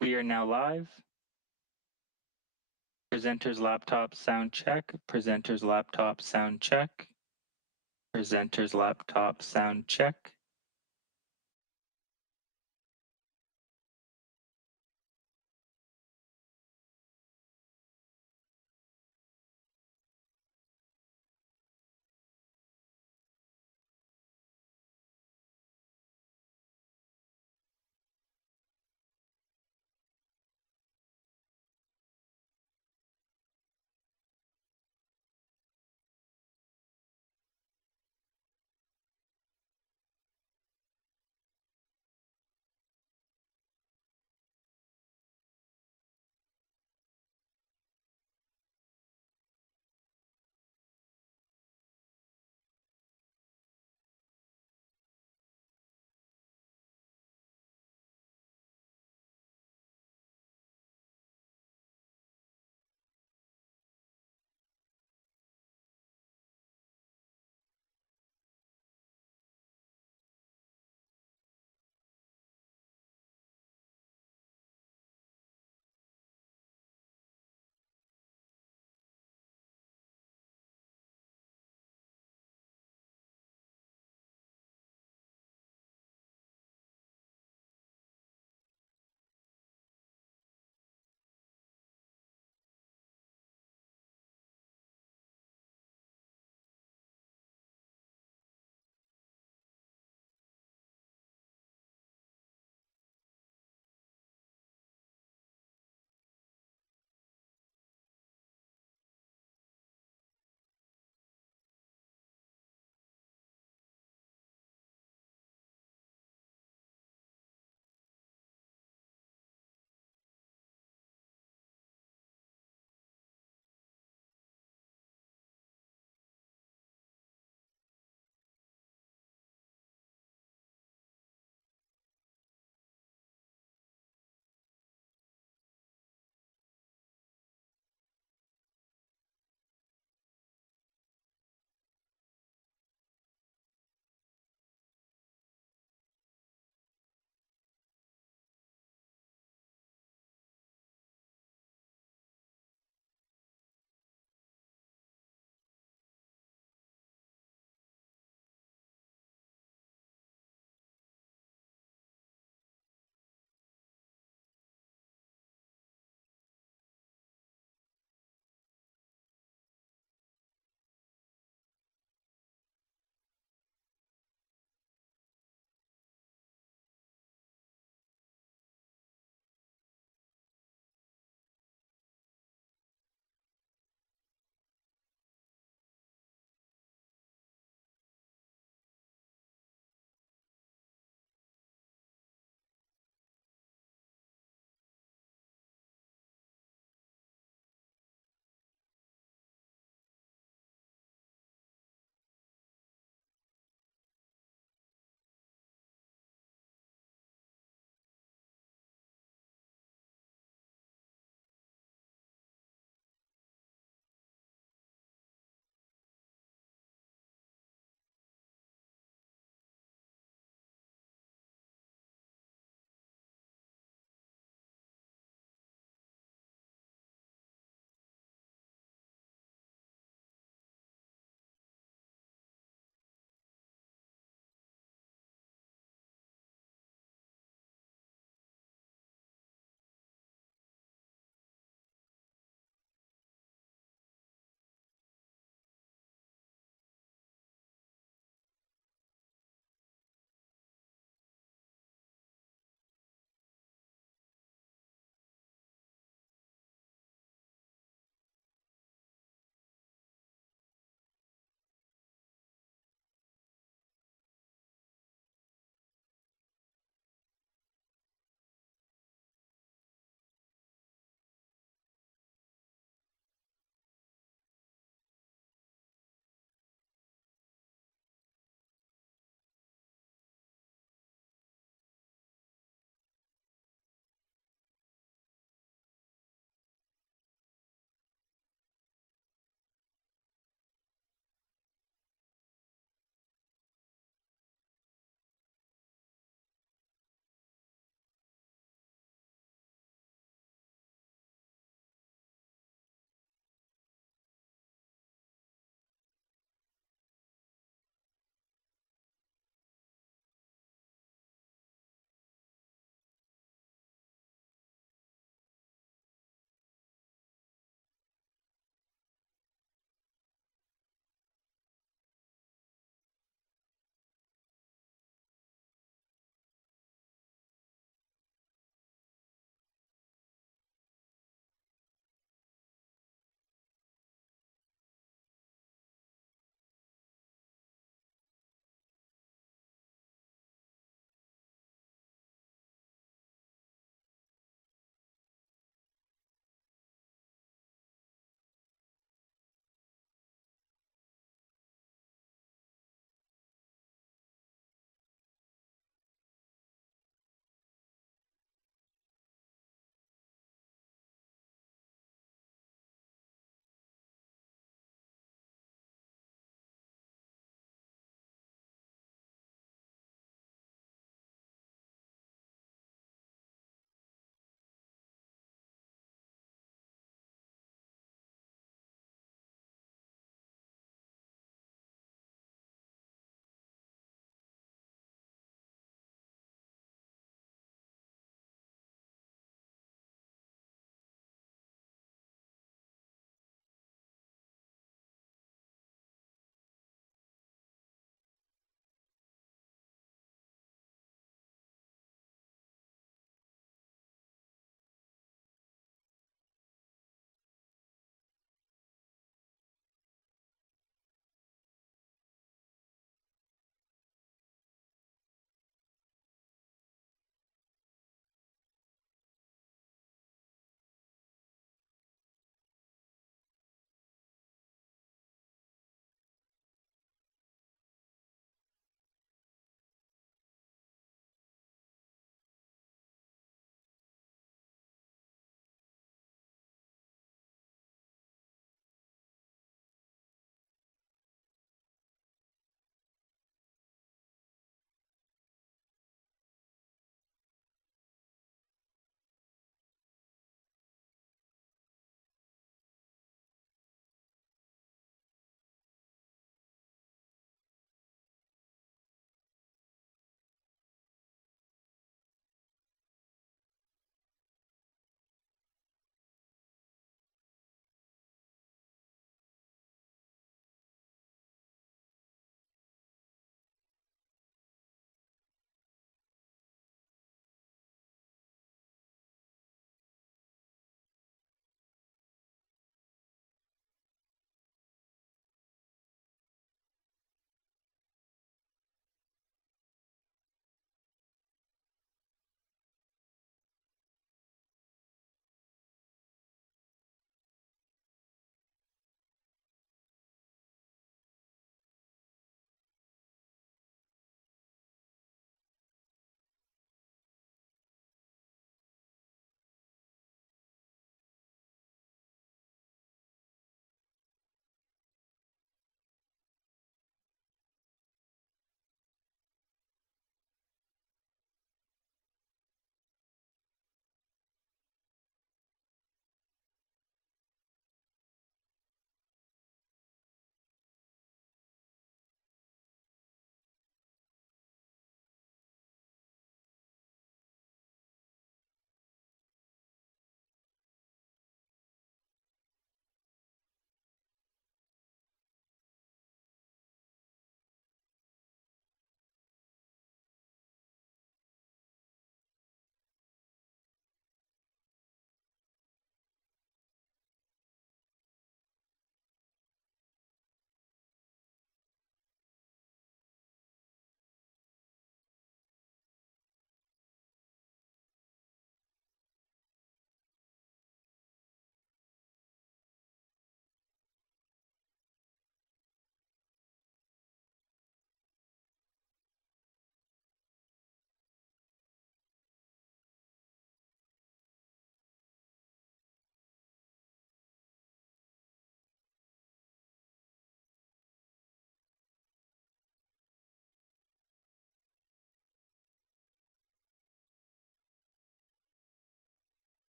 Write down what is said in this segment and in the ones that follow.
We are now live. Presenter's laptop sound check. Presenter's laptop sound check. Presenter's laptop sound check.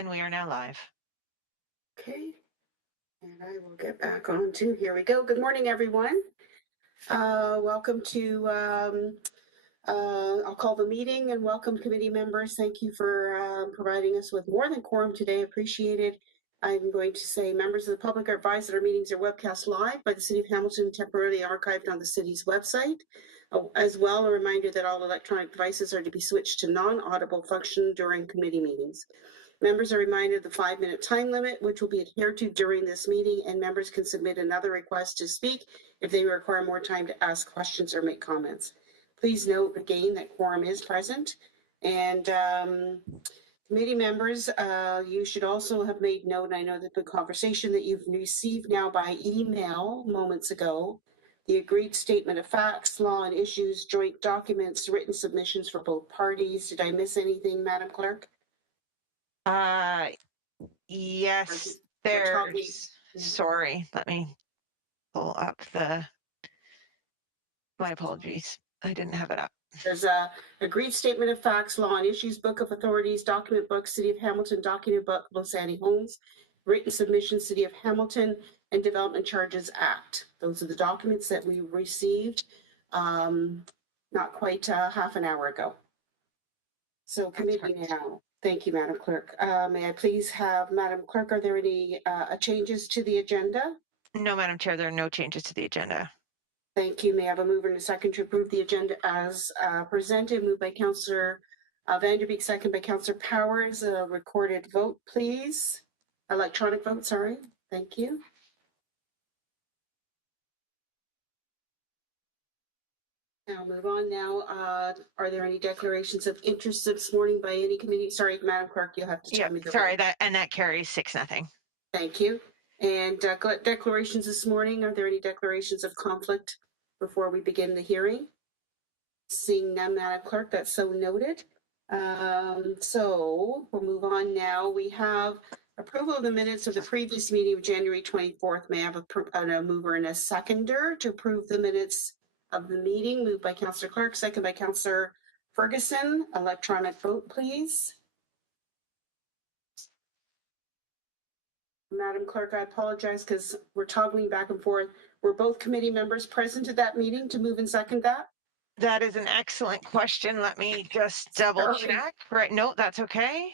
And we are now live. Okay, and I will get back on to, here we go. Good morning, everyone. Welcome to, I'll call the meeting and welcome committee members. Thank you for providing us with more than quorum today. Appreciated. I'm going to say members of the public are advised that our meetings are webcast live by the City of Hamilton, temporarily archived on the city's website. As well, a reminder that all electronic devices are to be switched to non-audible function during committee meetings. Members are reminded of the 5-minute time limit, which will be adhered to during this meeting, and members can submit another request to speak if they require more time to ask questions or make comments. Please note again that quorum is present. And committee members, you should also have made note, and I know there's been conversation that you've received now by email moments ago, the agreed statement of facts, law and issues, joint documents, written submissions for both parties. Did I miss anything, Madam Clerk? Yes, We're talking- there's, sorry, let me pull up my apologies. I didn't have it up. There's a agreed statement of facts, law and issues, book of authorities, document book, City of Hamilton, document book, Los Angeles Homes, written submission, City of Hamilton, and Development Charges Act. Those are the documents that we received not quite half an hour ago. So committee now. Thank you, Madam Clerk. May I please have, Madam Clerk, are there any changes to the agenda? No, Madam Chair, there are no changes to the agenda. Thank you. May I have a mover and a second to approve the agenda as presented? Moved by Councillor Vanderbeek, second by Councillor Powers. A recorded vote, please. Electronic vote, sorry. Thank you. Now move on now. Are there any declarations of interest this morning by any committee? Sorry, Madam Clerk, you'll have to tell me the sorry, vote. that carries 6-0. Thank you. And declarations this morning, are there any declarations of conflict before we begin the hearing? Seeing none, Madam Clerk, that's so noted. So we'll move on now. We have approval of the minutes of the previous meeting of January 24th. May I have a mover and a seconder to approve the minutes of the meeting? Moved by Councillor Clark, second by Councillor Ferguson. Electronic vote, please. Madam Clerk, I apologize because we're toggling back and forth. Were both committee members present at that meeting to move and second that? That is an excellent question. Let me just double check. Right, no, that's okay.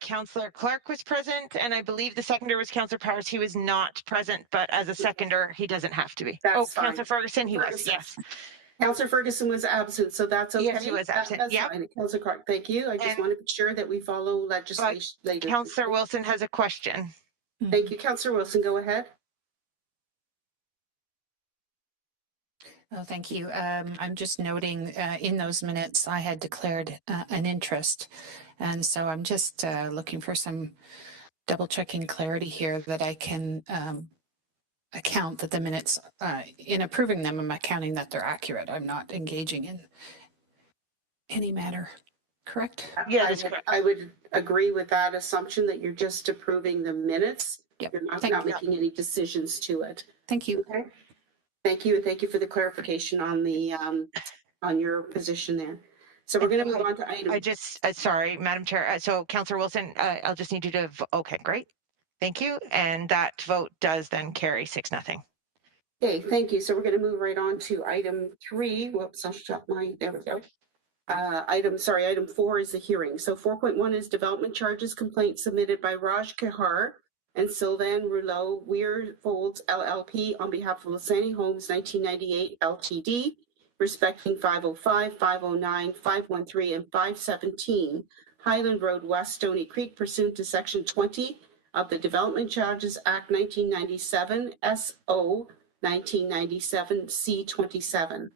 Councillor Clark was present, and I believe the seconder was Councillor Powers. He was not present, but as a seconder, he doesn't have to be. That's fine. Councillor Ferguson, he was, yes. Councillor Ferguson was absent, so that's okay. Yes, he was absent. That's fine. Councillor Clark, thank you. I just want to be sure that we follow legislation later. Councillor Wilson has a question. Thank you, Councillor Wilson. Go ahead. Oh, thank you. I'm just noting in those minutes I had declared an interest. And so I'm just looking for some double checking clarity here that I can account that the minutes, in approving them, I'm accounting that they're accurate. I'm not engaging in any matter. Correct? Yeah, that's correct. I would agree with that assumption that you're just approving the minutes. Yep. You're not making any decisions to it. Thank you. Okay. Thank you. And thank you for the clarification on the on your position there. So we're going to move on to item. I just, sorry, Madam Chair. So Councillor Wilson, I'll just need you to, okay, great. Thank you. And that vote does then carry 6-0. Okay, thank you. So we're going to move right on to item 3. Whoops, I shut my, there we go. Item 4 is the hearing. So 4.1 is development charges complaint submitted by Raj Kehar and Sylvain Rouleau, Weir Folds LLP on behalf of Lasani Homes 1998 LTD, respecting 505, 509, 513, and 517 Highland Road, West Stony Creek, pursuant to Section 20 of the Development Charges Act 1997, SO 1997, C27.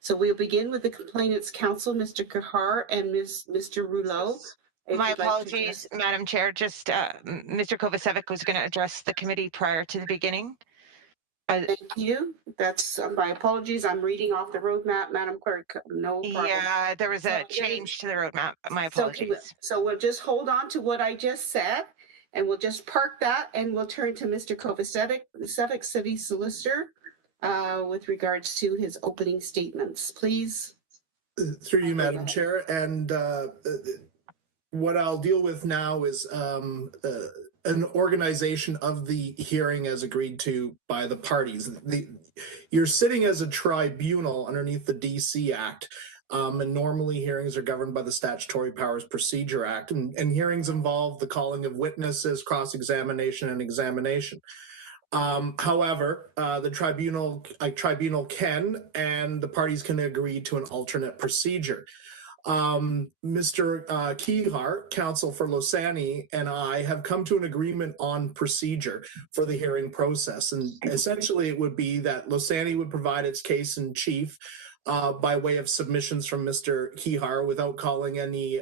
So we'll begin with the complainant's counsel, Mr. Kahar and Mr. Rouleau. My apologies, Madam Chair. Just Mr. Kovacevic was going to address the committee prior to the beginning. Thank you. That's my apologies. I'm reading off the roadmap, Madam Clerk. No problem. Yeah, there was a change to the roadmap. My apologies. So we'll just hold on to what I just said, and we'll just park that, and we'll turn to Mr. Kovacevic, City Solicitor. with regards to his opening statements. Please. Through you, Madam Chair, and what I'll deal with now is an organization of the hearing as agreed to by the parties. You're sitting as a tribunal underneath the DC Act, and normally hearings are governed by the Statutory Powers Procedure Act, and hearings involve the calling of witnesses, cross-examination, and examination. However, the tribunal can, and the parties can agree to an alternate procedure. Mr. Kihar, counsel for Losani, and I have come to an agreement on procedure for the hearing process. And essentially it would be that Losani would provide its case in chief by way of submissions from Mr. Kihar without calling any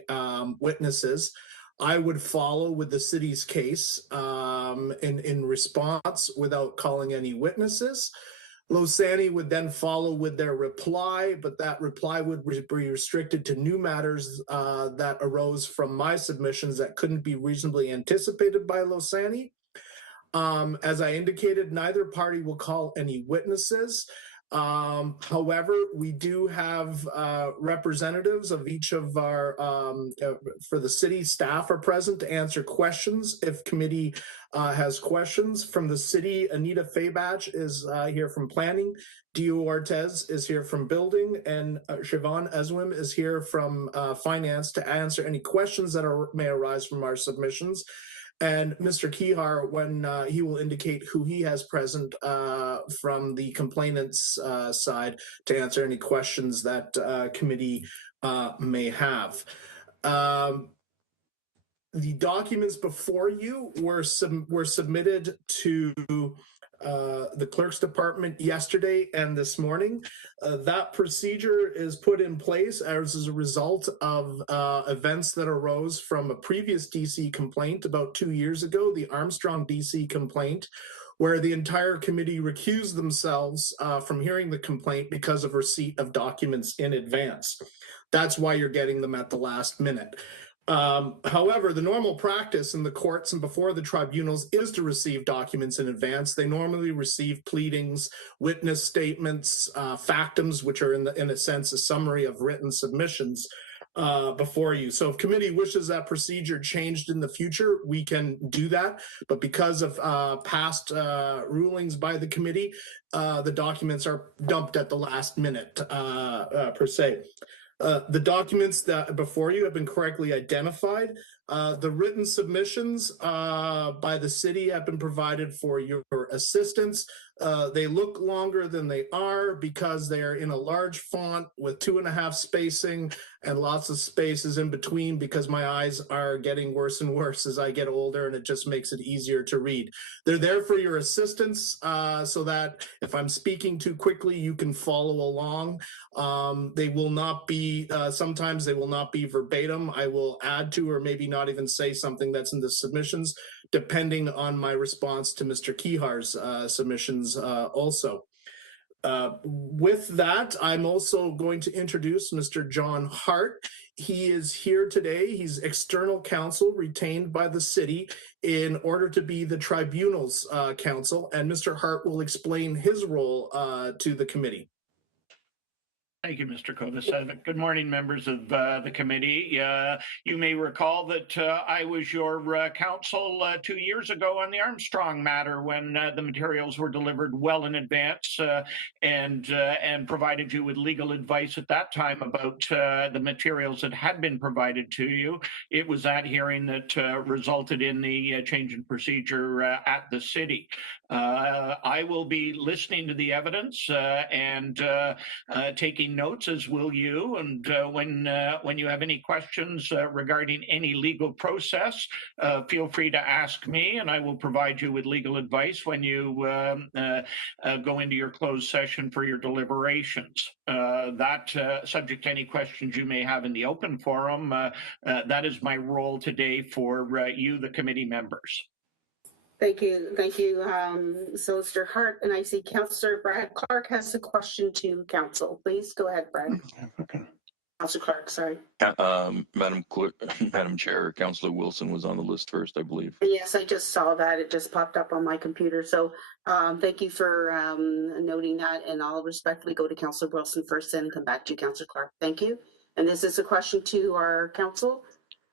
witnesses. I would follow with the city's case in response without calling any witnesses. Losani would then follow with their reply, but that reply would be restricted to new matters that arose from my submissions that couldn't be reasonably anticipated by Losani. As I indicated, neither party will call any witnesses. However, we do have representatives of each of our, for the city staff are present to answer questions if committee has questions. From the city, Anita Fabach is here from planning, Dio Ortez is here from building, and Siobhan Eswim is here from finance to answer any questions that may arise from our submissions. And Mr. Kihar, when he will indicate who he has present from the complainant's side to answer any questions that committee may have. The documents before you were submitted to the clerk's department yesterday and this morning. That procedure is put in place as a result of events that arose from a previous DC complaint about 2 years ago, the Armstrong DC complaint, where the entire committee recused themselves from hearing the complaint because of receipt of documents in advance. That's why you're getting them at the last minute. However, the normal practice in the courts and before the tribunals is to receive documents in advance. They normally receive pleadings, witness statements, factums, which are in a sense a summary of written submissions before you. So if committee wishes that procedure changed in the future, we can do that. But because of past rulings by the committee, the documents are dumped at the last minute per se. The documents that before you have been correctly identified. The written submissions by the city have been provided for your assistance. They look longer than they are because they are in a large font with 2.5 spacing and lots of spaces in between because my eyes are getting worse and worse as I get older, and it just makes it easier to read. They're there for your assistance so that if I'm speaking too quickly, you can follow along. They will not be, sometimes they will not be verbatim. I will add to or maybe not even say something that's in the submissions, depending on my response to Mr. Kihar's submissions also. With that, I'm also going to introduce Mr. John Hart. He is here today. He's external counsel retained by the city in order to be the tribunal's counsel, and Mr. Hart will explain his role to the committee. Thank you, Mr. Kovacevic. Good morning, members of the committee. You may recall that I was your counsel 2 years ago on the Armstrong matter when the materials were delivered well in advance and provided you with legal advice at that time about the materials that had been provided to you. It was that hearing that resulted in the change in procedure at the city. I will be listening to the evidence and taking notes, as will you. And when you have any questions regarding any legal process, feel free to ask me, and I will provide you with legal advice when you go into your closed session for your deliberations. Subject to any questions you may have in the open forum, that is my role today for you, the committee members. Thank you. Thank you, Solicitor Hart. And I see Councillor Brad Clark has a question to council. Please go ahead, Brad. Okay. Councillor Clark, sorry. Madam Chair, Councillor Wilson was on the list first, I believe. Yes, I just saw that. It just popped up on my computer. So thank you for noting that. And I'll respectfully go to Councillor Wilson first and come back to you, Councillor Clark. Thank you. And this is a question to our council.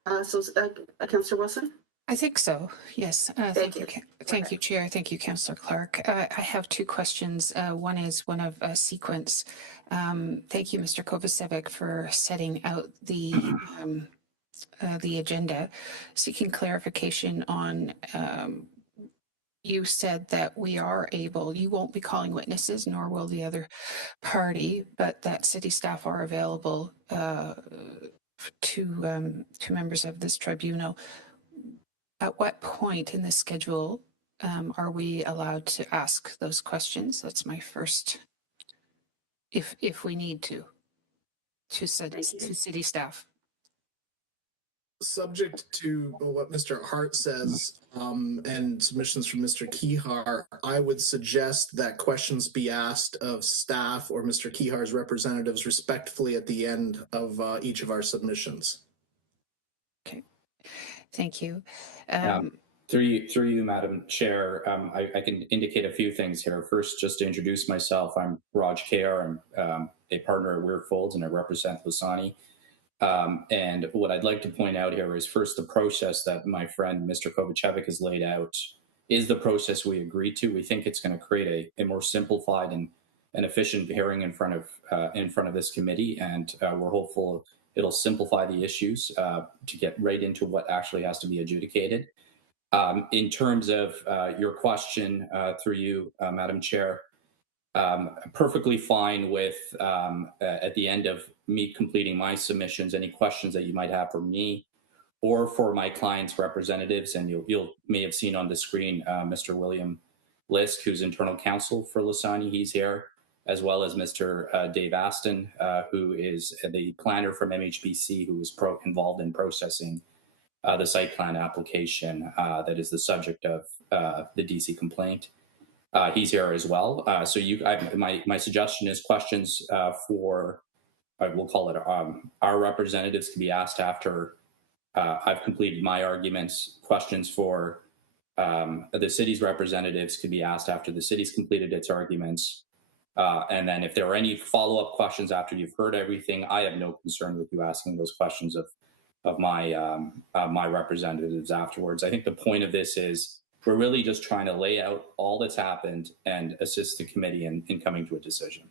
Councillor Wilson? I think so. Yes. Thank you. you. Thank you, Chair. Thank you, Councillor Clark. I have two questions. One is one of sequence. Thank you, Mr. Kovacevic, for setting out the agenda, seeking clarification on. You said that we are able. You won't be calling witnesses, nor will the other party, but that city staff are available to members of this tribunal. At what point in the schedule are we allowed to ask those questions? That's my first. If we need to city staff. Subject to what Mr. Hart says and submissions from Mr. Kihar, I would suggest that questions be asked of staff or Mr. Kihar's representatives respectfully at the end of each of our submissions. Okay, thank you. Through you, Madam Chair, I can indicate a few things here. First, just to introduce myself, I'm Raj Kayar. I'm a partner at Weir Folds and I represent Lasani. And what I'd like to point out here is first the process that my friend Mr. Kovacevic has laid out is the process we agreed to. We think it's going to create a more simplified and efficient hearing in front of this committee, and we're hopeful it'll simplify the issues to get right into what actually has to be adjudicated. In terms of your question, through you, Madam Chair, perfectly fine with at the end of me completing my submissions, any questions that you might have for me or for my client's representatives. And you may have seen on the screen Mr. William Lisk, who's internal counsel for Lasani. He's here, as well as Mr. Dave Aston, who is the planner from MHBC, who was involved in processing the site plan application that is the subject of the DC complaint. He's here as well. So my suggestion is questions for, we'll call it our representatives, can be asked after I've completed my arguments. Questions for the city's representatives can be asked after the city's completed its arguments. And then if there are any follow-up questions after you've heard everything, I have no concern with you asking those questions of my my representatives afterwards. I think the point of this is we're really just trying to lay out all that's happened and assist the committee in coming to a decision.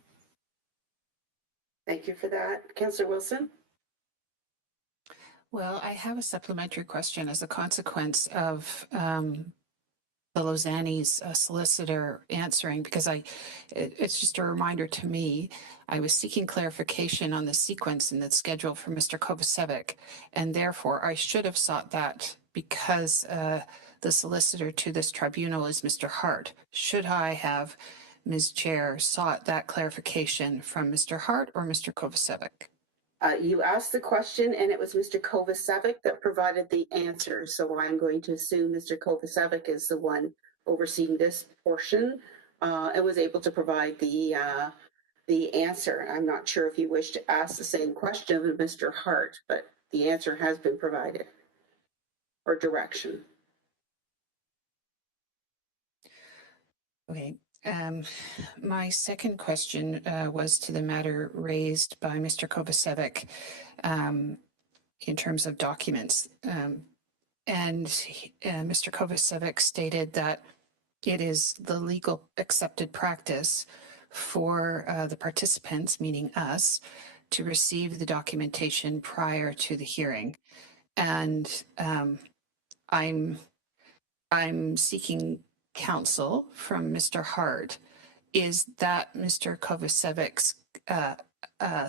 Thank you for that. Councillor Wilson? Well, I have a supplementary question as a consequence of the Lausanne's solicitor answering, because it's just a reminder to me, I was seeking clarification on the sequence in the schedule for Mr. Kovacevic, and therefore I should have sought that because the solicitor to this tribunal is Mr. Hart. Should I have, Ms. Chair, sought that clarification from Mr. Hart or Mr. Kovacevic? You asked the question and it was Mr. Kovacevic that provided the answer. So I'm going to assume Mr. Kovacevic is the one overseeing this portion and was able to provide the answer. I'm not sure if you wish to ask the same question of Mr. Hart, but the answer has been provided, or direction. Okay. My second question was to the matter raised by Mr. Kovacevic in terms of documents. And Mr. Kovacevic stated that it is the legal accepted practice for the participants, meaning us, to receive the documentation prior to the hearing. And I'm seeking counsel from Mr. Hart. Is that Mr. Kovacevic's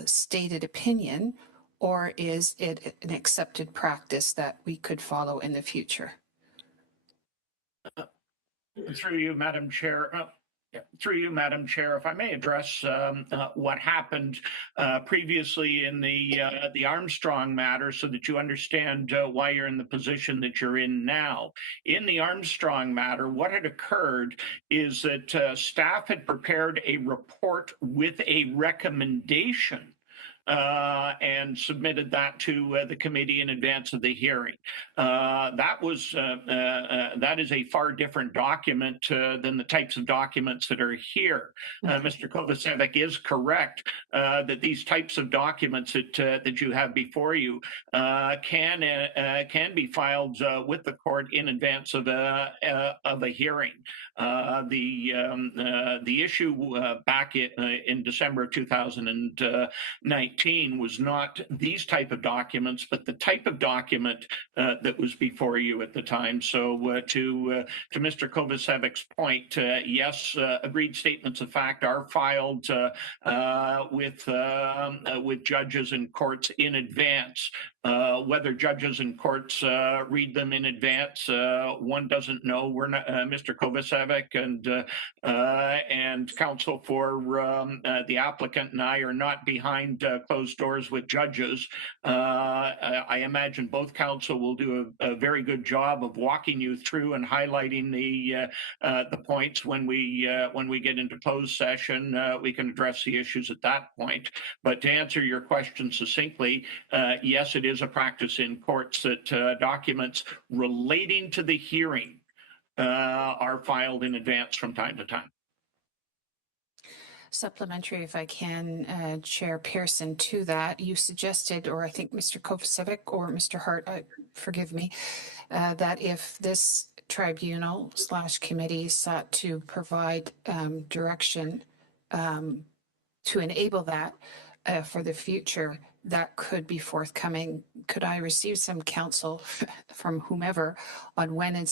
stated opinion, or is it an accepted practice that we could follow in the future? Through you, Madam Chair. Through you, Madam Chair, if I may address what happened previously in the Armstrong matter so that you understand why you're in the position that you're in now. In the Armstrong matter, what had occurred is that staff had prepared a report with a recommendation and submitted that to the committee in advance of the hearing. That is a far different document than the types of documents that are here. Mr. Kovacevic is correct that these types of documents that you have before you can be filed with the court in advance of a hearing. The issue back in December of 2019 was not these type of documents, but the type of document that was before you at the time. So to Mr. Kovacevic's point, yes, agreed statements of fact are filed with judges and courts in advance. Whether judges and courts read them in advance, one doesn't know. We're not, Mr. Kovacevic and counsel for the applicant and I are not behind closed doors with judges. I imagine both counsel will do a very good job of walking you through and highlighting the points when we get into closed session. We can address the issues at that point. But to answer your question succinctly, yes, it is a practice in courts that documents relating to the hearing are filed in advance from time to time. Supplementary, if I can, Chair Pearson, to that, you suggested, or I think Mr. Kovacevic or Mr. Hart, forgive me, that if this tribunal / committee sought to provide direction to enable that for the future, that could be forthcoming. Could I receive some counsel from whomever on when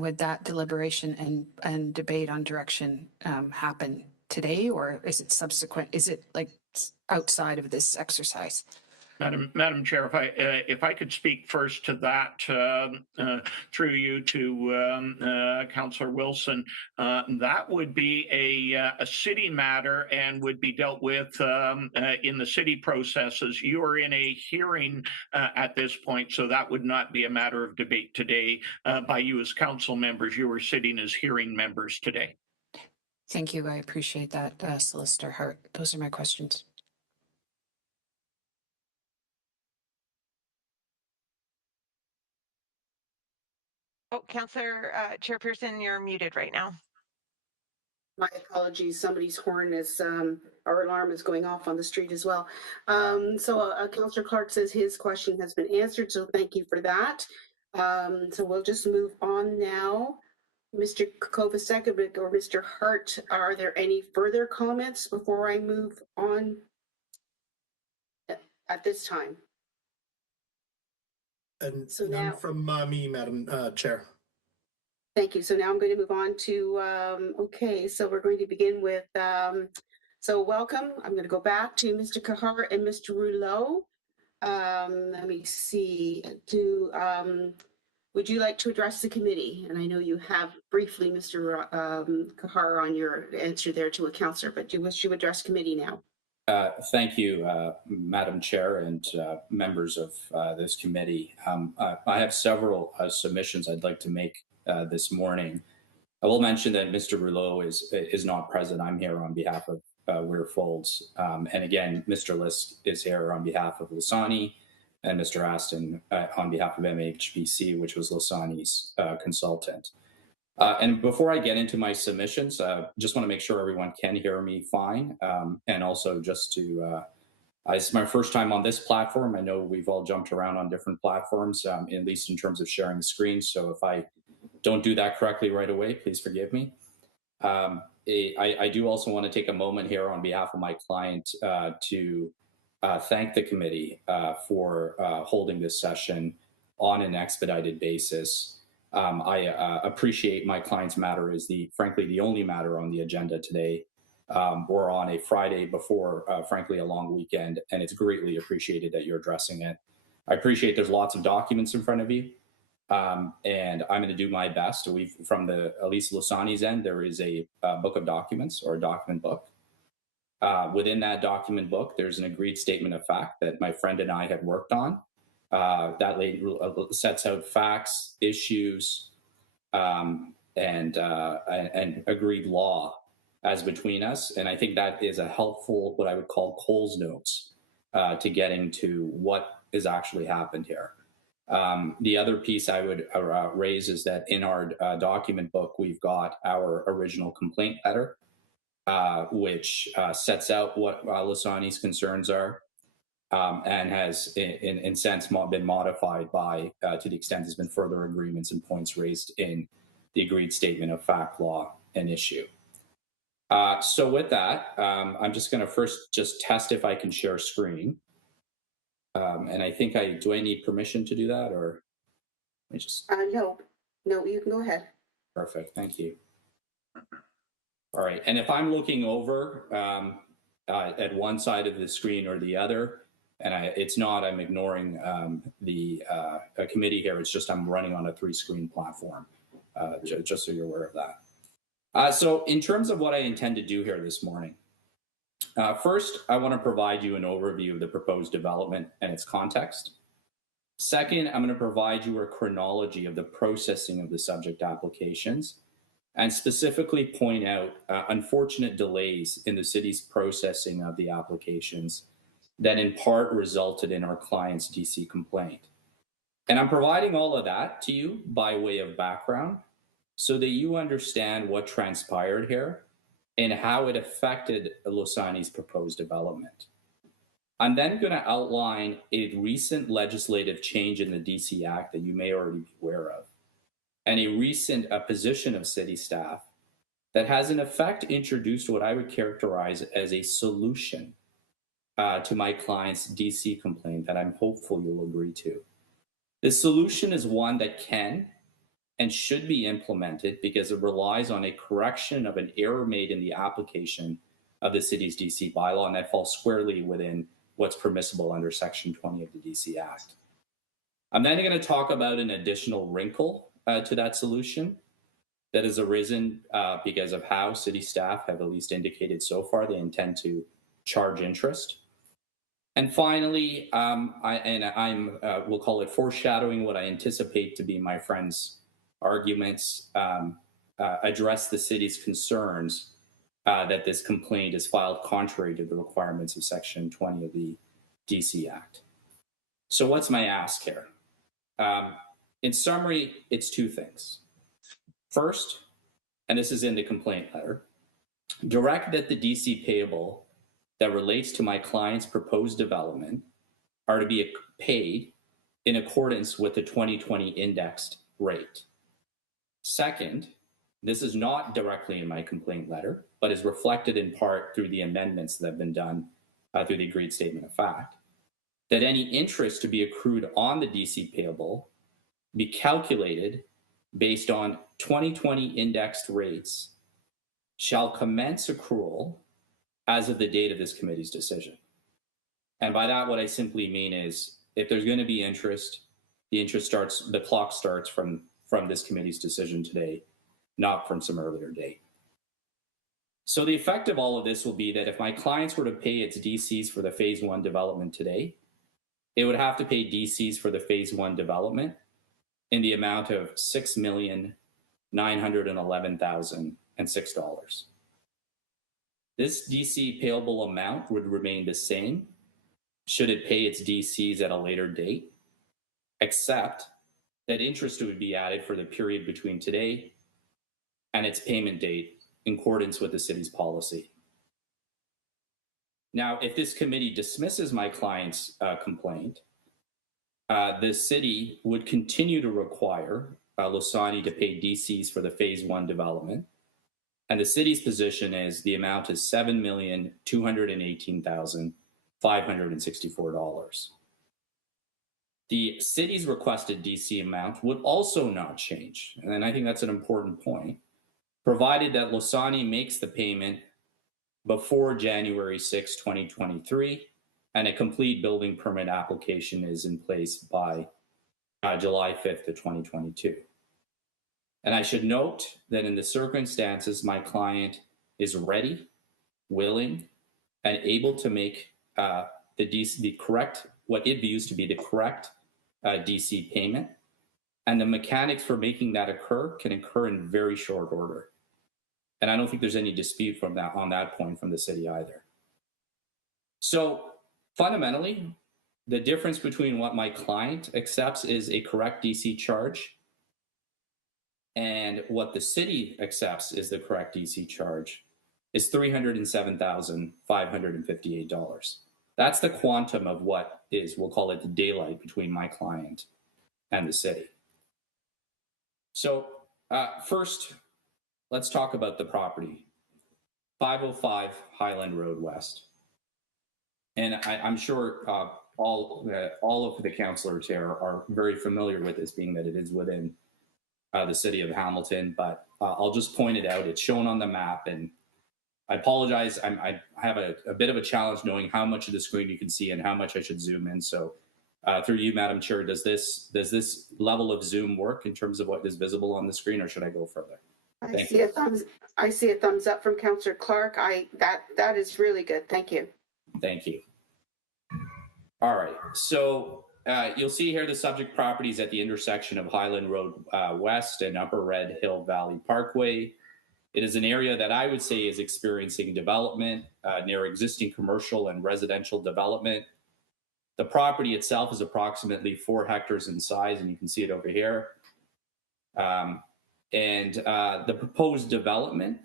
would that deliberation and debate on direction happen? Today, or is it subsequent? Is it like outside of this exercise? Madam Chair, if I could speak first to that through you to Councillor Wilson, that would be a city matter and would be dealt with in the city processes. You are in a hearing at this point, so that would not be a matter of debate today by you as council members. You are sitting as hearing members today. Thank you. I appreciate that, Solicitor Hart. Those are my questions. Oh, Councillor Chairperson, you're muted right now. My apologies. Somebody's horn is, our alarm is going off on the street as well. Councillor Clark says his question has been answered, so thank you for that. So we'll just move on now. Mr. Kovacevic or Mr. Hart, are there any further comments before I move on at this time? And so none now, from me, Madam Chair. Thank you. So now I'm going to move on to, okay, so we're going to begin with, so welcome. I'm going to go back to Mr. Kahar and Mr. Rouleau. Let me see, would you like to address the committee? And I know you have briefly, Mr. Kahar, on your answer there to a councillor, but do you wish to address committee now? Thank you, Madam Chair and members of this committee. I have several submissions I'd like to make this morning. I will mention that Mr. Rouleau is not present. I'm here on behalf of Weir Folds. And again, Mr. Lisk is here on behalf of Lasani, and Mr. Aston on behalf of MHBC, which was Lasani's consultant. And before I get into my submissions, just want to make sure everyone can hear me fine. And also just to, it's my first time on this platform. I know we've all jumped around on different platforms, at least in terms of sharing the screen. So if I don't do that correctly right away, please forgive me. I do also want to take a moment here on behalf of my client to thank the committee for holding this session on an expedited basis. I appreciate my client's matter is frankly the only matter on the agenda today. We're on a Friday before, frankly, a long weekend, and it's greatly appreciated that you're addressing it. I appreciate there's lots of documents in front of you, and I'm going to do my best. From at least Lasani's end, there is a book of documents or a document book. Within that document book, there's an agreed statement of fact that my friend and I had worked on. That sets out facts, issues, and agreed law as between us. And I think that is a helpful, what I would call Coles notes to getting to what has actually happened here. The other piece I would raise is that in our document book, we've got our original complaint letter, which sets out what Lasani's concerns are, and has, in sense, been modified by, to the extent there's been further agreements and points raised in the agreed statement of fact, law, and issue. So with that, I'm just going to first just test if I can share screen. And I think do I need permission to do that, or let me just? No, you can go ahead. Perfect, thank you. All right, and if I'm looking over at one side of the screen or the other, and it's not, I'm ignoring the committee here. It's just I'm running on a 3-screen platform, just so you're aware of that. So in terms of what I intend to do here this morning, first, I want to provide you an overview of the proposed development and its context. Second, I'm going to provide you a chronology of the processing of the subject applications and specifically point out unfortunate delays in the city's processing of the applications that in part resulted in our client's DC complaint. And I'm providing all of that to you by way of background so that you understand what transpired here and how it affected Lasani's proposed development. I'm then going to outline a recent legislative change in the DC Act that you may already be aware of, and a recent position of city staff that has in effect introduced what I would characterize as a solution to my client's DC complaint that I'm hopeful you'll agree to. This solution is one that can and should be implemented because it relies on a correction of an error made in the application of the city's DC bylaw, and that falls squarely within what's permissible under Section 20 of the DC Act. I'm then going to talk about an additional wrinkle to that solution that has arisen because of how city staff have at least indicated so far they intend to charge interest. And finally, we'll call it foreshadowing what I anticipate to be my friend's arguments, address the city's concerns that this complaint is filed contrary to the requirements of Section 20 of the DC Act. So what's my ask here? In summary, it's 2 things. First, and this is in the complaint letter, direct that the DC payable that relates to my client's proposed development are to be paid in accordance with the 2020 indexed rate. Second, this is not directly in my complaint letter, but is reflected in part through the amendments that have been done through the agreed statement of fact, that any interest to be accrued on the DC payable be calculated based on 2020 indexed rates shall commence accrual as of the date of this committee's decision. And by that, what I simply mean is if there's going to be interest, the clock starts from this committee's decision today, not from some earlier date. So the effect of all of this will be that if my clients were to pay its DCs for the phase 1 development today, it would have to pay DCs for the phase 1 development in the amount of $6,911,006. This DC payable amount would remain the same should it pay its DCs at a later date, except that interest would be added for the period between today and its payment date in accordance with the city's policy. Now, if this committee dismisses my client's complaint, the city would continue to require Lasani to pay DCs for the phase 1 development. And the city's position is the amount is $7,218,564. The city's requested DC amount would also not change. And I think that's an important point, provided that Lasani makes the payment before January 6, 2023, and a complete building permit application is in place by July 5th of 2022. And I should note that in the circumstances, my client is ready, willing, and able to make the correct, what it views to be the correct DC payment. And the mechanics for making that occur can occur in very short order. And I don't think there's any dispute on that point from the city either. So Fundamentally, the difference between what my client accepts is a correct DC charge and what the city accepts is the correct DC charge is $307,558. That's the quantum of what is, we'll call it the daylight between my client and the city. So first, let's talk about the property. 505 Highland Road West. And I'm sure all of the councillors here are very familiar with this, being that it is within the city of Hamilton, but I'll just point it out. It's shown on the map, and I apologize. I have a bit of a challenge knowing how much of the screen you can see and how much I should zoom in. So through you, Madam Chair, does this level of zoom work in terms of what is visible on the screen, or should I go further? I see a thumbs up from Councillor Clark. That is really good. Thank you. Thank you. All right. So you'll see here the subject properties at the intersection of Highland Road West and Upper Red Hill Valley Parkway. It is an area that I would say is experiencing development near existing commercial and residential development. The property itself is approximately 4 hectares in size, and you can see it over here. The proposed development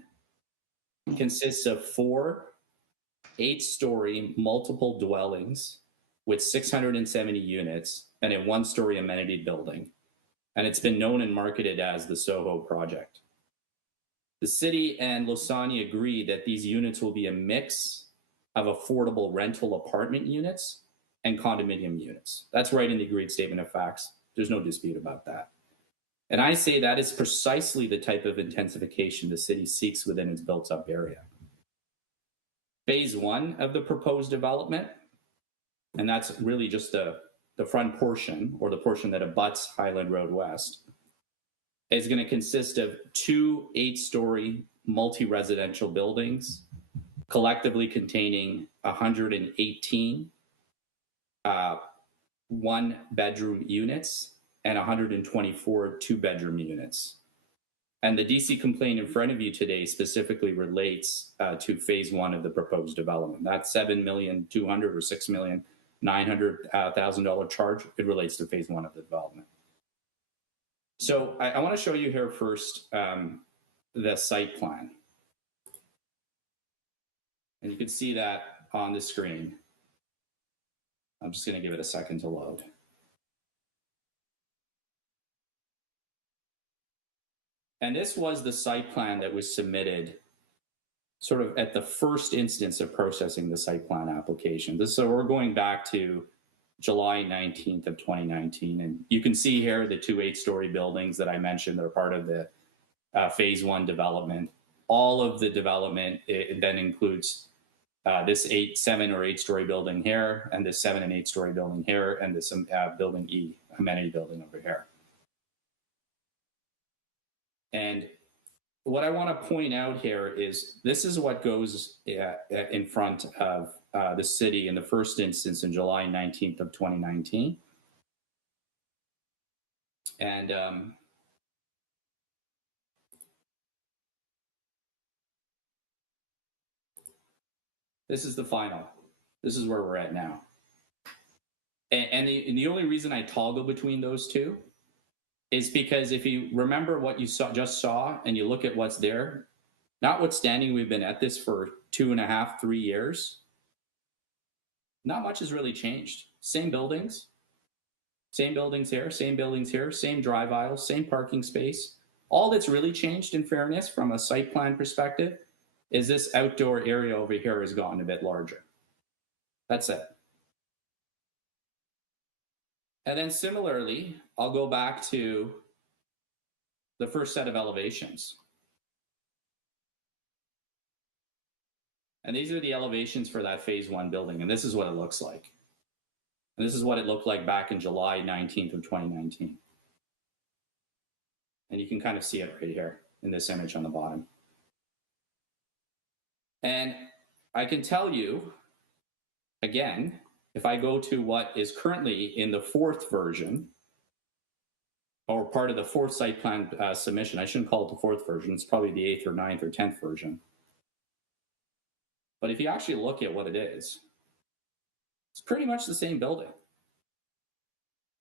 consists of 4 8-story multiple dwellings with 670 units and a 1-story amenity building. And it's been known and marketed as the Soho project. The city and Losani agree that these units will be a mix of affordable rental apartment units and condominium units. That's right in the agreed statement of facts. There's no dispute about that. And I say that is precisely the type of intensification the city seeks within its built-up area. Phase 1 of the proposed development, and that's really just the front portion, or the portion that abuts Highland Road West, is going to consist of 2 8-story multi-residential buildings, collectively containing 118 one-bedroom units and 124 two-bedroom units. And the DC complaint in front of you today specifically relates to phase 1 of the proposed development. That's $7,200,000 or $6,900,000 charge. It relates to phase 1 of the development. So I want to show you here first the site plan. And you can see that on the screen. I'm just going to give it a second to load. And this was the site plan that was submitted sort of at the first instance of processing the site plan application. So we're going back to July 19th of 2019. And you can see here the 2 8-story buildings that I mentioned that are part of the phase 1 development. All of the development, it then includes this 7 or 8-story building here, and this 7 and 8-story building here, and this building E, amenity building over here. And what I want to point out here is this is what goes in front of the city in the first instance in July 19th of 2019. And this is the final. This is where we're at now. And the only reason I toggle between those two is because if you remember what you just saw and you look at what's there, notwithstanding we've been at this for 2.5, 3 years, not much has really changed. Same buildings here, same buildings here, same drive aisles, same parking space. All that's really changed, in fairness, from a site plan perspective, is this outdoor area over here has gotten a bit larger. That's it. And then similarly, I'll go back to the first set of elevations. And these are the elevations for that phase 1 building. And this is what it looks like. And this is what it looked like back in July 19th of 2019. And you can kind of see it right here in this image on the bottom. And I can tell you, again, if I go to what is currently in the 4th version, or part of the 4th site plan submission, I shouldn't call it the 4th version, it's probably the 8th or 9th or 10th version. But if you actually look at what it is, It's pretty much the same building.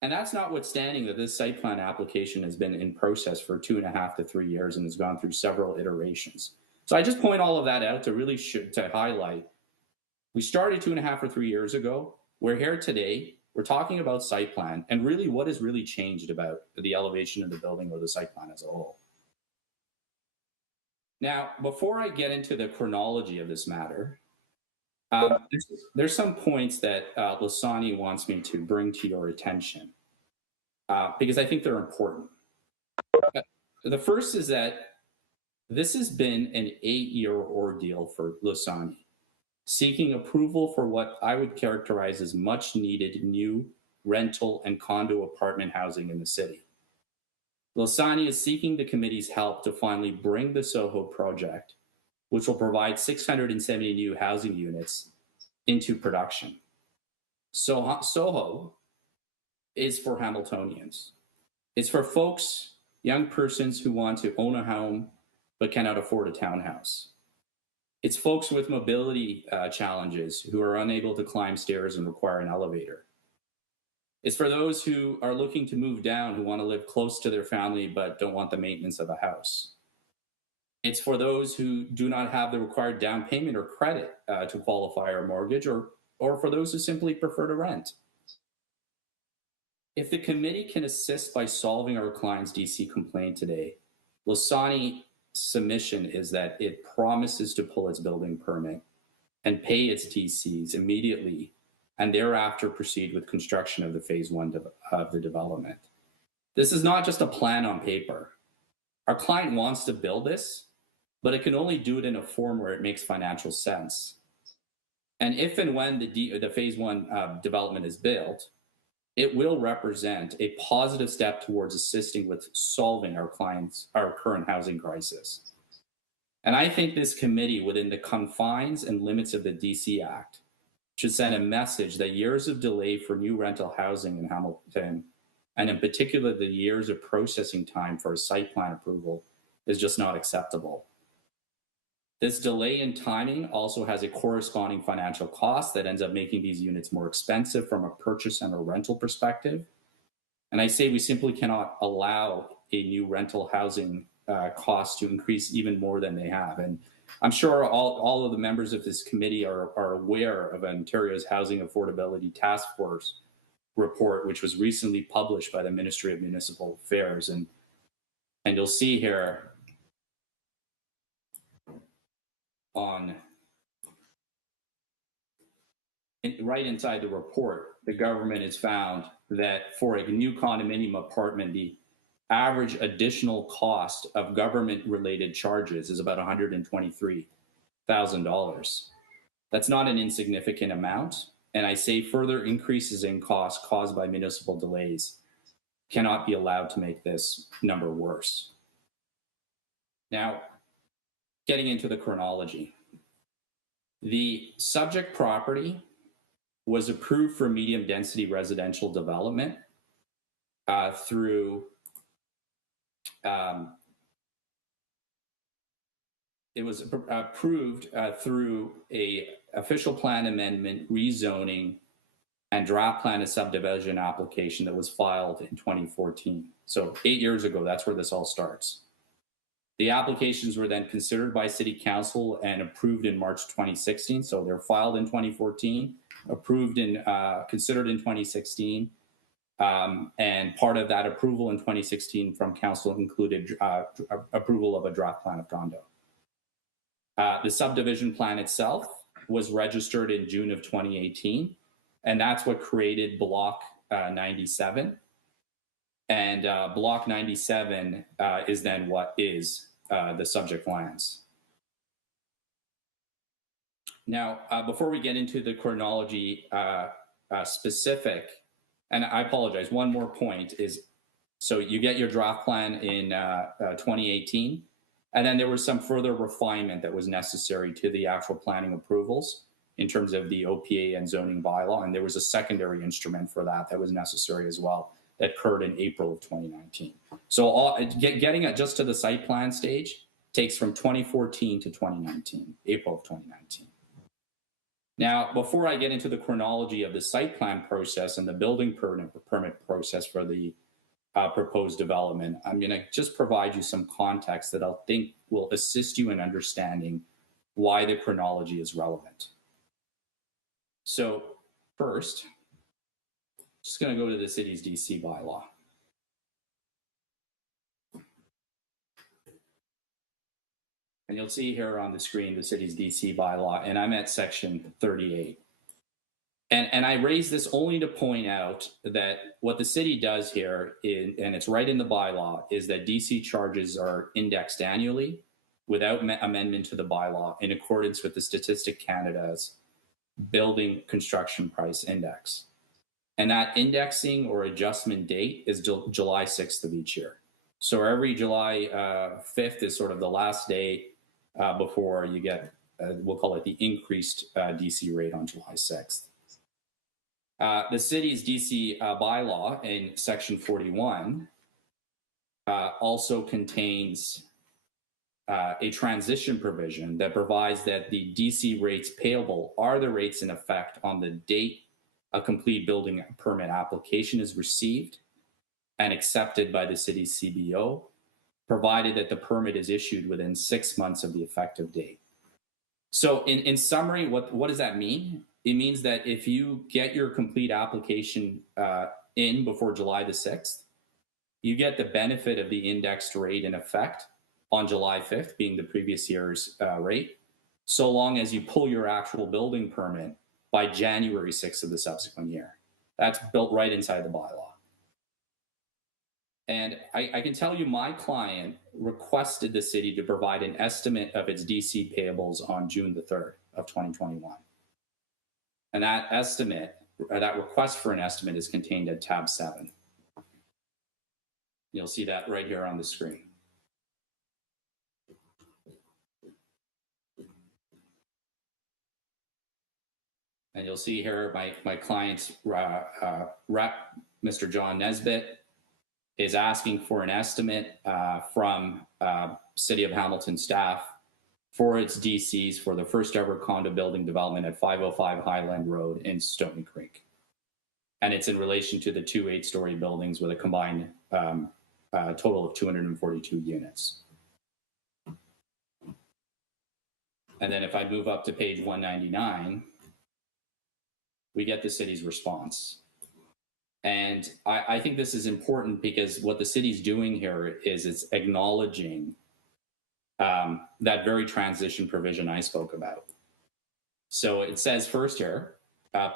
And that's notwithstanding that this site plan application has been in process for 2.5 to 3 years and has gone through several iterations. So I just point all of that out to really to highlight. We started 2.5 or 3 years ago. We're here today. We're talking about site plan and really what has really changed about the elevation of the building or the site plan as a whole. Now, before I get into the chronology of this matter, there's some points that Lasani wants me to bring to your attention because I think they're important. The first is that this has been an 8-year ordeal for Lasani, seeking approval for what I would characterize as much needed new rental and condo apartment housing in the city. Lasani is seeking the committee's help to finally bring the Soho project, which will provide 670 new housing units, into production. So Soho is for Hamiltonians. It's for folks, young persons who want to own a home but cannot afford a townhouse. It's folks with mobility challenges who are unable to climb stairs and require an elevator. It's for those who are looking to move down, who want to live close to their family but don't want the maintenance of a house. It's for those who do not have the required down payment or credit to qualify for a mortgage, or for those who simply prefer to rent. If the committee can assist by solving our client's DC complaint today, Lasani's submission is that it promises to pull its building permit and pay its DCs immediately, and thereafter proceed with construction of the phase 1 of the development. This is not just a plan on paper. Our client wants to build this, but it can only do it in a form where it makes financial sense. And if and when the phase 1 development is built, it will represent a positive step towards assisting with solving our current housing crisis. And I think this committee, within the confines and limits of the DC Act, should send a message that years of delay for new rental housing in Hamilton, and in particular the years of processing time for a site plan approval, is just not acceptable. This delay in timing also has a corresponding financial cost that ends up making these units more expensive from a purchase and a rental perspective. And I say we simply cannot allow a new rental housing cost to increase even more than they have. And I'm sure all of the members of this committee are aware of Ontario's Housing Affordability Task Force report, which was recently published by the Ministry of Municipal Affairs. And you'll see here right inside the report, the government has found that for a new condominium apartment, the average additional cost of government-related charges is about $123,000. That's not an insignificant amount, and I say further increases in costs caused by municipal delays cannot be allowed to make this number worse. Now, getting into the chronology. The subject property was approved for medium density residential development through it was approved through a official plan amendment, rezoning, and draft plan of subdivision application that was filed in 2014. So 8 years ago, that's where this all starts. The applications were then considered by City Council and approved in March 2016. So they're filed in 2014, approved and considered in 2016. And part of that approval in 2016 from Council included approval of a draft plan of condo. The subdivision plan itself was registered in June of 2018, and that's what created Block 97. And Block 97 is then what is the subject lands. Now, before we get into the chronology specific, and I apologize, one more point is, so you get your draft plan in 2018, and then there was some further refinement that was necessary to the actual planning approvals in terms of the OPA and zoning bylaw, and there was a secondary instrument for that was necessary as well, that occurred in April of 2019. So getting it just to the site plan stage takes from 2014 to 2019, April of 2019. Now, before I get into the chronology of the site plan process and the building permit process for the proposed development, I'm going to just provide you some context that I'll think will assist you in understanding why the chronology is relevant. So first, just going to go to the city's DC bylaw. And you'll see here on the screen the city's DC bylaw, and I'm at section 38. And I raise this only to point out that what the city does here, and it's right in the bylaw, is that DC charges are indexed annually without amendment to the bylaw in accordance with the Statistic Canada's Building Construction Price Index. And that indexing or adjustment date is July 6th of each year. So every July 5th is sort of the last day before you get, we'll call it the increased DC rate on July 6th. The city's DC bylaw in section 41 also contains a transition provision that provides that the DC rates payable are the rates in effect on the date a complete building permit application is received and accepted by the city's CBO, provided that the permit is issued within 6 months of the effective date. So in summary, what does that mean? It means that if you get your complete application in before July the 6th, you get the benefit of the indexed rate in effect on July 5th, being the previous year's rate, so long as you pull your actual building permit by January 6th of the subsequent year. That's built right inside the bylaw. And I can tell you my client requested the city to provide an estimate of its DC payables on June the 3rd of 2021. And that estimate, that request for an estimate is contained at tab 7. You'll see that right here on the screen. And you'll see here my client's rep, Mr. John Nesbitt, is asking for an estimate from City of Hamilton staff for its DCs for the first ever condo building development at 505 Highland Road in Stony Creek. And it's in relation to the 2 8-story buildings with a combined total of 242 units. And then if I move up to page 199, we get the city's response. And I think this is important because what the city's doing here is it's acknowledging that very transition provision I spoke about. So it says first here,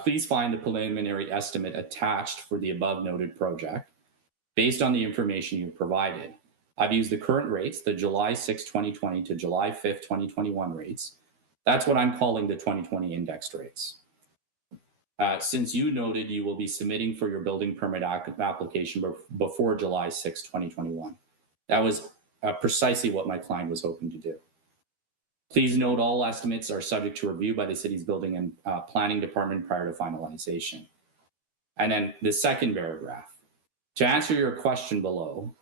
please find the preliminary estimate attached for the above noted project. Based on the information you've provided, I've used the current rates, the July 6, 2020 to July 5th, 2021 rates. That's what I'm calling the 2020 indexed rates. Since you noted you will be submitting for your building permit application before July 6, 2021. That was precisely what my client was hoping to do. Please note all estimates are subject to review by the city's building and planning department prior to finalization. And then the second paragraph. To answer your question below,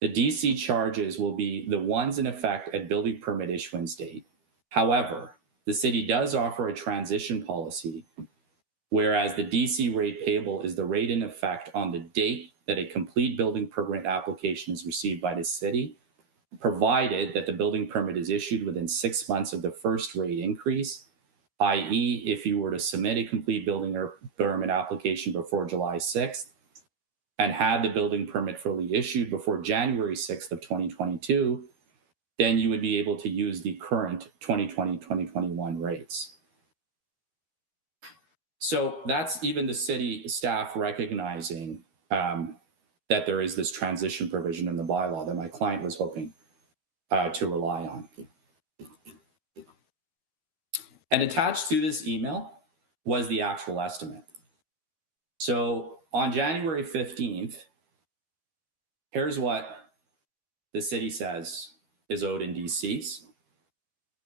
the DC charges will be the ones in effect at building permit issuance date. However, the city does offer a transition policy, whereas the DC rate payable is the rate in effect on the date that a complete building permit application is received by the city, provided that the building permit is issued within 6 months of the first rate increase, i.e. if you were to submit a complete building permit application before July 6th and had the building permit fully issued before January 6th of 2022, then you would be able to use the current 2020-2021 rates. So that's even the city staff recognizing that there is this transition provision in the bylaw that my client was hoping to rely on. And attached to this email was the actual estimate. So on January 15th, here's what the city says is owed in DCs.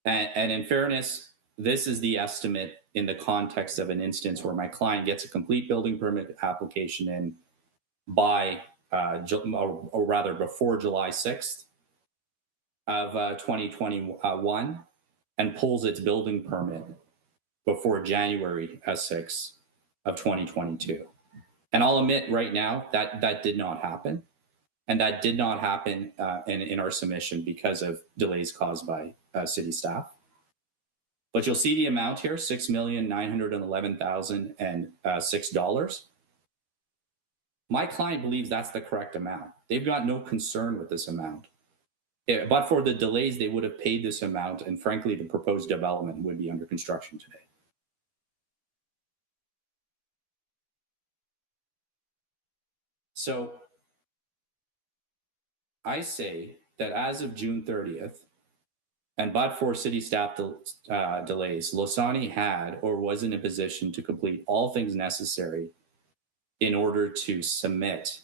And in fairness, this is the estimate in the context of an instance where my client gets a complete building permit application in by, or rather before July 6th of 2021 and pulls its building permit before January 6th of 2022. And I'll admit right now that that did not happen. And that did not happen in our submission because of delays caused by city staff. But you'll see the amount here, $6,911,006. My client believes that's the correct amount. They've got no concern with this amount. But for the delays, they would have paid this amount, and frankly, the proposed development would be under construction today. So I say that as of June 30th, and but for city staff delays, Losani had or was in a position to complete all things necessary in order to submit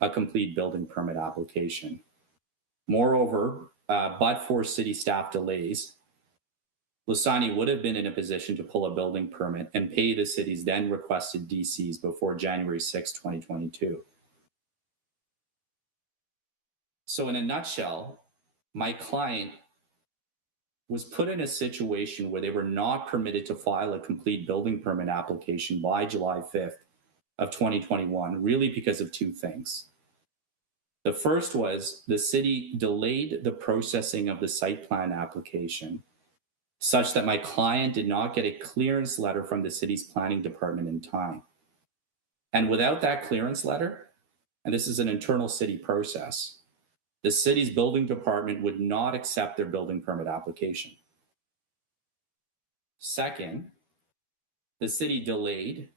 a complete building permit application. Moreover, but for city staff delays, Losani would have been in a position to pull a building permit and pay the city's then requested DCs before January 6, 2022. So in a nutshell, my client was put in a situation where they were not permitted to file a complete building permit application by July 5th of 2021, really because of two things. The first was the city delayed the processing of the site plan application such that my client did not get a clearance letter from the city's planning department in time. And without that clearance letter, and this is an internal city process, the city's building department would not accept their building permit application. Second, the city delayed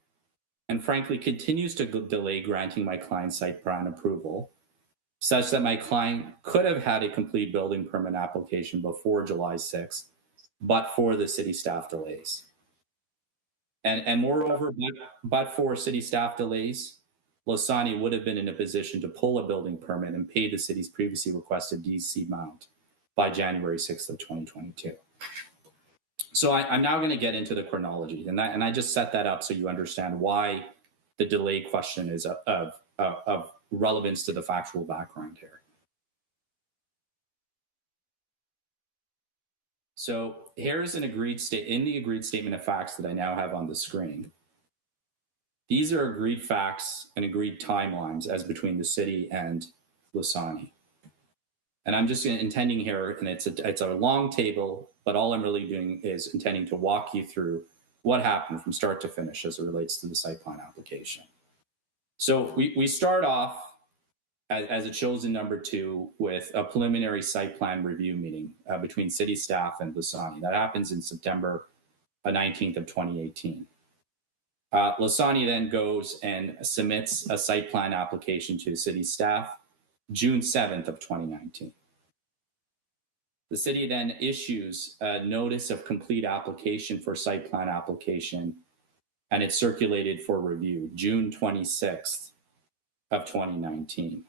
and frankly continues to delay granting my client's site plan approval such that my client could have had a complete building permit application before July 6th, but for the city staff delays. And moreover, but for city staff delays, Losani would have been in a position to pull a building permit and pay the city's previously requested DC amount by January 6th of 2022. So I'm now going to get into the chronology, and I just set that up so you understand why the delay question is of relevance to the factual background here. So here is an agreed statement of facts that I now have on the screen. These are agreed facts and agreed timelines as between the city and Losani. And I'm just intending here, and it's a long table, but all I'm really doing is intending to walk you through what happened from start to finish as it relates to the site plan application. So we start off, as it shows in number 2, with a preliminary site plan review meeting between city staff and Losani. That happens in September 19th of 2018. Losani then goes and submits a site plan application to city staff June 7th of 2019. The city then issues a notice of complete application for site plan application, and it's circulated for review June 26th of 2019.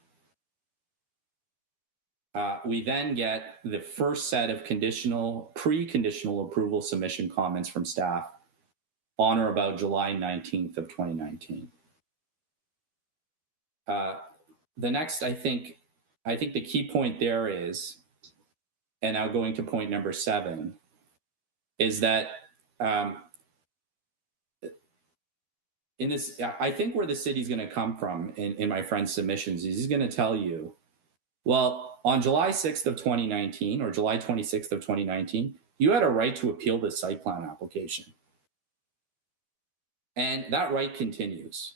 We then get the first set of pre-conditional approval submission comments from staff on or about July 19th of 2019. The next, I think the key point there is, and now going to point number 7, is that in this, I think where the city's going to come from in my friend's submissions is he's going to tell you, well, on July 6th of 2019 or July 26th of 2019, you had a right to appeal the site plan application. And that right continues.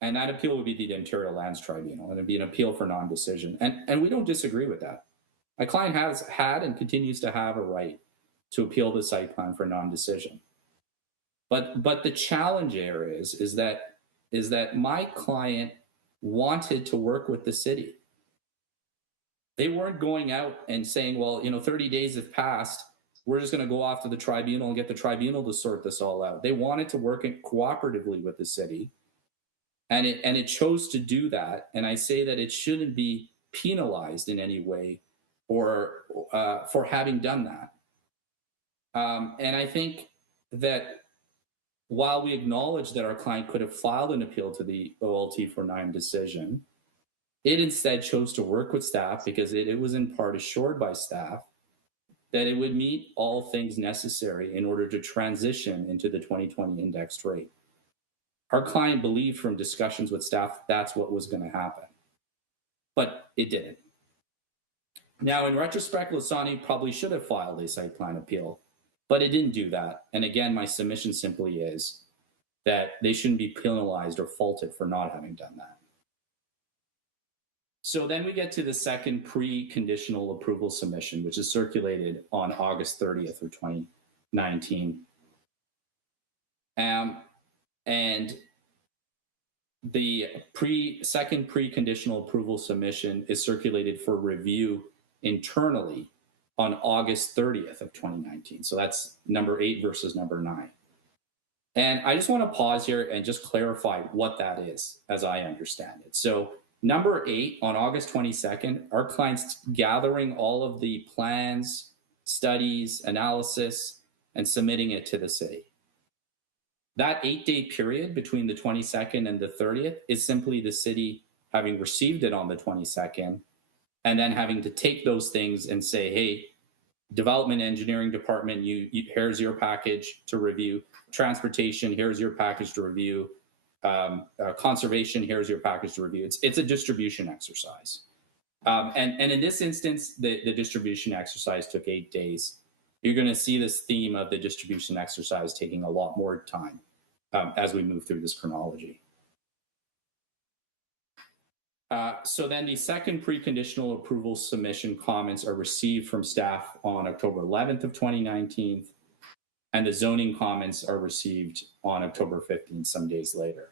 And that appeal would be the Ontario Lands Tribunal, and it'd be an appeal for non-decision. And we don't disagree with that. My client has had and continues to have a right to appeal the site plan for non-decision. But the challenge there is that my client wanted to work with the city. They weren't going out and saying, well, 30 days have passed, we're just going to go off to the tribunal and get the tribunal to sort this all out. They wanted to work cooperatively with the city, and it chose to do that. And I say that it shouldn't be penalized in any way or for having done that. And I think that while we acknowledge that our client could have filed an appeal to the OLT for non-decision, it instead chose to work with staff because it was in part assured by staff that it would meet all things necessary in order to transition into the 2020 indexed rate. Our client believed from discussions with staff that's what was going to happen, but it didn't. Now, in retrospect, Lasani probably should have filed a site plan appeal, but it didn't do that. And again, my submission simply is that they shouldn't be penalized or faulted for not having done that. So then we get to the second pre-conditional approval submission, which is circulated on August 30th of 2019. And the second pre-conditional approval submission is circulated for review internally on August 30th of 2019. So that's number 8 versus number 9. And I just want to pause here and just clarify what that is, as I understand it. So number 8, on August 22nd, our client's gathering all of the plans, studies, analysis, and submitting it to the city. That 8-day period between the 22nd and the 30th is simply the city having received it on the 22nd and then having to take those things and say, hey, development engineering department, here's your package to review. Transportation, here's your package to review. Conservation, here's your package to review. It's a distribution exercise. And in this instance, the distribution exercise took 8 days. You're going to see this theme of the distribution exercise taking a lot more time as we move through this chronology. So then the second preconditional approval submission comments are received from staff on October 11th of 2019, and the zoning comments are received on October 15th, some days later.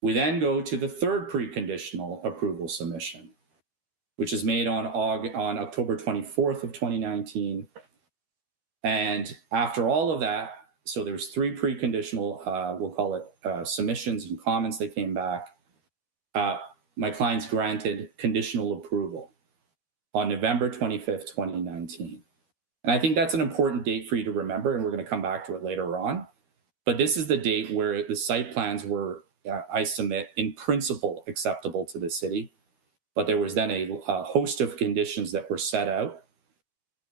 We then go to the third preconditional approval submission, which is made on October 24th of 2019. And after all of that, so there's 3 preconditional, we'll call it submissions and comments that came back. My client's granted conditional approval on November 25th, 2019. And I think that's an important date for you to remember, and we're going to come back to it later on. But this is the date where the site plans were, I submit, in principle acceptable to the city. But there was then a host of conditions that were set out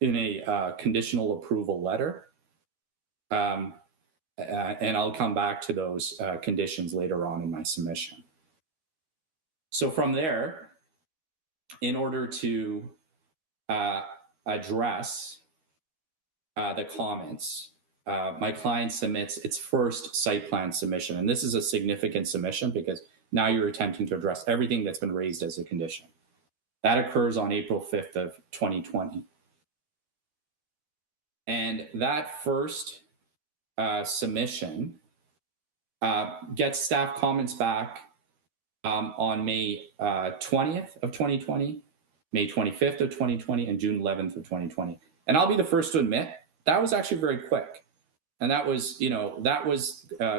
in a conditional approval letter. And I'll come back to those conditions later on in my submission. So from there, in order to address the comments, my client submits its first site plan submission. And this is a significant submission because now you're attempting to address everything that's been raised as a condition. That occurs on April 5th of 2020. And that first submission gets staff comments back on May 20th of 2020, May 25th of 2020, and June 11th of 2020. And I'll be the first to admit, that was actually very quick. And that was,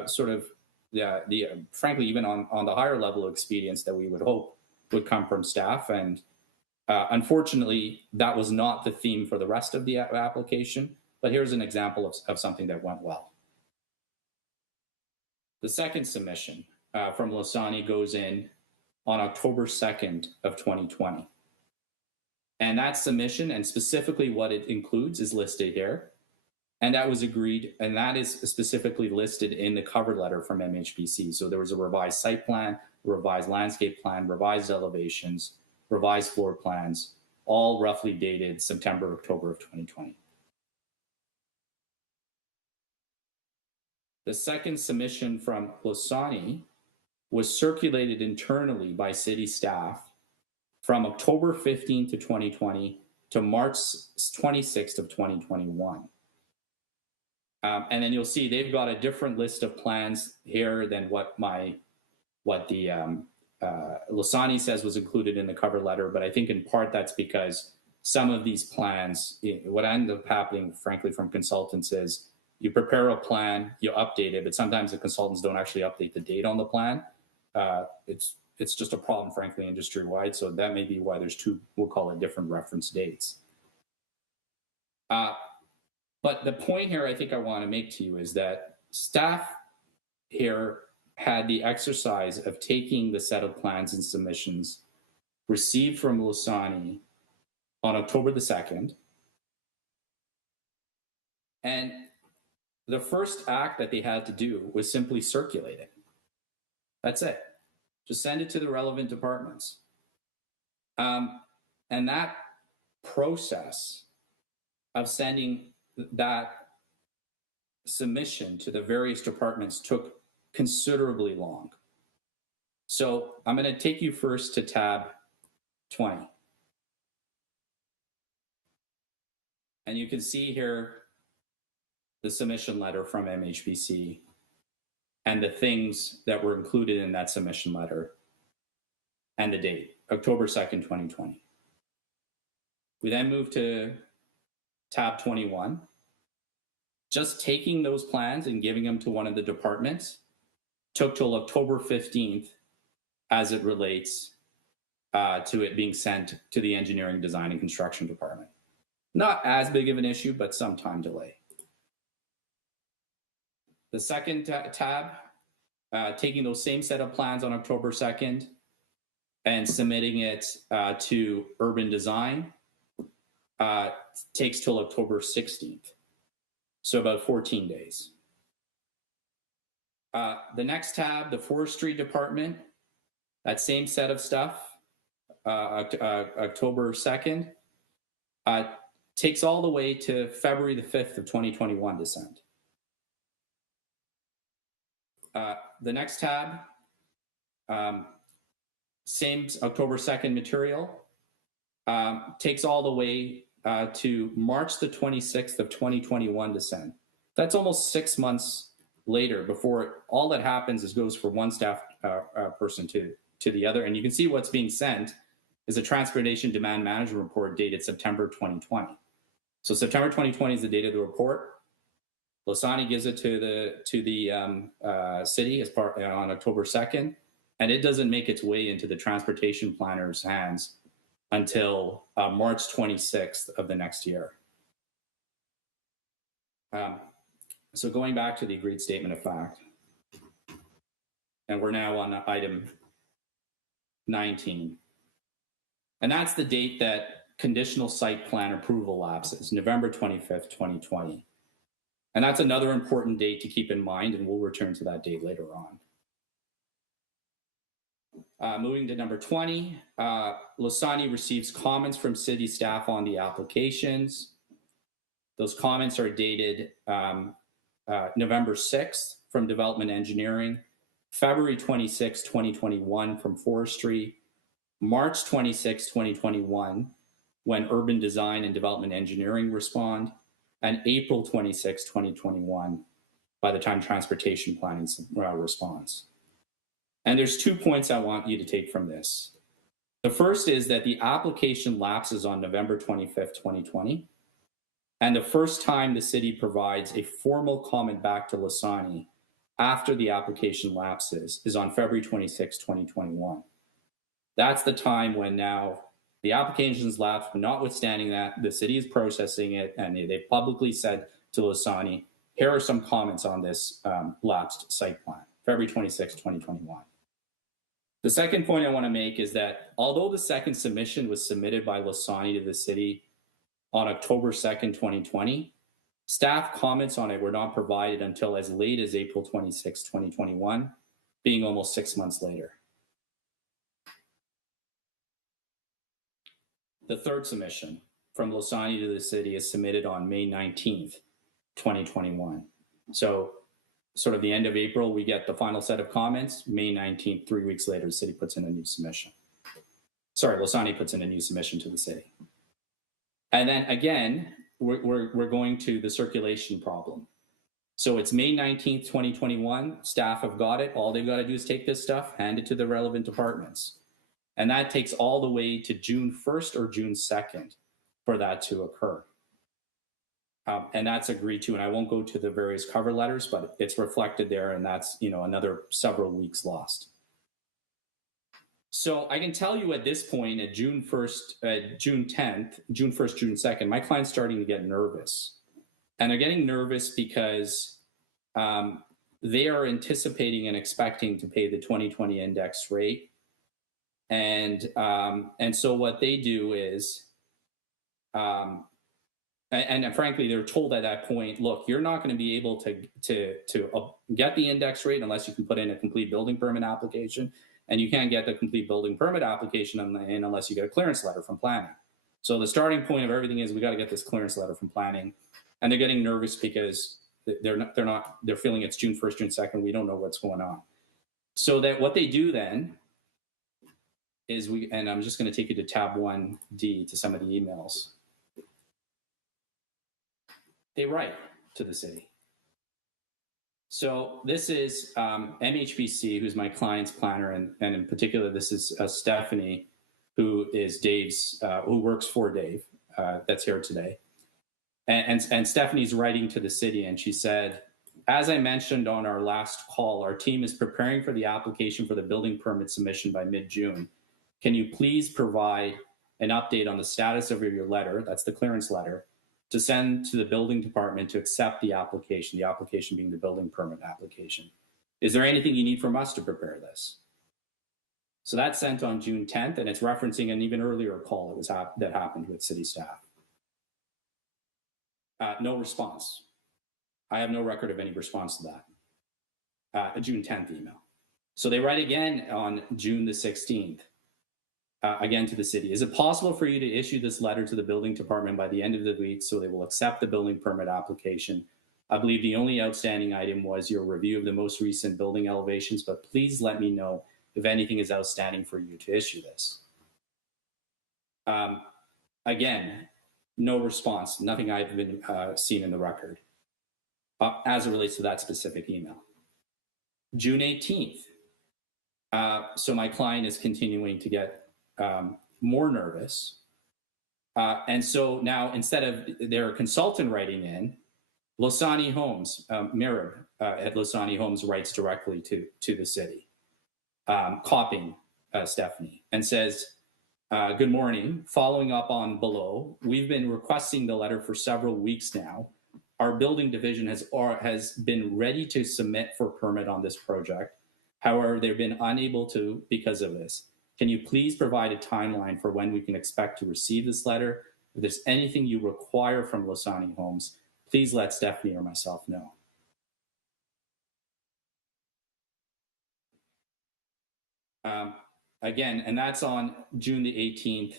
sort of the frankly, even on the higher level of expedience that we would hope would come from staff. And unfortunately, that was not the theme for the rest of the application. But here's an example of something that went well. The second submission from Lasani goes in on October 2nd of 2020. And that submission, and specifically what it includes, is listed here. And that was agreed, and that is specifically listed in the cover letter from MHBC. So there was a revised site plan, a revised landscape plan, revised elevations, revised floor plans, all roughly dated September, October of 2020. The second submission from Lasani was circulated internally by city staff from October 15th of 2020 to March 26th of 2021. And then you'll see they've got a different list of plans here than what the Lasani says was included in the cover letter. But I think in part that's because some of these plans, what ended up happening, frankly, from consultants is you prepare a plan, you update it, but sometimes the consultants don't actually update the date on the plan. It's just a problem, frankly, industry-wide. So that may be why there's 2, we'll call it different reference dates. But the point here I think I want to make to you is that staff here had the exercise of taking the set of plans and submissions received from Lasani on October the 2nd And the first act that they had to do was simply circulate it. That's it. Just send it to the relevant departments. And that process of sending that submission to the various departments took considerably long. So I'm going to take you first to tab 20. And you can see here the submission letter from MHBC and the things that were included in that submission letter and the date, October 2nd, 2020. We then move to tab 21. Just taking those plans and giving them to one of the departments took till October 15th as it relates to it being sent to the engineering, design, and construction department. Not as big of an issue, but some time delay. The second tab, taking those same set of plans on October 2nd and submitting it to urban design takes till October 16th. So about 14 days. The next tab, the forestry department, that same set of stuff, October 2nd, takes all the way to February the 5th of 2021 to send. The next tab, same October 2nd material, takes all the way to March the 26th of 2021 to send. That's almost 6 months later before all that happens is goes from one staff person to the other. And you can see what's being sent is a transportation demand management report dated September 2020. So September 2020 is the date of the report. Losani gives it to the city as part on October 2nd, and it doesn't make its way into the transportation planner's hands until March 26th of the next year. So going back to the agreed statement of fact, and we're now on item 19. And that's the date that conditional site plan approval lapses, November 25th, 2020. And that's another important date to keep in mind, and we'll return to that date later on. Moving to number 20, Losani receives comments from city staff on the applications. Those comments are dated November 6th from Development Engineering, February 26, 2021 from Forestry, March 26, 2021 when Urban Design and Development Engineering respond, and April 26, 2021 by the time Transportation Planning responds. And there's 2 points I want you to take from this. The first is that the application lapses on November 25th, 2020. And the first time the city provides a formal comment back to Losani after the application lapses is on February 26, 2021. That's the time when now the application's lapsed, but notwithstanding that, the city is processing it, and they've publicly said to Losani, here are some comments on this lapsed site plan, February 26, 2021. The second point I want to make is that although the second submission was submitted by Losani to the city on October 2nd, 2020, staff comments on it were not provided until as late as April 26, 2021, being almost 6 months later. The third submission from Losani to the city is submitted on May 19th, 2021. So sort of the end of April, we get the final set of comments. May 19th, 3 weeks later, the city puts in a new submission. Sorry, Losani puts in a new submission to the city. And then again, we're going to the circulation problem. So it's May 19th, 2021. Staff have got it. All they've got to do is take this stuff, hand it to the relevant departments. And that takes all the way to June 1st or June 2nd for that to occur. And that's agreed to. And I won't go to the various cover letters, but it's reflected there. And that's, another several weeks lost. So I can tell you at this point at June 1st, June 10th, June 1st, June 2nd, my client's starting to get nervous. And they're getting nervous because they are anticipating and expecting to pay the 2020 index rate. And so what they do is and frankly, they're told at that point, look, you're not going to be able to get the index rate unless you can put in a complete building permit application, and you can't get the complete building permit application in unless you get a clearance letter from planning. So the starting point of everything is we got to get this clearance letter from planning, and they're getting nervous because they're feeling it's June 1st, June 2nd. We don't know what's going on. So that what they do then is and I'm just going to take you to tab 1D to some of the emails. They write to the city. So this is MHBC, who's my client's planner, and in particular, this is Stephanie, who is Dave's, who works for Dave, that's here today. And Stephanie's writing to the city, and she said, as I mentioned on our last call, our team is preparing for the application for the building permit submission by mid-June. Can you please provide an update on the status of your letter, that's the clearance letter, to send to the building department to accept the application being the building permit application. Is there anything you need from us to prepare this? So that's sent on June 10th, and it's referencing an even earlier call that happened with city staff. No response. I have no record of any response to that. A June 10th email. So they write again on June the 16th. Again to the city. Is it possible for you to issue this letter to the building department by the end of the week so they will accept the building permit application? I believe the only outstanding item was your review of the most recent building elevations, but please let me know if anything is outstanding for you to issue this. Again, no response, nothing I've been seen in the record as it relates to that specific email. June 18th. So my client is continuing to get more nervous. And so now instead of their consultant writing in, Losani Homes, Mirab at Losani Homes writes directly to the city, copying Stephanie, and says, good morning, following up on below, we've been requesting the letter for several weeks now. Our building division has been ready to submit for permit on this project. However, they've been unable to because of this. Can you please provide a timeline for when we can expect to receive this letter? If there's anything you require from Losani Homes, please let Stephanie or myself know. Again, and that's on June the 18th.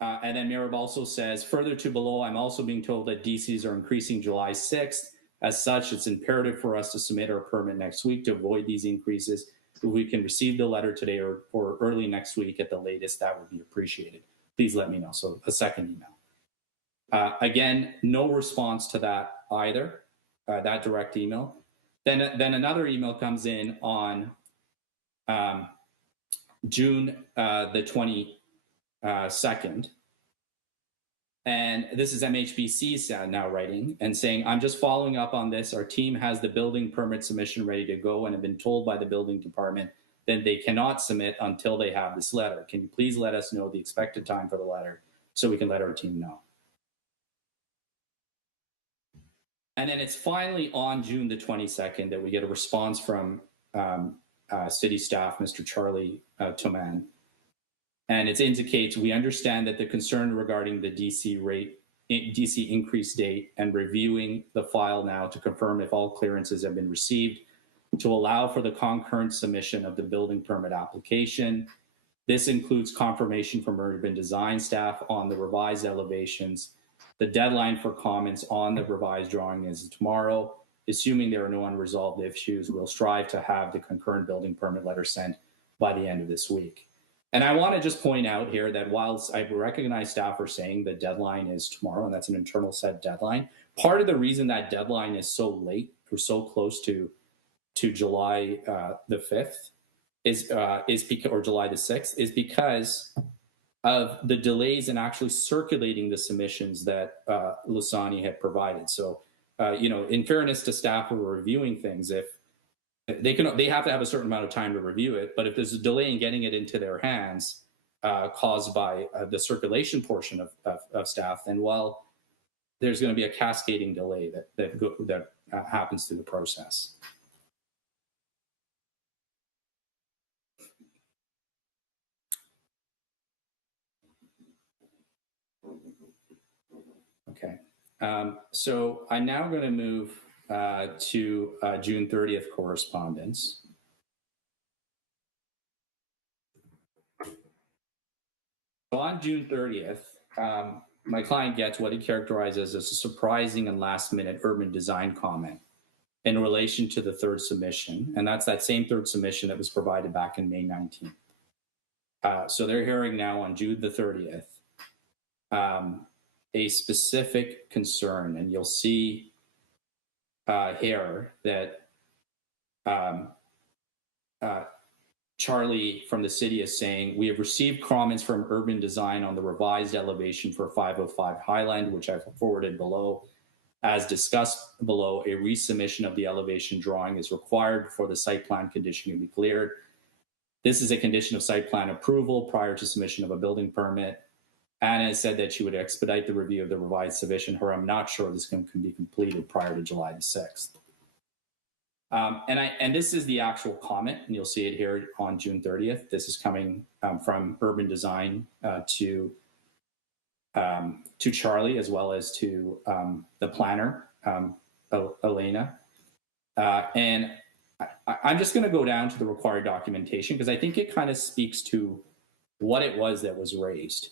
And then Mirab also says, further to below, I'm also being told that DCs are increasing July 6th. As such, it's imperative for us to submit our permit next week to avoid these increases. If we can receive the letter today or early next week at the latest, that would be appreciated. Please let me know. So a second email. Again, no response to that either, that direct email. Then another email comes in on June the 22nd. And this is MHBC now writing and saying, I'm just following up on this. Our team has the building permit submission ready to go and have been told by the building department that they cannot submit until they have this letter. Can you please let us know the expected time for the letter so we can let our team know? And then it's finally on June the 22nd that we get a response from city staff, Mr. Charlie Toman. And it indicates we understand that the concern regarding the DC increase date and reviewing the file now to confirm if all clearances have been received to allow for the concurrent submission of the building permit application. This includes confirmation from urban design staff on the revised elevations. The deadline for comments on the revised drawing is tomorrow. Assuming there are no unresolved issues, we'll strive to have the concurrent building permit letter sent by the end of this week. And I want to just point out here that whilst I recognize staff are saying the deadline is tomorrow, and that's an internal set deadline, part of the reason that deadline is so late or so close to July the 5th is because, or July the 6th, is because of the delays in actually circulating the submissions that Losani had provided. So, in fairness to staff who are reviewing things, if they have to have a certain amount of time to review it, but if there's a delay in getting it into their hands caused by the circulation portion of staff, then well, there's going to be a cascading delay that happens through the process. So I'm now going to move to June 30th correspondence. So on June 30th, my client gets what he characterizes as a surprising and last-minute urban design comment in relation to the third submission, and that's that same third submission that was provided back in May 19th. So they're hearing now on June the 30th a specific concern, and you'll see here that Charlie from the city is saying, we have received comments from urban design on the revised elevation for 505 Highland, which I've forwarded below. As discussed below, a resubmission of the elevation drawing is required before the site plan condition can be cleared. This is a condition of site plan approval prior to submission of a building permit. Anna has said that she would expedite the review of the revised submission. I'm not sure this can be completed prior to July the 6th. And this is the actual comment, and you'll see it here on June 30th. This is coming from urban design to Charlie, as well as to the planner, Elena. And I'm just going to go down to the required documentation because I think it kind of speaks to what it was that was raised.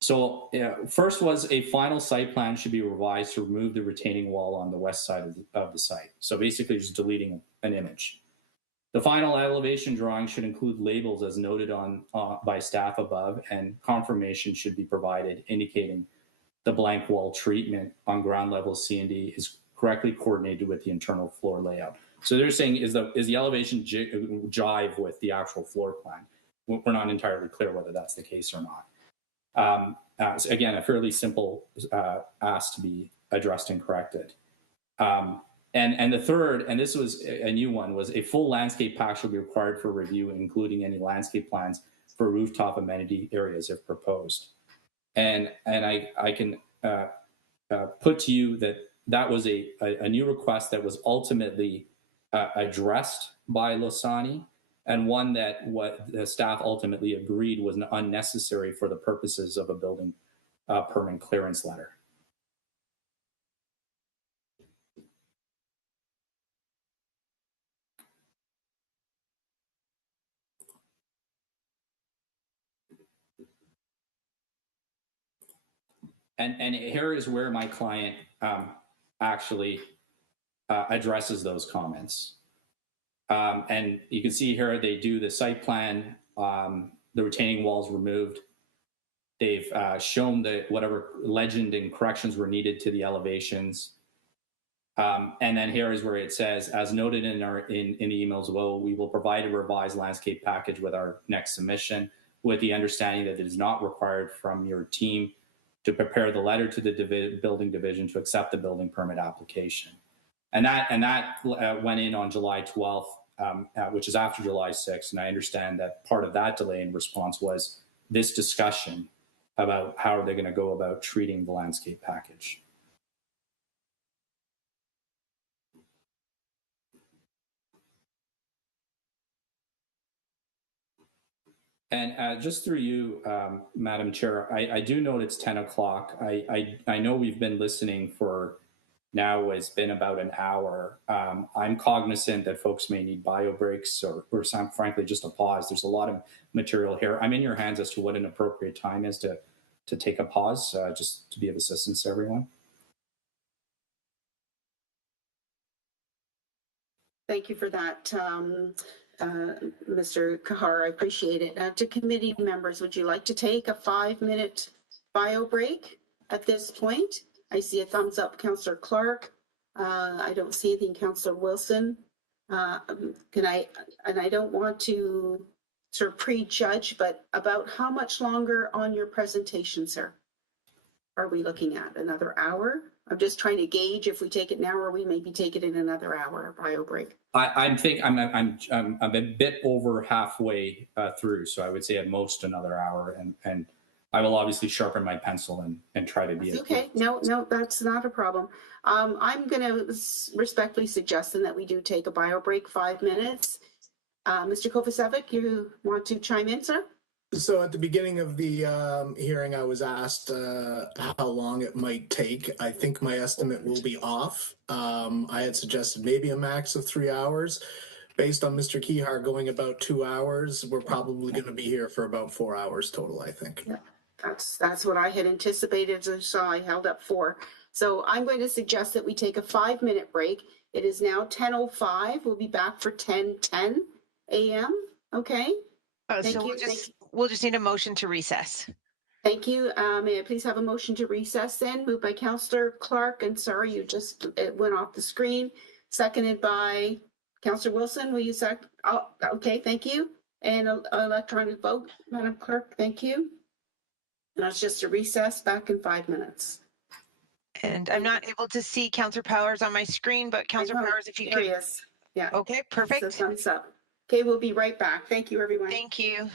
So first was a final site plan should be revised to remove the retaining wall on the west side of the site. So basically just deleting an image. The final elevation drawing should include labels as noted on by staff above, and confirmation should be provided indicating the blank wall treatment on ground level C and D is correctly coordinated with the internal floor layout. So they're saying, is the elevation jive with the actual floor plan? We're not entirely clear whether that's the case or not. So again, a fairly simple ask to be addressed and corrected. And the third, and this was a new one, was a full landscape pack should be required for review, including any landscape plans for rooftop amenity areas if proposed. And I can put to you that that was a new request that was ultimately addressed by Losani, and one that what the staff ultimately agreed was unnecessary for the purposes of a building permit clearance letter. And here is where my client actually addresses those comments. And you can see here they do the site plan, the retaining walls removed. They've shown that whatever legend and corrections were needed to the elevations. And then here is where it says, as noted in the emails, well, we will provide a revised landscape package with our next submission, with the understanding that it is not required from your team to prepare the letter to the building division to accept the building permit application. And that went in on July 12th, which is after July 6th. And I understand that part of that delay in response was this discussion about how are they going to go about treating the landscape package. And just through you, Madam Chair, I do note it's 10 o'clock. I know we've been listening for now, it's been about an hour. I'm cognizant that folks may need bio breaks or some, frankly, just a pause. There's a lot of material here. I'm in your hands as to what an appropriate time is to take a pause, just to be of assistance to everyone. Thank you for that, Mr. Kahar. I appreciate it. To committee members, would you like to take a 5-minute bio break at this point? I see a thumbs up, Councillor Clark. I don't see anything, Councillor Wilson. And I don't want to sort of prejudge, but about how much longer on your presentation, sir? Are we looking at another hour? I'm just trying to gauge if we take it now or we maybe take it in another hour, a bio break. I'm a bit over halfway through, so I would say at most another hour, and I will obviously sharpen my pencil and try to be okay. No, that's not a problem. I'm going to respectfully suggest that we do take a bio break, 5 minutes. Mr. Kovacevic, you want to chime in, sir? So at the beginning of the hearing, I was asked how long it might take. I think my estimate will be off. I had suggested maybe a max of 3 hours. Based on Mr. Kehar going about 2 hours, we're probably going to be here for about 4 hours total, I think. Yeah, that's what I had anticipated. So I held up 4. So I'm going to suggest that we take a 5-minute break. It is now 10:05. We'll be back for 10:10 a.m. Okay. Thank So you. we'll just need a motion to recess. Thank you. May I please have a motion to recess then? Moved by Councillor Clark, and sorry, it went off the screen. Seconded by Councillor Wilson. Will you second? Oh, okay, thank you. And electronic vote, Madam Clerk, thank you. And that's just a recess, back in 5 minutes. And I'm not able to see Councillor Powers on my screen, but Councillor Powers, if you There he could. is. Yeah. Okay, perfect. So thumbs up. Okay, we'll be right back. Thank you, everyone. Thank you.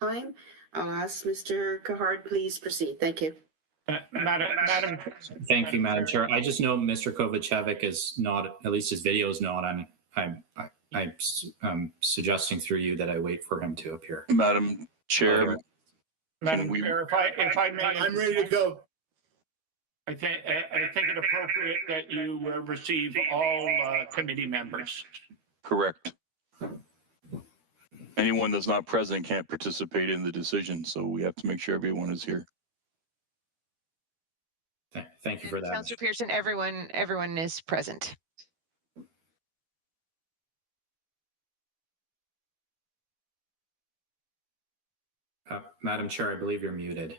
time. I'll ask Mr. Cahard, please proceed. Thank you. Madam. Thank you, Madam Chair. I just know Mr. Kovacevic is not, at least his video is not. I'm suggesting through you that I wait for him to appear. Madam Chair, Madam Chair, if I may, I'm ready to go. I think it appropriate that you receive all committee members. correct. Anyone that's not present can't participate in the decision, so we have to make sure everyone is here. Thank you for that. Councillor Pearson, everyone is present. Madam Chair, I believe you're muted.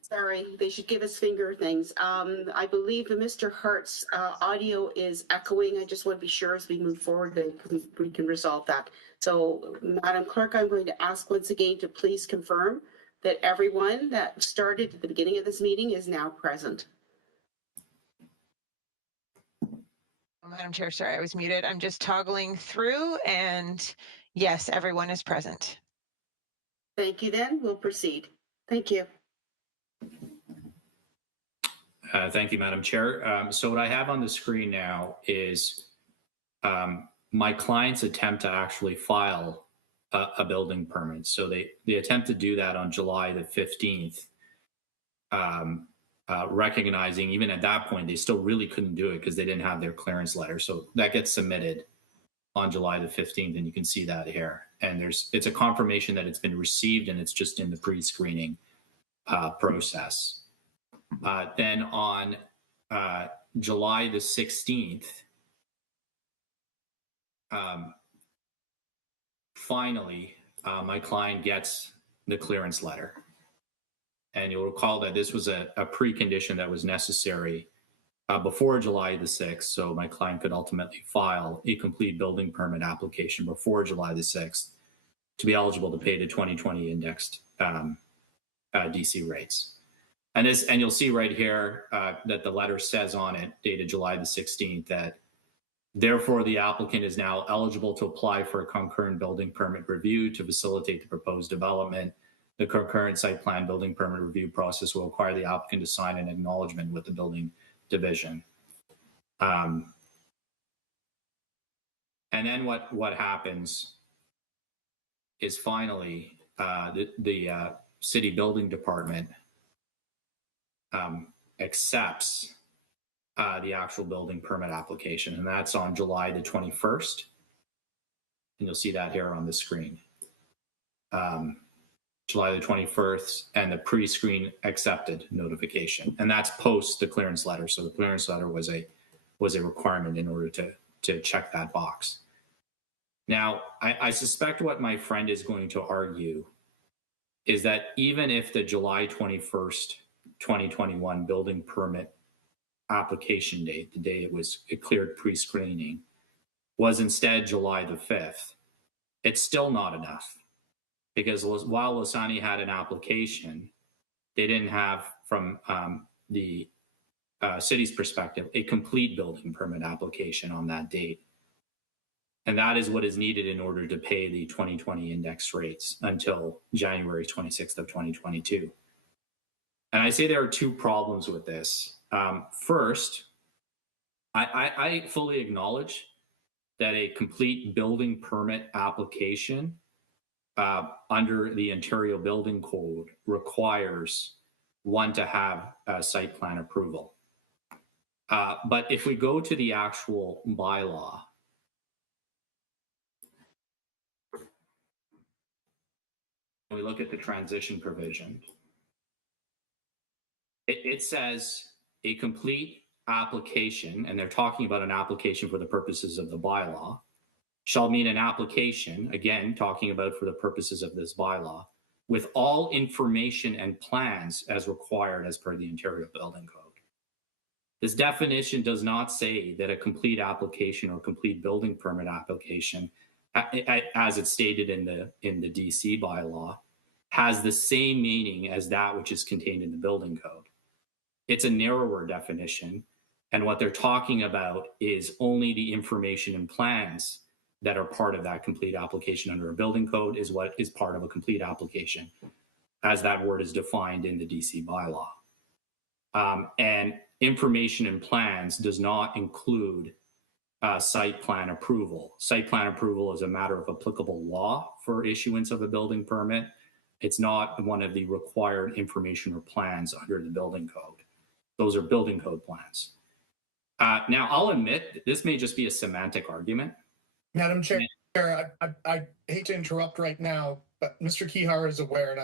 Sorry, they should give us finger things. I believe that Mr. Hart's audio is echoing. I just want to be sure as we move forward that we can resolve that. So, Madam Clerk, I'm going to ask once again to please confirm that everyone that started at the beginning of this meeting is now present. Madam Chair, sorry, I was muted. I'm just toggling through, and yes, everyone is present. Thank you then. We'll proceed. Thank you. Thank you, Madam Chair. So what I have on the screen now is my client's attempt to actually file a building permit. So they attempt to do that on July the 15th, recognizing even at that point, they still really couldn't do it because they didn't have their clearance letter. So that gets submitted on July the 15th, and you can see that here. And it's a confirmation that it's been received and it's just in the pre-screening process. Then on July the 16th, finally, my client gets the clearance letter. And you'll recall that this was a precondition that was necessary before July the 6th, so my client could ultimately file a complete building permit application before July the 6th to be eligible to pay the 2020 indexed DC rates. And you'll see right here that the letter says on it, dated July the 16th, that therefore the applicant is now eligible to apply for a concurrent building permit review to facilitate the proposed development. The concurrent site plan building permit review process will require the applicant to sign an acknowledgement with the building division. And then what happens is finally the city building department accepts the actual building permit application, and that's on July the 21st. And you'll see that here on the screen. July the 21st, and the pre-screen accepted notification, and that's post the clearance letter. So the clearance letter was a requirement in order to check that box. Now, I suspect what my friend is going to argue is that even if the July 21st, 2021 building permit application date, the day it cleared pre-screening, was instead July the 5th, it's still not enough. Because while Lasani had an application, they didn't have, from the city's perspective, a complete building permit application on that date. And that is what is needed in order to pay the 2020 index rates until January 26th of 2022. And I say there are two problems with this. First, I fully acknowledge that a complete building permit application under the Ontario Building Code requires one to have a site plan approval. But if we go to the actual bylaw, and we look at the transition provision, it says a complete application, and they're talking about an application for the purposes of the bylaw, shall mean an application, again, talking about for the purposes of this bylaw, with all information and plans as required as per the Ontario Building Code. This definition does not say that a complete application or complete building permit application, as it's stated in the DC bylaw, has the same meaning as that which is contained in the building code. It's a narrower definition, and what they're talking about is only the information and plans that are part of that complete application under a building code is what is part of a complete application, as that word is defined in the DC bylaw. And information and plans does not include site plan approval. Site plan approval is a matter of applicable law for issuance of a building permit. It's not one of the required information or plans under the building code. Those are building code plans. Now, I'll admit this may just be a semantic argument. Madam Chair, I hate to interrupt right now, but Mr. Kihar is aware, and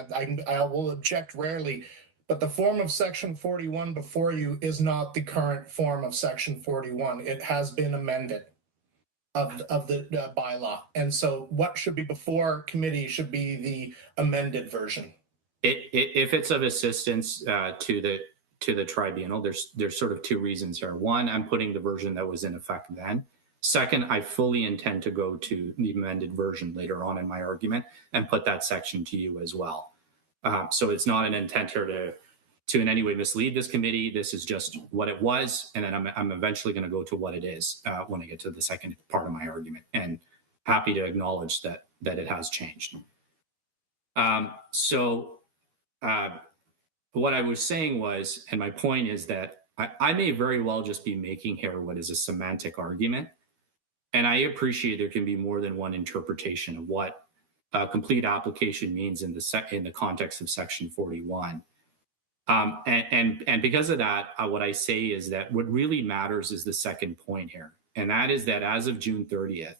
I will object rarely, but the form of Section 41 before you is not the current form of Section 41. It has been amended of the bylaw. And so what should be before committee should be the amended version. If it's of assistance to the tribunal, there's sort of two reasons here. One, I'm putting the version that was in effect then. Second, I fully intend to go to the amended version later on in my argument and put that section to you as well. So it's not an intent here to in any way mislead this committee. This is just what it was, and then I'm eventually going to go to what it is when I get to the second part of my argument, and happy to acknowledge that it has changed. What I was saying was, and my point is that I may very well just be making here what is a semantic argument. And I appreciate there can be more than one interpretation of what a complete application means in the context of Section 41. And because of that, what I say is that what really matters is the second point here. And that is that as of June 30th,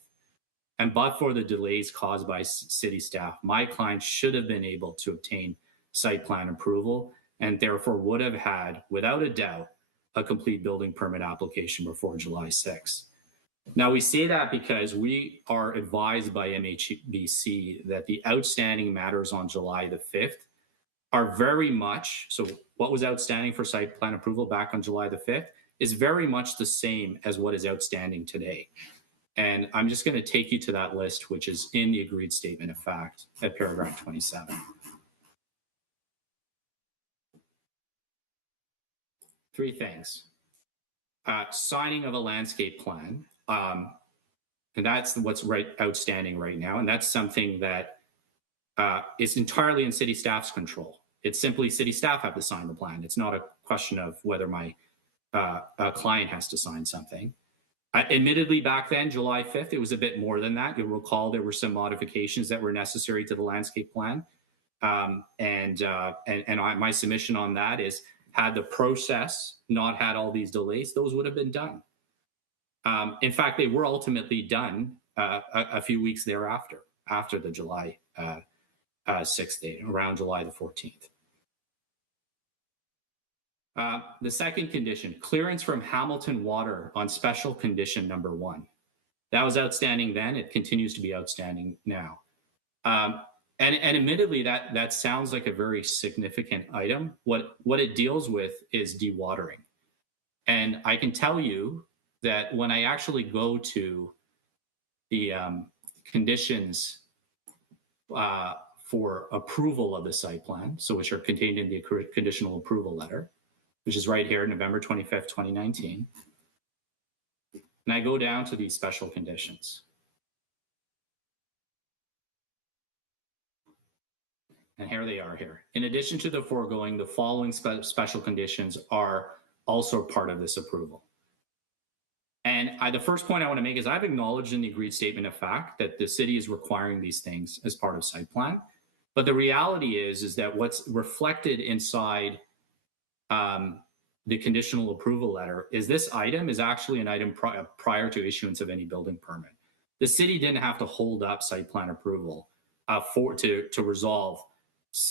and but for the delays caused by city staff, my client should have been able to obtain site plan approval and therefore would have had, without a doubt, a complete building permit application before July 6th. Now, we say that because we are advised by MHBC that the outstanding matters on July the 5th are very much, so what was outstanding for site plan approval back on July the 5th is very much the same as what is outstanding today. And I'm just going to take you to that list, which is in the agreed statement of fact at paragraph 27. Three things. Signing of a landscape plan. And that's what's outstanding right now. And that's something that is entirely in city staff's control. It's simply city staff have to sign the plan. It's not a question of whether my client has to sign something. Admittedly, back then, July 5th, it was a bit more than that. You'll recall there were some modifications that were necessary to the landscape plan. My submission on that is, had the process not had all these delays, those would have been done. In fact, they were ultimately done a few weeks thereafter, after the July 6th date, around July the 14th. The second condition, clearance from Hamilton Water on special condition number 1. That was outstanding then. It continues to be outstanding now. And admittedly, that sounds like a very significant item. What it deals with is dewatering. And I can tell you that when I actually go to the conditions for approval of the site plan, so which are contained in the conditional approval letter, which is right here, November 25th, 2019. And I go down to these special conditions. And here they are here. In addition to the foregoing, the following special conditions are also part of this approval. And the first point I want to make is I've acknowledged in the agreed statement of fact that the city is requiring these things as part of site plan. But the reality is that what's reflected inside the conditional approval letter is this item is actually an item prior to issuance of any building permit. The city didn't have to hold up site plan approval to resolve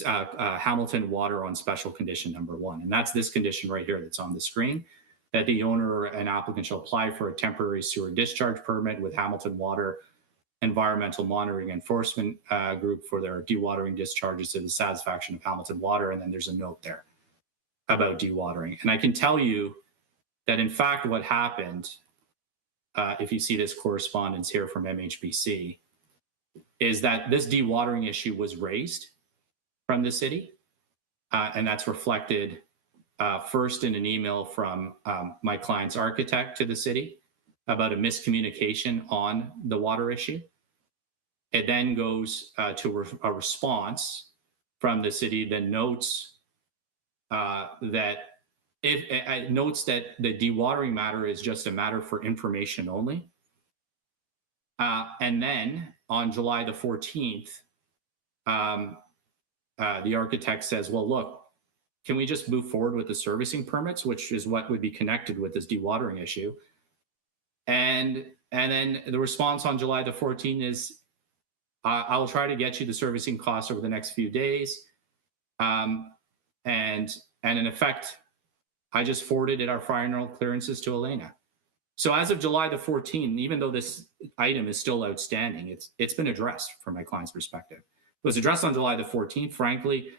Hamilton Water on special condition number 1. And that's this condition right here that's on the screen, that the owner and applicant shall apply for a temporary sewer discharge permit with Hamilton Water Environmental Monitoring Enforcement Group for their dewatering discharges to the satisfaction of Hamilton Water. And then there's a note there about dewatering. And I can tell you that in fact what happened, if you see this correspondence here from MHBC, is that this dewatering issue was raised from the city. And that's reflected first in an email from my client's architect to the city, about a miscommunication on the water issue. It then goes to a response from the city that notes that notes that the dewatering matter is just a matter for information only. And then on July the 14th, the architect says, well, look, can we just move forward with the servicing permits, which is what would be connected with this dewatering issue? And then the response on July the 14th is, I'll try to get you the servicing costs over the next few days. And in effect, I just forwarded our final clearances to Elena. So as of July the 14th, even though this item is still outstanding, it's been addressed from my client's perspective. It was addressed on July the 14th. Frankly,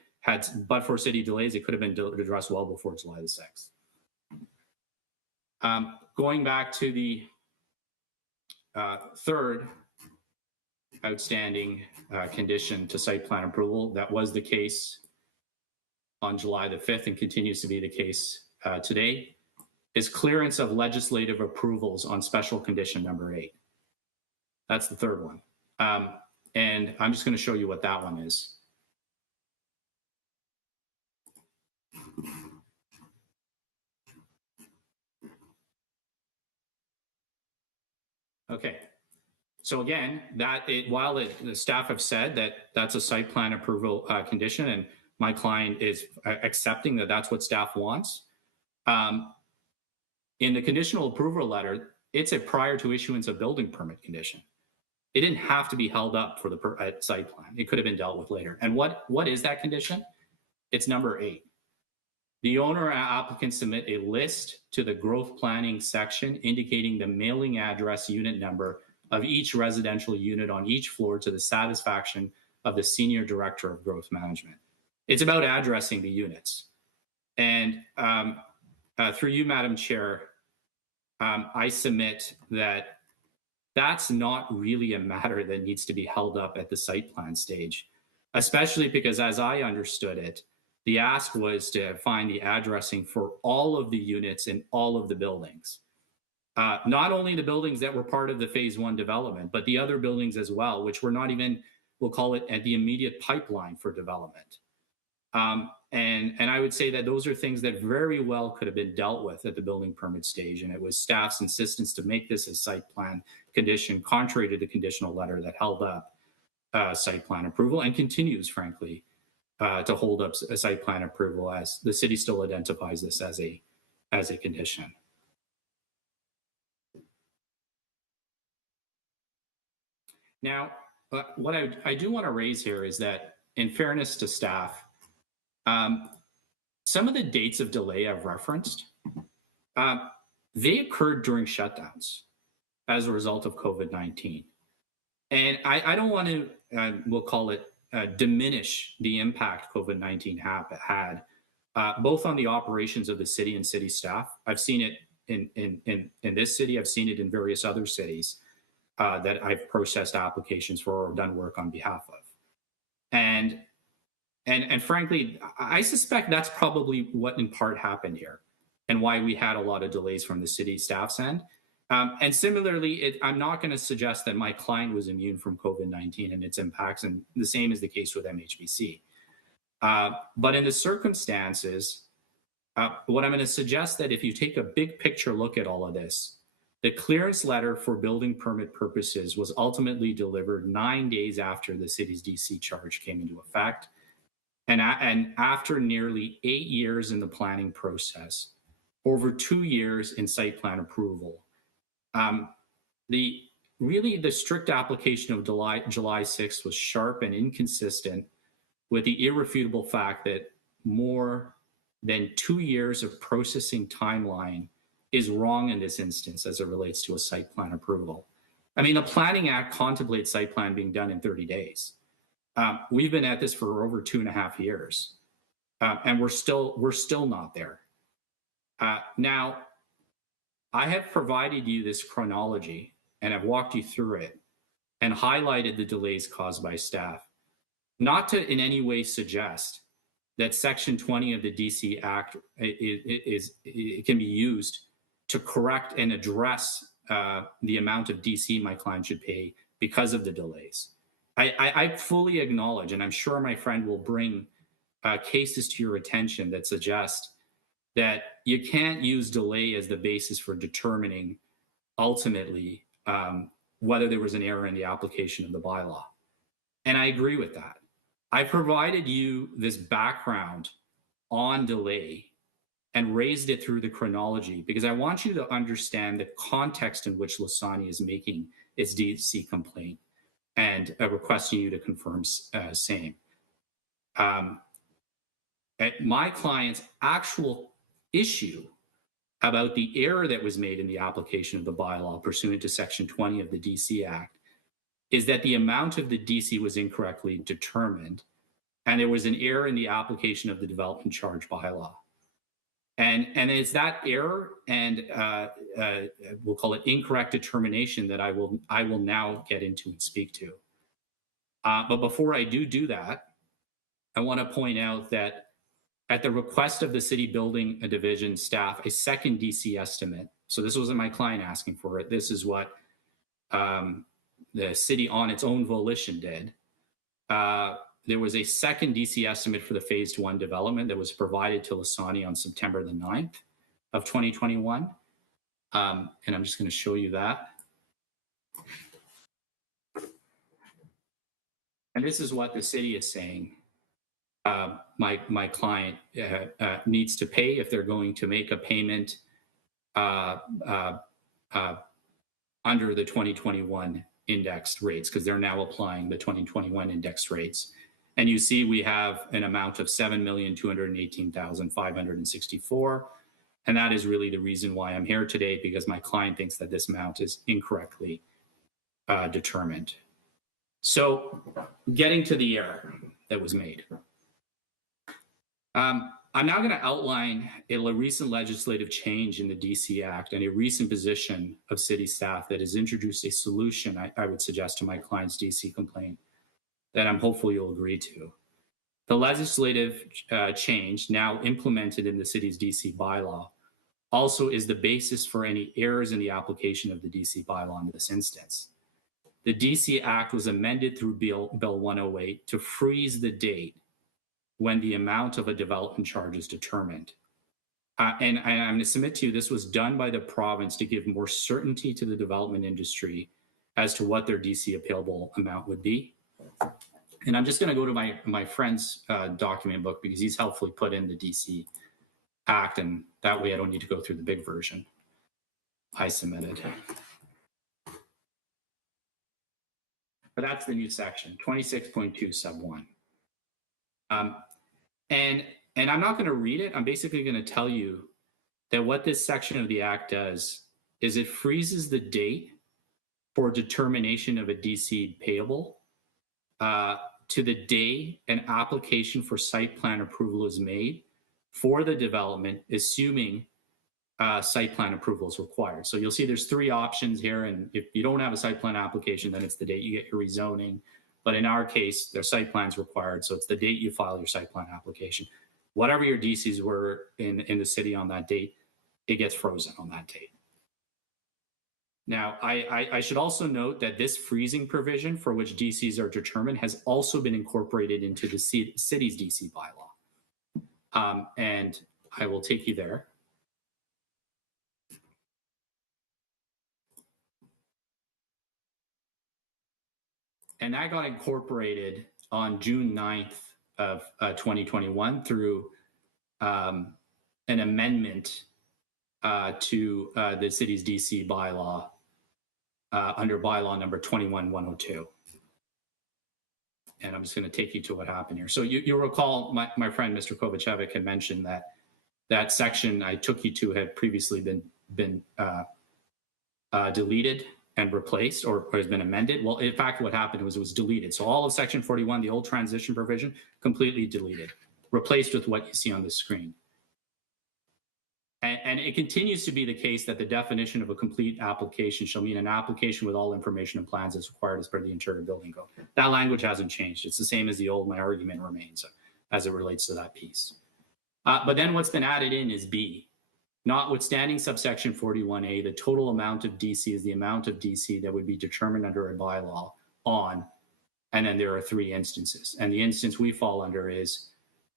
but for city delays, it could have been addressed well before July the 6th. Going back to the third outstanding condition to site plan approval, that was the case on July the 5th and continues to be the case today, is clearance of legislative approvals on special condition number 8. That's the third one. And I'm just going to show you what that one is. Okay. So again, while the staff have said that that's a site plan approval condition, and my client is accepting that that's what staff wants, in the conditional approval letter, it's a prior to issuance of building permit condition. It didn't have to be held up for the site plan. It could have been dealt with later. And what is that condition? It's number 8. The owner or applicant submit a list to the growth planning section indicating the mailing address, unit number of each residential unit on each floor to the satisfaction of the Senior Director of Growth Management. It's about addressing the units. And through you, Madam Chair, I submit that that's not really a matter that needs to be held up at the site plan stage, especially because as I understood it, the ask was to find the addressing for all of the units in all of the buildings. Not only the buildings that were part of the phase 1 development, but the other buildings as well, which were not even, we'll call it, at the immediate pipeline for development. And I would say that those are things that very well could have been dealt with at the building permit stage. And it was staff's insistence to make this a site plan condition, contrary to the conditional letter that held up site plan approval and continues, frankly, to hold up a site plan approval, as the city still identifies this as a condition. Now, what I do want to raise here is that, in fairness to staff, some of the dates of delay I've referenced, they occurred during shutdowns as a result of COVID-19. And I don't want to, we'll call it, diminish the impact COVID-19 had, both on the operations of the city and city staff. I've seen it in this city. I've seen it in various other cities that I've processed applications for or done work on behalf of. And frankly, I suspect that's probably what in part happened here and why we had a lot of delays from the city staff's end. And similarly, I'm not going to suggest that my client was immune from COVID-19 and its impacts, and the same is the case with MHBC. But in the circumstances, what I'm going to suggest that if you take a big picture look at all of this, the clearance letter for building permit purposes was ultimately delivered 9 days after the city's DC charge came into effect. And after nearly 8 years in the planning process, over 2 years in site plan approval, the strict application of July 6th was sharp and inconsistent with the irrefutable fact that more than 2 years of processing timeline is wrong in this instance as it relates to a site plan approval. I mean, the Planning Act contemplates site plan being done in 30 days. We've been at this for over 2.5 years, and we're still not there. Now, I have provided you this chronology, and I've walked you through it and highlighted the delays caused by staff, not to in any way suggest that Section 20 of the DC Act it can be used to correct and address the amount of DC my client should pay because of the delays. I fully acknowledge, and I'm sure my friend will bring cases to your attention that suggest that you can't use delay as the basis for determining ultimately whether there was an error in the application of the bylaw. And I agree with that. I provided you this background on delay and raised it through the chronology because I want you to understand the context in which Lasani is making its DC complaint and requesting you to confirm same. My client's actual issue about the error that was made in the application of the bylaw pursuant to Section 20 of the DC Act is that the amount of the DC was incorrectly determined, and there was an error in the application of the development charge bylaw. And it's that error and we'll call it incorrect determination that I will now get into and speak to. But before I do that, I want to point out that at the request of the City Building Division staff, a second DC estimate. So this wasn't my client asking for it. This is what the city on its own volition did. There was a second DC estimate for the Phase 1 development that was provided to Lasani on September the 9th of 2021. And I'm just going to show you that. And this is what the city is saying my client needs to pay if they're going to make a payment under the 2021 indexed rates, because they're now applying the 2021 indexed rates. And you see we have an amount of $7,218,564. And that is really the reason why I'm here today, because my client thinks that this amount is incorrectly determined. So getting to the error that was made. I'm now going to outline a recent legislative change in the DC Act and a recent position of city staff that has introduced a solution, I would suggest, to my client's DC complaint that I'm hopeful you'll agree to. The legislative change now implemented in the city's DC bylaw also is the basis for any errors in the application of the DC bylaw in this instance. The DC Act was amended through Bill 108 to freeze the date when the amount of a development charge is determined. And I'm going to submit to you, this was done by the province to give more certainty to the development industry as to what their DC appealable amount would be. And I'm just going to go to my friend's document book because he's helpfully put in the DC Act, and that way I don't need to go through the big version I submitted. But that's the new section, 26.2 sub 1. And I'm not going to read it. I'm basically going to tell you that what this section of the Act does is it freezes the date for determination of a DC payable to the day an application for site plan approval is made for the development, assuming site plan approval is required. So you'll see there's three options here. And if you don't have a site plan application, then it's the date you get your rezoning. But in our case, their site plan's required. So it's the date you file your site plan application. Whatever your DCs were in the city on that date, it gets frozen on that date. Now, I should also note that this freezing provision for which DCs are determined has also been incorporated into the city's DC bylaw. And I will take you there. And that got incorporated on June 9th of 2021 through an amendment to the city's DC bylaw under bylaw number 21102. And I'm just going to take you to what happened here. So you'll recall my friend, Mr. Kovacevic, had mentioned that section I took you to had previously been deleted and replaced or has been amended. Well, in fact, what happened was it was deleted. So all of section 41, the old transition provision, completely deleted, replaced with what you see on the screen. And it continues to be the case that the definition of a complete application shall mean an application with all information and plans as required as per the Interior Building Code. That language hasn't changed. It's the same as the old. My argument remains as it relates to that piece. But then what's been added in is B. Notwithstanding subsection 41A, the total amount of DC is the amount of DC that would be determined under a bylaw on, and then there are 3 instances. And the instance we fall under is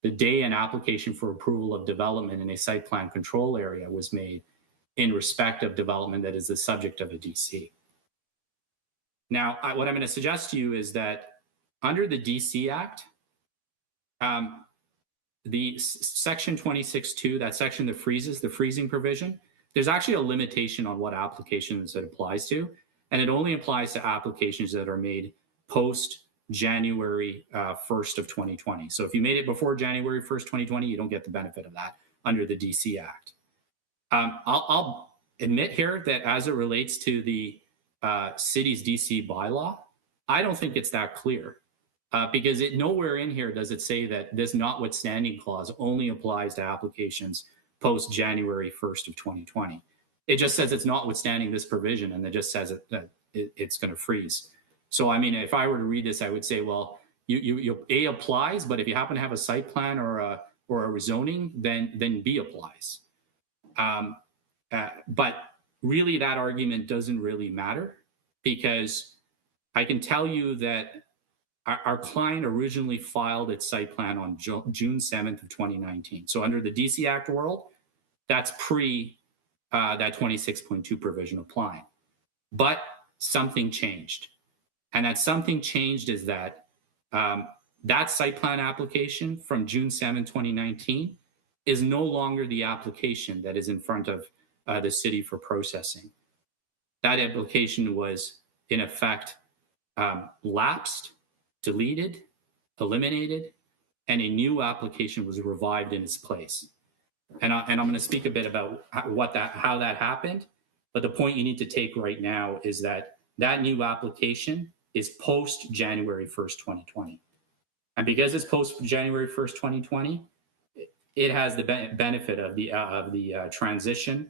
the day an application for approval of development in a site plan control area was made in respect of development that is the subject of a DC. Now, what I'm going to suggest to you is that under the DC Act, the section 26.2, that section that freezes, the freezing provision, there's actually a limitation on what applications it applies to, and it only applies to applications that are made post January 1st of 2020. So if you made it before January 1st, 2020, you don't get the benefit of that under the DC Act. I'll admit here that as it relates to the city's DC bylaw, I don't think it's that clear. Because nowhere in here does it say that this notwithstanding clause only applies to applications post January 1st of 2020. It just says it's notwithstanding this provision, and it just says that it's going to freeze. So, I mean, if I were to read this, I would say, well, A applies, but if you happen to have a site plan or a rezoning, then B applies. But really, that argument doesn't really matter, because I can tell you that our client originally filed its site plan on June 7th of 2019. So under the DC Act world, that's pre that 26.2 provision applying. But something changed. And that something changed is that that site plan application from June 7, 2019 is no longer the application that is in front of the city for processing. That application was in effect lapsed, deleted, eliminated, and a new application was revived in its place. And I'm going to speak a bit about how that happened. But the point you need to take right now is that that new application is post January 1st, 2020. And because it's post January 1st, 2020, it has the benefit of the transition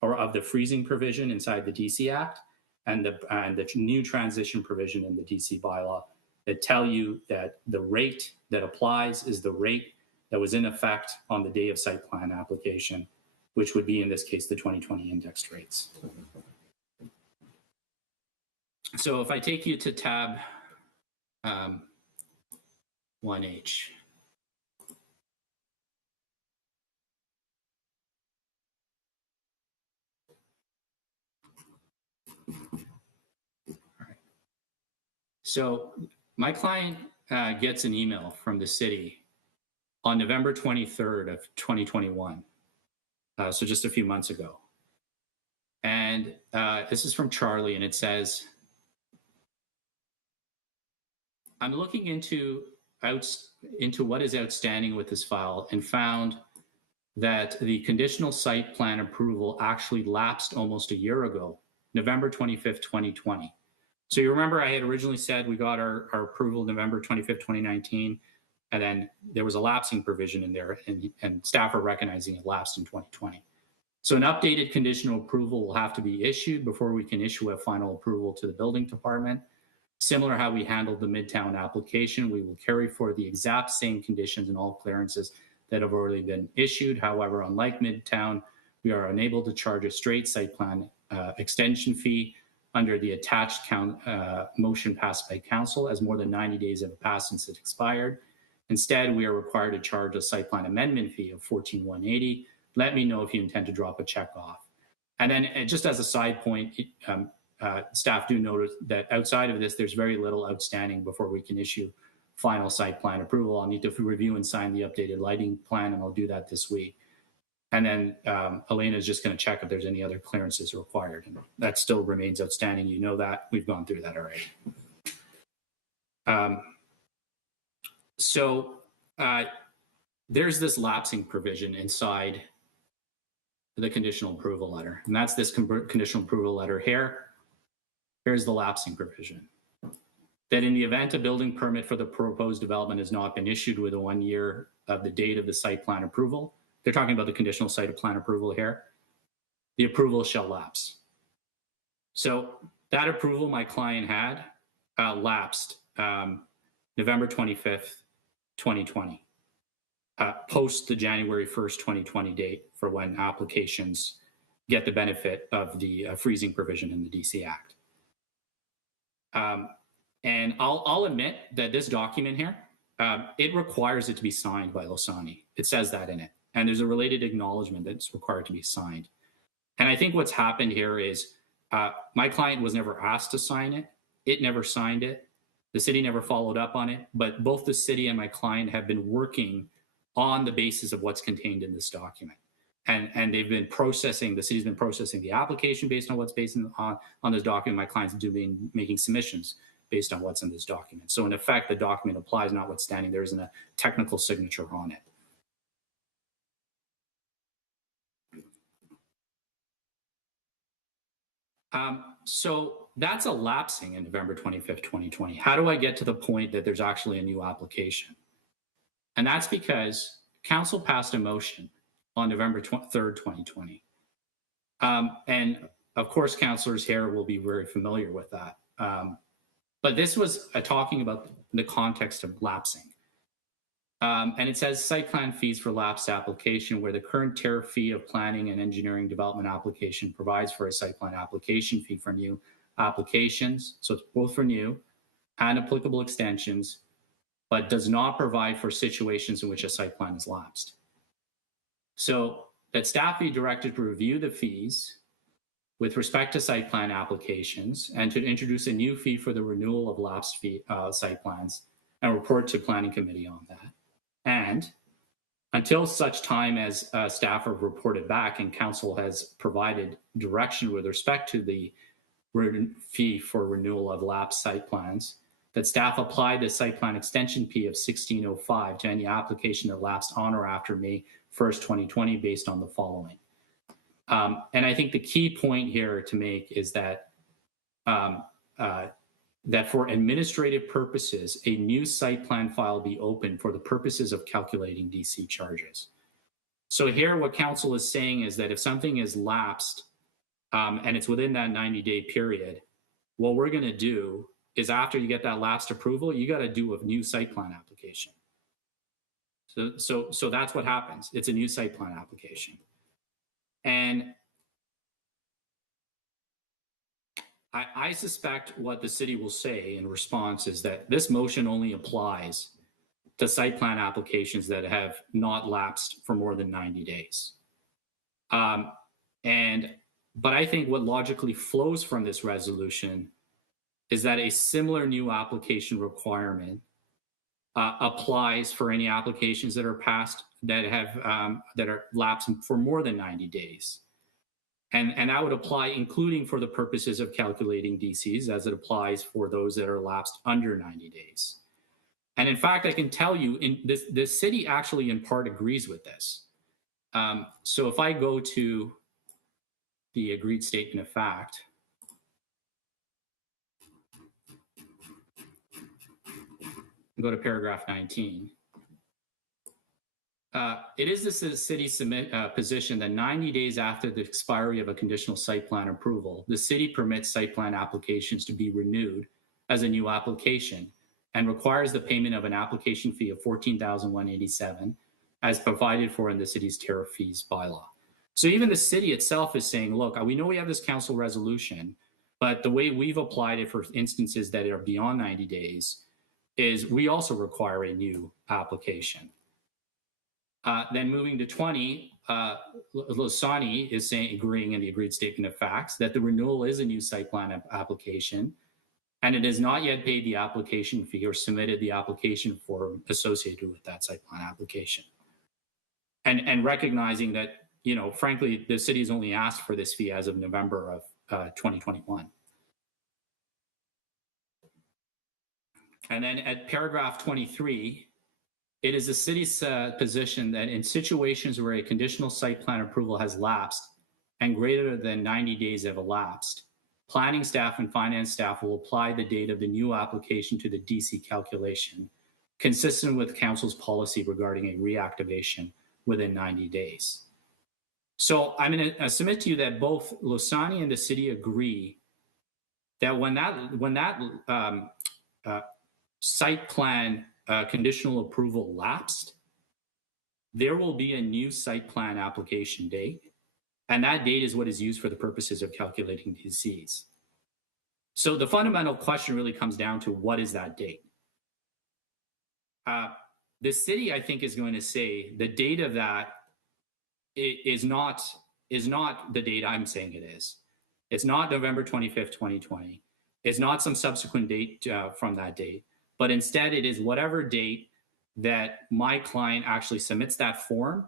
or of the freezing provision inside the DC Act and the new transition provision in the DC bylaw that tell you that the rate that applies is the rate that was in effect on the day of site plan application, which would be in this case the 2020 indexed rates. So if I take you to tab 1H. So my client gets an email from the city on November 23rd of 2021, so just a few months ago. And this is from Charlie, and it says, I'm looking into what is outstanding with this file and found that the conditional site plan approval actually lapsed almost a year ago, November 25th, 2020. So you remember I had originally said we got our approval November 25th, 2019, and then there was a lapsing provision in there, and staff are recognizing it lapsed in 2020. So an updated conditional approval will have to be issued before we can issue a final approval to the building department. Similar how we handled the Midtown application, we will carry forward the exact same conditions and all clearances that have already been issued. However, unlike Midtown, we are unable to charge a straight site plan extension fee under the attached motion passed by council, as more than 90 days have passed since it expired. Instead, we are required to charge a site plan amendment fee of $14,180. Let me know if you intend to drop a check off. And then just as a side point, staff do notice that outside of this, there's very little outstanding before we can issue final site plan approval. I'll need to review and sign the updated lighting plan, and I'll do that this week. And then Elena is just going to check if there's any other clearances required. And that still remains outstanding. You know that. We've gone through that already. So there's this lapsing provision inside the conditional approval letter. And that's this conditional approval letter here. Here's the lapsing provision. That in the event a building permit for the proposed development has not been issued within 1 year of the date of the site plan approval, they're talking about the conditional site plan approval here, the approval shall lapse. So that approval my client had lapsed November 25th, 2020. post the January 1st, 2020 date for when applications get the benefit of the freezing provision in the DC Act. And I'll admit that this document here, it requires it to be signed by Losani. It says that in it. And there's a related acknowledgement that's required to be signed. And I think what's happened here is my client was never asked to sign it. It never signed it. The city never followed up on it. But both the city and my client have been working on the basis of what's contained in this document. And they've been processing, the city's been processing the application based on what's based on this document. My client's making submissions based on what's in this document. So in effect, the document applies notwithstanding there isn't a technical signature on it. So that's elapsing in November 25th, 2020. How do I get to the point that there's actually a new application? And that's because council passed a motion on November 3rd, 2020. And of course, councillors here will be very familiar with that. But this was talking about the context of lapsing. And it says site plan fees for lapsed application, where the current tariff fee of planning and engineering development application provides for a site plan application fee for new applications. So it's both for new and applicable extensions, but does not provide for situations in which a site plan is lapsed. So that staff be directed to review the fees with respect to site plan applications and to introduce a new fee for the renewal of lapsed site plans and report to planning committee on that. And until such time as staff have reported back and council has provided direction with respect to the fee for renewal of lapsed site plans, that staff apply the site plan extension fee of $16.05 to any application that lapsed on or after May 1st, 2020, based on the following. And I think the key point here to make is that that for administrative purposes, a new site plan file be open for the purposes of calculating DC charges. So here what council is saying is that if something is lapsed and it's within that 90-day period, what we're going to do is after you get that lapsed approval, you got to do a new site plan application. So that's what happens. It's a new site plan application. And I suspect what the city will say in response is that this motion only applies to site plan applications that have not lapsed for more than 90 days. But I think what logically flows from this resolution is that a similar new application requirement applies for any applications that are passed that have that are lapsed for more than 90 days. And that would apply including for the purposes of calculating DCs as it applies for those that are lapsed under 90 days. And in fact, I can tell you the city actually in part agrees with this. So if I go to the agreed statement of fact, go to paragraph 19. It is the city's position that 90 days after the expiry of a conditional site plan approval, the city permits site plan applications to be renewed as a new application and requires the payment of an application fee of $14,187 as provided for in the city's tariff fees bylaw. So even the city itself is saying, look, we know we have this council resolution, but the way we've applied it for instances that are beyond 90 days is we also require a new application. Then moving to 20, Losani is agreeing in the agreed statement of facts that the renewal is a new site plan application, and it has not yet paid the application fee or submitted the application form associated with that site plan application. And recognizing that, you know, frankly, the city has only asked for this fee as of November of 2021. And then at paragraph 23, it is the city's position that in situations where a conditional site plan approval has lapsed and greater than 90 days have elapsed, planning staff and finance staff will apply the date of the new application to the DC calculation, consistent with council's policy regarding a reactivation within 90 days. So I'm going to submit to you that both Losani and the city agree that when that site plan conditional approval lapsed, there will be a new site plan application date, and that date is what is used for the purposes of calculating DCs. So the fundamental question really comes down to, what is that date? The city, I think, is going to say the date of that is not the date I'm saying it is. It's not November 25th, 2020. It's not some subsequent date from that date, but instead it is whatever date that my client actually submits that form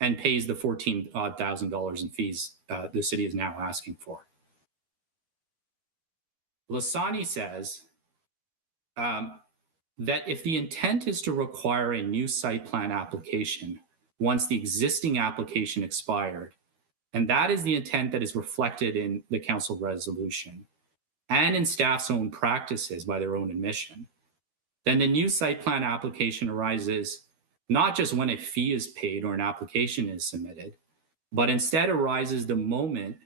and pays the $14,000 in fees the city is now asking for. Lasani says that if the intent is to require a new site plan application once the existing application expired, and that is the intent that is reflected in the council resolution and in staff's own practices by their own admission, then the new site plan application arises not just when a fee is paid or an application is submitted, but instead arises the moment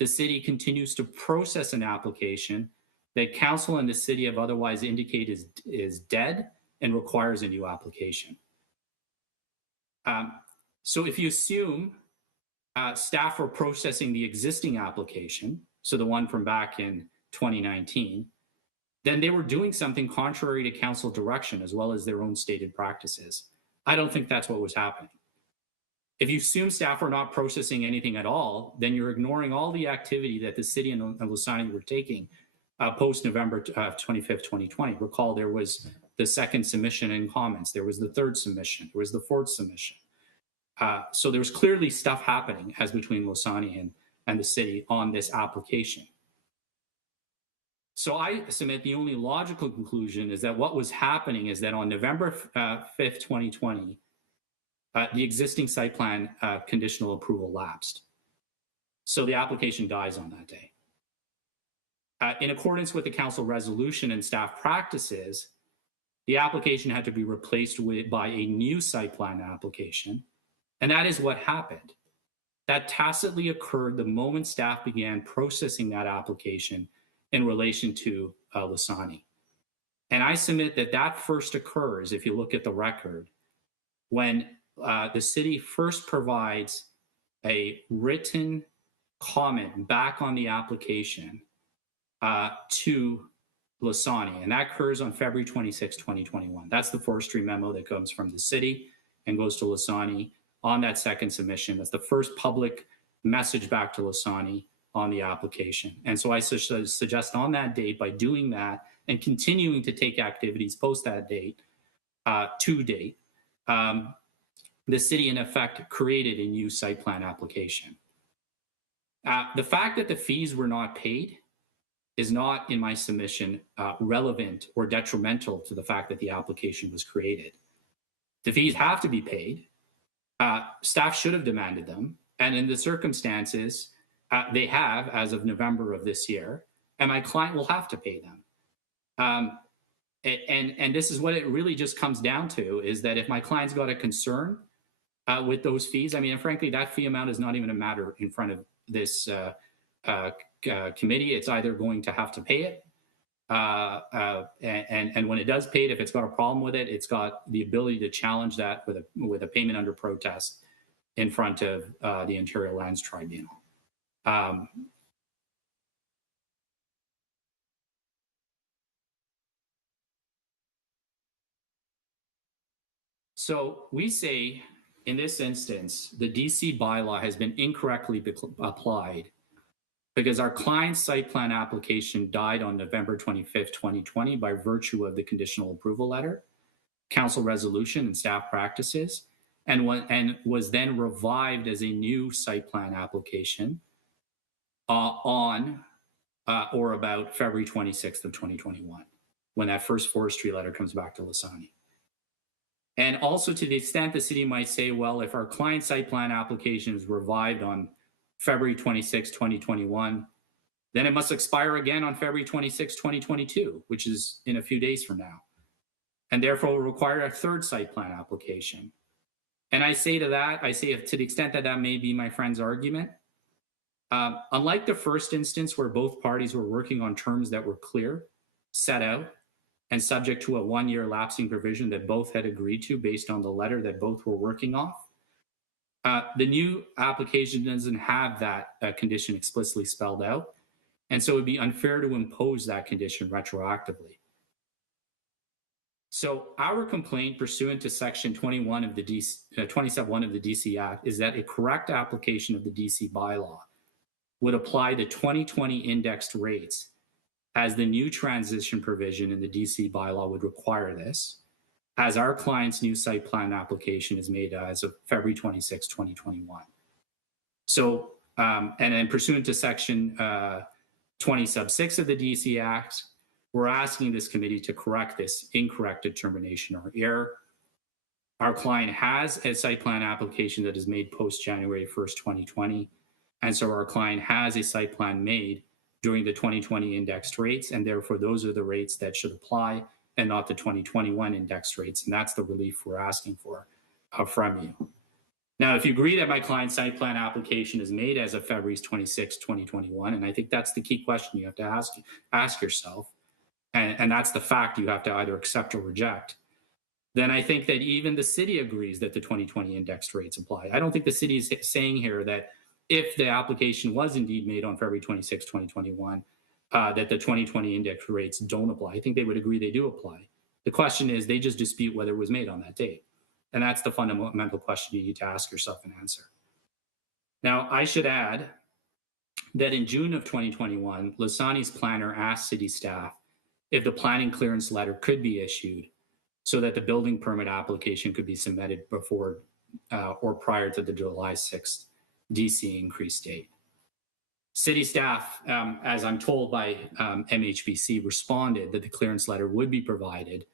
the city continues to process an application that council and the city have otherwise indicated is dead and requires a new application. So if you assume staff were processing the existing application, so the one from back in 2019, then they were doing something contrary to council direction as well as their own stated practices. I don't think that's what was happening. If you assume staff are not processing anything at all, then you're ignoring all the activity that the city and Lasani were taking post November 25th, 2020. Recall there was the second submission and comments. There was the third submission. There was the fourth submission. So there was clearly stuff happening as between Lasani and the city on this application. So I submit the only logical conclusion is that what was happening is that on November 5th, 2020, the existing site plan conditional approval lapsed. So the application dies on that day. In accordance with the council resolution and staff practices, the application had to be replaced by a new site plan application. And that is what happened. That tacitly occurred the moment staff began processing that application in relation to Lasani. And I submit that that first occurs, if you look at the record, when the city first provides a written comment back on the application to Lasani. And that occurs on February 26, 2021. That's the forestry memo that comes from the city and goes to Lasani on that second submission. That's the first public message back to Lasani on the application. And so I suggest on that date, by doing that and continuing to take activities post that date to date, the city in effect created a new site plan application. The fact that the fees were not paid is not, in my submission, relevant or detrimental to the fact that the application was created. The fees have to be paid. Staff should have demanded them. And in the circumstances, they have as of November of this year, and my client will have to pay them. And this is what it really just comes down to, is that if my client's got a concern with those fees, I mean, and frankly, that fee amount is not even a matter in front of this committee. It's either going to have to pay it, and when it does pay it, if it's got a problem with it, it's got the ability to challenge that with a payment under protest in front of the Ontario Lands Tribunal. So we say, in this instance, the DC bylaw has been incorrectly applied because our client's site plan application died on November 25th, 2020 by virtue of the conditional approval letter, council resolution, and staff practices, and was then revived as a new site plan application on or about February 26th of 2021, when that first forestry letter comes back to Lasani. And also, to the extent the city might say, well, if our client site plan application is revived on February 26, 2021, then it must expire again on February 26, 2022, which is in a few days from now, and therefore will require a third site plan application. And I say to that, I say, to the extent that that may be my friend's argument, unlike the first instance where both parties were working on terms that were clear, set out, and subject to a 1-year lapsing provision that both had agreed to based on the letter that both were working off. The new application doesn't have that condition explicitly spelled out, and so it would be unfair to impose that condition retroactively. So our complaint pursuant to section 21 of the 27.1 of the DC Act is that a correct application of the DC bylaw would apply the 2020 indexed rates, as the new transition provision in the DC bylaw would require this, as our client's new site plan application is made as of February 26, 2021. So, and then pursuant to section 20(6) of the DC Act, we're asking this committee to correct this incorrect determination or error. Our client has a site plan application that is made post January 1st, 2020. And so our client has a site plan made during the 2020 indexed rates, and therefore those are the rates that should apply and not the 2021 indexed rates. And that's the relief we're asking for from you. Now, if you agree that my client's site plan application is made as of February 26, 2021, and I think that's the key question you have to ask yourself, and that's the fact you have to either accept or reject, then I think that even the city agrees that the 2020 indexed rates apply. I don't think the city is saying here that if the application was indeed made on February 26, 2021, that the 2020 index rates don't apply. I think they would agree they do apply. The question is, they just dispute whether it was made on that date. And that's the fundamental question you need to ask yourself and answer. Now, I should add that in June of 2021, Lasani's planner asked city staff if the planning clearance letter could be issued so that the building permit application could be submitted before or prior to the July 6th DC increase date. City staff, as I'm told by MHBC, responded that the clearance letter would be provided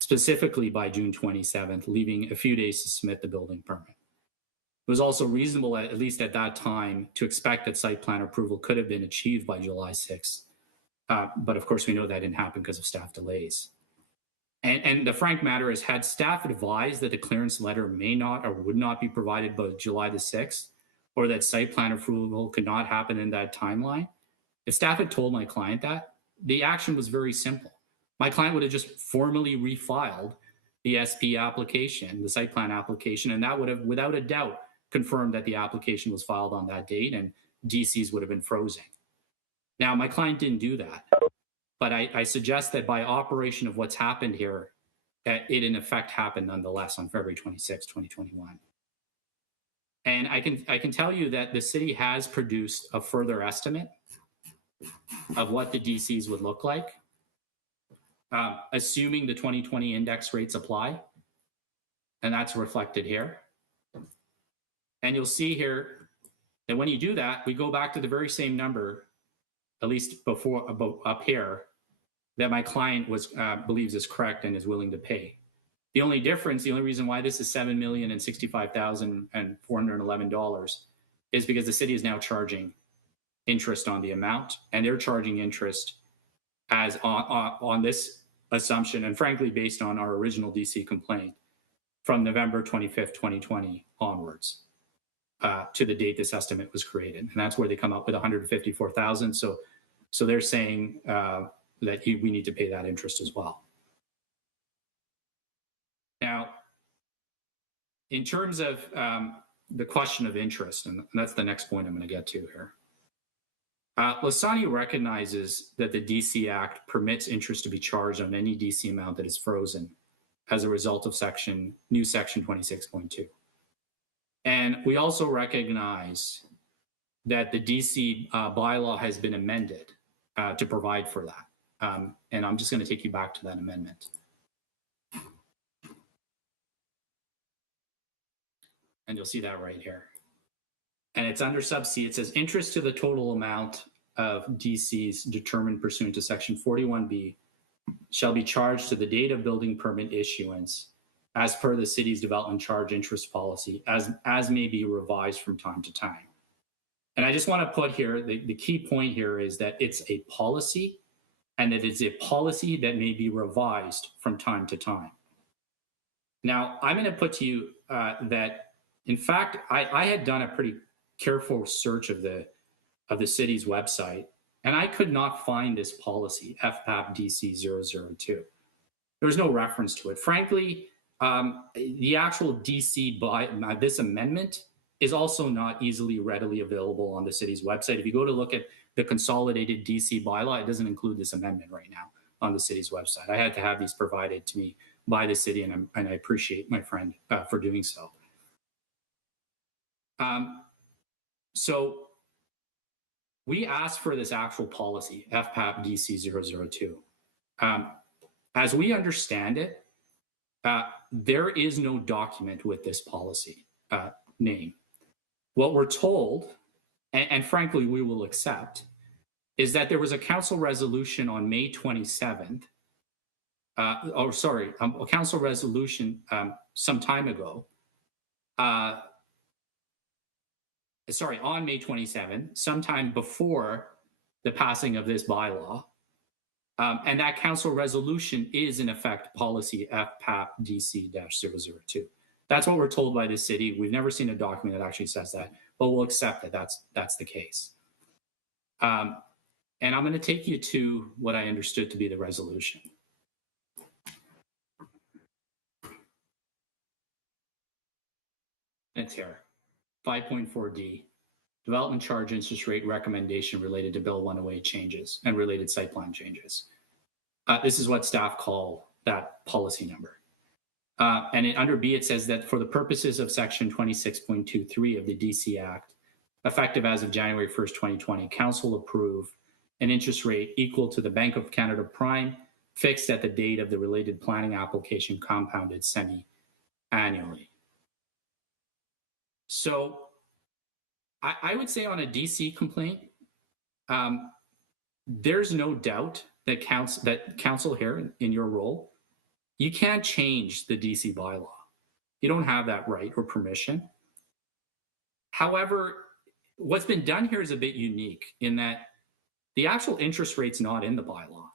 specifically by June 27th, leaving a few days to submit the building permit. It was also reasonable, at least at that time, to expect that site plan approval could have been achieved by July 6th. But of course, we know that didn't happen because of staff delays. And the frank matter is, had staff advised that the clearance letter may not or would not be provided by July the 6th, or that site plan approval could not happen in that timeline, if staff had told my client that, the action was very simple. My client would have just formally refiled the SP application, the site plan application, and that would have, without a doubt, confirmed that the application was filed on that date and DCs would have been frozen. Now, my client didn't do that, but I suggest that by operation of what's happened here, it in effect happened nonetheless on February 26, 2021. And I can tell you that the city has produced a further estimate of what the DCs would look like, assuming the 2020 index rates apply, and that's reflected here. And you'll see here that when you do that, we go back to the very same number, at least before up here, that my client believes is correct and is willing to pay. The only difference, the only reason why this is $7,065,411 is because the city is now charging interest on the amount, and they're charging interest as on this assumption, and frankly, based on our original DC complaint from November 25th, 2020 onwards to the date this estimate was created. And that's where they come up with $154,000. So they're saying that we need to pay that interest as well. Now, in terms of the question of interest, and that's the next point I'm going to get to here, Lasani recognizes that the DC Act permits interest to be charged on any DC amount that is frozen as a result of new section 26.2. And we also recognize that the DC bylaw has been amended to provide for that. And I'm just going to take you back to that amendment. And you'll see that right here. And it's under sub C. It says interest to the total amount of DCs determined pursuant to section 41B shall be charged to the date of building permit issuance as per the city's development charge interest policy as may be revised from time to time. And I just want to put here, the key point here is that it's a policy, and that it's a policy that may be revised from time to time. Now, I'm going to put to you that, in fact, I had done a pretty careful search of the city's website, and I could not find this policy, FPAP DC 002. There's no reference to it. Frankly, the actual DC by this amendment is also not easily readily available on the city's website. If you go to look at the consolidated DC bylaw, it doesn't include this amendment right now on the city's website. I had to have these provided to me by the city, and I appreciate my friend for doing so. So we asked for this actual policy, FPAP DC 002. As we understand it, there is no document with this policy name. What we're told, and frankly we will accept, is that there was a council resolution on May 27th, a council resolution some time ago, on May 27th, sometime before the passing of this bylaw. And that council resolution is in effect policy FPAP DC-002. That's what we're told by the city. We've never seen a document that actually says that, but we'll accept that that's the case. And I'm going to take you to what I understood to be the resolution. It's here, 5.4D, development charge interest rate recommendation related to Bill 108 changes and related site plan changes. This is what staff call that policy number. And under B, it says that for the purposes of section 26.23 of the DC Act, effective as of January 1st, 2020, council approve an interest rate equal to the Bank of Canada prime fixed at the date of the related planning application compounded semi-annually. So I would say on a DC complaint, there's no doubt that council here in your role, you can't change the DC bylaw. You don't have that right or permission. However, what's been done here is a bit unique in that the actual interest rate's not in the bylaw.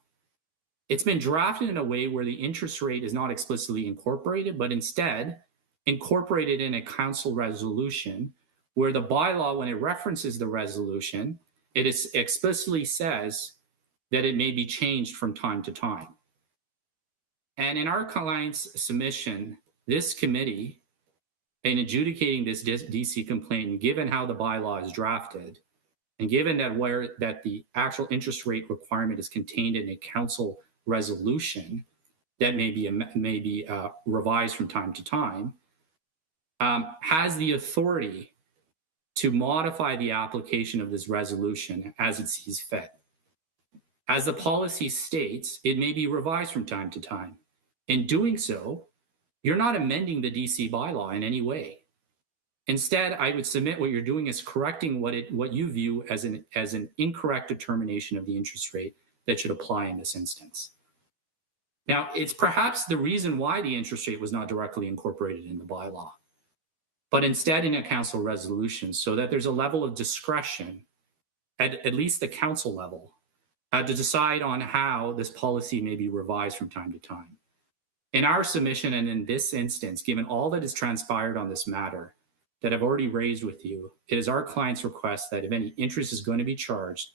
It's been drafted in a way where the interest rate is not explicitly incorporated, but instead incorporated in a council resolution where the bylaw, when it references the resolution, it explicitly says that it may be changed from time to time. And in our client's submission, this committee, in adjudicating this DC complaint, given how the bylaw is drafted, and given that the actual interest rate requirement is contained in a council resolution that may be revised from time to time, has the authority to modify the application of this resolution as it sees fit. As the policy states, it may be revised from time to time. In doing so, you're not amending the DC bylaw in any way. Instead, I would submit what you're doing is correcting what you view as an incorrect determination of the interest rate that should apply in this instance. Now, it's perhaps the reason why the interest rate was not directly incorporated in the bylaw, but instead in a council resolution, so that there's a level of discretion at least the council level to decide on how this policy may be revised from time to time. In our submission and in this instance, given all that has transpired on this matter that I've already raised with you, it is our client's request that if any interest is going to be charged,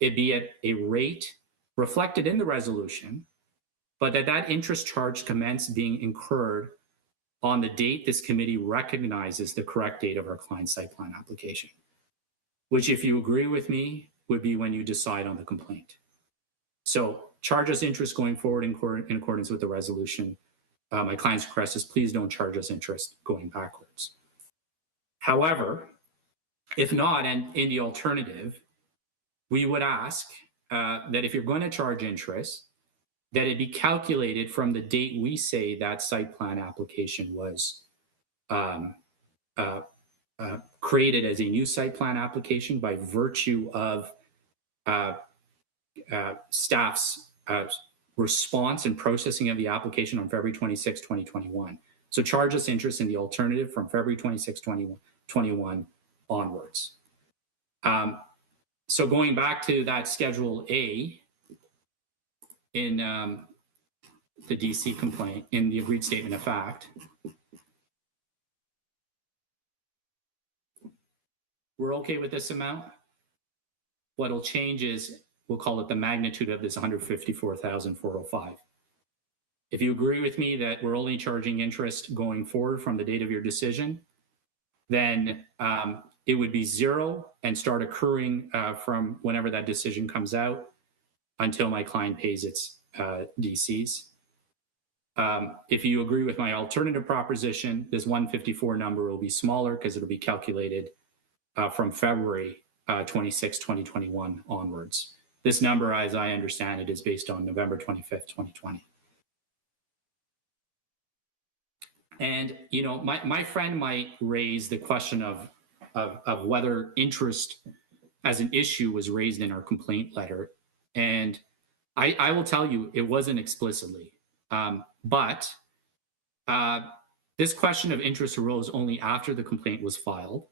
it be at a rate reflected in the resolution, but that interest charge commence being incurred on the date this committee recognizes the correct date of our client's site plan application, which, if you agree with me, would be when you decide on the complaint. So charge us interest going forward in accordance with the resolution. My client's request is please don't charge us interest going backwards. However, if not, and in the alternative, we would ask that if you're going to charge interest, that it be calculated from the date we say that site plan application was created as a new site plan application by virtue of staff's response and processing of the application on February 26, 2021. So charge us interest in the alternative from February 26, 2021 onwards. So going back to that Schedule A in the DC complaint, in the agreed statement of fact, we're okay with this amount. What'll change is, we'll call it the magnitude of this 154,405. If you agree with me that we're only charging interest going forward from the date of your decision, then it would be 0 and start accruing from whenever that decision comes out until my client pays its DCs. If you agree with my alternative proposition, this 154 number will be smaller because it'll be calculated from February 26, 2021 onwards. This number, as I understand it, is based on November 25th, 2020. And, you know, my friend might raise the question of whether interest as an issue was raised in our complaint letter. And I will tell you, it wasn't explicitly. But this question of interest arose only after the complaint was filed.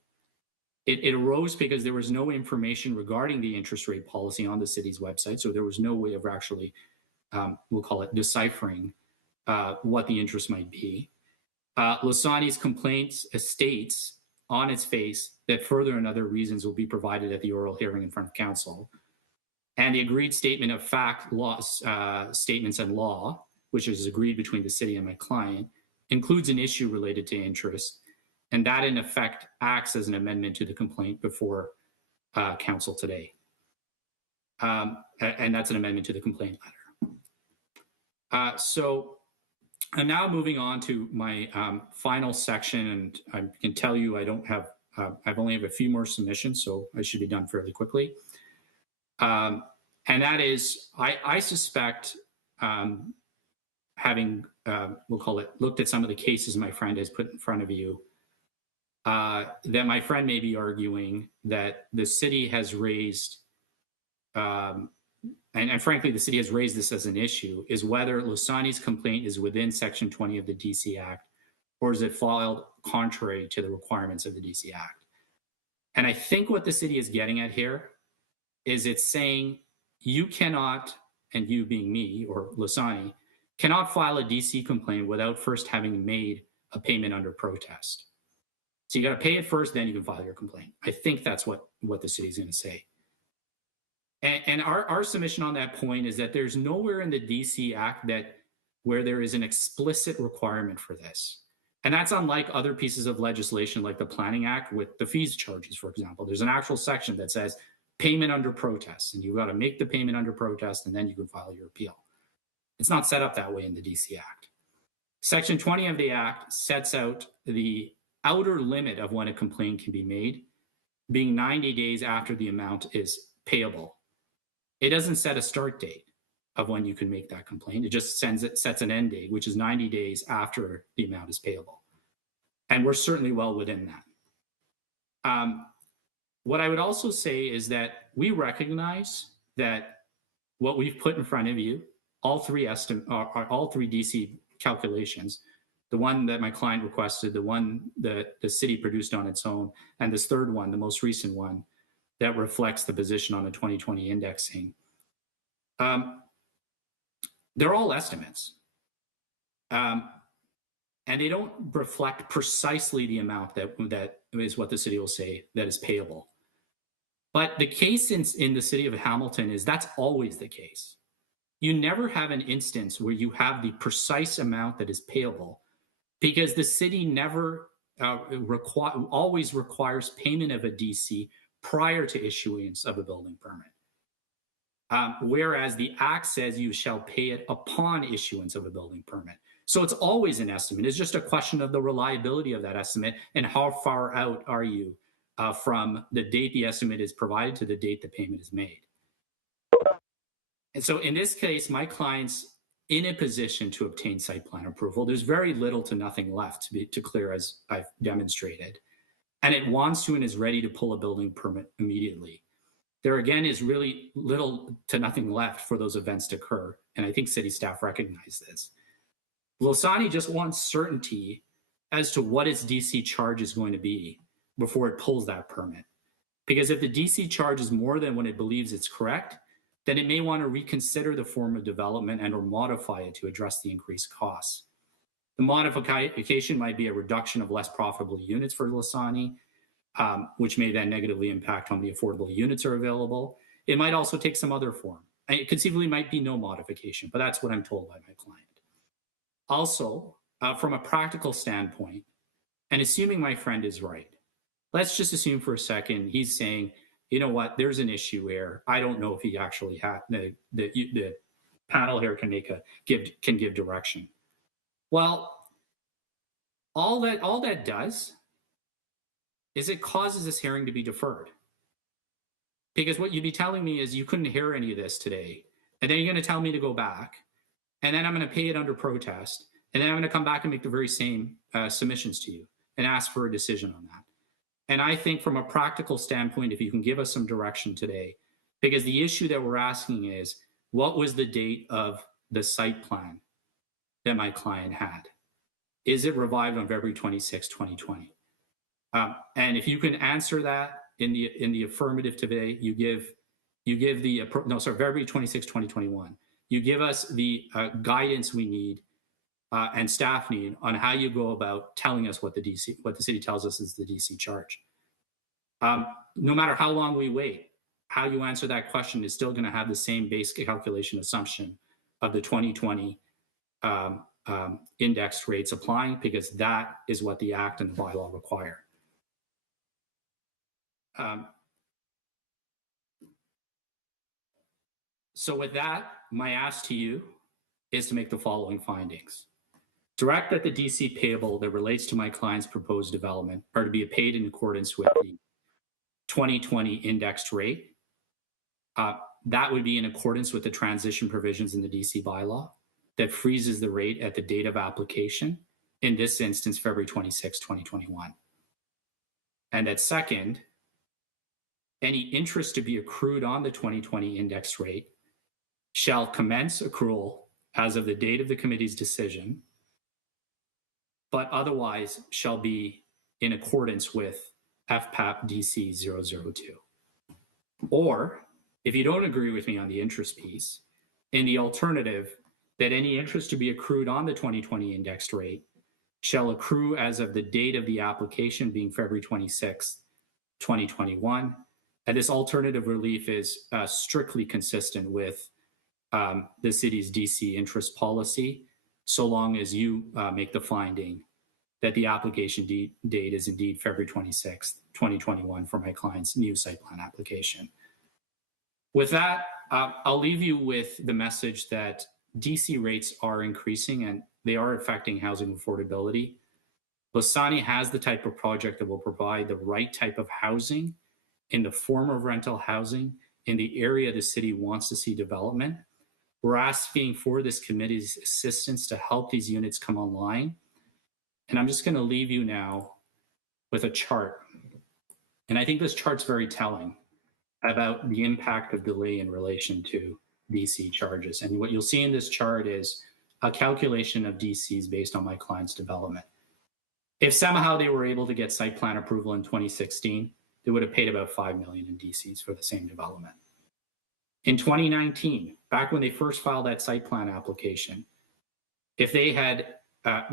It arose because there was no information regarding the interest rate policy on the city's website. So there was no way of actually, we'll call it deciphering what the interest might be. Lasani's complaints states on its face that further and other reasons will be provided at the oral hearing in front of council. And the agreed statement of fact, statements and law, which is agreed between the city and my client, includes an issue related to interest. And that in effect acts as an amendment to the complaint before council today. And that's an amendment to the complaint letter. So I'm now moving on to my final section, and I can tell you I don't have, I've only have a few more submissions, so I should be done fairly quickly. And that is, I suspect, having, we'll call it, looked at some of the cases my friend has put in front of you, that my friend may be arguing that the city has raised, and frankly, the city has raised this as an issue, is whether Lasani's complaint is within Section 20 of the DC Act, or is it filed contrary to the requirements of the DC Act? And I think what the city is getting at here is it's saying you cannot, and you being me or Lasani, cannot file a DC complaint without first having made a payment under protest. So you got to pay it first, then you can file your complaint. I think that's what the city's going to say. And our submission on that point is that there's nowhere in the DC Act where there is an explicit requirement for this. And that's unlike other pieces of legislation like the Planning Act with the fees charges, for example. There's an actual section that says payment under protest, and you've got to make the payment under protest, and then you can file your appeal. It's not set up that way in the DC Act. Section 20 of the Act sets out the outer limit of when a complaint can be made, being 90 days after the amount is payable. It doesn't set a start date of when you can make that complaint. It just sets an end date, which is 90 days after the amount is payable. And we're certainly well within that. What I would also say is that we recognize that what we've put in front of you, all three DC calculations, the one that my client requested, the one that the city produced on its own, and this third one, the most recent one, that reflects the position on the 2020 indexing. They're all estimates. And they don't reflect precisely the amount that is what the city will say that is payable. But the case in the city of Hamilton is that's always the case. You never have an instance where you have the precise amount that is payable because the city never always requires payment of a DC prior to issuance of a building permit. Whereas the Act says you shall pay it upon issuance of a building permit. So it's always an estimate. It's just a question of the reliability of that estimate and how far out are you from the date the estimate is provided to the date the payment is made. And so in this case, my client's in a position to obtain site plan approval. There's very little to nothing left to clear, as I've demonstrated. And it wants to and is ready to pull a building permit immediately. There again is really little to nothing left for those events to occur. And I think city staff recognize this. Lasani just wants certainty as to what its DC charge is going to be before it pulls that permit. Because if the DC charge is more than what it believes it's correct, then it may want to reconsider the form of development and or modify it to address the increased costs. The modification might be a reduction of less profitable units for Lasani, which may then negatively impact how many affordable units are available. It might also take some other form. It conceivably might be no modification, but that's what I'm told by my client. Also, from a practical standpoint, and assuming my friend is right, let's just assume for a second he's saying, you know what, there's an issue here. I don't know if he actually had the panel here can give direction. Well, all that does is it causes this hearing to be deferred. Because what you'd be telling me is you couldn't hear any of this today, and then you're going to tell me to go back, and then I'm going to pay it under protest, and then I'm going to come back and make the very same submissions to you and ask for a decision on that. And I think from a practical standpoint, if you can give us some direction today, because the issue that we're asking is, what was the date of the site plan that my client had? Is it revived on February 26, 2020? And if you can answer that in the affirmative today, you give February 26, 2021. You give us the guidance we need and staff need on how you go about telling us what the city tells us is the DC charge. No matter how long we wait, how you answer that question is still going to have the same base calculation assumption of the 2020 indexed rates applying, because that is what the Act and the bylaw require. So with that, my ask to you is to make the following findings. Direct that the DC payable that relates to my client's proposed development are to be paid in accordance with the 2020 indexed rate. That would be in accordance with the transition provisions in the DC bylaw that freezes the rate at the date of application, in this instance, February 26, 2021. And that second, any interest to be accrued on the 2020 indexed rate shall commence accrual as of the date of the committee's decision, but otherwise shall be in accordance with FPAP DC 002. Or, if you don't agree with me on the interest piece, in the alternative, that any interest to be accrued on the 2020 indexed rate shall accrue as of the date of the application, being February 26, 2021. And this alternative relief is strictly consistent with the city's DC interest policy, so long as you make the finding that the application date is indeed February 26, 2021 for my client's new site plan application. With that, I'll leave you with the message that DC rates are increasing and they are affecting housing affordability. Lasani has the type of project that will provide the right type of housing in the form of rental housing in the area the city wants to see development. We're asking for this committee's assistance to help these units come online. And I'm just going to leave you now with a chart. And I think this chart's very telling about the impact of delay in relation to DC charges. And what you'll see in this chart is a calculation of DCs based on my client's development. If somehow they were able to get site plan approval in 2016, they would have paid about $5 million in DCs for the same development. In 2019, back when they first filed that site plan application, if they had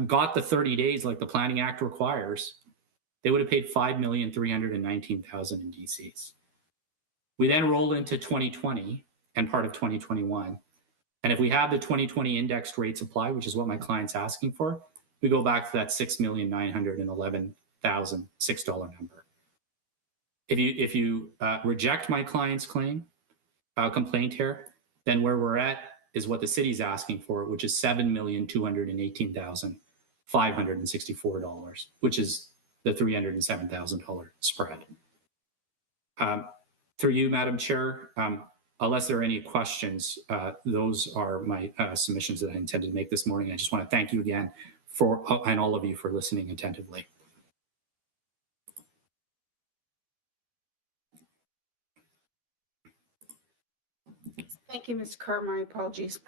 got the 30 days like the Planning Act requires, they would have paid $5,319,000 in DCs. We then roll into 2020 and part of 2021. And if we have the 2020 indexed rates apply, which is what my client's asking for, we go back to that $6,911,006 number. If you reject my client's complaint here, then where we're at is what the city's asking for, which is $7,218,564, which is the $307,000 spread. Through you, Madam Chair, unless there are any questions, those are my submissions that I intended to make this morning. I just want to thank you again and all of you for listening attentively. Thank you, Mr. Carr. My apologies.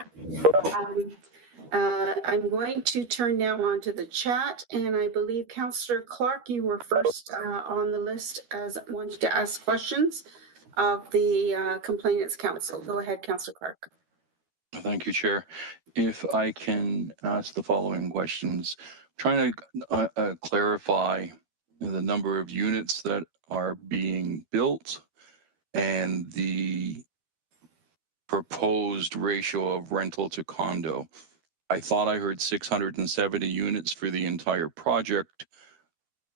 I'm going to turn now on to the chat, and I believe Councillor Clark, you were first on the list as wanted to ask questions of the complainants council. Go ahead, Councillor Clark. Thank you, Chair. If I can ask the following questions, trying to clarify the number of units that are being built and the proposed ratio of rental to condo. I thought I heard 670 units for the entire project.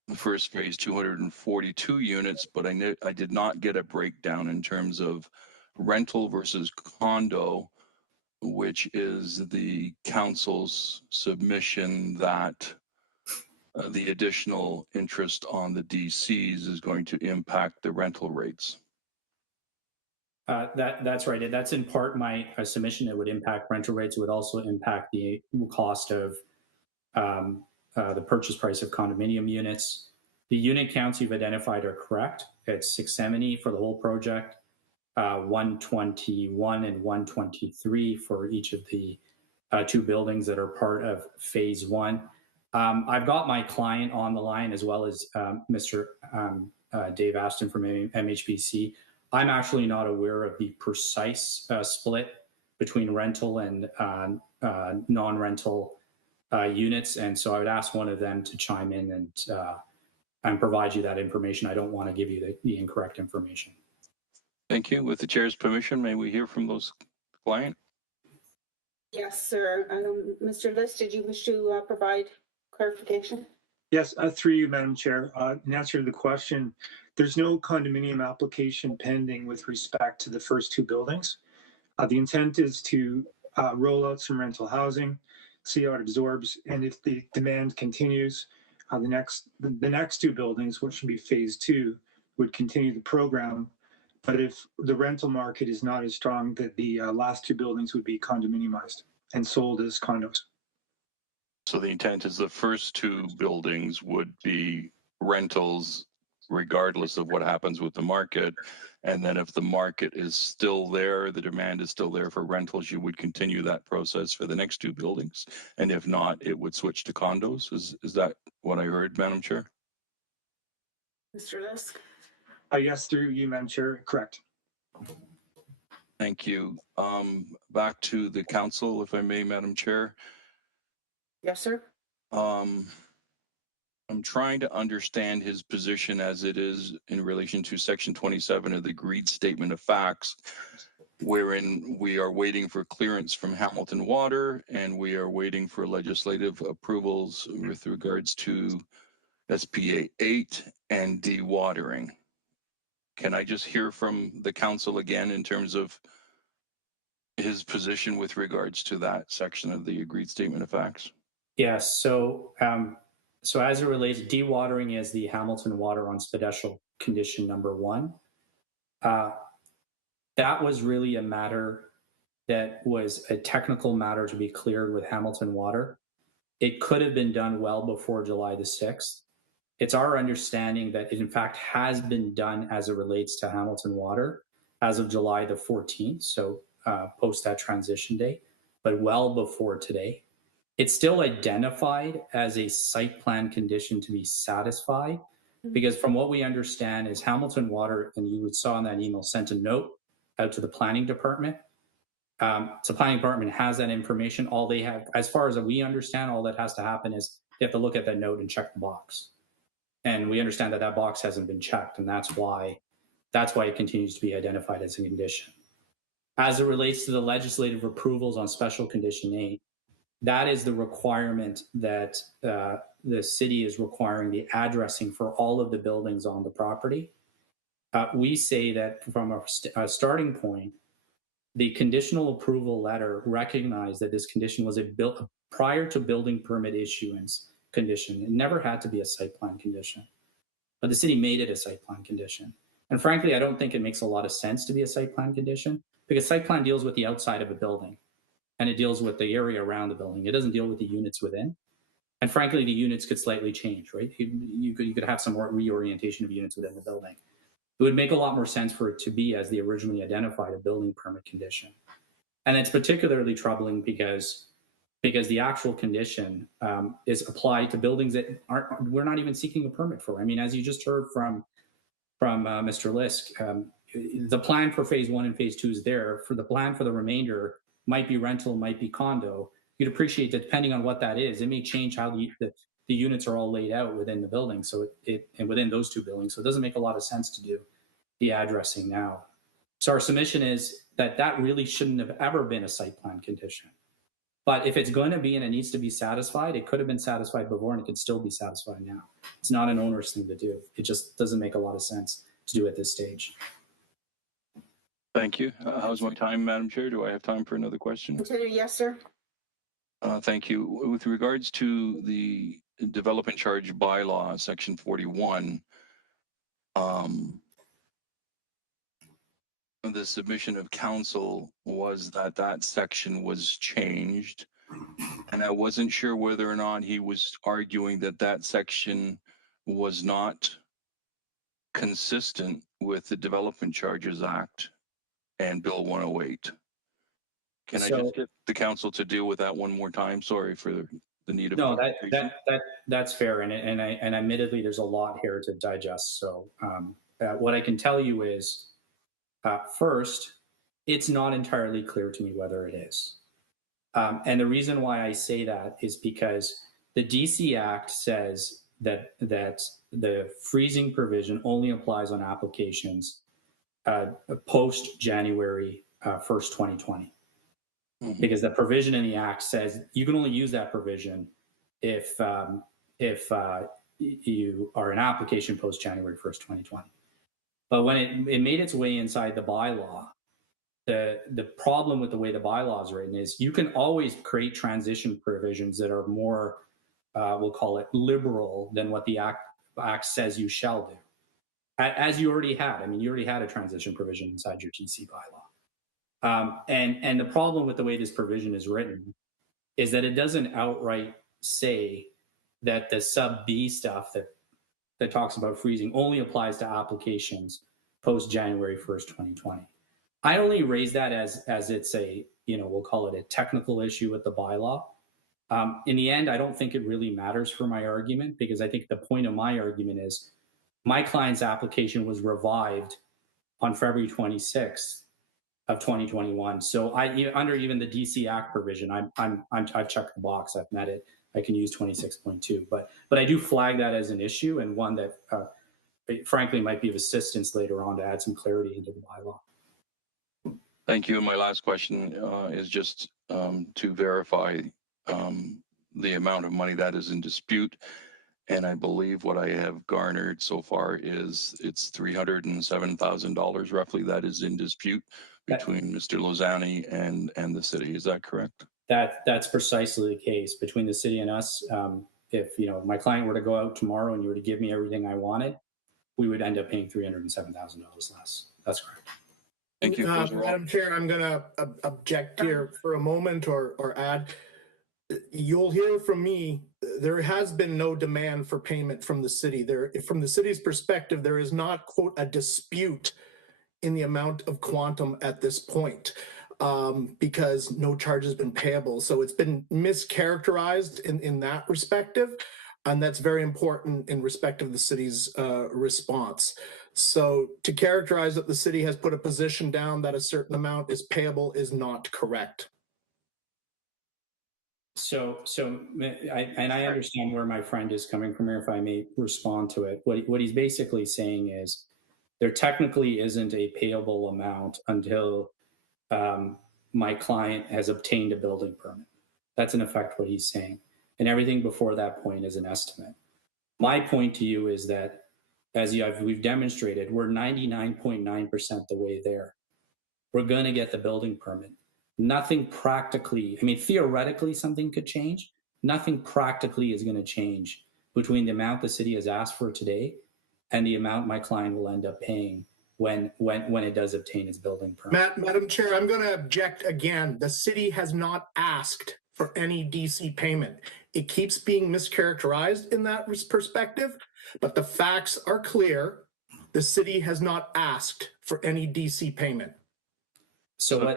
The first phase, 242 units, but I did not get a breakdown in terms of rental versus condo, which is the council's submission that the additional interest on the DCs is going to impact the rental rates. That's right. That's in part my submission. It would impact rental rates. It would also impact the cost of the purchase price of condominium units. The unit counts you've identified are correct. It's 670 for the whole project, 121 and 123 for each of the two buildings that are part of phase one. I've got my client on the line as well as Mr. Dave Aston from MHBC. I'm actually not aware of the precise split between rental and non-rental units, and so I would ask one of them to chime in and provide you that information. I don't want to give you the incorrect information. Thank you. With the chair's permission, may we hear from those client? Yes, sir. Mr. List, did you wish to provide clarification? Yes, through you, Madam Chair. In answer to the question, there's no condominium application pending with respect to the first two buildings. The intent is to roll out some rental housing, see how it absorbs, and if the demand continues, the next two buildings, which would be phase two, would continue the program. But if the rental market is not as strong, that the last two buildings would be condominiumized and sold as condos. So the intent is the first two buildings would be rentals regardless of what happens with the market. And then if the market is still there, the demand is still there for rentals, you would continue that process for the next two buildings. And if not, it would switch to condos. Is that what I heard, Madam Chair? Mr. Lisk? Yes, through you, Madam Chair, correct. Thank you. Back to the council, if I may, Madam Chair. Yes, sir. I'm trying to understand his position as it is in relation to Section 27 of the Agreed Statement of Facts, wherein we are waiting for clearance from Hamilton Water and we are waiting for legislative approvals with regards to SPA 8 and dewatering. Can I just hear from the council again in terms of his position with regards to that section of the Agreed Statement of Facts? Yes. So as it relates, dewatering is the Hamilton Water on special condition number 1. That was really a matter that was a technical matter to be cleared with Hamilton Water. It could have been done well before July the 6th. It's our understanding that it in fact has been done as it relates to Hamilton Water as of July the 14th, so post that transition date, but well before today. It's still identified as a site plan condition to be satisfied, because from what we understand is Hamilton Water, and you saw in that email, sent a note out to the planning department. So the planning department has that information. All they have, as far as we understand, all that has to happen is they have to look at that note and check the box. And we understand that that box hasn't been checked, and that's why it continues to be identified as a condition. As it relates to the legislative approvals on special condition 8, that is the requirement that the city is requiring the addressing for all of the buildings on the property. We say that from a starting point, the conditional approval letter recognized that this condition was prior to building permit issuance condition. It never had to be a site plan condition, but the city made it a site plan condition. And frankly, I don't think it makes a lot of sense to be a site plan condition, because site plan deals with the outside of a building and it deals with the area around the building. It doesn't deal with the units within. And frankly, the units could slightly change, right? You could have some reorientation of units within the building. It would make a lot more sense for it to be, as the originally identified, a building permit condition. And it's particularly troubling because the actual condition is applied to buildings that we're not even seeking a permit for. I mean, as you just heard from Mr. Lisk, the plan for phase 1 and phase 2 is there. For the plan for the remainder, might be rental, might be condo. You'd appreciate that depending on what that is, it may change how the units are all laid out within the building. So and within those two buildings. So it doesn't make a lot of sense to do the addressing now. So our submission is that really shouldn't have ever been a site plan condition. But if it's going to be and it needs to be satisfied, it could have been satisfied before and it could still be satisfied now. It's not an onerous thing to do. It just doesn't make a lot of sense to do at this stage. Thank you. How's my time, Madam Chair? Do I have time for another question? Continue, yes, sir. Thank you. With regards to the development charge bylaw, section 41, the submission of council was that that section was changed. And I wasn't sure whether or not he was arguing that that section was not consistent with the Development Charges Act and Bill 108. Can I just get the council to deal with that one more time? Sorry for the need of that's fair, and admittedly there's a lot here to digest. So what I can tell you is, first, it's not entirely clear to me whether it is, and the reason why I say that is because the DC Act says that the freezing provision only applies on applications post January 1st, 2020. Because the provision in the Act says you can only use that provision if you are an application post January 1st, 2020. But when it made its way inside the bylaw, the problem with the way the bylaw is written is you can always create transition provisions that are more, we'll call it liberal than what the Act says you shall do. As you already had. I mean, you already had a transition provision inside your TC bylaw. And the problem with the way this provision is written is that it doesn't outright say that the sub B stuff that talks about freezing only applies to applications post January 1st, 2020. I only raise that as it's a, we'll call it a technical issue with the bylaw. In the end, I don't think it really matters for my argument, because I think the point of my argument is my client's application was revived on February 26th of 2021. So under even the DC Act provision, I've checked the box, I've met it. I can use 26.2, but I do flag that as an issue, and one that frankly might be of assistance later on to add some clarity into the bylaw. Thank you. And my last question is just to verify the amount of money that is in dispute. And I believe what I have garnered so far is it's $307,000 roughly that is in dispute between Mr. Lozani and the city. Is that correct? That's precisely the case between the city and us. If my client were to go out tomorrow and you were to give me everything I wanted, we would end up paying $307,000 less. That's correct. Thank you. Madam Chair, I'm going to object here for a moment or add. You'll hear from me, there has been no demand for payment from the city. From the city's perspective, there is not, quote, a dispute in the amount of quantum at this point, because no charge has been payable. So it's been mischaracterized in that perspective, and that's very important in respect of the city's response. So to characterize that the city has put a position down that a certain amount is payable is not correct. So I understand where my friend is coming from here, if I may respond to it. What he's basically saying is there technically isn't a payable amount until my client has obtained a building permit. That's in effect what he's saying. And everything before that point is an estimate. My point to you is that, as we've demonstrated, we're 99.9% the way there. We're going to get the building permit. Nothing practically, theoretically something could change. Nothing practically is going to change between the amount the city has asked for today and the amount my client will end up paying when it does obtain its building permit. Madam Chair, I'm going to object again. The city has not asked for any DC payment. It keeps being mischaracterized in that perspective, but the facts are clear. The city has not asked for any DC payment. All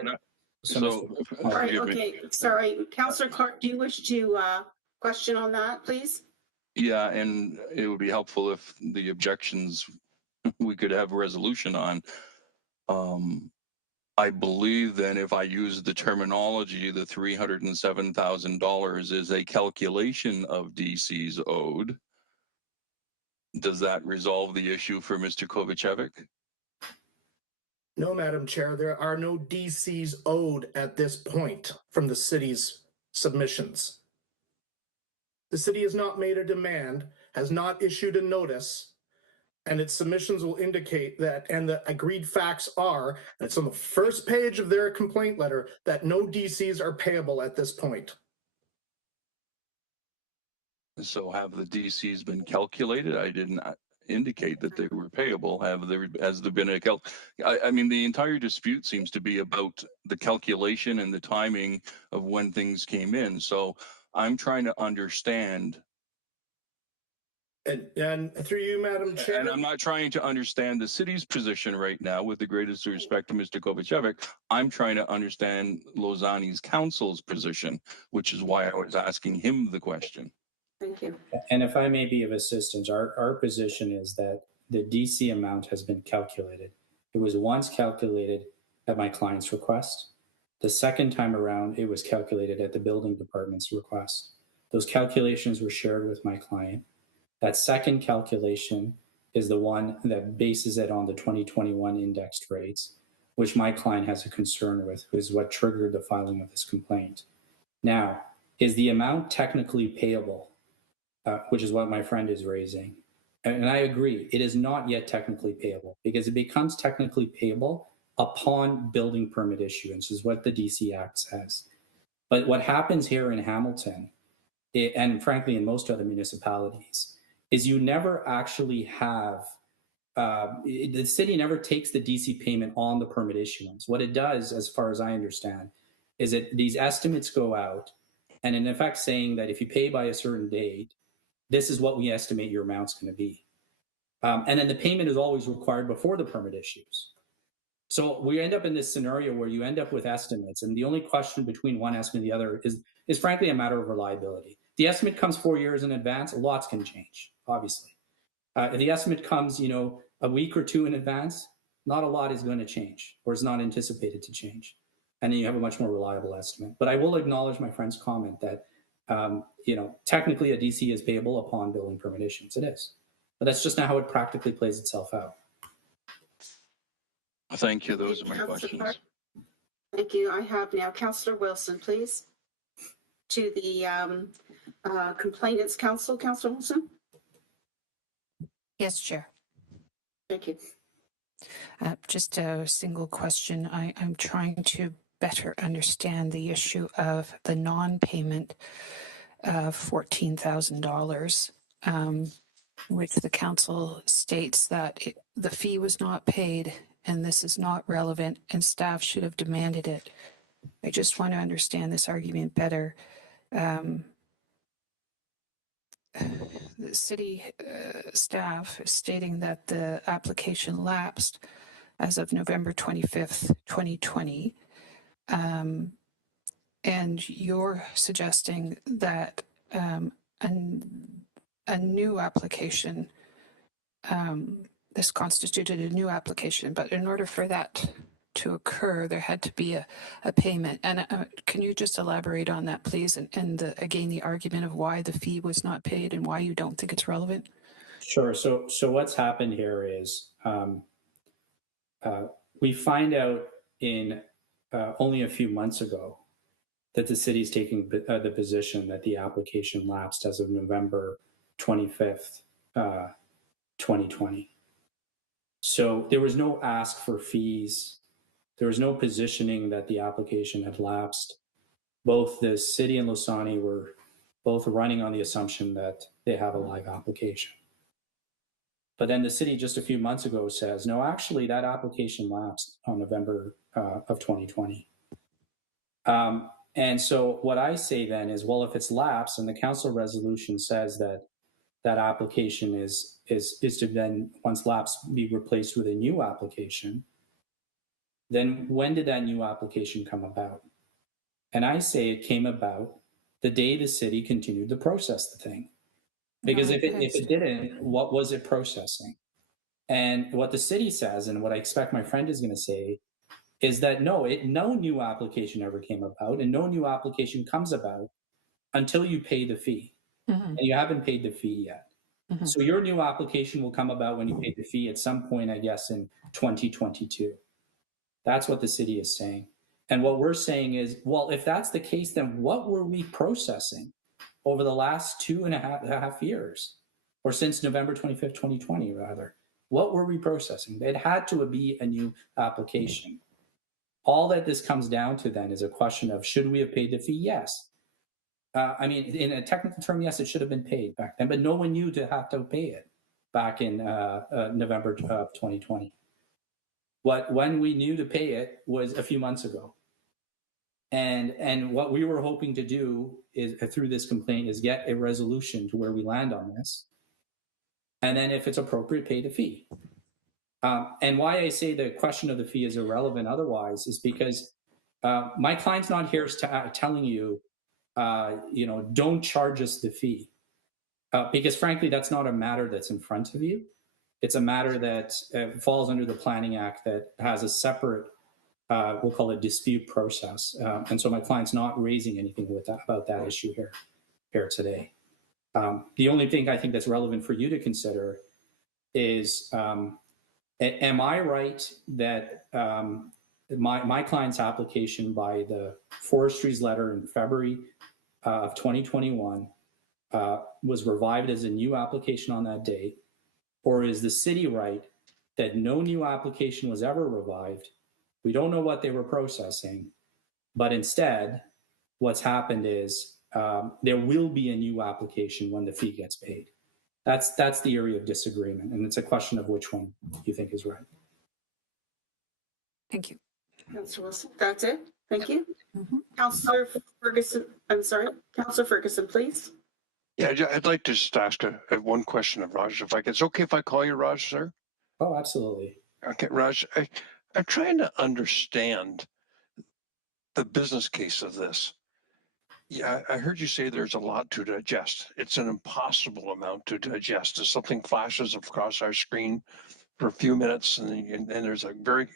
right, okay, sorry. Councillor Clark, do you wish to question on that, please? Yeah, and it would be helpful if the objections we could have a resolution on. I believe then if I use the terminology, the $307,000 is a calculation of DCs owed. Does that resolve the issue for Mr. Kovacevic? No, Madam Chair, there are no DCs owed at this point from the city's submissions. The city has not made a demand, has not issued a notice, and its submissions will indicate that, and the agreed facts are, and it's on the first page of their complaint letter, that no DCs are payable at this point. So have the DCs been calculated? I didn't indicate that they were payable. Has there been a I mean, the entire dispute seems to be about the calculation and the timing of when things came in. So I'm trying to understand. And through you, Madam Chair. And I'm not trying to understand the city's position right now, with the greatest respect to Mr. Kovacevic. I'm trying to understand Lozani's council's position, which is why I was asking him the question. Thank you. And if I may be of assistance, our position is that the DC amount has been calculated. It was once calculated at my client's request. The second time around, it was calculated at the building department's request. Those calculations were shared with my client. That second calculation is the one that bases it on the 2021 indexed rates, which my client has a concern with, is what triggered the filing of this complaint. Now, is the amount technically payable? Which is what my friend is raising. And I agree, it is not yet technically payable, because it becomes technically payable upon building permit issuance, is what the DC Act says. But what happens here in Hamilton, and frankly in most other municipalities, is you never actually have, the city never takes the DC payment on the permit issuance. What it does, as far as I understand, is that these estimates go out, and in effect saying that if you pay by a certain date, this is what we estimate your amount's going to be. And then the payment is always required before the permit issues. So we end up in this scenario where you end up with estimates, and the only question between one estimate and the other is frankly a matter of reliability. The estimate comes 4 years in advance, lots can change, obviously. If the estimate comes, a week or two in advance, not a lot is going to change, or is not anticipated to change. And then you have a much more reliable estimate. But I will acknowledge my friend's comment that technically a DC is payable upon building permit issuance. It is, but that's just not how it practically plays itself out. Thank you. Those are my questions. Thank you. I have now Councillor Wilson, please, to the Complainants Council. Councillor Wilson. Yes, Chair. Thank you. Just a single question. I'm trying to better understand the issue of the non-payment of $14,000, which the council states that the fee was not paid and this is not relevant and staff should have demanded it. I just want to understand this argument better. The city staff is stating that the application lapsed as of November 25th, 2020. And you're suggesting that a new application, this constituted a new application, but in order for that to occur, there had to be a payment. And can you just elaborate on that, please? And again, the argument of why the fee was not paid and why you don't think it's relevant? Sure. So what's happened here is we find out in only a few months ago that the city is taking the position that the application lapsed as of November 25th, 2020. So there was no ask for fees. There was no positioning that the application had lapsed. Both the city and Lozani were both running on the assumption that they have a live application. But then the city just a few months ago says, no, actually that application lapsed on November of 2020. And so what I say then is, well, if it's lapsed and the council resolution says that that application is to then, once lapsed, be replaced with a new application, then when did that new application come about? And I say it came about the day the city continued to process the thing. Because if it didn't, what was it processing? And what the city says, and what I expect my friend is going to say, is that no new application ever came about, and no new application comes about until you pay the fee. Mm-hmm. And you haven't paid the fee yet. Mm-hmm. So your new application will come about when you pay the fee at some point, I guess, in 2022. That's what the city is saying. And what we're saying is, well, if that's the case, then what were we processing over the last 2.5 years, or since November 25th, 2020, rather? What were we processing? It had to be a new application. All that this comes down to then is a question of, should we have paid the fee? Yes. I mean, in a technical term, yes, it should have been paid back then, but no one knew to have to pay it back in November of 2020. When we knew to pay it was a few months ago. And what we were hoping to do is, through this complaint, is get a resolution to where we land on this. And then if it's appropriate, pay the fee. And why I say the question of the fee is irrelevant otherwise is because my client's not here telling you, don't charge us the fee. Because frankly, that's not a matter that's in front of you. It's a matter that falls under the Planning Act that has a separate, we'll call it dispute process. And so my client's not raising anything about that issue here today. The only thing I think that's relevant for you to consider is, am I right that my client's application by the Forestry's letter in February of 2021 was revived as a new application on that date? Or is the city right that no new application was ever revived? We don't know what they were processing, but instead, what's happened is there will be a new application when the fee gets paid. That's the area of disagreement, and it's a question of which one you think is right. Thank you. Councillor Wilson, that's it. Thank you. Mm-hmm. Councillor Ferguson, I'm sorry, Councillor Ferguson, please. Yeah, I'd like to just ask one question of Raj, if I could. It's okay if I call you Raj, sir? Oh, absolutely. Okay, Raj, I'm trying to understand the business case of this. Yeah, I heard you say there's a lot to digest. It's an impossible amount to digest. As something flashes across our screen for a few minutes, and there's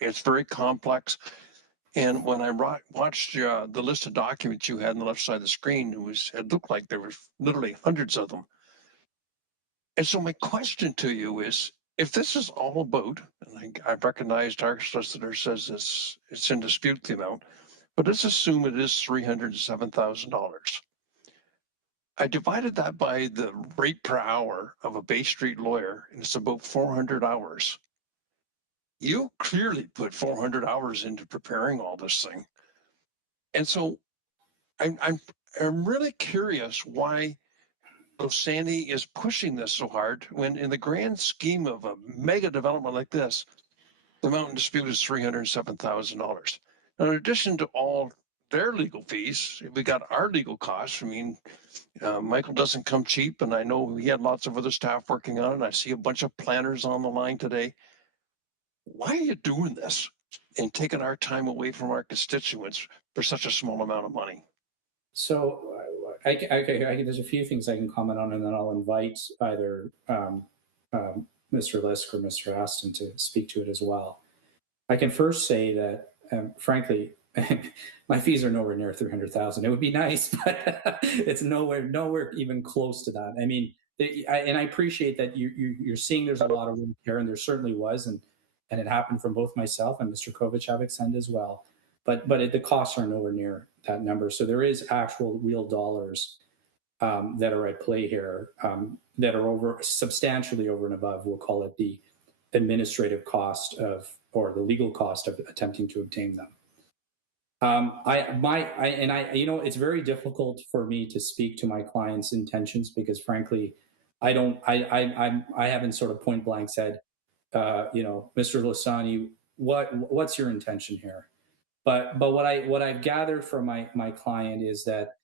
it's very complex. And when I watched the list of documents you had on the left side of the screen, it looked like there were literally hundreds of them. And so my question to you is, if this is all about, and I've recognized our solicitor says it's in dispute, the amount, but let's assume it is $307,000. I divided that by the rate per hour of a Bay Street lawyer, and it's about 400 hours. You clearly put 400 hours into preparing all this thing. And so I'm really curious why Losani is pushing this so hard when, in the grand scheme of a mega development like this, the amount in dispute is $307,000. Now, in addition to all their legal fees, we got our legal costs. I mean, Michael doesn't come cheap, and I know he had lots of other staff working on it. I see a bunch of planners on the line today. Why are you doing this and taking our time away from our constituents for such a small amount of money? So there's a few things I can comment on, and then I'll invite either Mr. Lisk or Mr. Aston to speak to it as well. I can first say that, frankly, my fees are nowhere near 300,000. It would be nice, but it's nowhere even close to that. I mean, and I appreciate that you're seeing there's a lot of room here, and there certainly was, and it happened from both myself and Mr. Kovacevic end as well. But the costs are nowhere near that number. So there is actual real dollars that are at play here that are substantially over and above, we'll call it the administrative cost or the legal cost of attempting to obtain them. It's very difficult for me to speak to my client's intentions because, frankly, I haven't sort of point blank said, Mr. Losani, what's your intention here? But what I've gathered from my client is that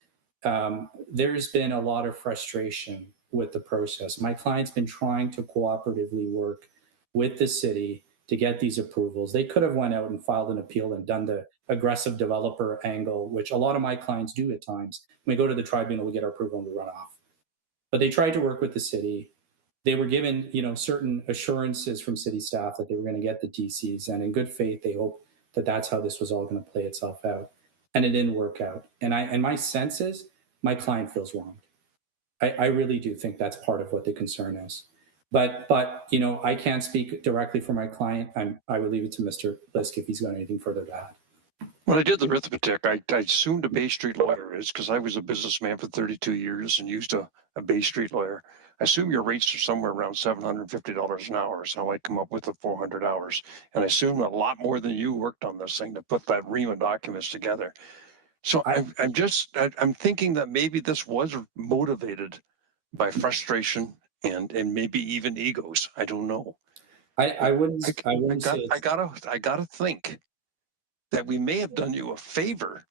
there's been a lot of frustration with the process. My client's been trying to cooperatively work with the city to get these approvals. They could have went out and filed an appeal and done the aggressive developer angle, which a lot of my clients do at times. We go to the tribunal, we get our approval, and we run off. But they tried to work with the city. They were given, certain assurances from city staff that they were going to get the DCs, and in good faith, they hoped that that's how this was all going to play itself out. And it didn't work out. And my sense is my client feels wronged. I really do think that's part of what the concern is. But I can't speak directly for my client. I would leave it to Mr. Lisk if he's got anything further to add. When I did the arithmetic, I assumed a Bay Street lawyer is because I was a businessman for 32 years and used a Bay Street lawyer. I assume your rates are somewhere around $750 an hour is how I come up with the 400 hours. And I assume a lot more than you worked on this thing to put that ream of documents together. So I'm thinking that maybe this was motivated by frustration and maybe even egos. I don't know. I wouldn't say I gotta think that we may have done you a favor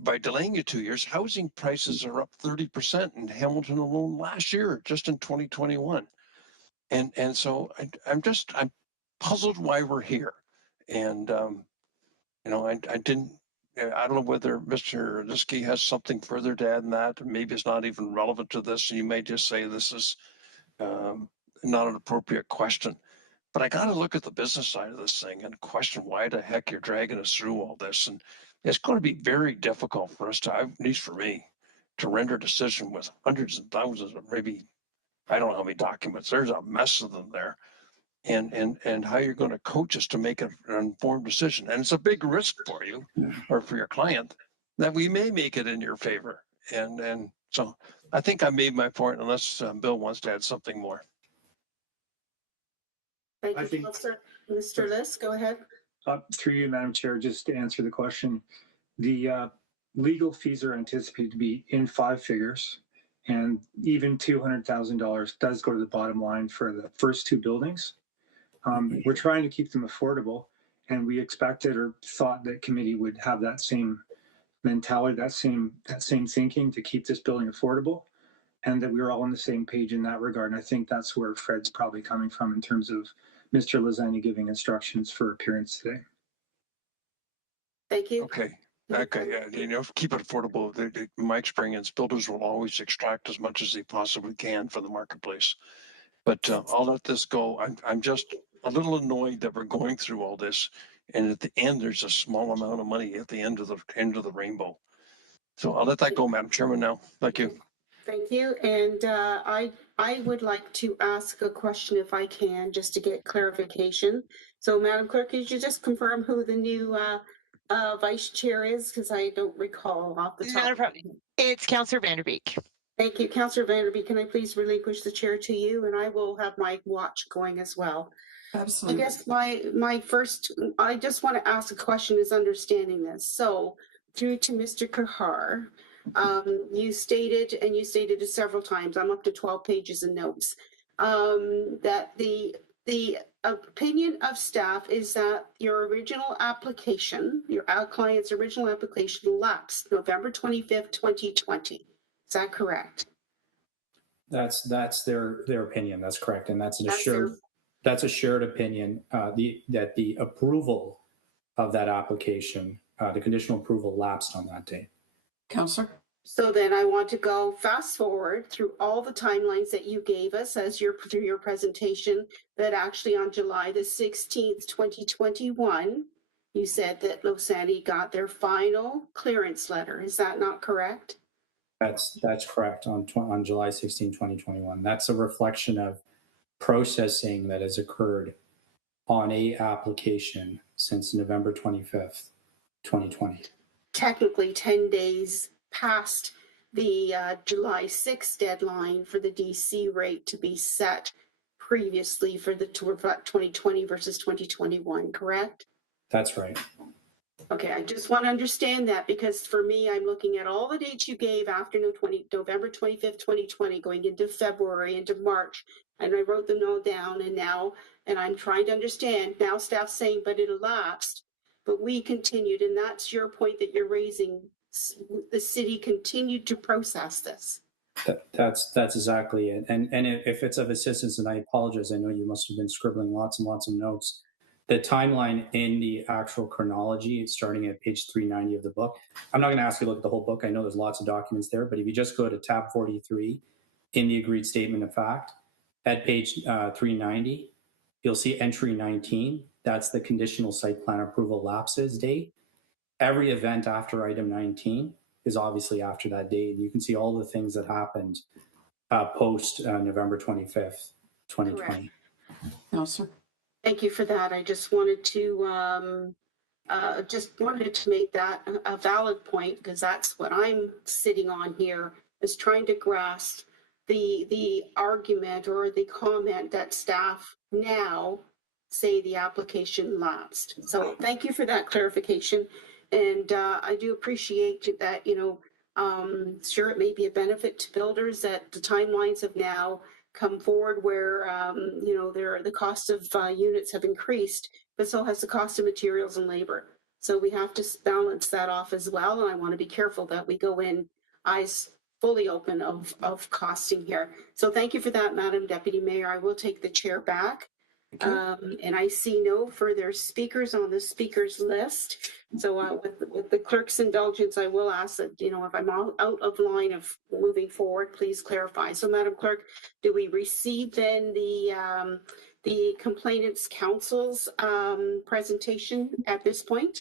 by delaying you 2 years. Housing prices are up 30% in Hamilton alone last year, just in 2021. And so I'm puzzled why we're here. And, you know, I don't know whether Mr. Niski has something further to add than that. Maybe it's not even relevant to this. And you may just say this is not an appropriate question. But I got to look at the business side of this thing and question why the heck you're dragging us through all this. And it's going to be very difficult for us to, at least for me, to render a decision with hundreds and thousands of maybe, I don't know how many documents. There's a mess of them there. And how you're going to coach us to make an informed decision. And it's a big risk for you or for your client that we may make it in your favor. And so I think I made my point, unless Bill wants to add something more. Thank you, Mr. Liss, go ahead. Through you, Madam Chair, just to answer the question, the legal fees are anticipated to be in 5 figures, and even $200,000 does go to the bottom line for the first 2 buildings. We're trying to keep them affordable, and we expected or thought that committee would have that same mentality, that same thinking to keep this building affordable, and that we were all on the same page in that regard. And I think that's where Fred's probably coming from in terms of Mr. Lozani giving instructions for appearance today. Thank you. Okay. Yeah, you know, keep it affordable. In my experience, builders will always extract as much as they possibly can for the marketplace. But I'll let this go. I'm just a little annoyed that we're going through all this, and at the end, there's a small amount of money at the end of the rainbow. So I'll let that go, Madam Chairman. Now, thank you. Thank you. And I would like to ask a question if I can, just to get clarification. So, Madam Clerk, could you just confirm who the new vice chair is? Because I don't recall off the top. Not a problem. It's Councillor Vanderbeek. Thank you, Councillor Vanderbeek. Can I please relinquish the chair to you, and I will have my watch going as well. Absolutely. I guess my first, I just want to ask a question is understanding this. So, through to Mr. Kahar. You stated, and you stated it several times, I'm up to 12 pages of notes, that the opinion of staff is that your original application, your client's original application lapsed November 25th, 2020. Is that correct? That's their opinion. That's correct. And that's a shared opinion, that the approval of that application, the conditional approval lapsed on that date. Councillor? So then I want to go fast forward through all the timelines that you gave us as through your presentation, that actually on July the 16th, 2021, you said that Losani got their final clearance letter. Is that not correct? That's correct, on July 16, 2021. That's a reflection of processing that has occurred on a application since November 25th, 2020. Technically 10 days past the July 6th deadline for the DC rate to be set previously for the 2020 versus 2021, correct? That's right. Okay, I just want to understand that, because for me, I'm looking at all the dates you gave after November 25th, 2020, going into February, into March, and I wrote them all down, and I'm trying to understand, now staff's saying, but it elapsed, but we continued, and that's your point that you're raising. The city continued to process this. That's exactly it. And if it's of assistance, and I apologize, I know you must have been scribbling lots and lots of notes. The timeline in the actual chronology, starting at page 390 of the book. I'm not going to ask you to look at the whole book. I know there's lots of documents there, but if you just go to tab 43 in the agreed statement of fact, at page 390, you'll see entry 19. That's the conditional site plan approval lapses date. Every event after item 19 is obviously after that date. You can see all the things that happened post November 25th, 2020. No, sir. Thank you for that. I just wanted to just wanted to make that a valid point, because that's what I'm sitting on here, is trying to grasp the argument or the comment that staff now say the application lapsed. So thank you for that clarification. And I do appreciate that, sure, it may be a benefit to builders that the timelines have now come forward where, the cost of units have increased, but so has the cost of materials and labor. So we have to balance that off as well. And I want to be careful that we go in eyes fully open of costing here. So thank you for that, Madam Deputy Mayor. I will take the chair back. And I see no further speakers on the speakers list. So with the clerk's indulgence, I will ask that, if I'm out of line of moving forward, please clarify. So Madam Clerk, do we receive then the complainants council's presentation at this point?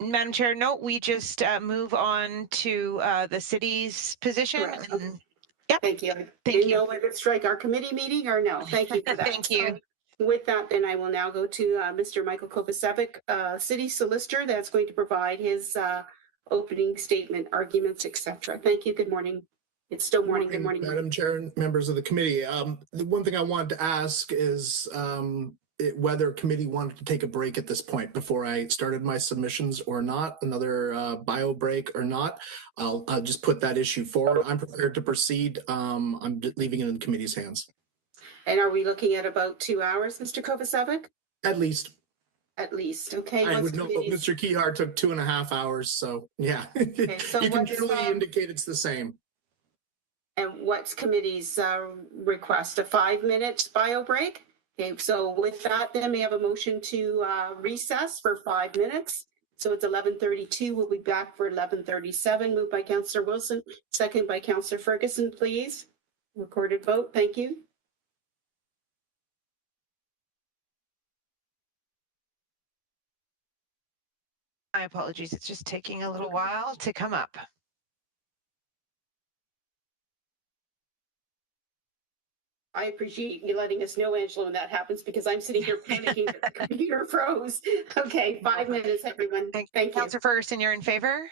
Madam Chair, no, we just move on to the city's position. Correct. And, yep. Thank you. Thank Didn't you. know whether to strike our committee meeting or no. Thank you for that. Thank you. So with that, then I will now go to Mr. Michael Kovacevic, City Solicitor, that's going to provide his opening statement, arguments, etc. Thank you. Good morning. It's still morning. Good morning, Madam Chair and members of the committee. The one thing I wanted to ask is whether committee wanted to take a break at this point before I started my submissions or not, another bio break or not. I'll just put that issue forward. I'm prepared to proceed. I'm leaving it in the committee's hands. And are we looking at about 2 hours, Mr. Kovacevic? At least. At least, okay. I would know, but Mr. Kehar took 2.5 hours, so yeah. Okay, so you can generally indicate it's the same. And what's committee's request? A 5-minute bio break? Okay, so with that, then we have a motion to recess for 5 minutes. So it's 11:32. We'll be back for 11:37. Moved by Councillor Wilson, second by Councillor Ferguson, please. Recorded vote. Thank you. My apologies. It's just taking a little while to come up. I appreciate you letting us know, Angela, when that happens, because I'm sitting here panicking that the computer froze. Okay, 5 minutes, everyone. Thank you. Councillor Ferguson, you're in favor?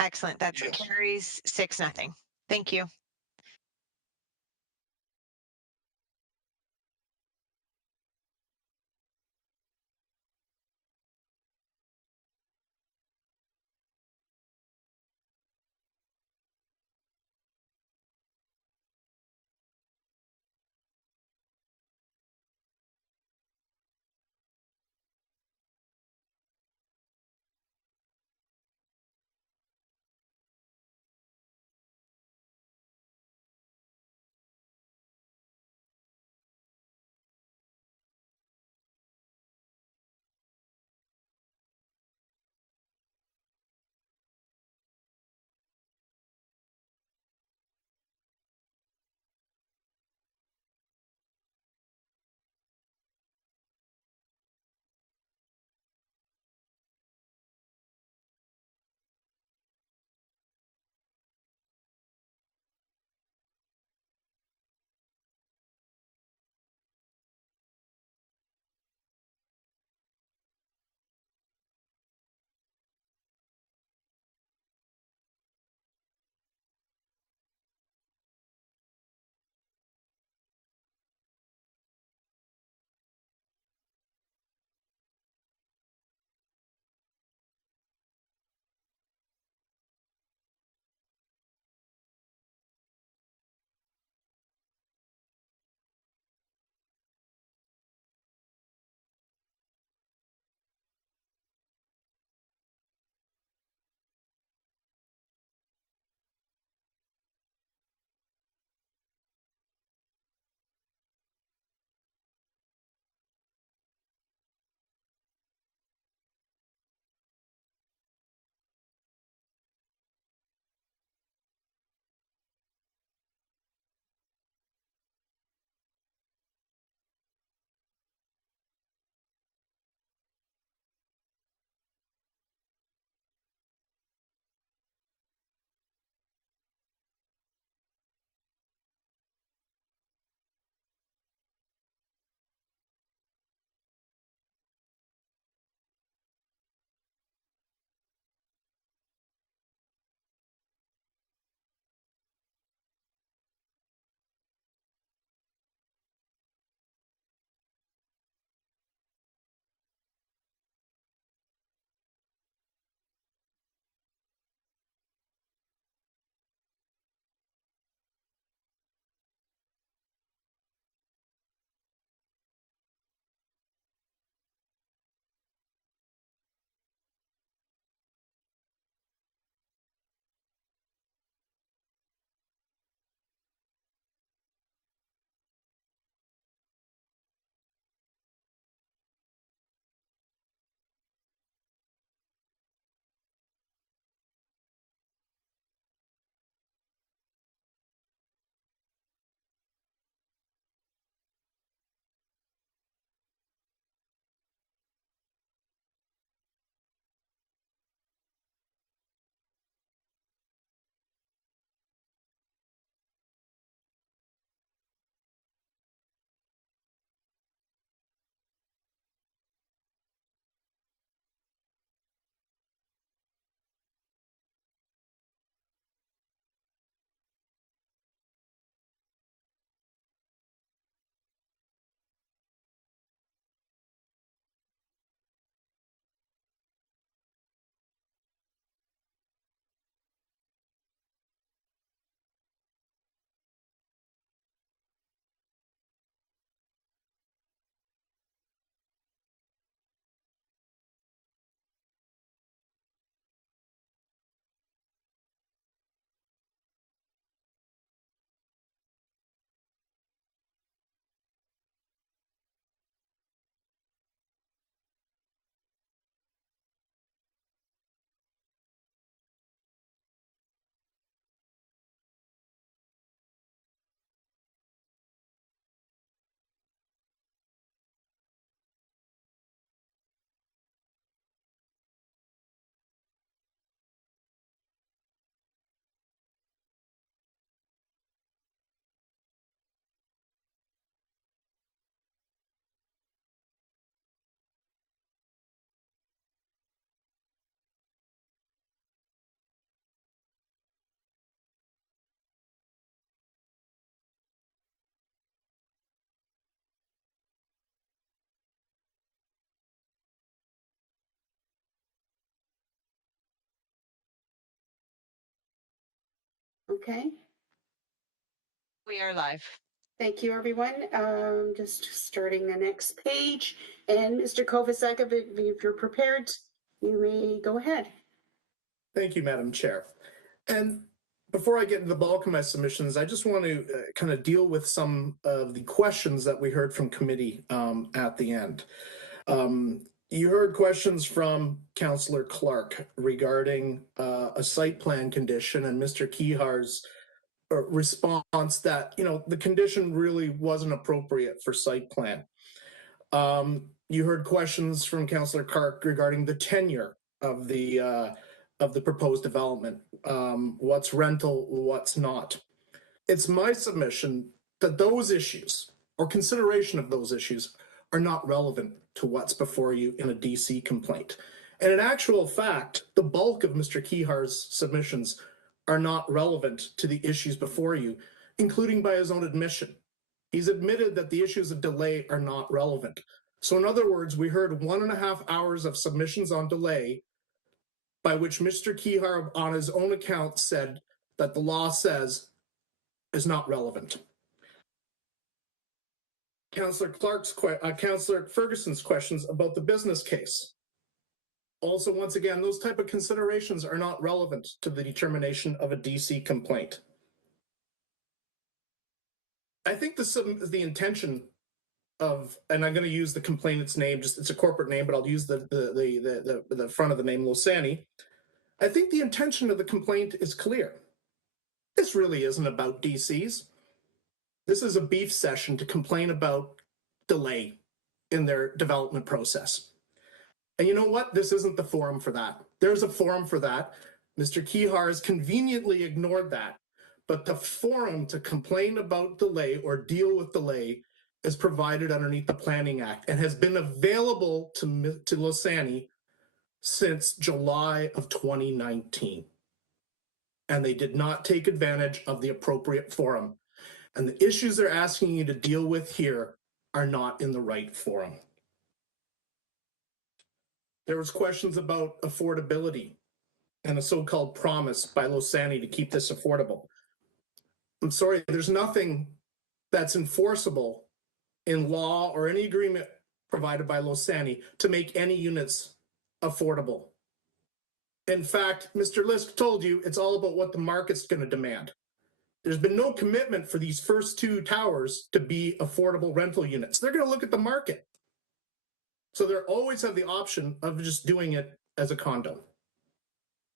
Excellent. That Yes. carries 6-0. Thank you. Okay. We are live. Thank you, everyone. Just starting the next page. And Mr. Kovacevic, if you're prepared, you may go ahead. Thank you, Madam Chair. And before I get into the bulk of my submissions, I just want to kind of deal with some of the questions that we heard from committee at the end. You heard questions from Councillor Clark regarding a site plan condition and Mr. Kehar's response that, you know, the condition really wasn't appropriate for site plan. You heard questions from Councillor Clark regarding the tenure of the proposed development. What's rental, what's not. It's my submission that those issues or consideration of those issues are not relevant to what's before you in a DC complaint. And in actual fact, the bulk of Mr. Kehar's submissions are not relevant to the issues before you, including by his own admission. He's admitted that the issues of delay are not relevant. So in other words, we heard 1.5 hours of submissions on delay, by which Mr. Kehar on his own account said that the law says is not relevant. Councillor Ferguson's questions about the business case. Also, once again, those type of considerations are not relevant to the determination of a DC complaint. I think the intention of, and I'm going to use the complainant's name, just it's a corporate name, but I'll use the front of the name, Losani. I think the intention of the complaint is clear. This really isn't about DCs. This is a beef session to complain about delay in their development process. And you know what? This isn't the forum for that. There's a forum for that. Mr. Kehar has conveniently ignored that. But the forum to complain about delay or deal with delay is provided underneath the Planning Act and has been available to Losani since July of 2019. And they did not take advantage of the appropriate forum. And the issues they're asking you to deal with here are not in the right forum. There was questions about affordability and a so-called promise by Losani to keep this affordable. I'm sorry, there's nothing that's enforceable in law or any agreement provided by Losani to make any units affordable. In fact, Mr. Lisk told you it's all about what the market's going to demand. There's been no commitment for these first 2 towers to be affordable rental units. They're going to look at the market. So they always have the option of just doing it as a condo.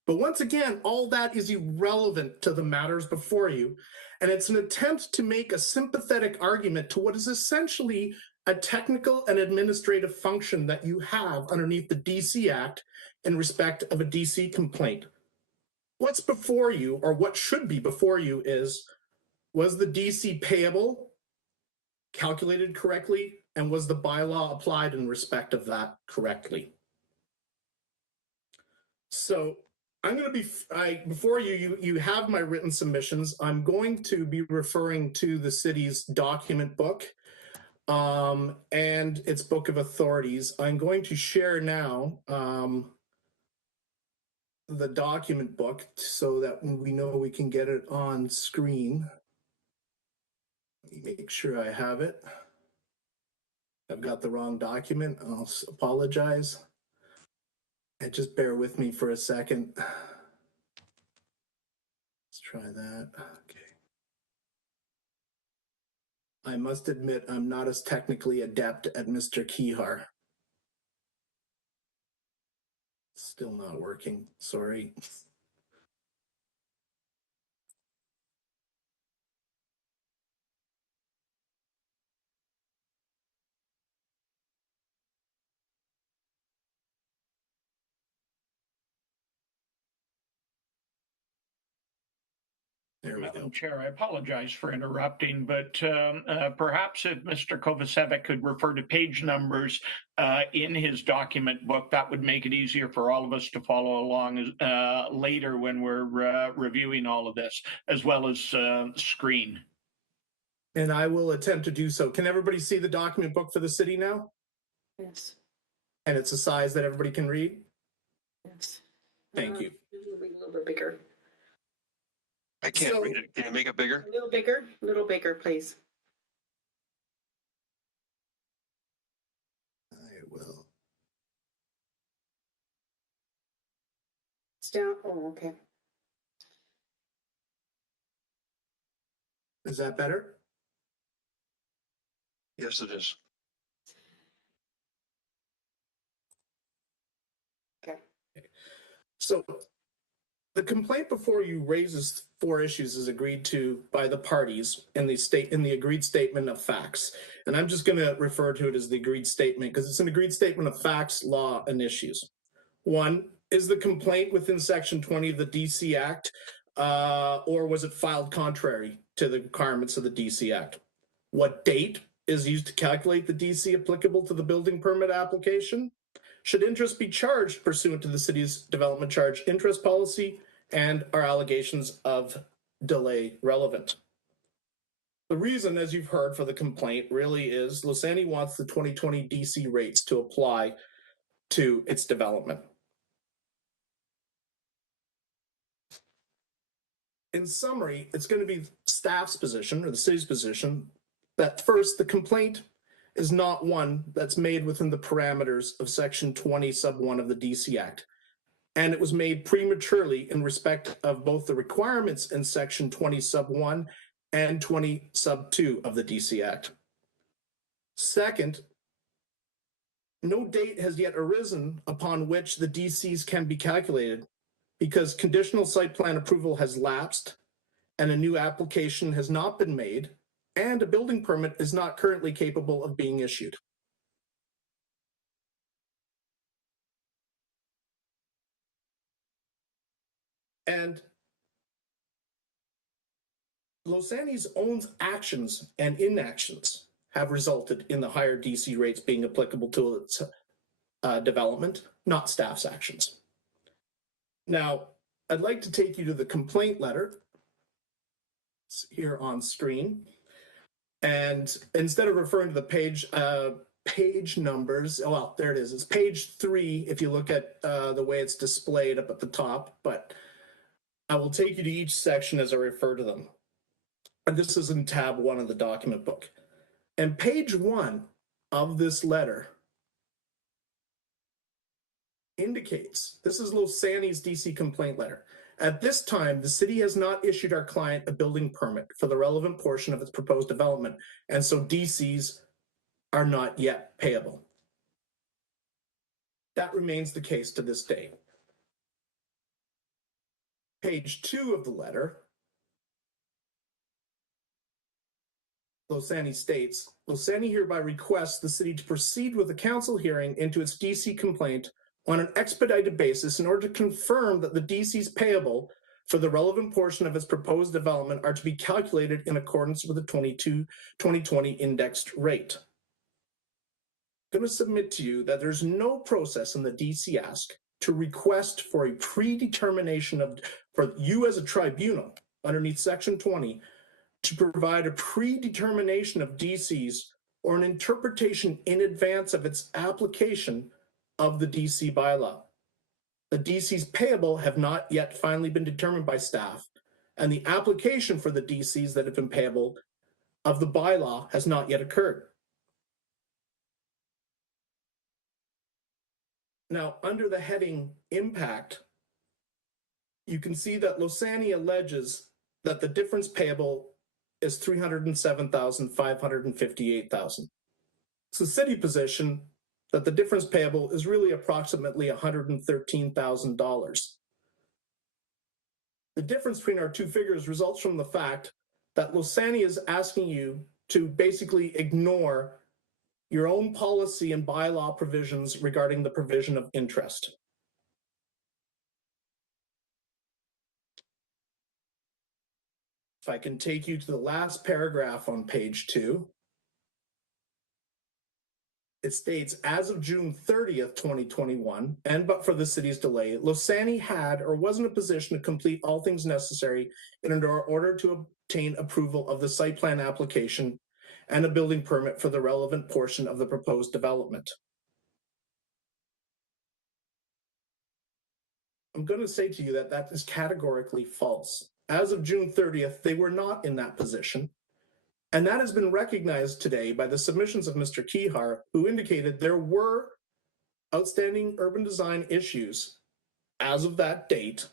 But once again, all that is irrelevant to the matters before you. And it's an attempt to make a sympathetic argument to what is essentially a technical and administrative function that you have underneath the DC Act in respect of a DC complaint. What's before you, or what should be before you, is, was the DC payable, calculated correctly, and was the bylaw applied in respect of that correctly? So I'm going to be, before you have my written submissions. I'm going to be referring to the city's document book and its book of authorities. I'm going to share now the document book so that we know we can get it on screen. Let me make sure I have it. I've got the wrong document. I'll apologize. And just bear with me for a second. Let's try that. Okay. I must admit, I'm not as technically adept at Mr. Kehar. Still not working. Sorry. There we Madam go. Chair, I apologize for interrupting, but perhaps if Mr. Kovacevic could refer to page numbers in his document book, that would make it easier for all of us to follow along later when we're reviewing all of this, as well as screen. And I will attempt to do so. Can everybody see the document book for the city now? Yes. And it's a size that everybody can read? Yes. Thank you. A little bit bigger. I can't So- read it. Can you make it bigger? A little bigger, please. I will. It's down. Oh, okay. Is that better? Yes, it is. Okay. So the complaint before you raises 4 issues is agreed to by the parties in the agreed statement of facts. And I'm just going to refer to it as the agreed statement because it's an agreed statement of facts, law, and issues. 1, is the complaint within Section 20 of the DC Act, or was it filed contrary to the requirements of the DC Act? What date is used to calculate the DC applicable to the building permit application? Should interest be charged pursuant to the city's development charge interest policy, and are allegations of delay relevant? The reason, as you've heard, for the complaint really is Losani wants the 2020 DC rates to apply to its development. In summary, it's going to be staff's position or the city's position that first, the complaint is not one that's made within the parameters of Section 20 sub 1 of the DC Act. And it was made prematurely in respect of both the requirements in Section 20 sub 1 and 20 sub 2 of the DC Act. Second, no date has yet arisen upon which the DCs can be calculated because conditional site plan approval has lapsed and a new application has not been made, and a building permit is not currently capable of being issued. And Losani's own actions and inactions have resulted in the higher DC rates being applicable to its development, not staff's actions. Now, I'd like to take you to the complaint letter. It's here on screen. And instead of referring to the page numbers, well, there it is. It's page 3 if you look at the way it's displayed up at the top, but I will take you to each section as I refer to them. And this is in tab 1 of the document book. And page 1 of this letter indicates, this is Losani's DC complaint letter. At this time, the city has not issued our client a building permit for the relevant portion of its proposed development, and so DCs are not yet payable. That remains the case to this day. Page 2 of the letter, Losani states, Losani hereby requests the city to proceed with a council hearing into its DC complaint on an expedited basis in order to confirm that the DCs payable for the relevant portion of its proposed development are to be calculated in accordance with the 2020 indexed rate. I'm going to submit to you that there's no process in the DC Ask to request for a predetermination for you as a tribunal underneath Section 20 to provide a predetermination of DCs or an interpretation in advance of its application of the DC bylaw. The DCs payable have not yet finally been determined by staff, and the application for the DCs that have been payable of the bylaw has not yet occurred. Now, under the heading Impact, you can see that Losani alleges that the difference payable is $307,558,000. It's the city position that the difference payable is really approximately $113,000. The difference between our two figures results from the fact that Losani is asking you to basically ignore your own policy and bylaw provisions regarding the provision of interest. If I can take you to the last paragraph on page 2, it states, as of June 30th, 2021, and but for the city's delay, Losani had or was in a position to complete all things necessary in order to obtain approval of the site plan application and a building permit for the relevant portion of the proposed development. I'm going to say to you that that is categorically false. as of June 30th, they were not in that position. And that has been recognized today by the submissions of Mr. Kihar, who indicated there were outstanding urban design issues as of that date.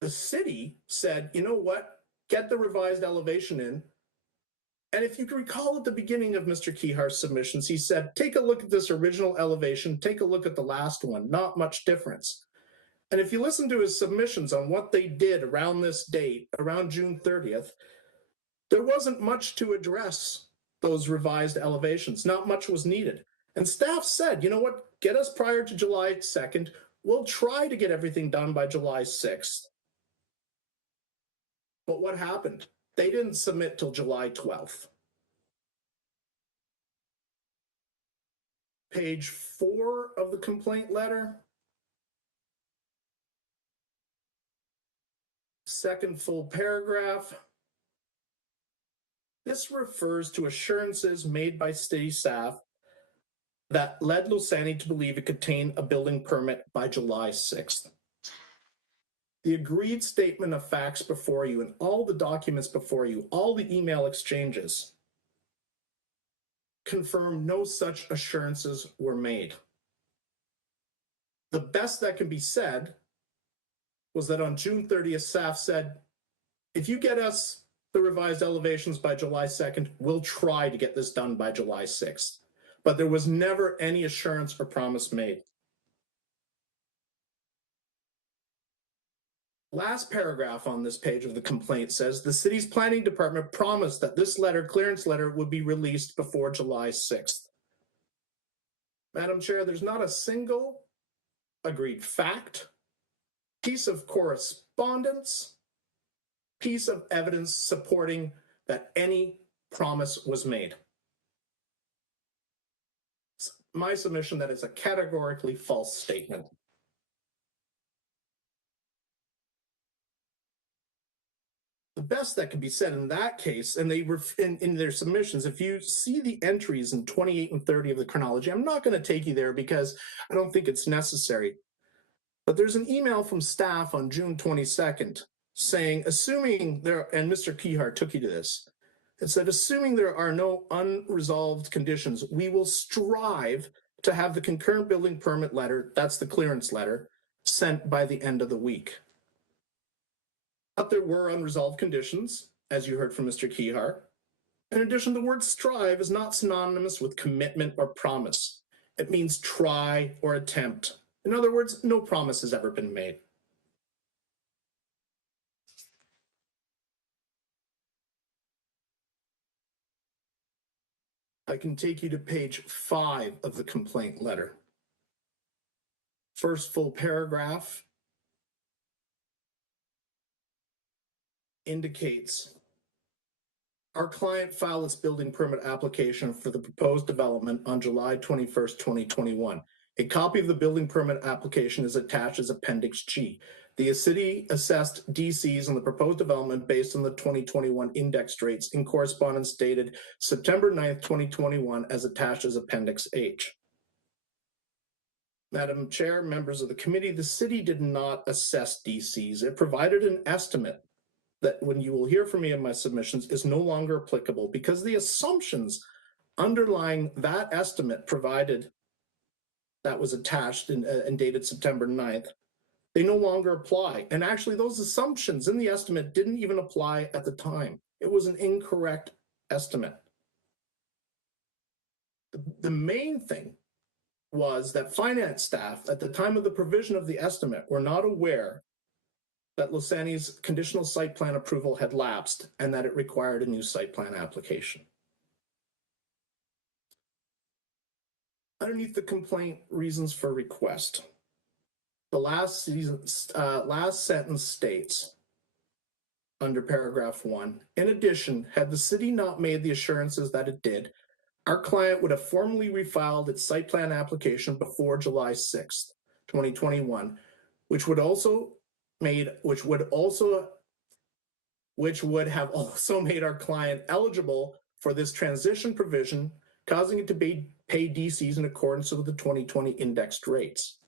The city said, you know what, get the revised elevation in. And if you can recall at the beginning of Mr. Kihar's submissions, he said, take a look at this original elevation, take a look at the last one, not much difference. And if you listen to his submissions on what they did around this date, around June 30th, there wasn't much to address those revised elevations. Not much was needed. And staff said, you know what, get us prior to July 2nd. We'll try to get everything done by July 6th. But what happened? They didn't submit till July 12th. Page 4 of the complaint letter. Second full paragraph. This refers to assurances made by city staff that led Lusani to believe it could obtain a building permit by July 6th. The agreed statement of facts before you and all the documents before you, all the email exchanges, confirm no such assurances were made. The best that can be said was that on June 30th, staff said, if you get us the revised elevations by July 2nd, we'll try to get this done by July 6th. But there was never any assurance or promise made. Last paragraph on this page of the complaint says the city's planning department promised that this letter, clearance letter, would be released before July 6th. Madam Chair, there's not a single agreed fact, piece of correspondence, piece of evidence supporting that any promise was made. It's my submission that it's a categorically false statement. The best that can be said in that case, and they were in their submissions, if you see the entries in 28 and 30 of the chronology, I'm not going to take you there because I don't think it's necessary. But there's an email from staff on June 22nd saying, assuming there, and Mr. Kihar took you to this, it said, assuming there are no unresolved conditions, we will strive to have the concurrent building permit letter, that's the clearance letter, sent by the end of the week. But there were unresolved conditions, as you heard from Mr. Kihar. In addition, the word strive is not synonymous with commitment or promise. It means try or attempt. In other words, no promise has ever been made. I can take you to page 5 of the complaint letter. First full paragraph indicates our client filed its building permit application for the proposed development on July 21st, 2021. A copy of the building permit application is attached as Appendix G. The city assessed DCs on the proposed development based on the 2021 indexed rates in correspondence dated September 9th, 2021 as attached as Appendix H. Madam Chair, members of the committee, the city did not assess DCs. It provided an estimate that, when you will hear from me in my submissions, is no longer applicable because the assumptions underlying that estimate provided that was attached and dated September 9th, they no longer apply. And actually, those assumptions in the estimate didn't even apply at the time. It was an incorrect estimate. The main thing was that finance staff at the time of the provision of the estimate were not aware that Lusani's conditional site plan approval had lapsed and that it required a new site plan application. Underneath the complaint reasons for request, the last sentence states, under paragraph 1, in addition, had the city not made the assurances that it did, our client would have formally refiled its site plan application before July 6th, 2021, which would have also made our client eligible for this transition provision, causing it to pay DCs in accordance with the 2020 indexed rates.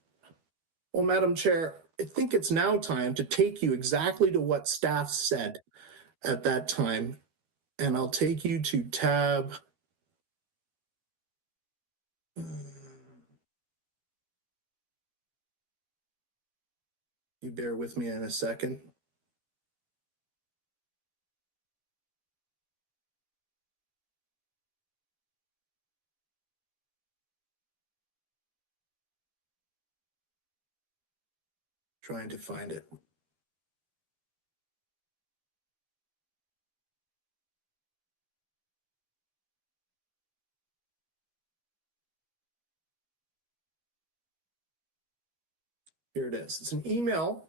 Well, Madam Chair, I think it's now time to take you exactly to what staff said at that time. And I'll take you to tab. You bear with me in a second. Trying to find it. Here it is. It's an email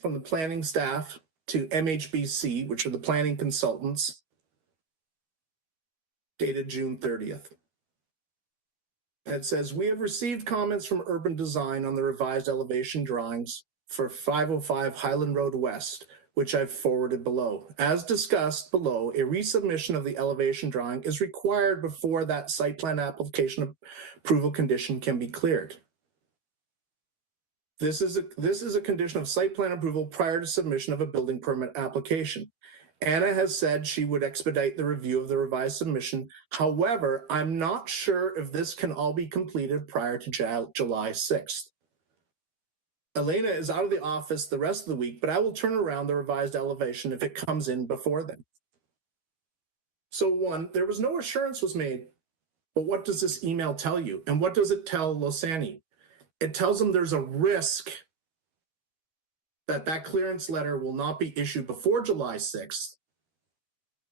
from the planning staff to MHBC, which are the planning consultants, dated June 30th. And it says, we have received comments from Urban Design on the revised elevation drawings for 505 Highland Road West, which I've forwarded below. As discussed below, a resubmission of the elevation drawing is required before that site plan application approval condition can be cleared. This is a condition of site plan approval prior to submission of a building permit application. Anna has said she would expedite the review of the revised submission. However, I'm not sure if this can all be completed prior to July 6th. Elena is out of the office the rest of the week, but I will turn around the revised elevation if it comes in before then. So one, there was no assurance was made, but what does this email tell you? And what does it tell Losani? It tells them there's a risk that that clearance letter will not be issued before July 6th.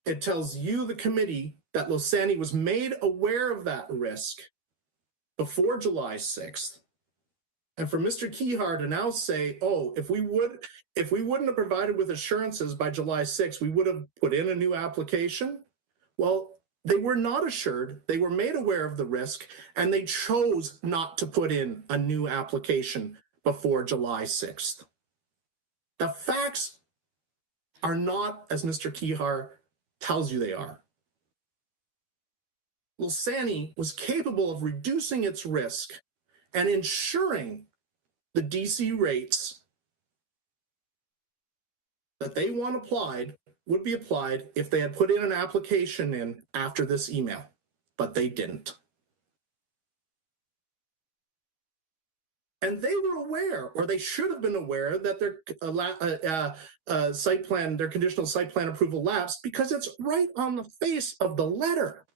It tells you, the committee, that Losani was made aware of that risk before July 6th. And for Mr. Kihar to now say, oh, if we wouldn't have provided with assurances by July 6th, we would have put in a new application. Well, they were not assured, they were made aware of the risk, and they chose not to put in a new application before July 6th. The facts are not as Mr. Kihar tells you they are. Losani was capable of reducing its risk and ensuring the DC rates that they want applied would be applied if they had put in an application in after this email, but they didn't. And they were aware, or they should have been aware, that their site plan, their conditional site plan approval lapsed, because it's right on the face of the letter.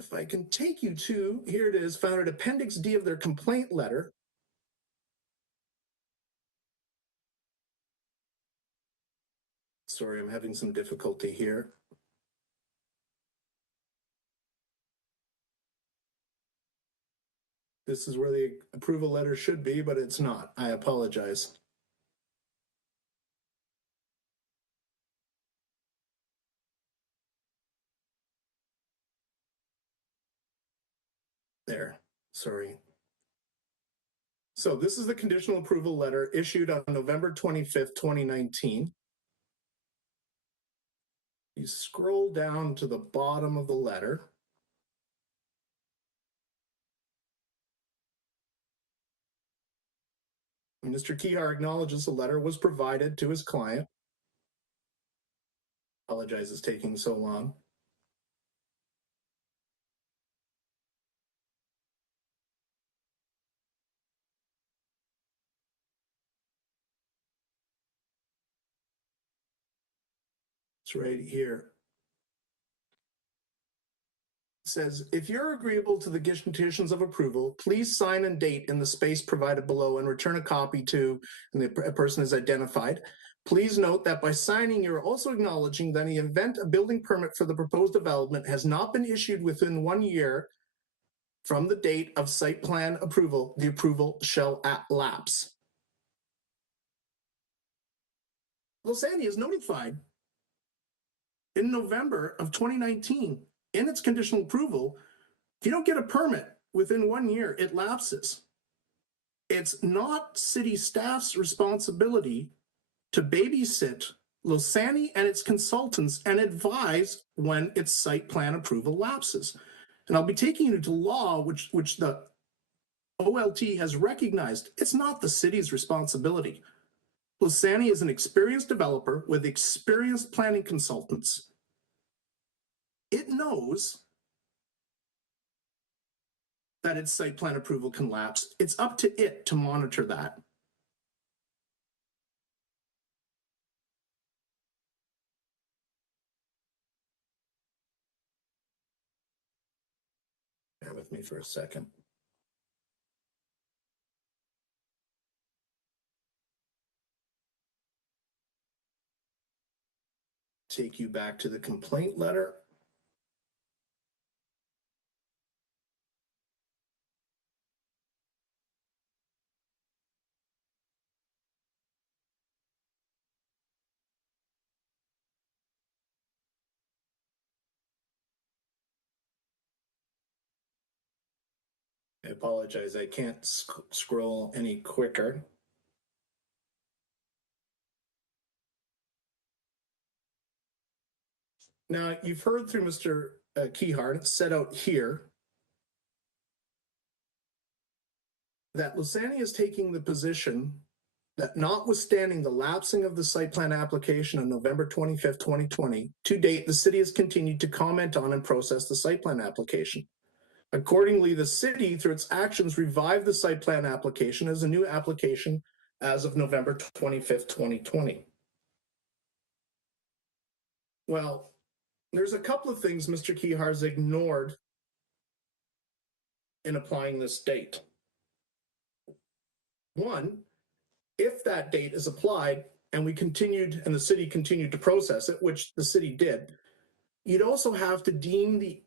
If I can take you to, here it is, found at Appendix D of their complaint letter. Sorry, I'm having some difficulty here. This is where the approval letter should be, but it's not. I apologize. There, sorry. So this is the conditional approval letter issued on November 25th, 2019. You scroll down to the bottom of the letter. Mr. Kihar acknowledges the letter was provided to his client. Apologize it's taking so long. It's right here. It says, if you're agreeable to the conditions of approval, please sign and date in the space provided below and return a copy to, and the person is identified. Please note that by signing, you're also acknowledging that in the event a building permit for the proposed development has not been issued within 1 year from the date of site plan approval, the approval shall lapse. Losani is notified in November of 2019 in its conditional approval. If you don't get a permit within 1 year, it lapses. It's not city staff's responsibility to babysit Losani and its consultants and advise when its site plan approval lapses. And I'll be taking you to law, which the OLT has recognized it's not the city's responsibility. Lasani is an experienced developer with experienced planning consultants. It knows that its site plan approval can lapse. It's up to it to monitor that. Bear with me for a second. Take you back to the complaint letter. I apologize, I can't scroll any quicker. Now, you've heard through Mr. Keyhart, it's set out here, that Lasani is taking the position that notwithstanding the lapsing of the site plan application on November 25th, 2020, to date, the city has continued to comment on and process the site plan application. Accordingly, the city, through its actions, revived the site plan application as a new application as of November 25th, 2020. Well, there's a couple of things Mr. Keyhar's ignored in applying this date. One, if that date is applied and the city continued to process it, which the city did, you'd also have to deem the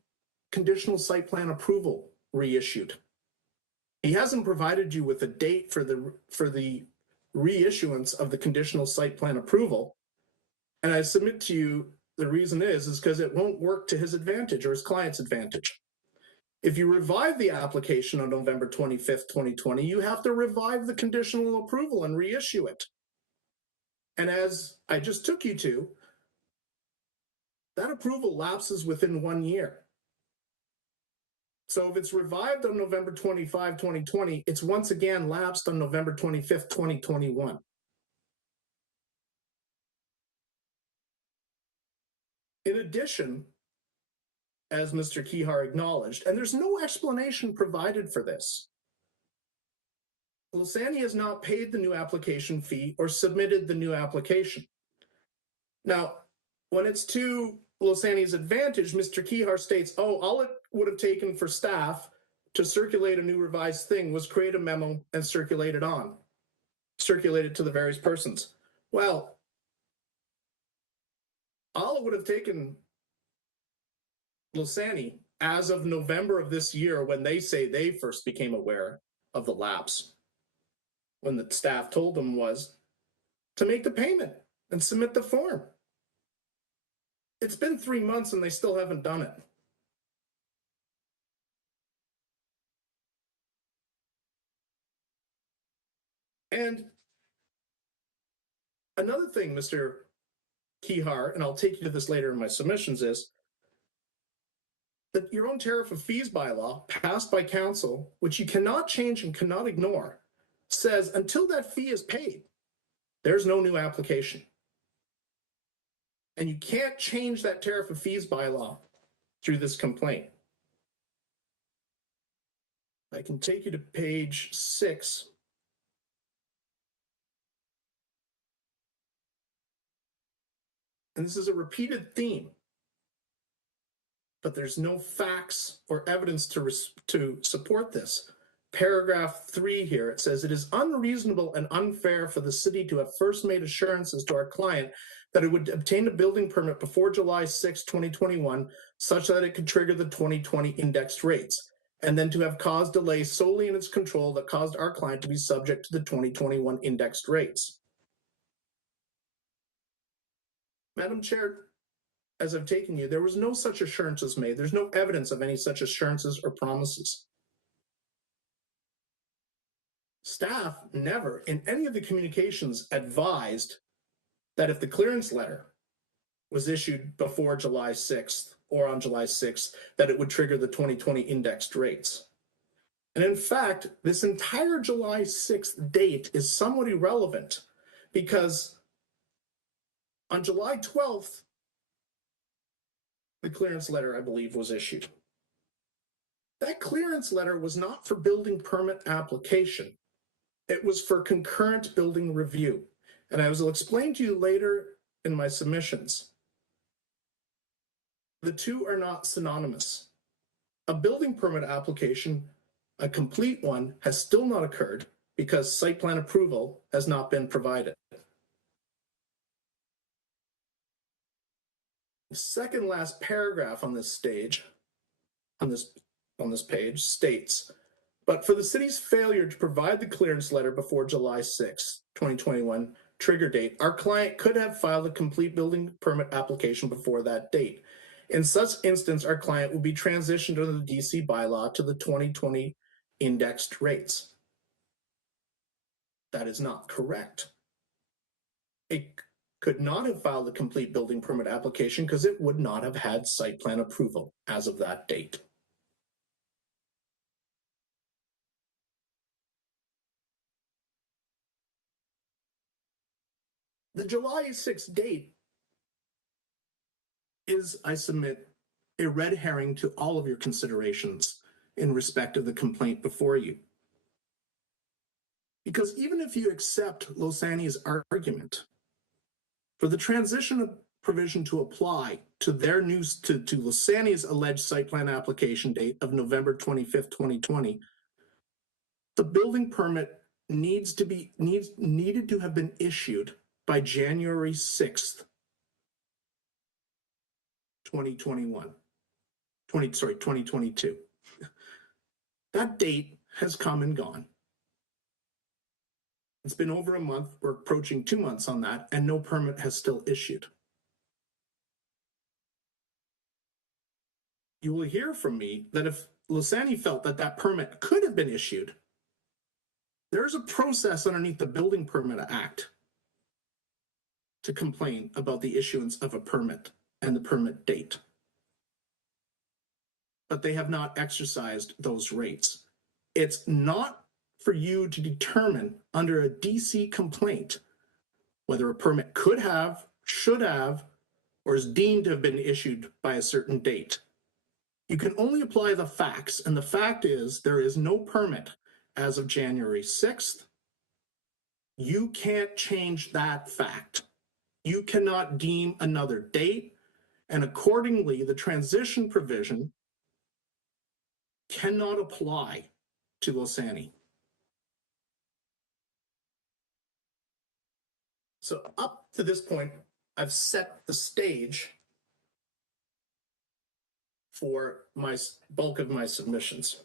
conditional site plan approval reissued. He hasn't provided you with a date for the reissuance of the conditional site plan approval. And I submit to you, the reason is because it won't work to his advantage or his client's advantage. If you revive the application on November 25th, 2020, you have to revive the conditional approval and reissue it. And as I just took you to, that approval lapses within 1 year. So if it's revived on November 25, 2020, it's once again lapsed on November 25th, 2021. In addition, as Mr. Keyhar acknowledged, and there's no explanation provided for this, Lasani has not paid the new application fee or submitted the new application. Now, when it's to Lasani's advantage, Mr. Keyhar states, oh, all it would have taken for staff to circulate a new revised thing was create a memo and circulate it to the various persons. Well, all it would have taken Lasani as of November of this year, when they say they first became aware of the lapse, when the staff told them, was to make the payment and submit the form. It's been 3 months and they still haven't done it. And another thing, Mr. Keyhar, and I'll take you to this later in my submissions, is that your own tariff of fees bylaw, passed by council, which you cannot change and cannot ignore, says until that fee is paid, there's no new application. And you can't change that tariff of fees bylaw through this complaint. I can take you to page 6. And this is a repeated theme, but there's no facts or evidence to support this. Paragraph 3 here, it says, it is unreasonable and unfair for the city to have first made assurances to our client that it would obtain a building permit before July 6, 2021, such that it could trigger the 2020 indexed rates, and then to have caused delays solely in its control that caused our client to be subject to the 2021 indexed rates. Madam Chair, as I've taken you, there was no such assurances made. There's no evidence of any such assurances or promises. Staff never, in any of the communications, advised that if the clearance letter was issued before July 6th or on July 6th, that it would trigger the 2020 indexed rates. And in fact, this entire July 6th date is somewhat irrelevant because on July 12th, the clearance letter, I believe, was issued. That clearance letter was not for building permit application. It was for concurrent building review. And I will explain to you later in my submissions. The two are not synonymous. A building permit application, a complete one, has still not occurred because site plan approval has not been provided. The second last paragraph on this stage, on this page, states, but for the city's failure to provide the clearance letter before July 6, 2021, trigger date, our client could have filed a complete building permit application before that date. In such instance, our client will be transitioned under the DC bylaw to the 2020 indexed rates. That is not correct. It could not have filed a complete building permit application because it would not have had site plan approval as of that date. The July 6th date is, I submit, a red herring to all of your considerations in respect of the complaint before you. Because even if you accept Losani's argument, for the transition provision to apply to their to Losani's alleged site plan application date of November 25th, 2020, the building permit needed to have been issued by January 6th, 2022. That date has come and gone. It's been over a month, we're approaching 2 months on that, and no permit has still issued. You will hear from me that if Losani felt that that permit could have been issued, there's a process underneath the Building Permit Act to complain about the issuance of a permit and the permit date. But they have not exercised those rates. It's not for you to determine under a DC complaint whether a permit could have, should have, or is deemed to have been issued by a certain date. You can only apply the facts, and the fact is there is no permit as of January 6th. You can't change that fact. You cannot deem another date, and accordingly, the transition provision cannot apply to Losani. So up to this point, I've set the stage for my bulk of my submissions.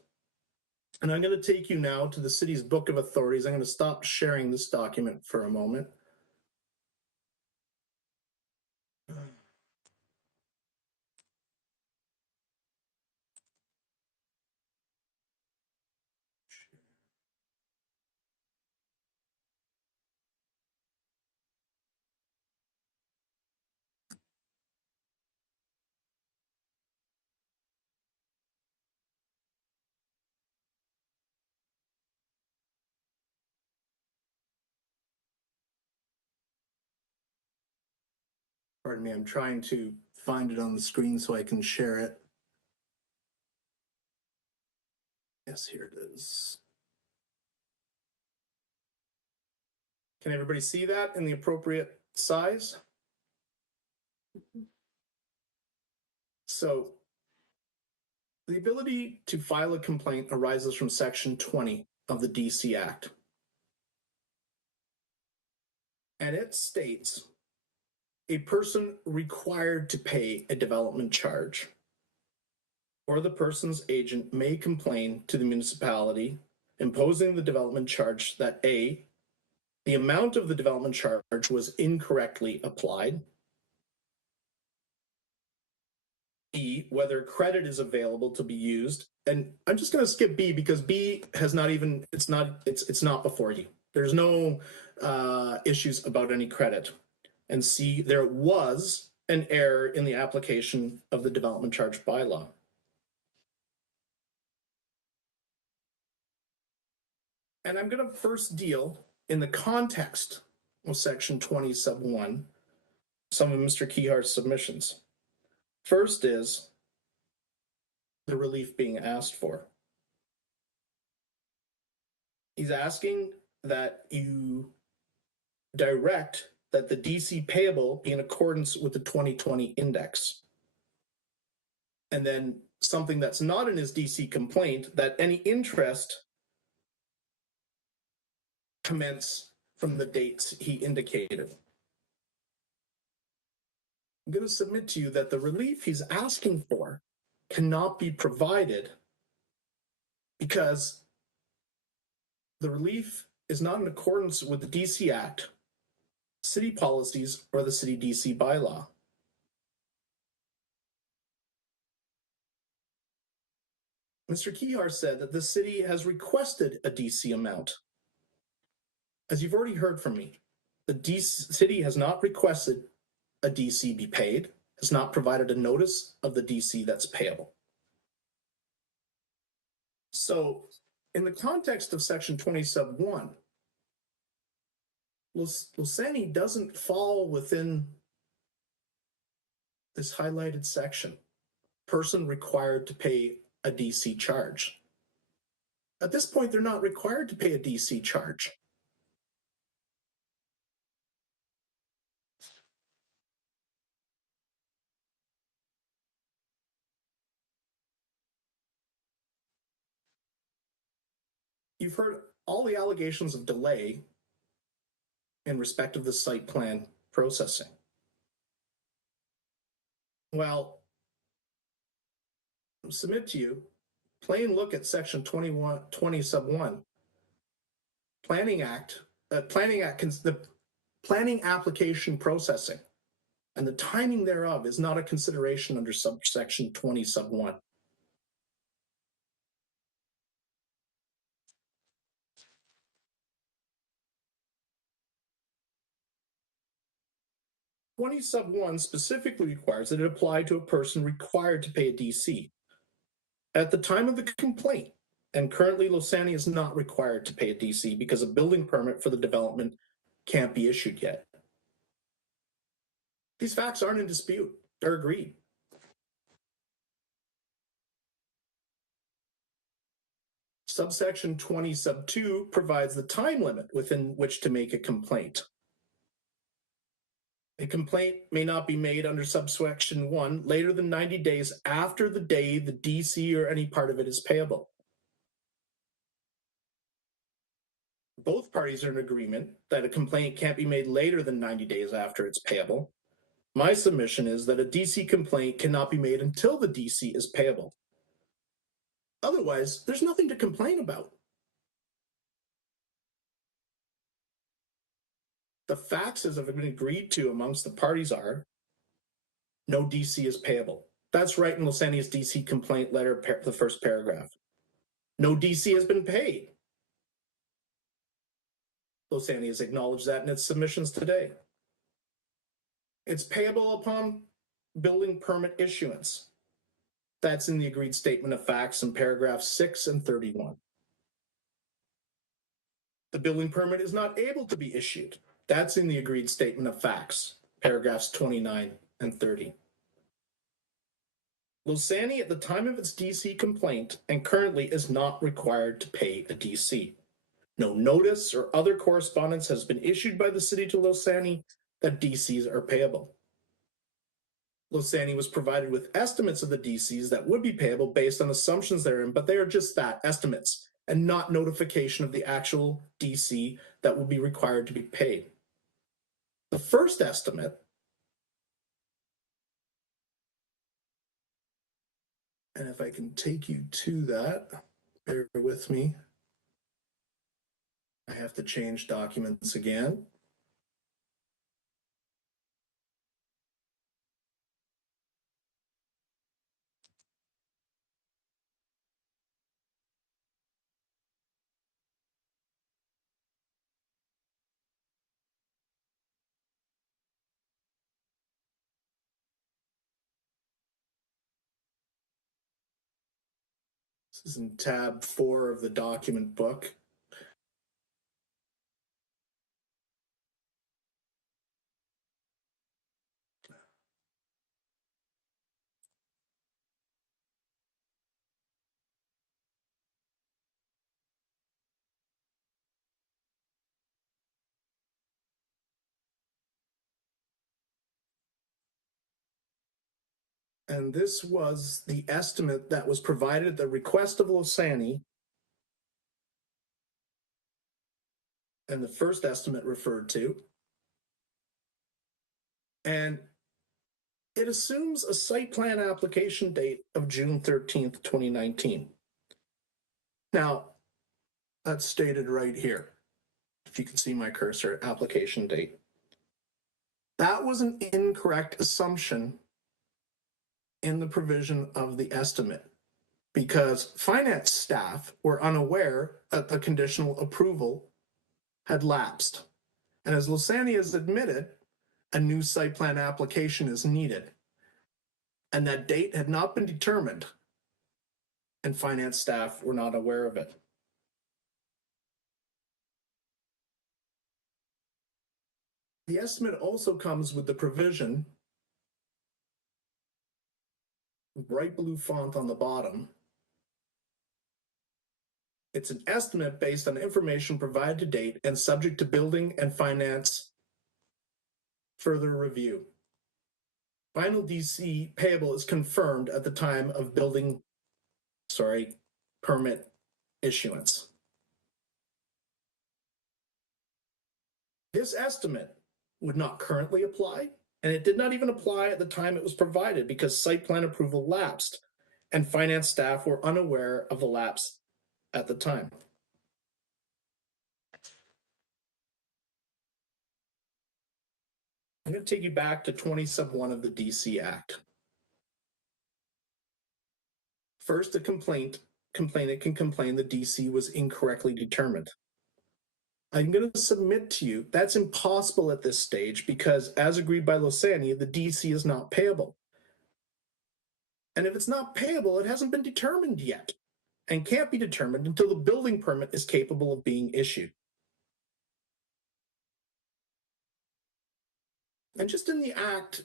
And I'm going to take you now to the city's Book of Authorities. I'm going to stop sharing this document for a moment. Pardon me, I'm trying to find it on the screen so I can share it. Yes, here it is. Can everybody see that in the appropriate size? So the ability to file a complaint arises from Section 20 of the DC Act. And it states a person required to pay a development charge or the person's agent may complain to the municipality imposing the development charge that A, the amount of the development charge was incorrectly applied, B, whether credit is available to be used. And I'm just going to skip B because B has not even, it's not before you. There's no issues about any credit. And C, there was an error in the application of the development charge bylaw. And I'm going to first deal in the context of section 20 sub 1, some of Mr. Kehart's submissions. First is the relief being asked for. He's asking that you direct that the DC payable be in accordance with the 2020 index. And then something that's not in his DC complaint, that any interest commence from the dates he indicated. I'm going to submit to you that the relief he's asking for cannot be provided because the relief is not in accordance with the DC Act, city policies, or the city DC bylaw. Mr. Kehar said that the city has requested a DC amount. As you've already heard from me, the city has not requested a DC be paid, has not provided a notice of the DC that's payable. So in the context of section 20 sub 1, Lusani doesn't fall within this highlighted section, person required to pay a DC charge. At this point, they're not required to pay a DC charge. You've heard all the allegations of delay in respect of the site plan processing. Well, I'll submit to you, plain look at section 20 sub 1. The planning application processing and the timing thereof is not a consideration under subsection 20 sub 1. Sub 1 specifically requires that it apply to a person required to pay a DC. At the time of the complaint, and currently Lusani is not required to pay a DC because a building permit for the development can't be issued yet. These facts aren't in dispute, they're agreed. Subsection 20 sub 2 provides the time limit within which to make a complaint. A complaint may not be made under subsection 1 later than 90 days after the day the DC or any part of it is payable. Both parties are in agreement that a complaint can't be made later than 90 days after it's payable. My submission is that a DC complaint cannot be made until the DC is payable. Otherwise, there's nothing to complain about. The facts as have been agreed to amongst the parties are no DC is payable. That's right in Lusani's DC complaint letter, the first paragraph. No DC has been paid. Lusani has acknowledged that in its submissions today. It's payable upon building permit issuance. That's in the agreed statement of facts in paragraphs 6 and 31. The building permit is not able to be issued. That's in the agreed statement of facts, paragraphs 29 and 30. Lusani, at the time of its DC complaint, and currently is not required to pay a DC. No notice or other correspondence has been issued by the city to Lusani that DCs are payable. Lusani was provided with estimates of the DCs that would be payable based on assumptions therein, but they are just that, estimates, and not notification of the actual DC that will be required to be paid. The first estimate, and if I can take you to that, bear with me. I have to change documents again. This is in tab 4 of the document book. And this was the estimate that was provided at the request of Losani. And the first estimate referred to. And it assumes a site plan application date of June 13th, 2019. Now, that's stated right here. If you can see my cursor, application date. That was an incorrect assumption in the provision of the estimate because finance staff were unaware that the conditional approval had lapsed. And as Losani has admitted, a new site plan application is needed. And that date had not been determined, and finance staff were not aware of it. The estimate also comes with the provision, bright blue font on the bottom. It's an estimate based on information provided to date and subject to building and finance further review. Final DC payable is confirmed at the time of permit issuance. This estimate would not currently apply, and it did not even apply at the time it was provided because site plan approval lapsed and finance staff were unaware of the lapse at the time. I'm going to take you back to 20 sub 1 of the DC Act. First, a complainant can complain the DC was incorrectly determined. I'm going to submit to you that's impossible at this stage because, as agreed by Losani, the DC is not payable. And if it's not payable, it hasn't been determined yet and can't be determined until the building permit is capable of being issued. And just in the Act,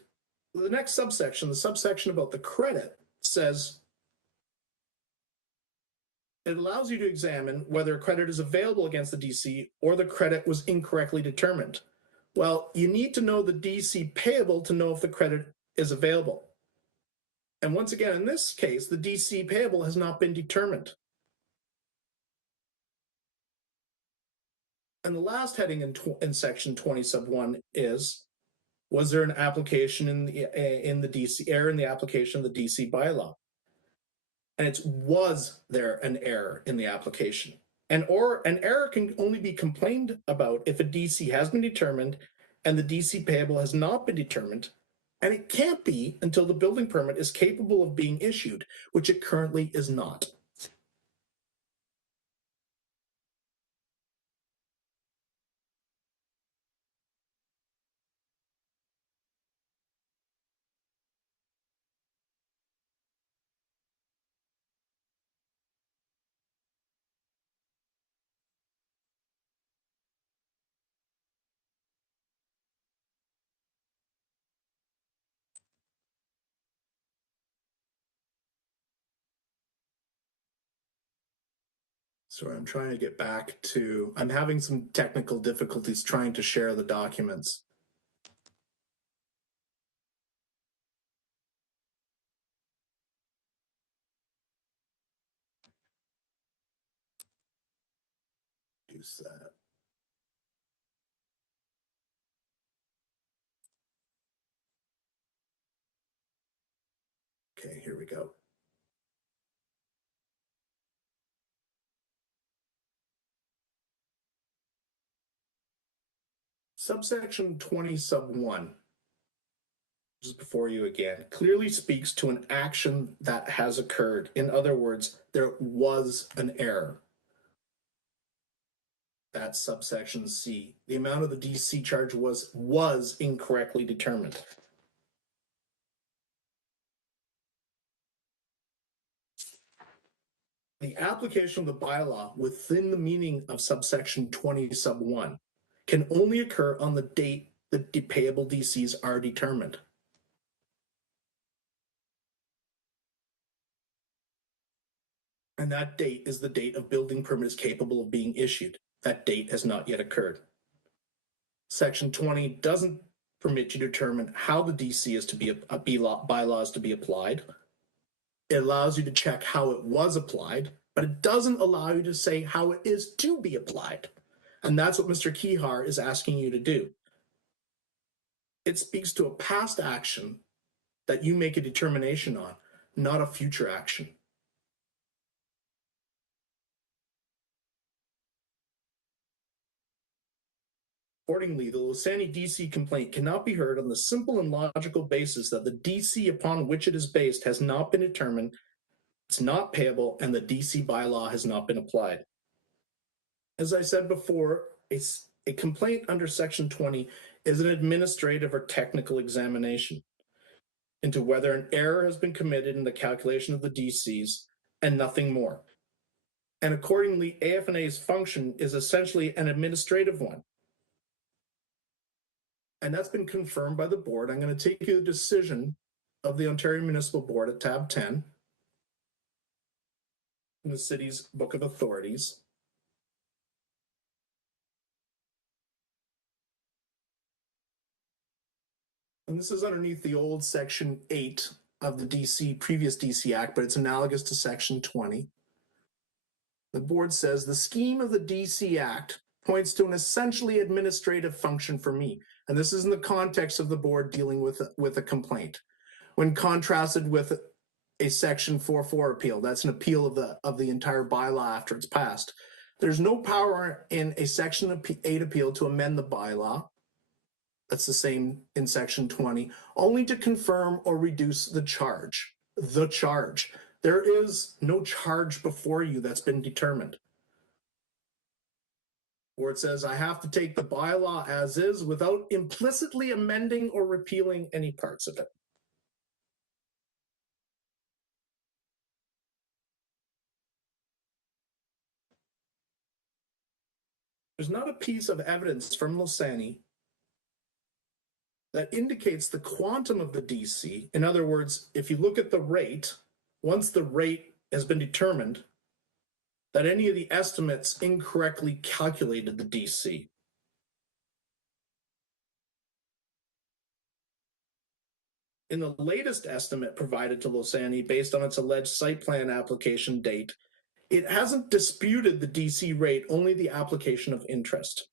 the next subsection, the subsection about the credit, says it allows you to examine whether a credit is available against the DC or the credit was incorrectly determined. Well, you need to know the DC payable to know if the credit is available. And once again, in this case, the DC payable has not been determined. And the last heading in section 20 sub 1 is, was there an application in the DC error in the application of the DC bylaw? And it's, was there an error in the application? An error can only be complained about if a DC has been determined and the DC payable has not been determined, and it can't be until the building permit is capable of being issued, which it currently is not. Sorry, I'm trying to get back to, I'm having some technical difficulties trying to share the documents. Use that. Okay, here we go. Subsection 20 sub 1, just before you again, clearly speaks to an action that has occurred. In other words, there was an error. That's subsection C. The amount of the DC charge was incorrectly determined. The application of the bylaw within the meaning of subsection 20 sub 1 can only occur on the date the payable DCs are determined. And that date is the date of building permit is capable of being issued. That date has not yet occurred. Section 20 doesn't permit you to determine how the DC is to be bylaws to be applied. It allows you to check how it was applied, but it doesn't allow you to say how it is to be applied. And that's what Mr. Kihar is asking you to do. It speaks to a past action that you make a determination on, not a future action. Accordingly, the Losani DC complaint cannot be heard on the simple and logical basis that the DC upon which it is based has not been determined, it's not payable, and the DC bylaw has not been applied. As I said before, a complaint under Section 20 is an administrative or technical examination into whether an error has been committed in the calculation of the DCs and nothing more. And accordingly, AFNA's function is essentially an administrative one. And that's been confirmed by the board. I'm going to take you to the decision of the Ontario Municipal Board at tab 10 in the city's Book of Authorities. And this is underneath the old Section 8 of the previous DC Act, but it's analogous to Section 20. The board says the scheme of the DC Act points to an essentially administrative function for me. And this is in the context of the board dealing with a complaint. When contrasted with a Section 4.4 appeal, that's an appeal of the entire bylaw after it's passed. There's no power in a Section 8 appeal to amend the bylaw. That's the same in Section 20, only to confirm or reduce the charge. The charge. There is no charge before you that's been determined. Where it says I have to take the bylaw as is without implicitly amending or repealing any parts of it. There's not a piece of evidence from Losani that indicates the quantum of the DC. In other words, if you look at the rate, once the rate has been determined, that any of the estimates incorrectly calculated the DC. In the latest estimate provided to Losani based on its alleged site plan application date, it hasn't disputed the DC rate, only the application of interest.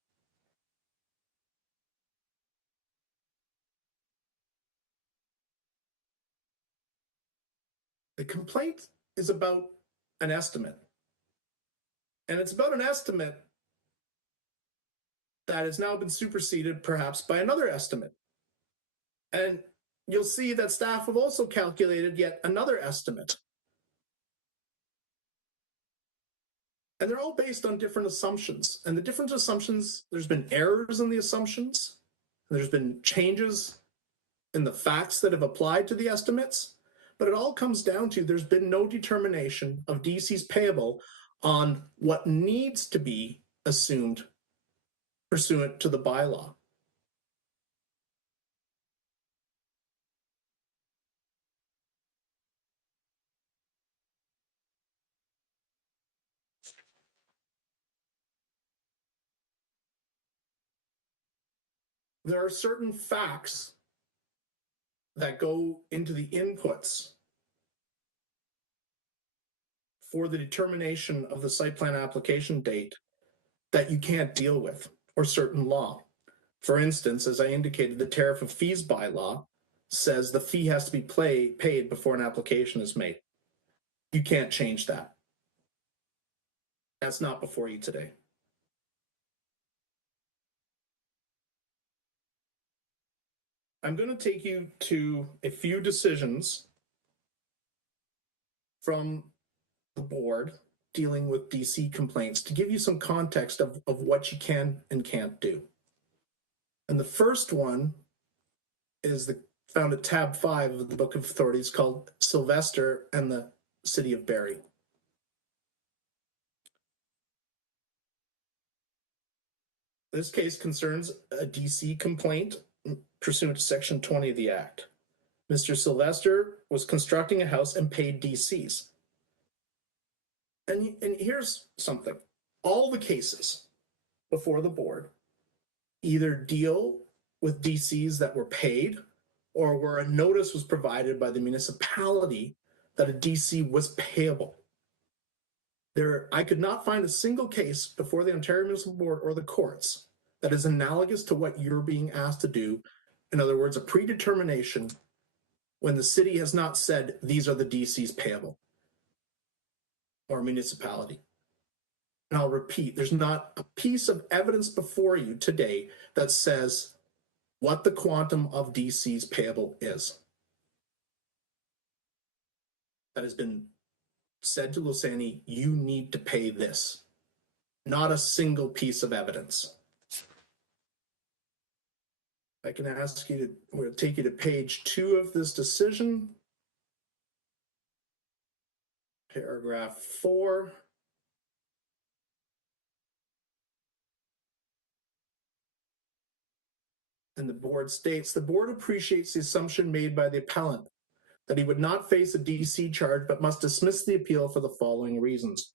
The complaint is about an estimate. And it's about an estimate that has now been superseded perhaps by another estimate. And you'll see that staff have also calculated yet another estimate. And they're all based on different assumptions. And the different assumptions, there's been errors in the assumptions. There's been changes in the facts that have applied to the estimates. But it all comes down to there's been no determination of DCs payable on what needs to be assumed pursuant to the bylaw. There are certain facts that go into the inputs for the determination of the site plan application date that you can't deal with, or certain law. For instance, as I indicated, the tariff of fees bylaw says the fee has to be paid before an application is made. You can't change that. That's not before you today. I'm going to take you to a few decisions from the board dealing with DC complaints to give you some context of what you can and can't do. And the first one is found at tab 5 of the Book of Authorities, called Sylvester and the City of Barrie. This case concerns a DC complaint pursuant to Section 20 of the Act. Mr. Sylvester was constructing a house and paid DCs. And here's something. All the cases before the board either deal with DCs that were paid or where a notice was provided by the municipality that a DC was payable. I could not find a single case before the Ontario Municipal Board or the courts that is analogous to what you're being asked to do. In other words, a predetermination when the city has not said these are the DCs payable or municipality. And I'll repeat, there's not a piece of evidence before you today that says what the quantum of DCs payable is. That has been said to Lusani, you need to pay this. Not a single piece of evidence. I can ask you to, I'm going to take you to page 2 of this decision. Paragraph 4. And the board states, the board appreciates the assumption made by the appellant that he would not face a DC charge but must dismiss the appeal for the following reasons.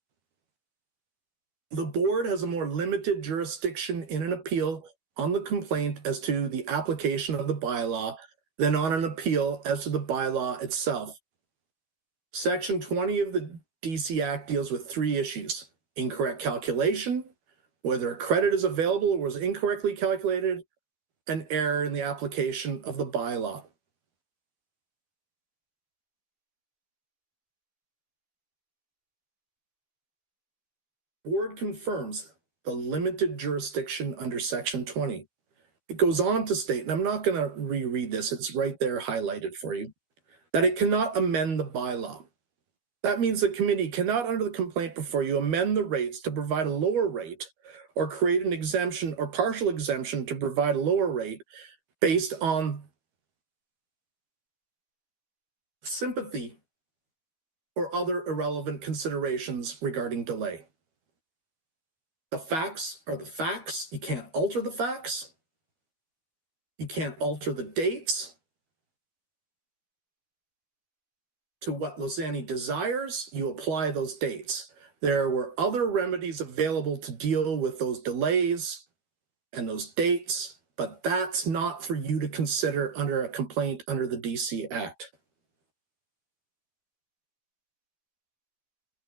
The board has a more limited jurisdiction in an appeal on the complaint as to the application of the bylaw than on an appeal as to the bylaw itself. Section 20 of the DC Act deals with 3 issues: incorrect calculation, whether a credit is available or was incorrectly calculated, and error in the application of the bylaw. Board confirms the limited jurisdiction under Section 20. It goes on to state, and I'm not going to reread this, it's right there highlighted for you, that it cannot amend the bylaw. That means the committee cannot, under the complaint before you, amend the rates to provide a lower rate or create an exemption or partial exemption to provide a lower rate based on sympathy or other irrelevant considerations regarding delay. The facts are the facts. You can't alter the facts. You can't alter the dates to what Lusani desires. You apply those dates. There were other remedies available to deal with those delays and those dates, but that's not for you to consider under a complaint under the DC Act.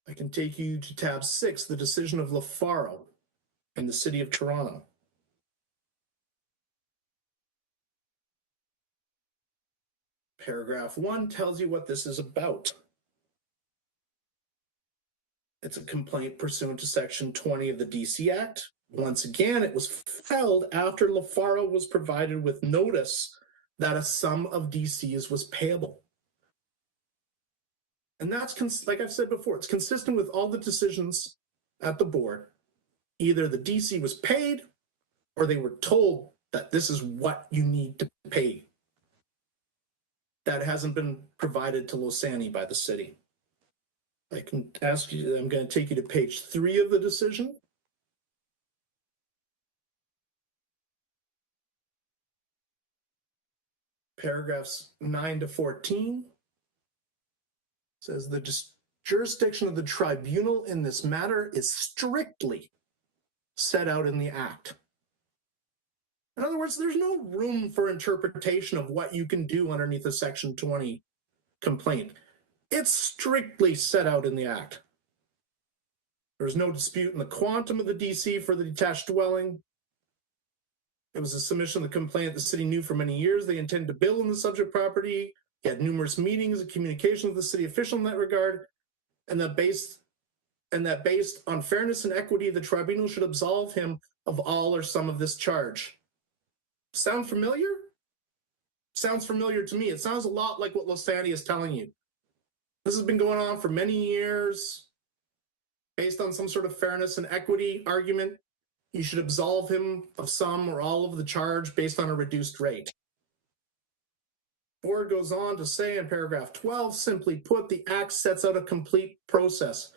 I can take you to tab 6, the decision of LaFaro in the City of Toronto. Paragraph 1 tells you what this is about. It's a complaint pursuant to Section 20 of the DC Act. Once again, it was filed after LaFaro was provided with notice that a sum of DCs was payable. And that's, like I've said before, it's consistent with all the decisions at the board. Either the DC was paid or they were told that this is what you need to pay. That hasn't been provided to Lusani by the city. I can ask you, I'm going to take you to page 3 of the decision. Paragraphs 9 to 14 says the jurisdiction of the tribunal in this matter is strictly set out in the Act. In other words, there's no room for interpretation of what you can do underneath a Section 20 complaint. It's strictly set out in the Act. There's no dispute in the quantum of the DC for the detached dwelling. It was a submission of the complaint the city knew for many years they intended to build on the subject property. He had numerous meetings and communications with the city official in that regard, and that based on fairness and equity, the tribunal should absolve him of all or some of this charge. Sound familiar? Sounds familiar to me. It sounds a lot like what Lusani is telling you. This has been going on for many years. Based on some sort of fairness and equity argument, you should absolve him of some or all of the charge based on a reduced rate. Board goes on to say in paragraph 12, simply put, the Act sets out a complete process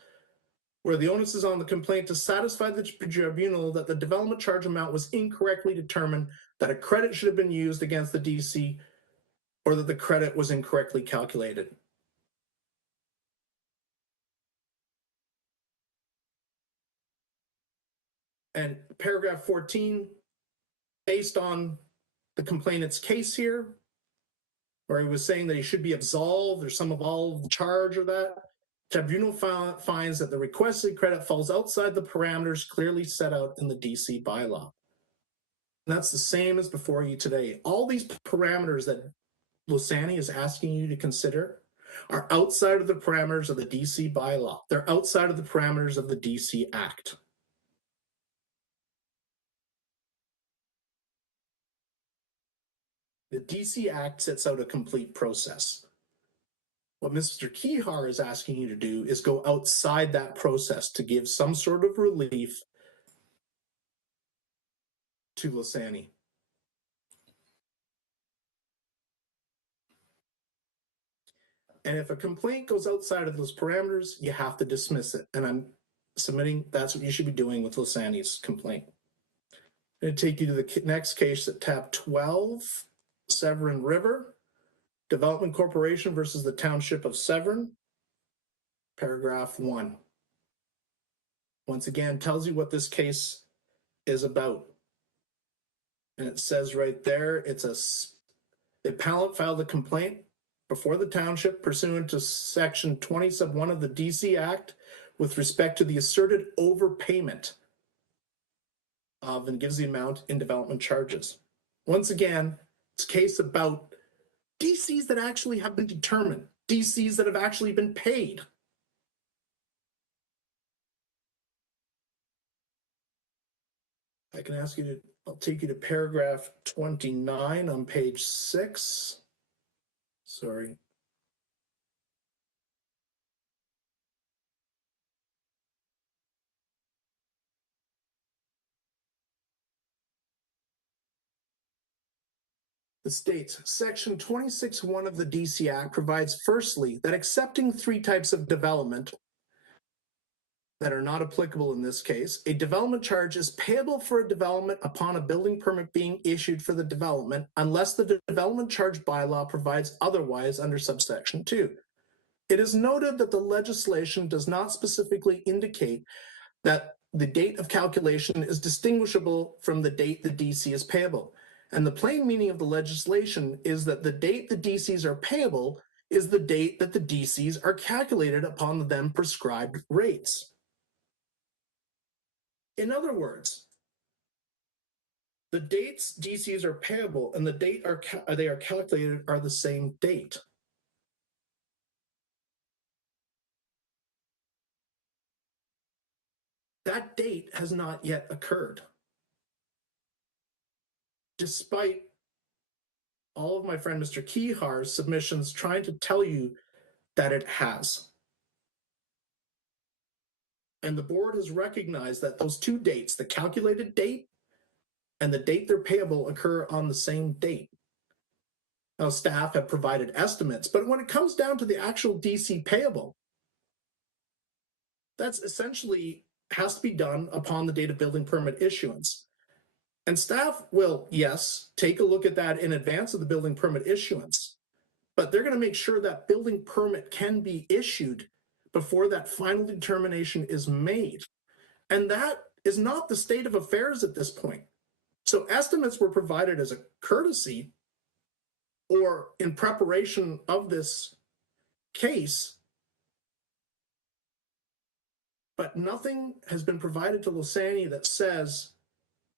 where the onus is on the complaint to satisfy the tribunal that the development charge amount was incorrectly determined, that a credit should have been used against the DC, or that the credit was incorrectly calculated. And paragraph 14, based on the complainant's case here, where he was saying that he should be absolved or some absolved charge or that. Tribunal finds that the requested credit falls outside the parameters clearly set out in the DC bylaw. And that's the same as before you today. All these parameters that Lusani is asking you to consider are outside of the parameters of the DC bylaw. They're outside of the parameters of the DC Act. The DC Act sets out a complete process. What Mr. Kihar is asking you to do is go outside that process to give some sort of relief to Lusani. And if a complaint goes outside of those parameters, you have to dismiss it. And I'm submitting that's what you should be doing with Lusani's complaint. I'm going to take you to the next case at tab 12, Severn River, Development Corporation versus the Township of Severn, paragraph 1. Once again, tells you what this case is about. And it says right there, the appellant filed a complaint before the township pursuant to section 20 sub 1 of the DC Act with respect to the asserted overpayment of, and gives the amount in development charges. Once again, it's a case about DCs that actually have been determined, DCs that have actually been paid. I can ask you to, I'll take you to paragraph 29 on page 6. Sorry. It states, Section 26(1) of the DC Act provides, firstly, that accepting 3 types of development that are not applicable in this case, a development charge is payable for a development upon a building permit being issued for the development unless the development charge bylaw provides otherwise under subsection 2. It is noted that the legislation does not specifically indicate that the date of calculation is distinguishable from the date the DC is payable. And the plain meaning of the legislation is that the date the DCs are payable is the date that the DCs are calculated upon the then prescribed rates. In other words, the dates DCs are payable and the date they are calculated are the same date. That date has not yet occurred, despite all of my friend Mr. Kihar's submissions trying to tell you that it has. And the board has recognized that those 2 dates, the calculated date and the date they're payable, occur on the same date. Now, staff have provided estimates, but when it comes down to the actual DC payable, that's essentially has to be done upon the date of building permit issuance. And staff will, yes, take a look at that in advance of the building permit issuance, but they're going to make sure that building permit can be issued before that final determination is made. And that is not the state of affairs at this point. So estimates were provided as a courtesy or in preparation of this case, but nothing has been provided to Lusani that says,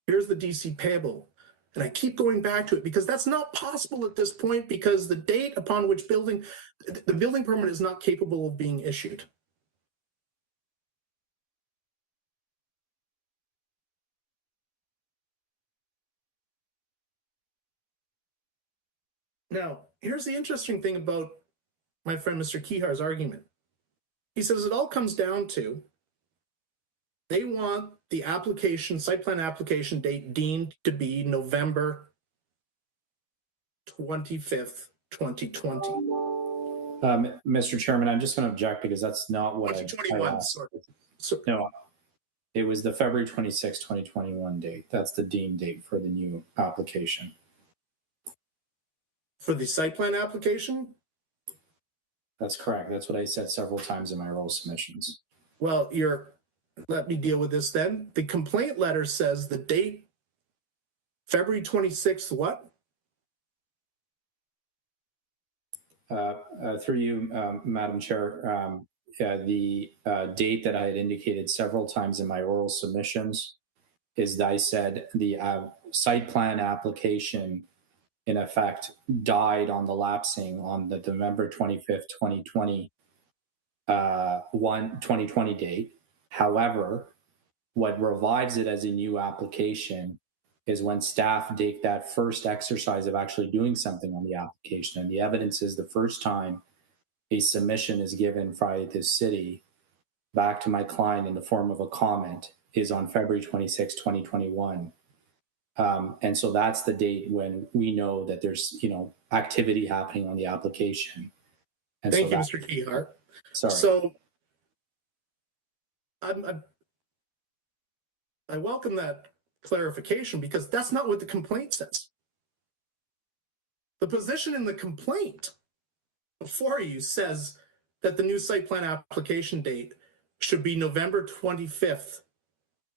here's the DC payable. And I keep going back to it because that's not possible at this point because the date upon which the building permit is not capable of being issued. Now, here's the interesting thing about my friend Mr. Kihar's argument. He says it all comes down to they want the application, site plan application date deemed to be November 25th, 2020. Mr. Chairman, I'm just going to object because that's not what 2021, sorry. No, it was the February 26, 2021 date. That's the deemed date for the new application. For the site plan application? That's correct. That's what I said several times in my roll submissions. Well, let me deal with this then. The complaint letter says the date, February 26th, what? Through you, Madam Chair, the date that I had indicated several times in my oral submissions is that I said the site plan application, in effect, died on the lapsing on the November 25th, 2020, 2020 date. However, what revives it as a new application is when staff take that first exercise of actually doing something on the application. And the evidence is the first time a submission is given by the city back to my client in the form of a comment is on February 26, 2021. And so that's the date when we know that there's, activity happening on the application. And Thank you, Mr. Keyhart. Sorry. So I welcome that clarification because that's not what the complaint says. The position in the complaint before you says that the new site plan application date should be November 25th,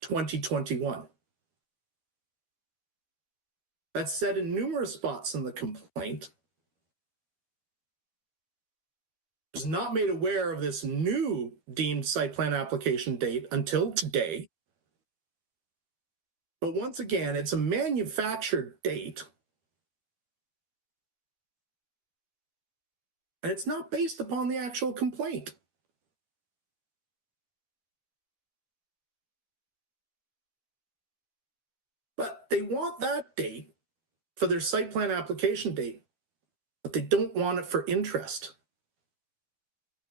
2021. That's said in numerous spots in the complaint. I was not made aware of this new deemed site plan application date until today. But once again, it's a manufactured date. And it's not based upon the actual complaint. But they want that date for their site plan application date, but they don't want it for interest.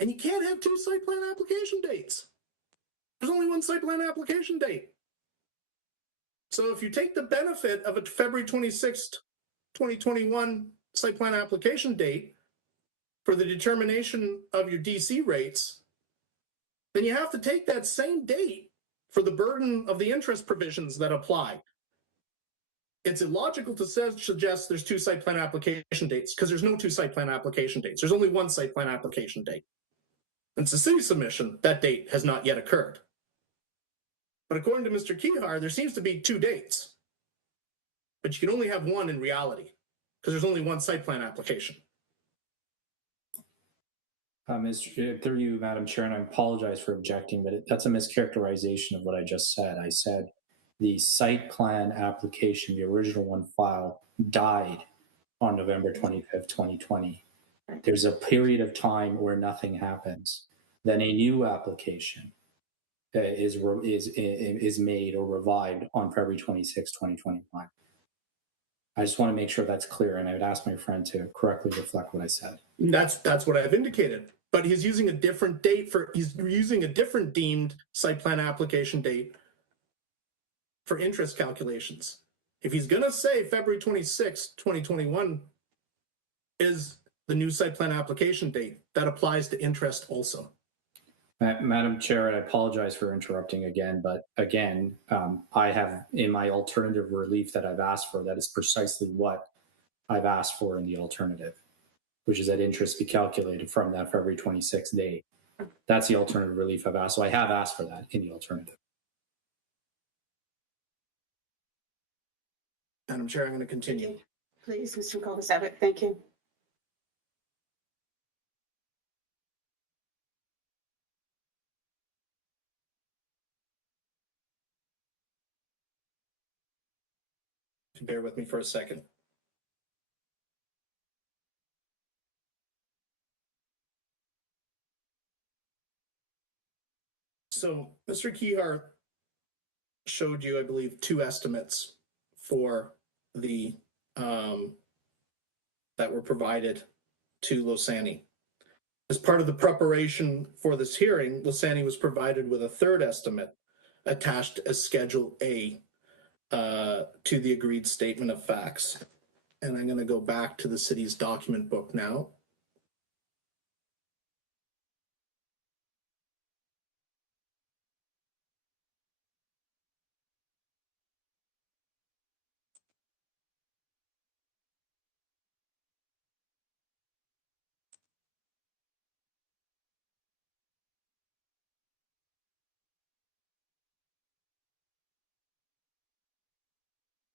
And you can't have two site plan application dates. There's only one site plan application date. So if you take the benefit of a February 26th, 2021 site plan application date for the determination of your DC rates, then you have to take that same date for the burden of the interest provisions that apply. It's illogical to suggest there's two site plan application dates because there's no two site plan application dates. There's only one site plan application date. And it's a city submission, that date has not yet occurred. But according to Mr. Kehar, there seems to be two dates. But you can only have one in reality because there's only one site plan application. Through you, Madam Chair, and I apologize for objecting, but that's a mischaracterization of what I just said. I said the site plan application, the original one filed, died on November 25th, 2020. There's a period of time where nothing happens. Then a new application is made or revived on February 26, 2021. I just want to make sure that's clear, and I would ask my friend to correctly reflect what I said. That's what I've indicated. But he's using a different date he's using a different deemed site plan application date for interest calculations. If he's going to say February 26, 2021 is the new site plan application date, that applies to interest also. Madam Chair, I apologize for interrupting again, but again, I have in my alternative relief that I've asked for, that is precisely what I've asked for in the alternative, which is that interest be calculated from that February 26th date. That's the alternative relief I've asked. So I have asked for that in the alternative. Madam Chair, I'm going to continue. Please, Mr. Kovacevic, thank you. Bear with me for a second. So Mr. Kehar showed you, I believe, two estimates for the that were provided to Losani. As part of the preparation for this hearing, Losani was provided with a third estimate attached as Schedule A to the agreed statement of facts. And I'm going to go back to the city's document book now.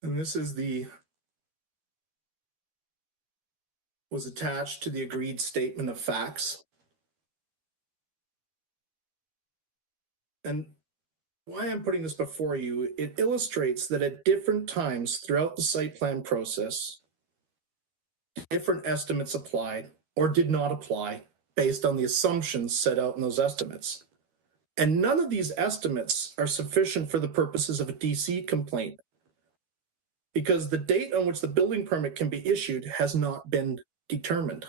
And this is was attached to the agreed statement of facts. And why I'm putting this before you, it illustrates that at different times throughout the site plan process, different estimates applied or did not apply based on the assumptions set out in those estimates. And none of these estimates are sufficient for the purposes of a DC complaint, because the date on which the building permit can be issued has not been determined.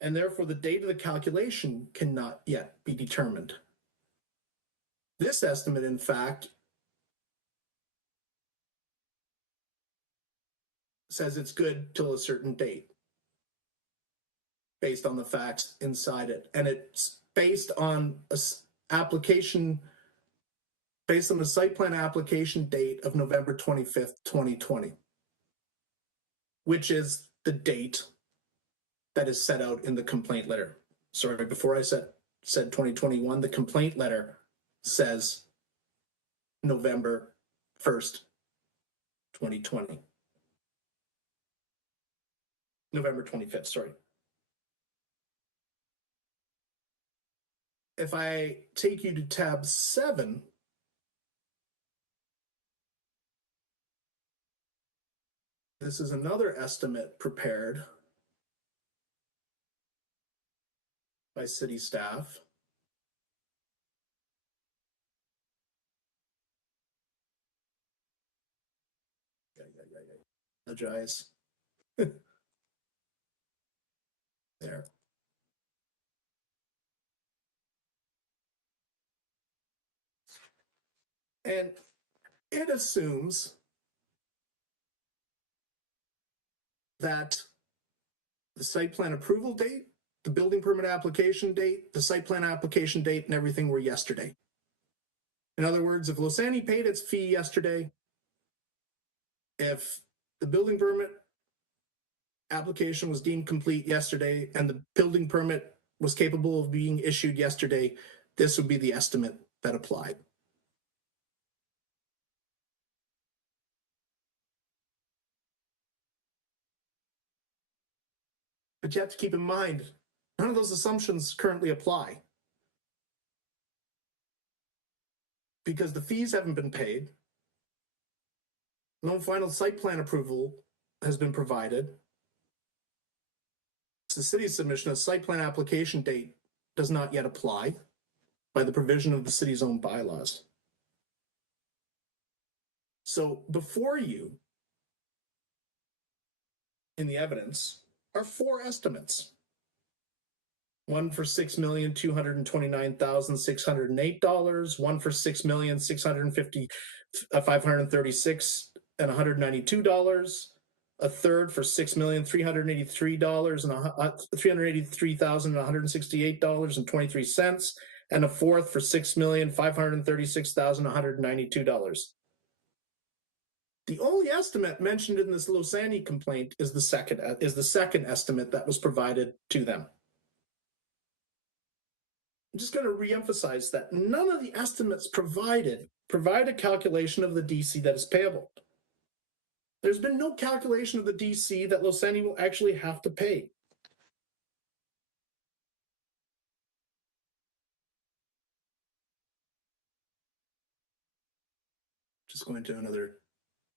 And therefore the date of the calculation cannot yet be determined. This estimate, in fact, says it's good till a certain date based on the facts inside it. And it's based on a application, based on the site plan application date of November 25th, 2020, which is the date that is set out in the complaint letter. Sorry, before I said 2021, the complaint letter says November 1st, 2020. November 25th, sorry. If I take you to tab 7, this is another estimate prepared by city staff. Apologize. There. And it assumes that the site plan approval date, the building permit application date, the site plan application date, and everything were yesterday. In other words, if Losani paid its fee yesterday, if the building permit application was deemed complete yesterday, and the building permit was capable of being issued yesterday, this would be the estimate that applied. But you have to keep in mind, none of those assumptions currently apply, because the fees haven't been paid. No final site plan approval has been provided. The city's submission of site plan application date does not yet apply by the provision of the city's own bylaws. So before you, in the evidence, are 4 estimates. One for $6,229,608, one for $6,650,536 and $192, a third for $6,383,000 and $383,168.23, and a fourth for $6,536,192. The only estimate mentioned in this Losani complaint is the second estimate that was provided to them. I'm just going to reemphasize that none of the estimates provide a calculation of the DC that is payable. There's been no calculation of the DC that Losani will actually have to pay. Just going to another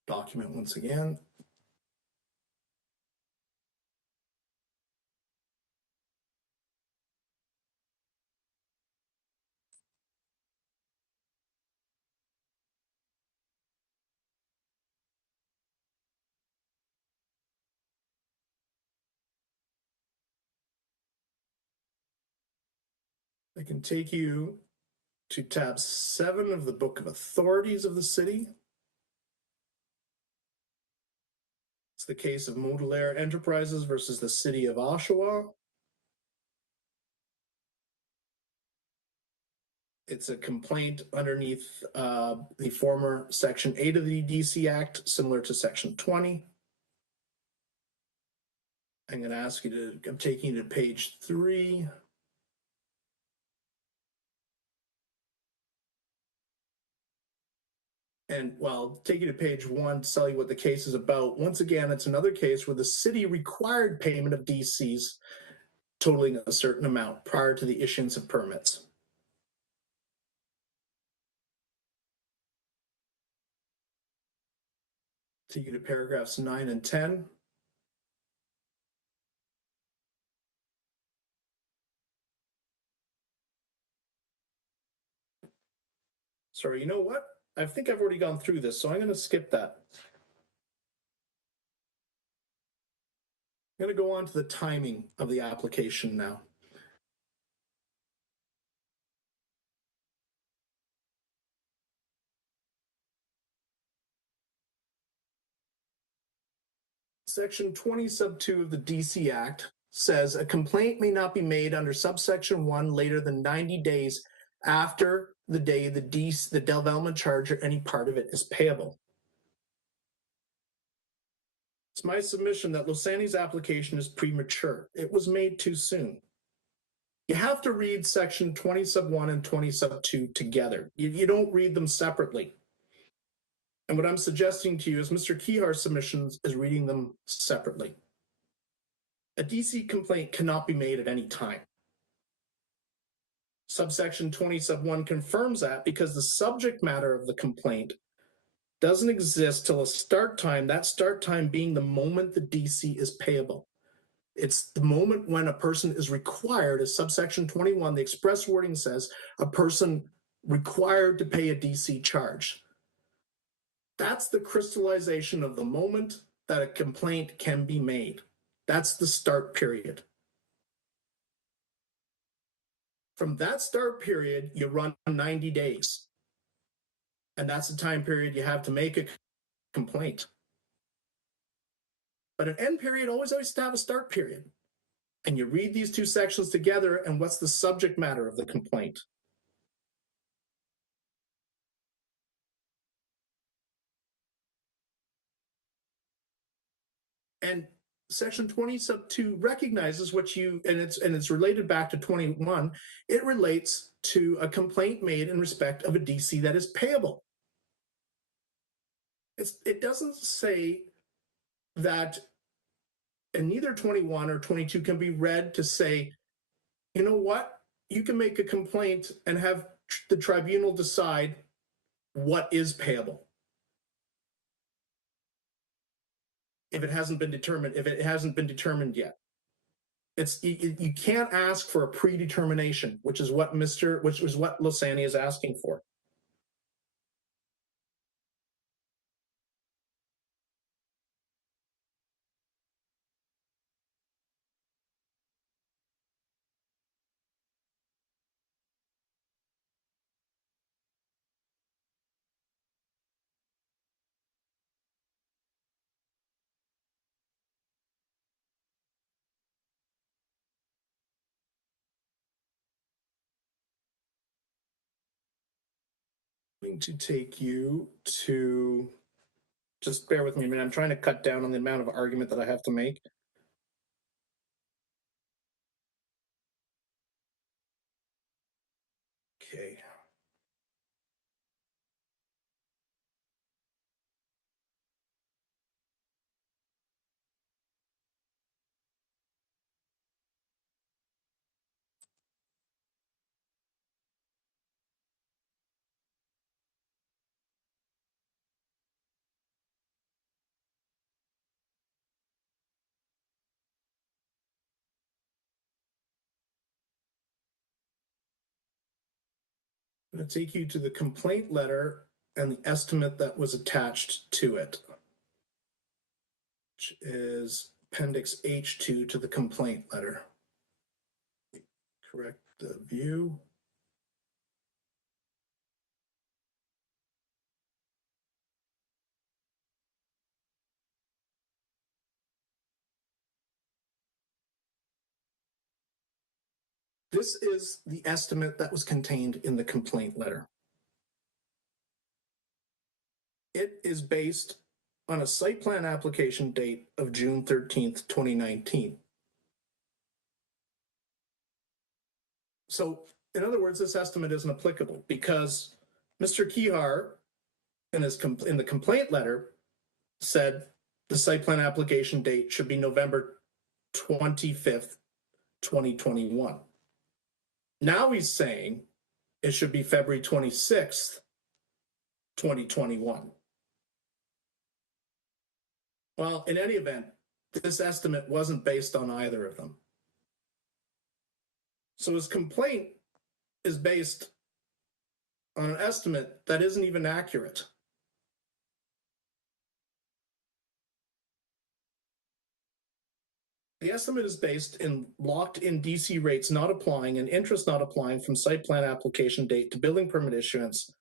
document once again. I can take you to tab 7 of the Book of Authorities of the city. It's the case of Modulaire Enterprises versus the City of Oshawa. It's a complaint underneath the former Section 8 of the DC Act, similar to Section 20. I'm going to ask you to, I'm taking you to page 3. And well, take you to page 1 to tell you what the case is about. Once again, it's another case where the city required payment of DCs totaling a certain amount prior to the issuance of permits. Take you to paragraphs 9 and 10. Sorry, you know what? I think I've already gone through this, so I'm going to skip that. I'm going to go on to the timing of the application now. Section 20 sub 2 of the DC Act says a complaint may not be made under subsection 1 later than 90 days after the day the development charge or any part of it is payable. It's my submission that Losani's application is premature. It was made too soon. You have to read section 20 sub 1 and 20 sub 2 together. You don't read them separately. And what I'm suggesting to you is Mr. Kehar's submissions is reading them separately. A DC complaint cannot be made at any time. Subsection 20 sub 1 confirms that because the subject matter of the complaint doesn't exist till a start time, that start time being the moment the DC is payable. It's the moment when a person is required, as subsection 21, the express wording says, a person required to pay a DC charge. That's the crystallization of the moment that a complaint can be made. That's the start period. From that start period, you run 90 days. And that's the time period you have to make a complaint. But an end period always has to have a start period. And you read these two sections together, and what's the subject matter of the complaint? And section 20 sub 2 recognizes what you, and it's related back to 21, it relates to a complaint made in respect of a DC that is payable. It doesn't say that, and neither 21 or 22 can be read to say, you know what, you can make a complaint and have the tribunal decide what is payable. If it hasn't been determined yet. You can't ask for a predetermination, which is what Losani is asking for. Going to take you to, just bear with me a minute. I'm trying to cut down on the amount of argument that I have to make. Okay. I'm going to take you to the complaint letter and the estimate that was attached to it, which is Appendix H2 to the complaint letter. Correct the view. This is the estimate that was contained in the complaint letter. It is based on a site plan application date of June 13th, 2019. So, in other words, this estimate isn't applicable because Mr. Kehar in the complaint letter said the site plan application date should be November 25th, 2021. Now he's saying it should be February 26th, 2021. Well, in any event, this estimate wasn't based on either of them. So his complaint is based on an estimate that isn't even accurate. The estimate is based in locked-in DC rates not applying and interest not applying from site plan application date to building permit issuance,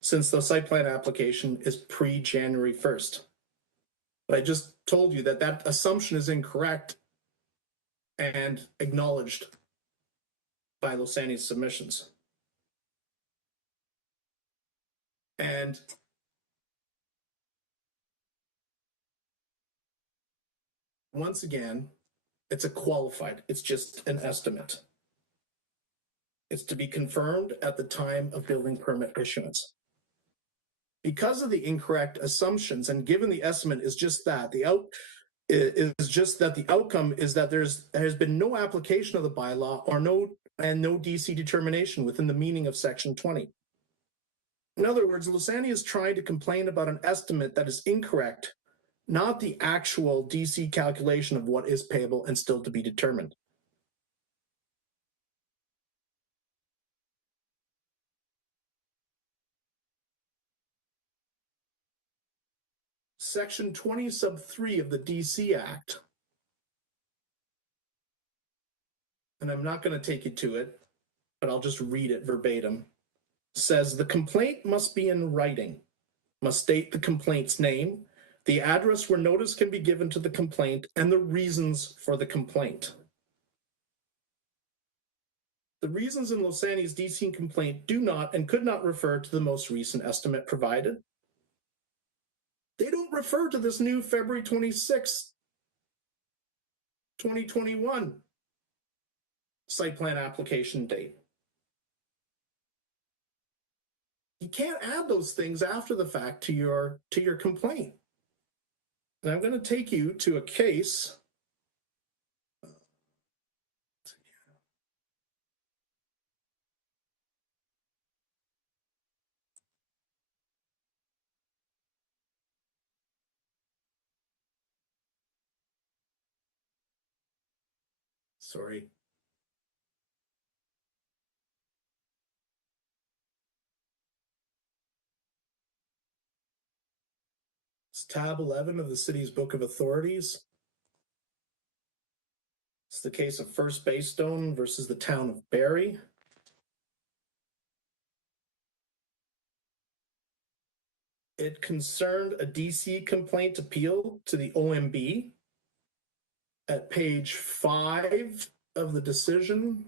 since the site plan application is pre-January 1st. But I just told you that that assumption is incorrect and acknowledged by Losani's submissions. And once again, it's a qualified, it's just an estimate. It's to be confirmed at the time of building permit issuance. Because of the incorrect assumptions, and given the estimate is just that, the outcome is that there has been no application of the bylaw or no DC determination within the meaning of Section 20. In other words, Losani is trying to complain about an estimate that is incorrect, not the actual DC calculation of what is payable and still to be determined. Section 20 sub 3 of the DC Act, and I'm not going to take you to it, but I'll just read it verbatim, says the complaint must be in writing, must state the complaint's name, the address where notice can be given to the complaint, and the reasons for the complaint. The reasons in Losani's DC complaint do not and could not refer to the most recent estimate provided. They don't refer to this new February 26, 2021 site plan application date. You can't add those things after the fact to your complaint. And I'm going to take you to a case. Sorry. It's tab 11 of the city's Book of Authorities. It's the case of First Baystone versus the town of Barrie. It concerned a DC complaint appeal to the OMB. At page 5 of the decision,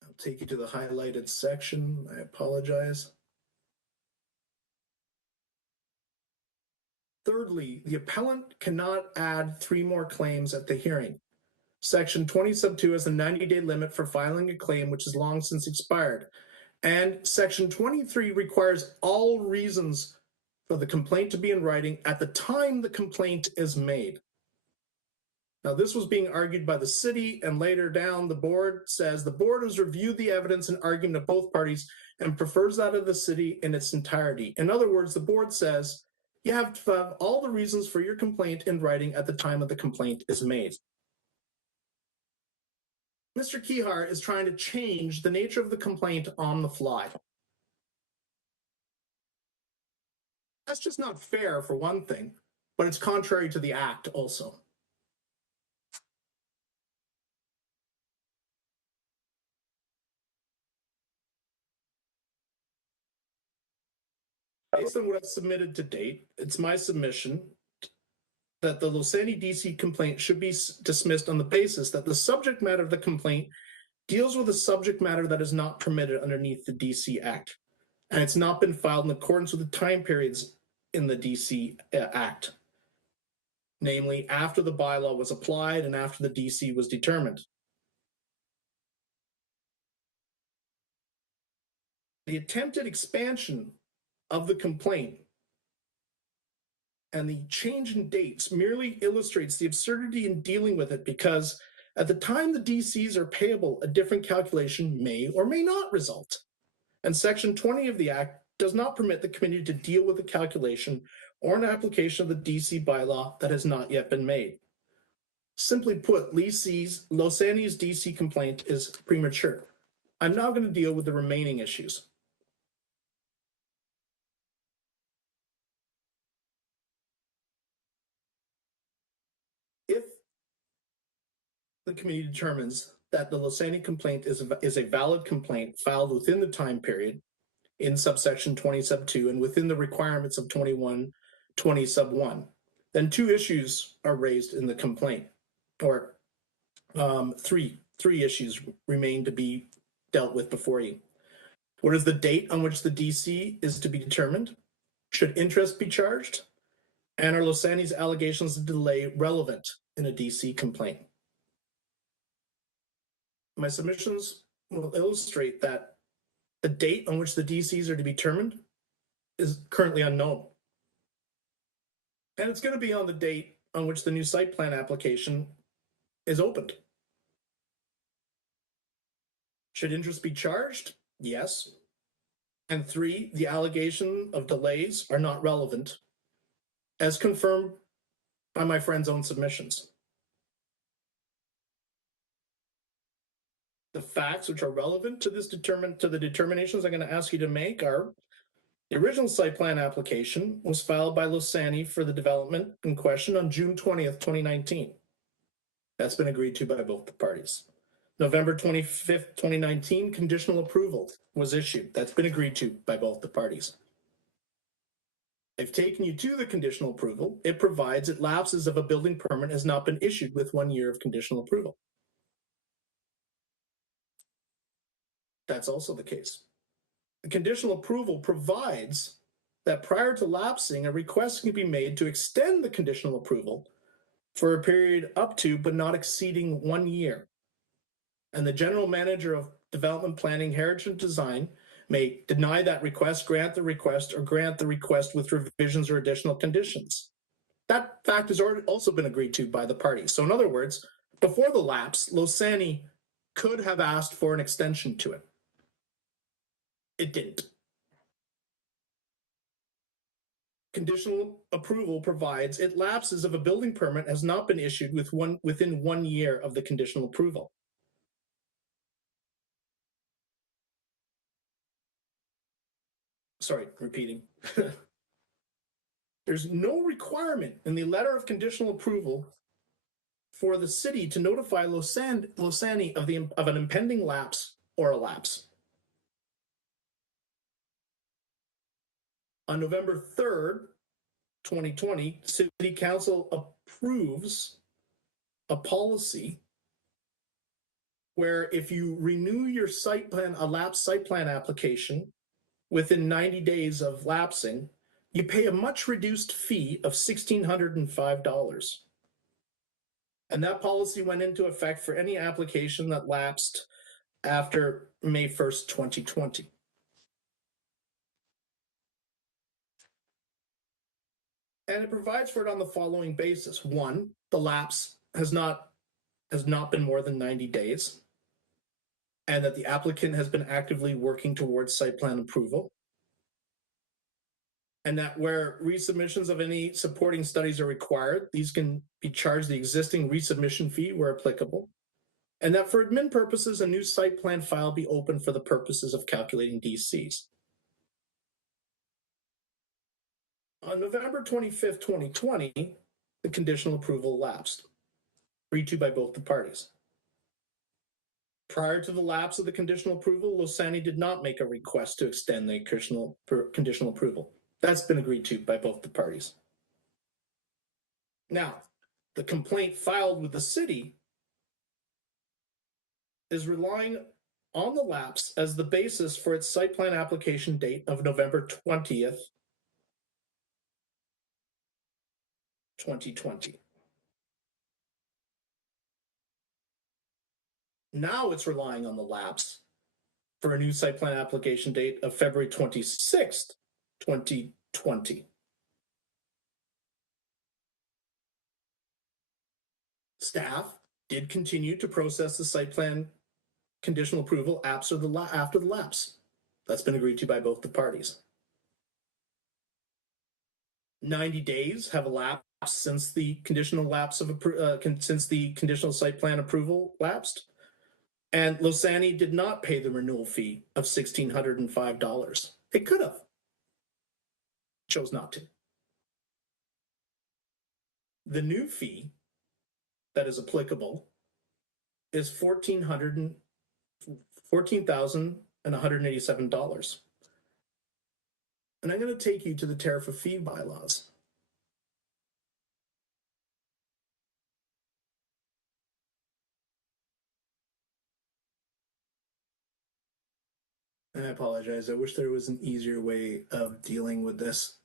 I'll take you to the highlighted section. I apologize. Thirdly, the appellant cannot add 3 more claims at the hearing. Section 20 sub 2 has a 90-day limit for filing a claim which is long since expired. And Section 23 requires all reasons for the complaint to be in writing at the time the complaint is made. Now, this was being argued by the city, and later down, the board says the board has reviewed the evidence and argument of both parties and prefers that of the city in its entirety. In other words, the board says you have to have all the reasons for your complaint in writing at the time of the complaint is made. Mr. Kihar is trying to change the nature of the complaint on the fly. That's just not fair, for one thing, but it's contrary to the act also. Based on what I've submitted to date, it's my submission that the Losani DC complaint should be dismissed on the basis that the subject matter of the complaint deals with a subject matter that is not permitted underneath the DC Act, and it's not been filed in accordance with the time periods in the DC Act, namely after the bylaw was applied and after the DC was determined. The attempted expansion of the complaint and the change in dates merely illustrates the absurdity in dealing with it, because at the time the DCs are payable, a different calculation may or may not result. And Section 20 of the Act does not permit the committee to deal with a calculation or an application of the DC bylaw that has not yet been made. Simply put, Losani's DC complaint is premature. I'm now going to deal with the remaining issues. If the committee determines that the Losani complaint is a valid complaint filed within the time period in subsection 20 sub 2 and within the requirements of 2120 sub 1, then two issues are raised in the complaint, or three issues remain to be dealt with before you. What is the date on which the DC is to be determined? Should interest be charged? And are Losani's allegations of delay relevant in a DC complaint? My submissions will illustrate that the date on which the DCs are to be determined is currently unknown. And it's going to be on the date on which the new site plan application is opened. Should interest be charged? Yes. And 3, the allegation of delays are not relevant, as confirmed by my friend's own submissions. The facts which are relevant to the determinations I'm going to ask you to make are: the original site plan application was filed by Losani for the development in question on June 20th, 2019. That's been agreed to by both the parties. November 25th, 2019, conditional approval was issued. That's been agreed to by both the parties. I've taken you to the conditional approval. It provides that lapses of a building permit has not been issued with 1 year of conditional approval. That's also the case. The conditional approval provides that prior to lapsing, a request can be made to extend the conditional approval for a period up to but not exceeding 1 year. And the general manager of development planning, heritage and design may deny that request, grant the request, or grant the request with revisions or additional conditions. That fact has already also been agreed to by the parties. So in other words, before the lapse, Losani could have asked for an extension to it. It didn't. Conditional approval provides it lapses if a building permit has not been issued within 1 year of the conditional approval. Sorry, repeating. There's no requirement in the letter of conditional approval for the city to notify Losani of an impending lapse or a lapse. On November 3rd, 2020, City Council approves a policy where if you renew your site plan, a lapsed site plan application within 90 days of lapsing, you pay a much reduced fee of $1,605. And that policy went into effect for any application that lapsed after May 1st, 2020. And it provides for it on the following basis. 1, the lapse has not been more than 90 days, and that the applicant has been actively working towards site plan approval. And that where resubmissions of any supporting studies are required, these can be charged the existing resubmission fee where applicable. And that for admin purposes, a new site plan file be open for the purposes of calculating DCs. On November 25th, 2020, the conditional approval lapsed, agreed to by both the parties. Prior to the lapse of the conditional approval, Losani did not make a request to extend the conditional approval. That's been agreed to by both the parties. Now, the complaint filed with the city is relying on the lapse as the basis for its site plan application date of November 20th, 2020. Now it's relying on the lapse for a new site plan application date of February 26th, 2020. Staff did continue to process the site plan conditional approval after the lapse. That's been agreed to by both the parties. 90 days have elapsed since the conditional site plan approval lapsed, and Losani did not pay the renewal fee of $1,605. It could have, chose not to. The new fee that is applicable is $14,187. And I'm going to take you to the tariff of fee bylaws. And I apologize. I wish there was an easier way of dealing with this.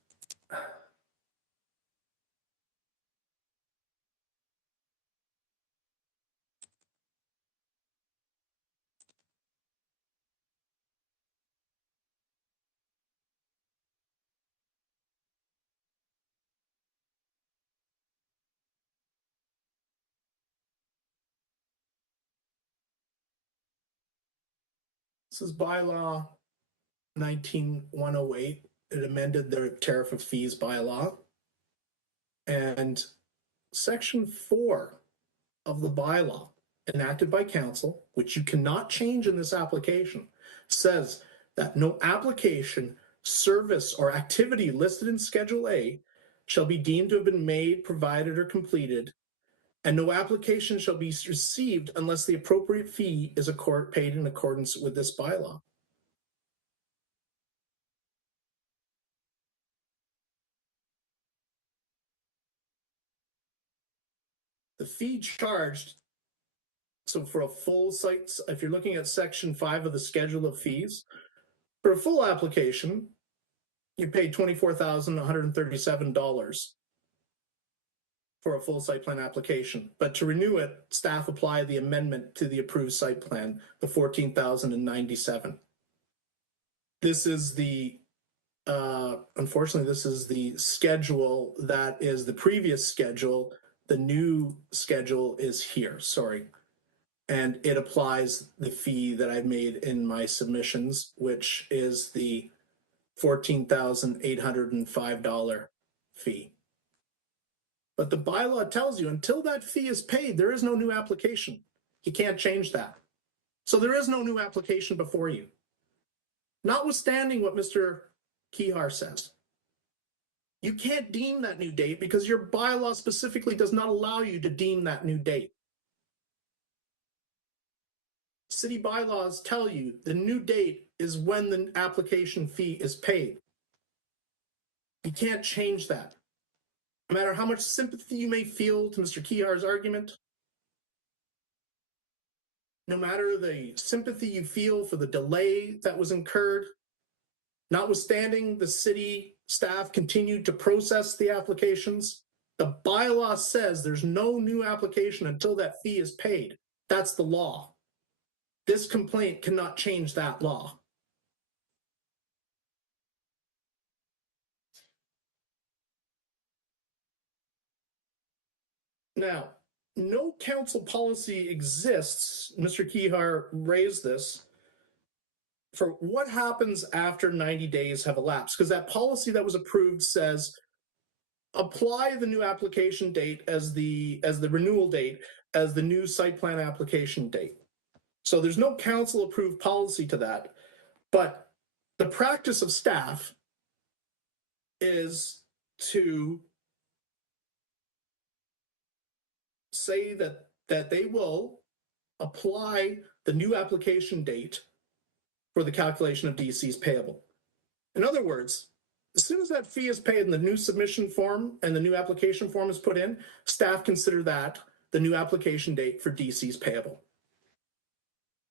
This is bylaw 19108. It amended their tariff of fees bylaw. And section 4 of the bylaw enacted by council, which you cannot change in this application, says that no application, service, or activity listed in Schedule A shall be deemed to have been made, provided, or completed, and no application shall be received unless the appropriate fee is paid in accordance with this bylaw. The fee charged, so for a full site, if you're looking at section 5 of the schedule of fees, for a full application, you pay $24,137 for a full site plan application. But to renew it, staff apply the amendment to the approved site plan, the $14,097. This is the, unfortunately, this is the schedule that is the previous schedule. The new schedule is here, sorry. And it applies the fee that I've made in my submissions, which is the $14,805 fee. But the bylaw tells you until that fee is paid, there is no new application. You can't change that. So there is no new application before you. Notwithstanding what Mr. Kihar says, you can't deem that new date because your bylaw specifically does not allow you to deem that new date. City bylaws tell you the new date is when the application fee is paid. You can't change that. No matter how much sympathy you may feel to Mr. Kihar's argument, no matter the sympathy you feel for the delay that was incurred, notwithstanding the city staff continued to process the applications, the bylaw says there's no new application until that fee is paid. That's the law. This complaint cannot change that law. Now, no council policy exists, Mr. Kihar raised this, for what happens after 90 days have elapsed, because that policy that was approved says apply the new application date as the renewal date as the new site plan application date. So there's no council approved policy to that, but the practice of staff is to say that they will apply the new application date for the calculation of DCs payable. In other words, as soon as that fee is paid and the new submission form and the new application form is put in, staff consider that the new application date for DCs payable.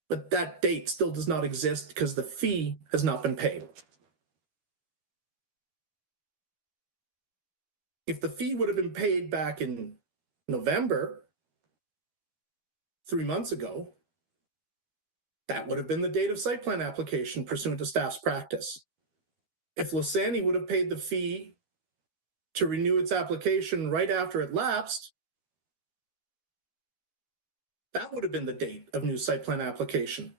But that date still does not exist because the fee has not been paid. If the fee would have been paid back in November, 3 months ago, That would have been the date of site plan application pursuant to staff's practice. If Losani would have paid the fee to renew its application right after it lapsed, that would have been the date of new site plan application.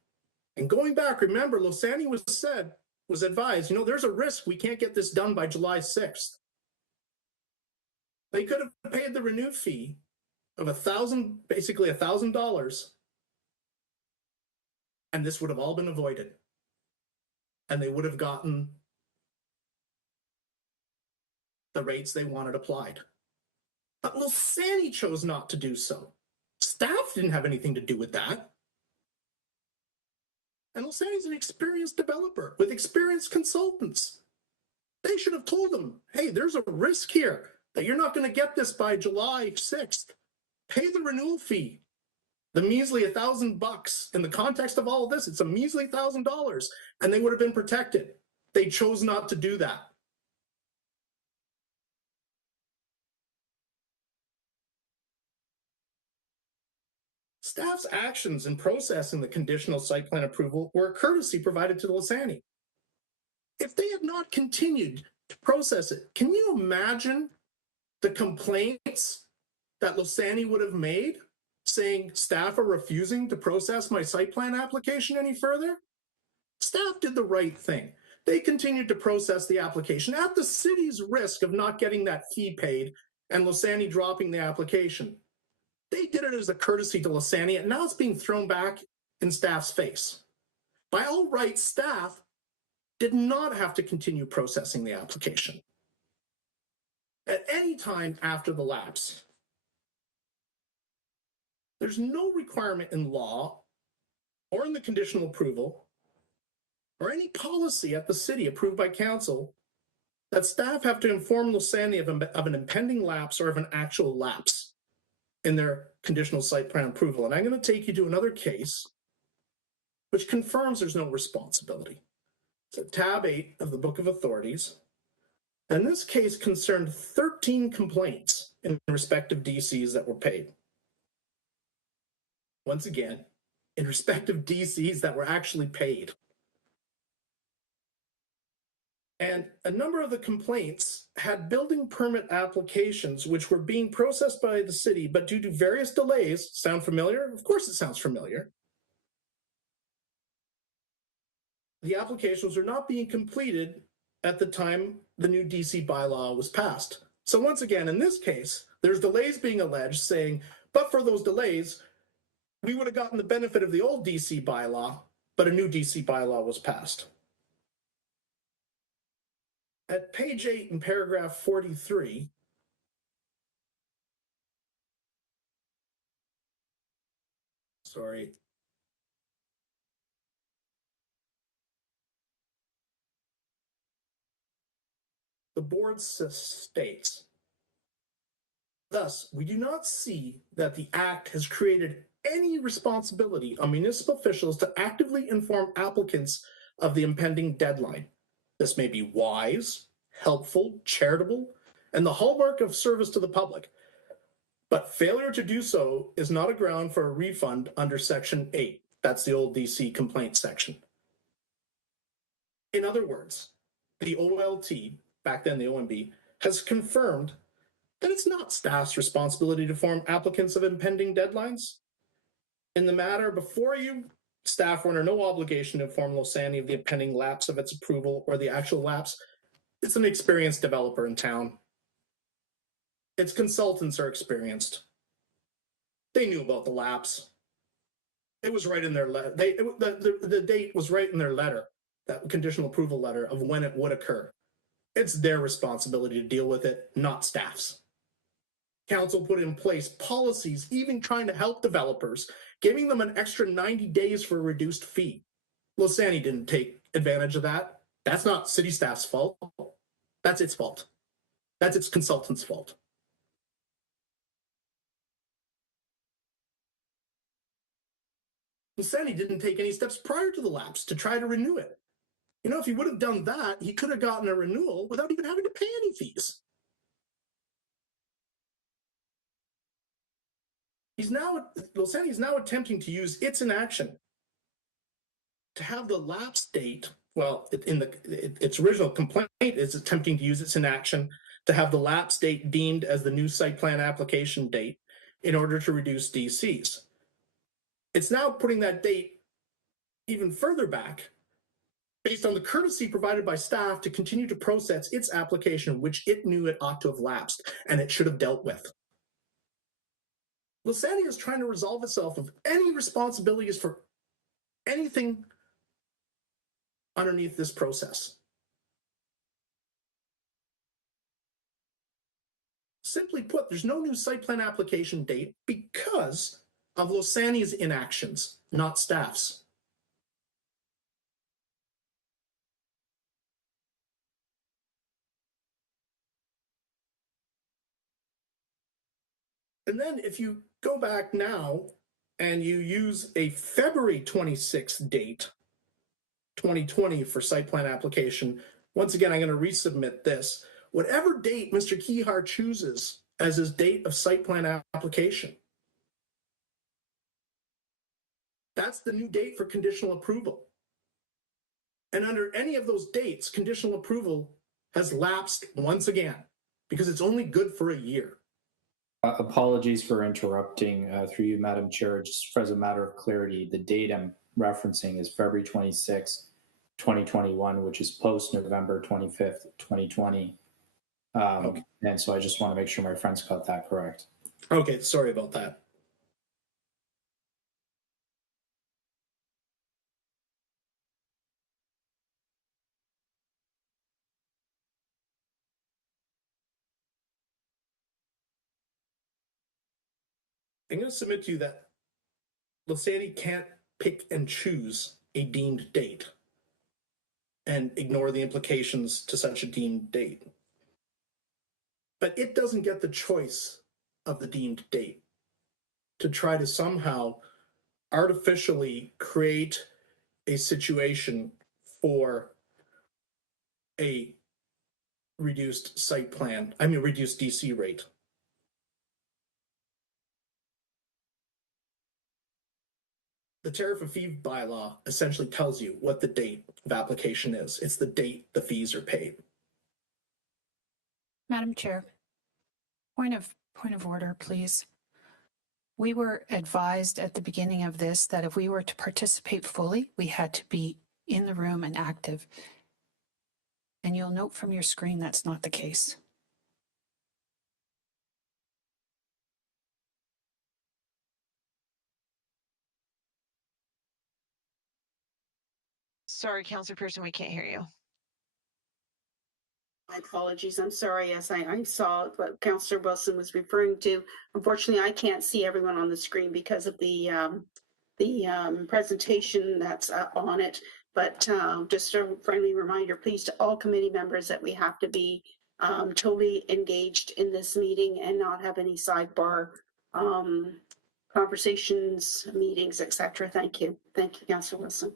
And going back, remember, Losani was advised, there's a risk we can't get this done by July 6th. They could have paid the renew fee of basically $1,000, and this would have all been avoided. And they would have gotten the rates they wanted applied. But Losani chose not to do so. Staff didn't have anything to do with that. And Losani's an experienced developer with experienced consultants. They should have told them, hey, there's a risk here that you're not going to get this by July 6th. Pay the renewal fee. The measly $1,000 in the context of all of this, it's a measly $1,000, and they would have been protected. They chose not to do that. Staff's actions in processing the conditional site plan approval were a courtesy provided to Losani. If they had not continued to process it, can you imagine the complaints that Losani would have made saying staff are refusing to process my site plan application any further? Staff did the right thing. They continued to process the application at the city's risk of not getting that fee paid and Losani dropping the application. They did it as a courtesy to Losani, and now it's being thrown back in staff's face. By all rights, staff did not have to continue processing the application. At any time after the lapse, there's no requirement in law or in the conditional approval or any policy at the city approved by council that staff have to inform Losani of an impending lapse or of an actual lapse in their conditional site plan approval. And I'm going to take you to another case which confirms there's no responsibility. It's at tab 8 of the Book of Authorities. And this case concerned 13 complaints in respect of DCs that were paid. Once again, in respect of DCs that were actually paid. And a number of the complaints had building permit applications which were being processed by the city, but due to various delays, sound familiar? Of course it sounds familiar. The applications are not being completed at the time the new DC bylaw was passed. So once again, in this case, there's delays being alleged saying, but for those delays, we would have gotten the benefit of the old DC bylaw, but a new DC bylaw was passed. At page 8 in paragraph 43, the board states, thus, we do not see that the Act has created any responsibility on municipal officials to actively inform applicants of the impending deadline. This may be wise, helpful, charitable, and the hallmark of service to the public. But failure to do so is not a ground for a refund under Section 8. That's the old DC complaint section. In other words, the OLT, back then the OMB, has confirmed that it's not staff's responsibility to inform applicants of impending deadlines. In the matter before you, staff were under no obligation to inform Losani of the impending lapse of its approval or the actual lapse. It's an experienced developer in town. Its consultants are experienced. They knew about the lapse. It was right in their letter. The date was right in their letter, that conditional approval letter of when it would occur. It's their responsibility to deal with it, not staff's. Council put in place policies, even trying to help developers, giving them an extra 90 days for a reduced fee. Losani didn't take advantage of that. That's not city staff's fault. That's its fault. That's its consultant's fault. Losani didn't take any steps prior to the lapse to try to renew it. If he would have done that, he could have gotten a renewal without even having to pay any fees. Losani is now attempting to use its inaction to have the lapse date, well, its original complaint is attempting to use its inaction to have the lapse date deemed as the new site plan application date in order to reduce DCs. It's now putting that date even further back based on the courtesy provided by staff to continue to process its application, which it knew it ought to have lapsed and it should have dealt with. Lysania is trying to resolve itself of any responsibilities for anything underneath this process. Simply put, there's no new site plan application date because of Lysania's inactions, not staff's. And then if you go back now and you use a February 26th date, 2020 for site plan application, once again, I'm going to resubmit this. Whatever date Mr. Kihar chooses as his date of site plan application, that's the new date for conditional approval. And under any of those dates, conditional approval has lapsed once again because it's only good for a year. Apologies for interrupting through you, Madam Chair. Just as a matter of clarity, the date I'm referencing is February 26, 2021, which is post November 25th, 2020. Okay. And so I just want to make sure my friends got that correct. Okay, sorry about that. I'm going to submit to you that Lysania can't pick and choose a deemed date and ignore the implications to such a deemed date. But it doesn't get the choice of the deemed date to try to somehow artificially create a situation for a reduced reduced DC rate. The tariff of fee bylaw essentially tells you what the date of application is. It's the date the fees are paid. Madam Chair, point of order, please. We were advised at the beginning of this that if we were to participate fully, we had to be in the room and active. And you'll note from your screen that's not the case. Sorry, Councillor Pearson, we can't hear you. My apologies. I'm sorry. Yes, I saw what Councillor Wilson was referring to. Unfortunately, I can't see everyone on the screen because of the presentation that's on it. But just a friendly reminder, please, to all committee members that we have to be totally engaged in this meeting and not have any sidebar conversations, meetings, etc. Thank you. Thank you, Councillor Wilson.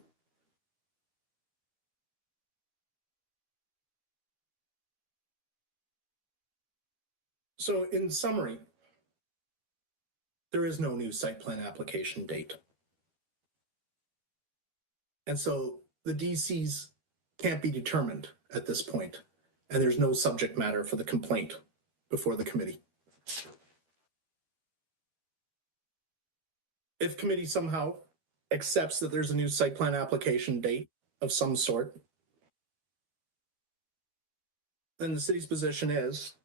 So in summary, there is no new site plan application date. And so the DCs can't be determined at this point, and there's no subject matter for the complaint before the committee. If committee somehow accepts that there's a new site plan application date of some sort, then the city's position is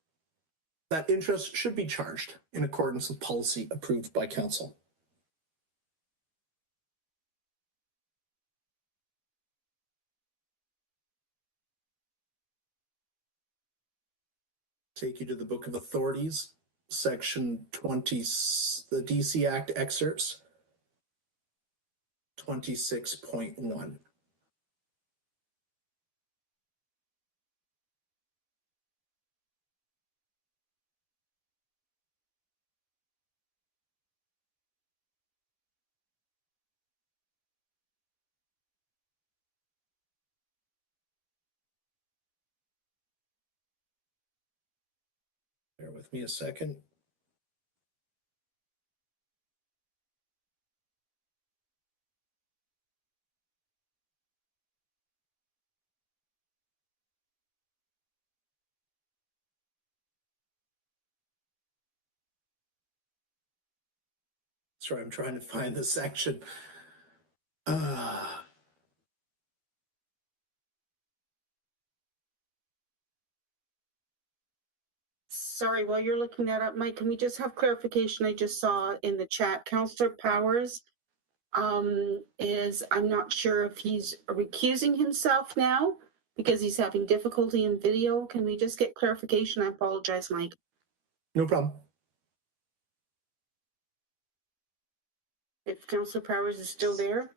that interest should be charged in accordance with policy approved by council. Take you to the Book of Authorities, section 20, the DC Act excerpts, 26.1. Bear with me a second. Sorry, I'm trying to find the section. Sorry, while you're looking that up, Mike, can we just have clarification? I just saw in the chat, Councillor Powers I'm not sure if he's recusing himself now because he's having difficulty in video. Can we just get clarification? I apologize, Mike. No problem. If Councillor Powers is still there.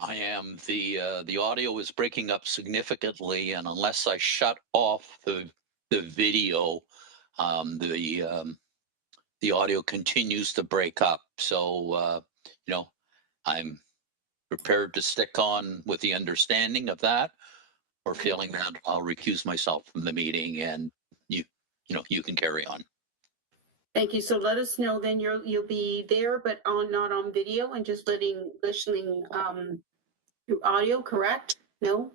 I am. The audio is breaking up significantly, and unless I shut off the video, the audio continues to break up. So I'm prepared to stick on with the understanding of that, or feeling that I'll recuse myself from the meeting, and you can carry on. Thank you. So let us know then you'll be there, but not on video, and just listening through audio, correct? No?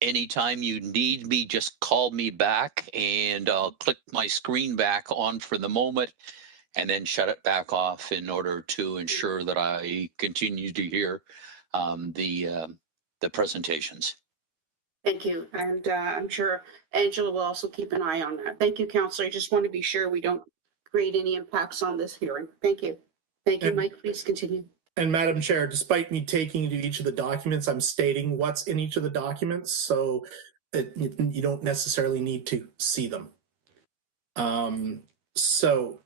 Anytime you need me, just call me back and I'll click my screen back on for the moment and then shut it back off in order to ensure that I continue to hear the presentations. Thank you. And I'm sure Angela will also keep an eye on that. Thank you, Councillor. I just want to be sure we don't create any impacts on this hearing. Thank you. Thank you, Mike. Please continue. And Madam Chair, despite me taking you to each of the documents, I'm stating what's in each of the documents, so you don't necessarily need to see them. So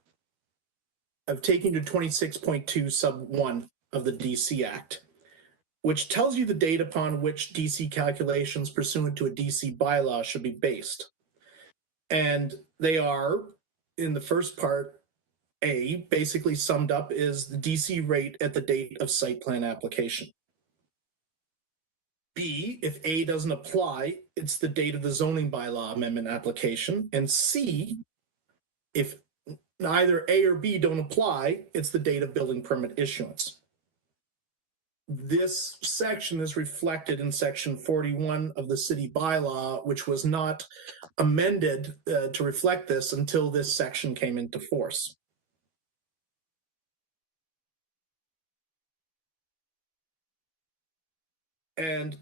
I've taken you to 26.2 sub 1 of the DC Act, which tells you the date upon which DC calculations pursuant to a DC bylaw should be based. And they are, in the first part, A, basically summed up, is the DC rate at the date of site plan application. B, if A doesn't apply, it's the date of the zoning bylaw amendment application. And C, if neither A or B don't apply, it's the date of building permit issuance. This section is reflected in section 41 of the city bylaw, which was not amended to reflect this until this section came into force. And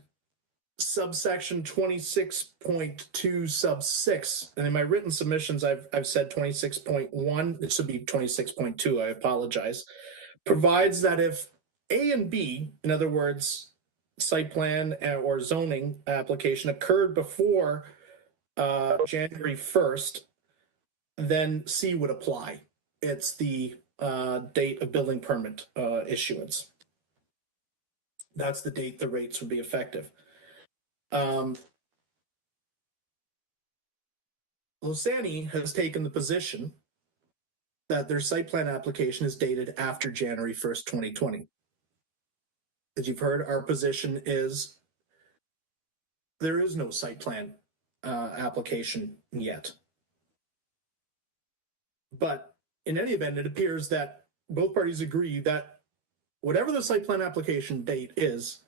subsection 26.2 sub 6, and in my written submissions I've said 26.1, it should be 26.2, I apologize, provides that if A and B, in other words site plan or zoning application, occurred before January 1st, then C would apply. It's the date of building permit issuance. That's the date the rates would be effective. Losani has taken the position that their site plan application is dated after January 1st, 2020. As you've heard, our position is there is no site plan application yet. But in any event, it appears that both parties agree that whatever the site plan application date is,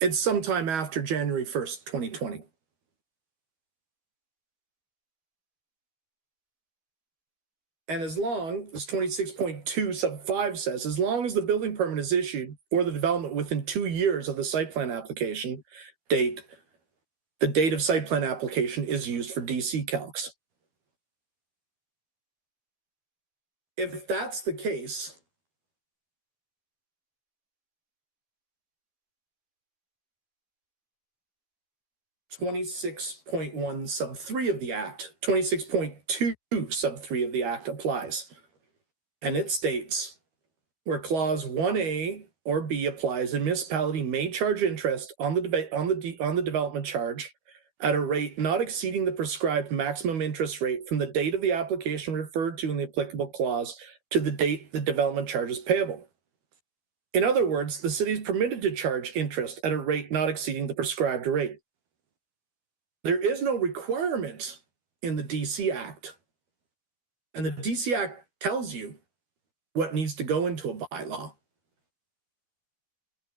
it's sometime after January 1st, 2020. And as long as 26.2 sub 5 says, as long as the building permit is issued for the development within 2 years of the site plan application date, the date of site plan application is used for DC calcs. If that's the case, (26.1 sub 3 of the Act, 26.2 sub 3 of the Act applies. And it states, where clause 1A or B applies, the municipality may charge interest on the development charge at a rate not exceeding the prescribed maximum interest rate from the date of the application referred to in the applicable clause to the date the development charge is payable. In other words, the city is permitted to charge interest at a rate not exceeding the prescribed rate. There is no requirement in the DC Act, and the DC Act tells you what needs to go into a bylaw.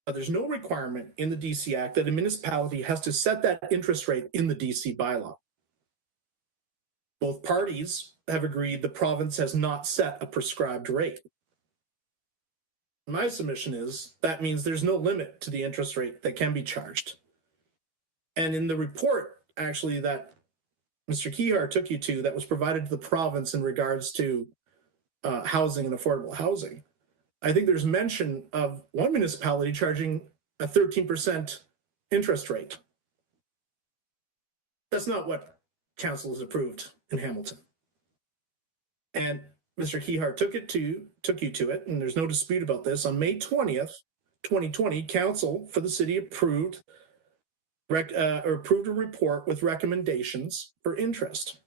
But there's no requirement in the DC Act that a municipality has to set that interest rate in the DC bylaw. Both parties have agreed the province has not set a prescribed rate. My submission is that means there's no limit to the interest rate that can be charged. And in the report, actually, that Mr. Kihar took you to, that was provided to the province in regards to housing and affordable housing, I think there's mention of one municipality charging a 13% interest rate. That's not what council has approved in Hamilton. And Mr. Kihar took you to it, and there's no dispute about this. On May 20th, 2020, council for the city approved a report with recommendations for interest,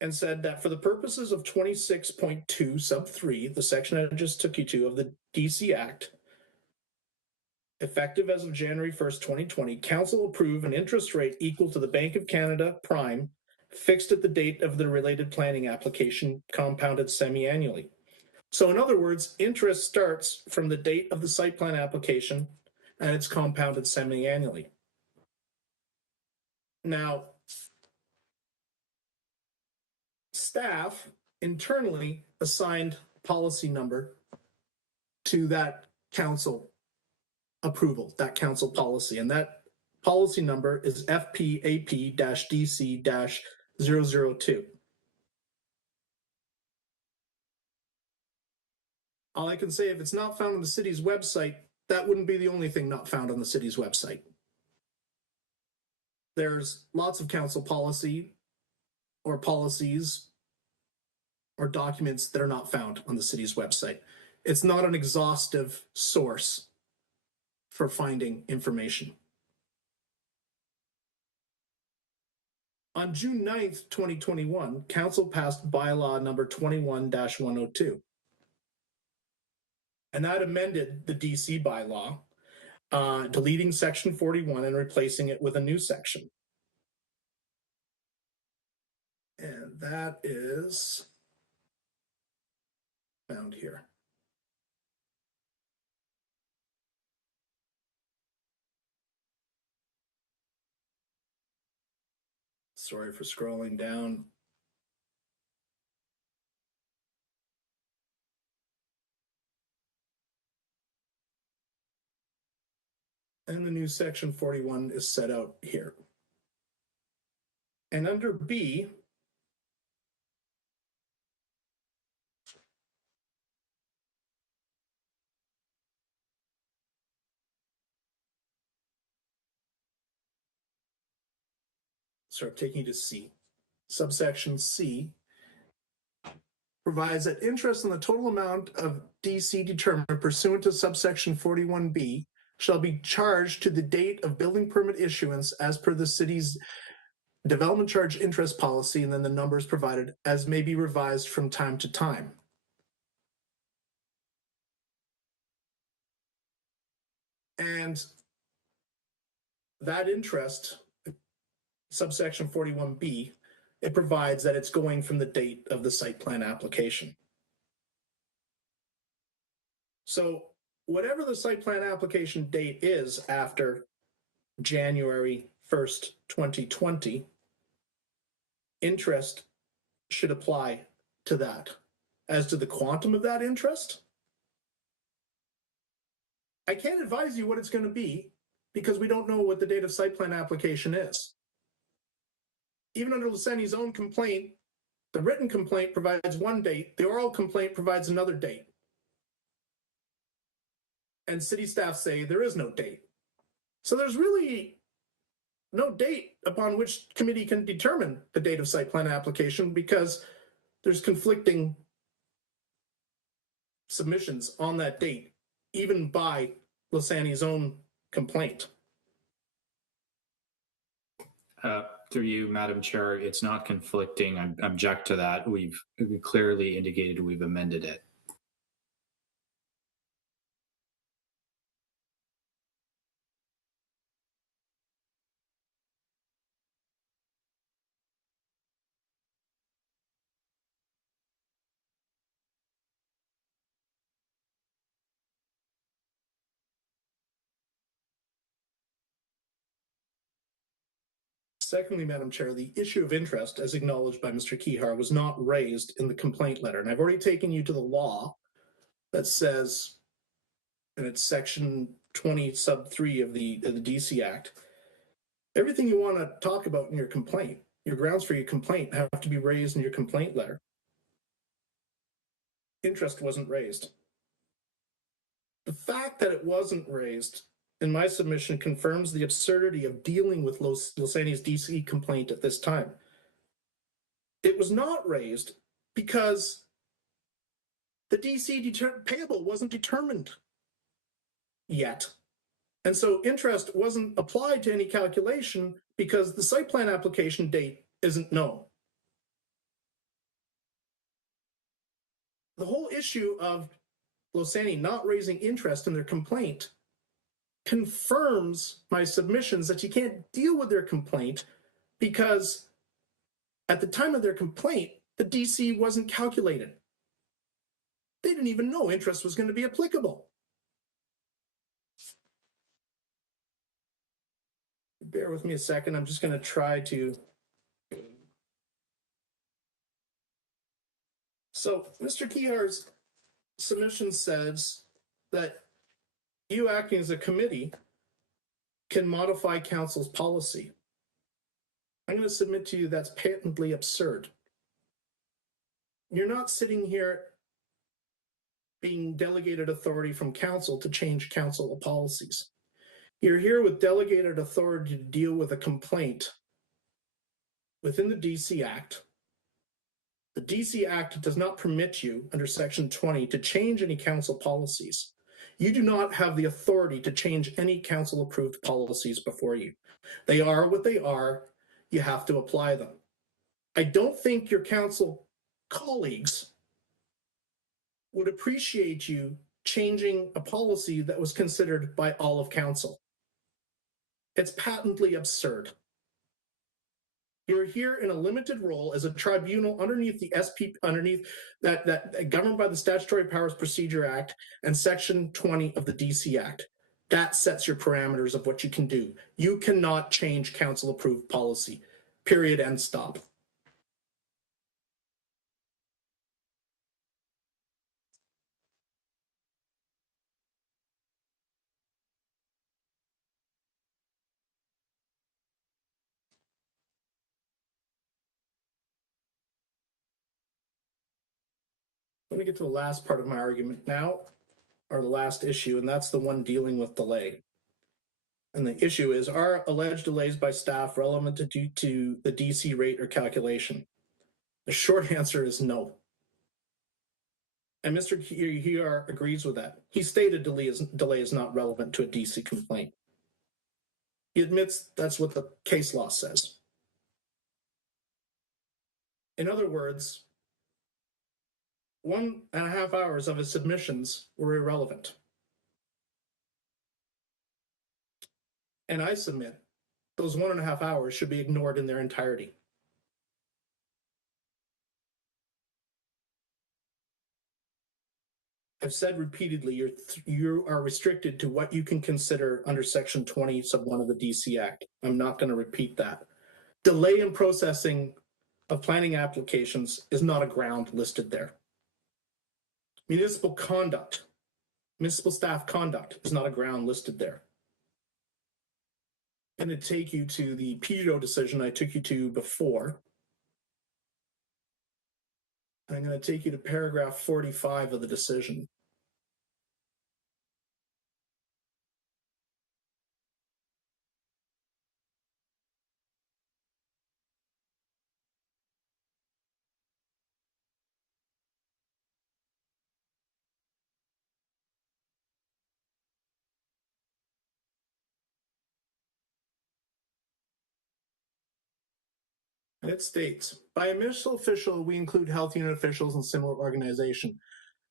and said that for the purposes of 26.2 sub 3, the section I just took you to of the DC Act, effective as of January 1st, 2020, council approve an interest rate equal to the Bank of Canada prime, fixed at the date of the related planning application, compounded semi-annually. So in other words, interest starts from the date of the site plan application, and it's compounded semi-annually. Now, staff internally assigned policy number to that council approval, that council policy, and that policy number is FPAP-DC-002. All I can say, if it's not found on the city's website, that wouldn't be the only thing not found on the city's website. There's lots of council policy or policies or documents that are not found on the city's website. It's not an exhaustive source for finding information. On June 9th, 2021, council passed bylaw number 21-102. And that amended the DC bylaw, deleting section 41 and replacing it with a new section. And that is found here. Sorry for scrolling down. And the new section 41 is set out here. And under B, taking you to C. Subsection C provides that interest on the total amount of DC determined pursuant to subsection 41B shall be charged to the date of building permit issuance as per the city's development charge interest policy, and then the numbers provided as may be revised from time to time. And that interest, subsection 41B, it provides that it's going from the date of the site plan application. So whatever the site plan application date is after January 1st, 2020, interest should apply to that. As to the quantum of that interest, I can't advise you what it's going to be because we don't know what the date of site plan application is. Even under Lasani's own complaint, the written complaint provides one date, the oral complaint provides another date. And city staff say there is no date. So there's really no date upon which committee can determine the date of site plan application because there's conflicting submissions on that date, even by Lasani's own complaint. Through you, Madam Chair, it's not conflicting. I object to that. We've clearly indicated we've amended it. Secondly, Madam Chair, the issue of interest, as acknowledged by Mr. Kihar, was not raised in the complaint letter. And I've already taken you to the law that says, and it's section 20 sub 3 of the DC Act, everything you want to talk about in your complaint, your grounds for your complaint, have to be raised in your complaint letter. Interest wasn't raised. The fact that it wasn't raised in my submission confirms the absurdity of dealing with Losani's DC complaint at this time. It was not raised because the DC payable wasn't determined yet. And so interest wasn't applied to any calculation because the site plan application date isn't known. The whole issue of Losani not raising interest in their complaint confirms my submissions that you can't deal with their complaint because at the time of their complaint, the DC wasn't calculated. They didn't even know interest was going to be applicable. Bear with me a second. I'm just going to try to. So Mr. Kihar's submission says that you acting as a committee can modify council's policy. I'm going to submit to you that's patently absurd. You're not sitting here being delegated authority from council to change council policies. You're here with delegated authority to deal with a complaint within the DC Act. The DC Act does not permit you under Section 20 to change any council policies. You do not have the authority to change any council-approved policies before you. They are what they are. You have to apply them. I don't think your council colleagues would appreciate you changing a policy that was considered by all of council. It's patently absurd. You're here in a limited role as a tribunal underneath the SP, underneath that governed by the Statutory Powers Procedure Act and Section 20 of the DC Act. That sets your parameters of what you can do. You cannot change council-approved policy. Period. End stop. Let me get to the last part of my argument now, or the last issue, and that's the one dealing with delay. And the issue is, are alleged delays by staff relevant to the DC rate or calculation? The short answer is no. And Mr. Kihar agrees with that. He stated delay is not relevant to a DC complaint. He admits that's what the case law says. In other words, 1.5 hours of his submissions were irrelevant. And I submit those 1.5 hours should be ignored in their entirety. I've said repeatedly, you are restricted to what you can consider under Section 20 sub 1 of the DC Act. I'm not going to repeat that. Delay in processing of planning applications is not a ground listed there. Municipal conduct, municipal staff conduct is not a ground listed there. I'm going to take you to the Peugeot decision I took you to before. I'm going to take you to paragraph 45 of the decision. It states, by a municipal official, we include health unit officials and similar organization.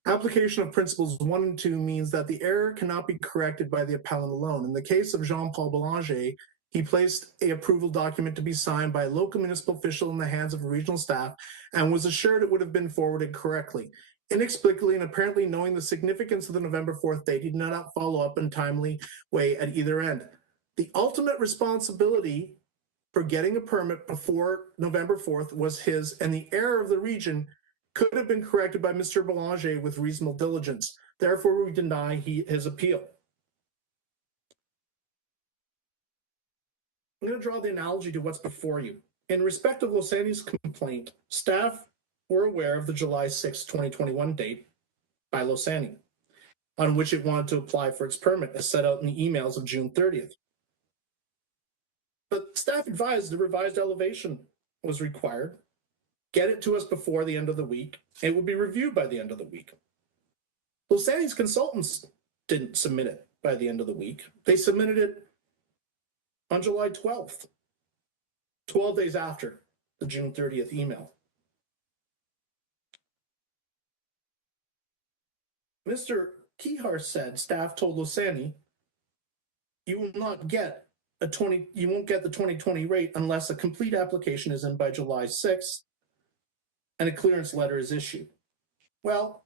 Application of principles 1 and 2 means that the error cannot be corrected by the appellant alone. In the case of Jean-Paul Belanger, he placed an approval document to be signed by a local municipal official in the hands of a regional staff and was assured it would have been forwarded correctly. Inexplicably and apparently knowing the significance of the November 4th date, he did not follow up in a timely way at either end. The ultimate responsibility for getting a permit before November 4th was his, and the error of the region could have been corrected by Mr. Belanger with reasonable diligence. Therefore, we deny his appeal. I'm going to draw the analogy to what's before you. In respect of Losani's complaint, staff were aware of the July 6, 2021 date by Losani, on which it wanted to apply for its permit, as set out in the emails of June 30th. But staff advised the revised elevation was required. Get it to us before the end of the week. It would be reviewed by the end of the week. Losani's consultants didn't submit it by the end of the week. They submitted it on July 12th, 12 days after the June 30th email. Mr. Kihar said staff told Losani, you won't get the 2020 rate unless a complete application is in by July 6th and a clearance letter is issued. Well,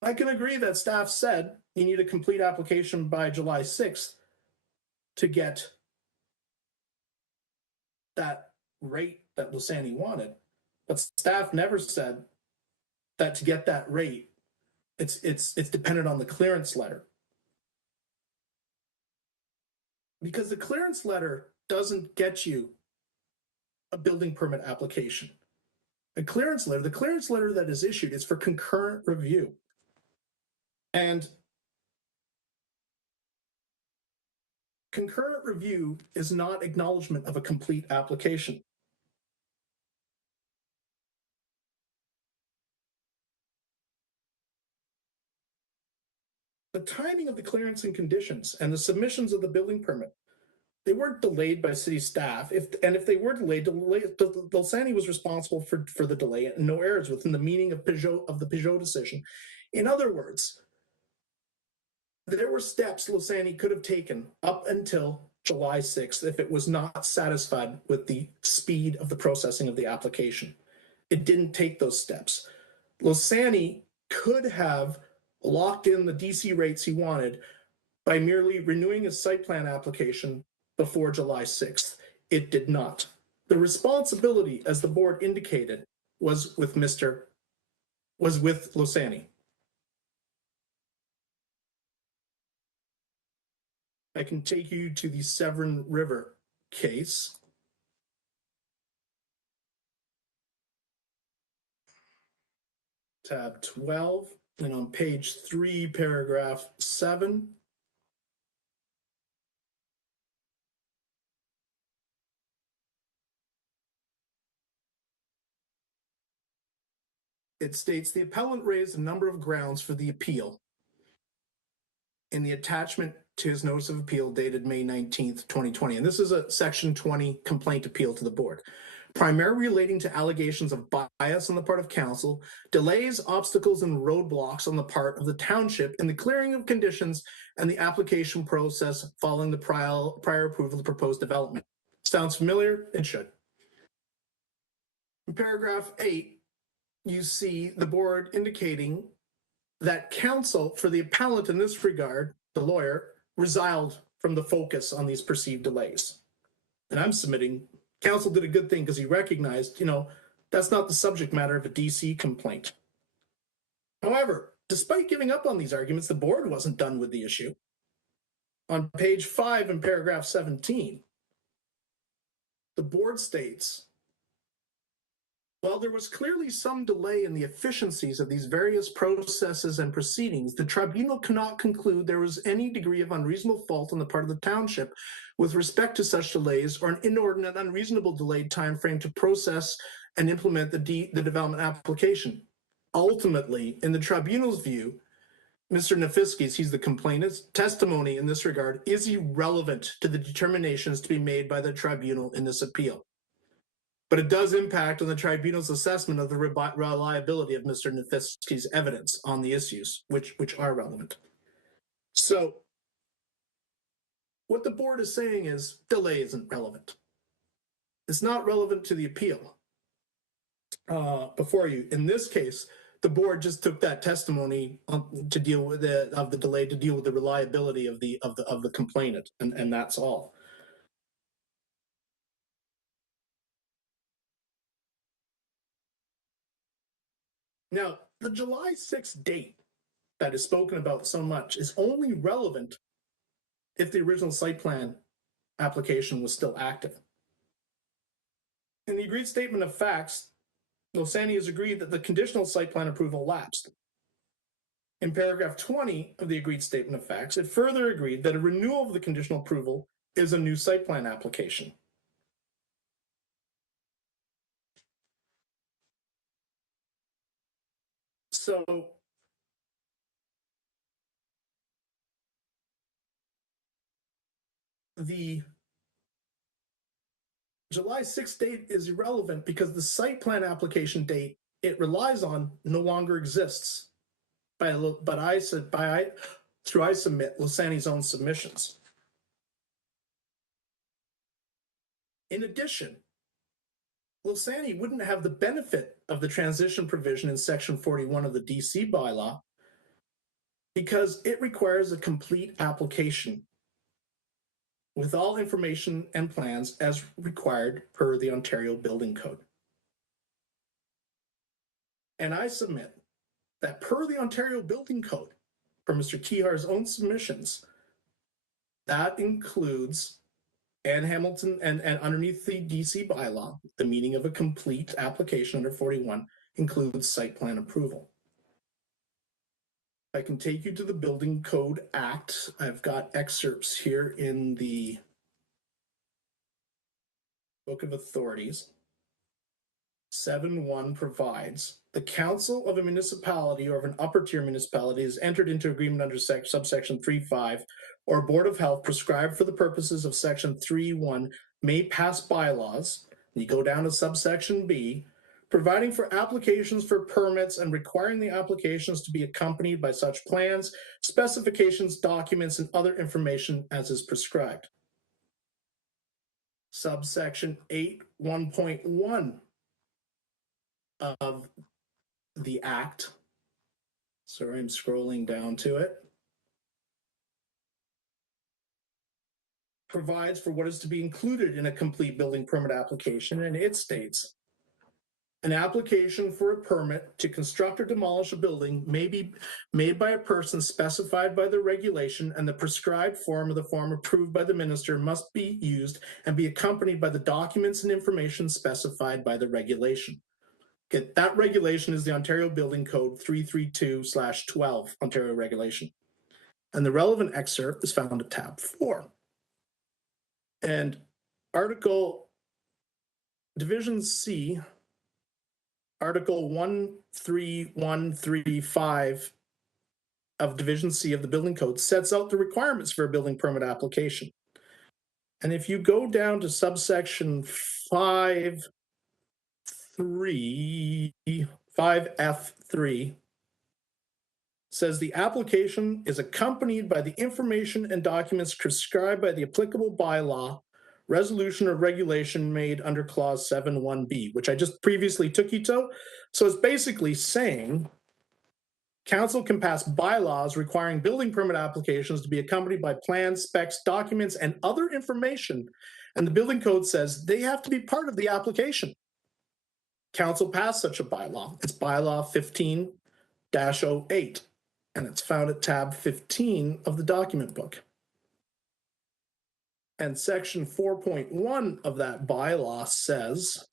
I can agree that staff said you need a complete application by July 6th to get that rate that Losani wanted, but staff never said that to get that rate, it's dependent on the clearance letter. Because the clearance letter doesn't get you a building permit application. The clearance letter that is issued is for concurrent review. And concurrent review is not acknowledgement of a complete application. The timing of the clearance and conditions and the submissions of the building permit, they weren't delayed by city staff. If they were delayed, Losani was responsible for the delay and no errors within the meaning of the Peugeot decision. In other words, there were steps Losani could have taken up until July 6th if it was not satisfied with the speed of the processing of the application. It didn't take those steps. Losani could have locked in the DC rates he wanted by merely renewing his site plan application before July 6th. It did not. The responsibility, as the board indicated, was with Losani. I can take you to the Severn River case. Tab 12, and on page 3, paragraph 7. It states the appellant raised a number of grounds for the appeal in the attachment to his notice of appeal dated May 19th, 2020. And this is a section 20 complaint appeal to the board. Primarily relating to allegations of bias on the part of council, delays, obstacles, and roadblocks on the part of the township in the clearing of conditions and the application process following the prior approval of the proposed development. Sounds familiar? It should. In paragraph 8, you see the board indicating that counsel for the appellant in this regard, the lawyer, resigned from the focus on these perceived delays. And I'm submitting counsel did a good thing because he recognized, that's not the subject matter of a DC complaint. However, despite giving up on these arguments, the board wasn't done with the issue. On page 5 in paragraph 17, the board states, while there was clearly some delay in the efficiencies of these various processes and proceedings, the tribunal cannot conclude there was any degree of unreasonable fault on the part of the township with respect to such delays or an inordinate unreasonable delayed timeframe to process and implement the development application. Ultimately, in the tribunal's view, Mr. Nafisky's, he's the complainant's, testimony in this regard is irrelevant to the determinations to be made by the tribunal in this appeal. But it does impact on the tribunal's assessment of the reliability of Mr. Nafisky's evidence on the issues, which are relevant. So what the board is saying is delay isn't relevant. It's not relevant to the appeal before you. In this case, the board just took that testimony to deal with the delay, to deal with the reliability of the complainant, and that's all. Now, the July 6th date that is spoken about so much is only relevant if the original site plan application was still active. In the agreed statement of facts, Losani has agreed that the conditional site plan approval lapsed. In paragraph 20 of the agreed statement of facts, it further agreed that a renewal of the conditional approval is a new site plan application. So the July 6th date is irrelevant because the site plan application date it relies on no longer exists. Through I submit Losani's own submissions. In addition, Losani wouldn't have the benefit of the transition provision in section 41 of the DC bylaw because it requires a complete application with all information and plans as required per the Ontario Building Code. And I submit that per the Ontario Building Code, for Mr. Kehar's own submissions, that includes Ann Hamilton and underneath the DC bylaw, the meaning of a complete application under 41 includes site plan approval. I can take you to the Building Code Act. I've got excerpts here in the Book of Authorities. 7.1 provides the council of a municipality or of an upper tier municipality is entered into agreement under subsection 3.5 or Board of Health prescribed for the purposes of section 3.1 may pass bylaws. You go down to subsection B, providing for applications for permits and requiring the applications to be accompanied by such plans, specifications, documents, and other information as is prescribed. Subsection 8.1.1 of the Act, sorry, I'm scrolling down to it, provides for what is to be included in a complete building permit application, and it states, an application for a permit to construct or demolish a building may be made by a person specified by the regulation, and the prescribed form or the form approved by the minister must be used and be accompanied by the documents and information specified by the regulation. Okay, that regulation is the Ontario Building Code 332/12 Ontario regulation. And the relevant excerpt is found at tab 4. And Division C, Article 13135 of Division C of the Building Code sets out the requirements for a building permit application. And if you go down to subsection 5F3, says the application is accompanied by the information and documents prescribed by the applicable bylaw, resolution, or regulation made under clause 7.1b, which I just previously took you to. So it's basically saying council can pass bylaws requiring building permit applications to be accompanied by plans, specs, documents, and other information. And the building code says they have to be part of the application. Council passed such a bylaw. It's bylaw 15-08, and it's found at tab 15 of the document book. And section 4.1 of that bylaw says,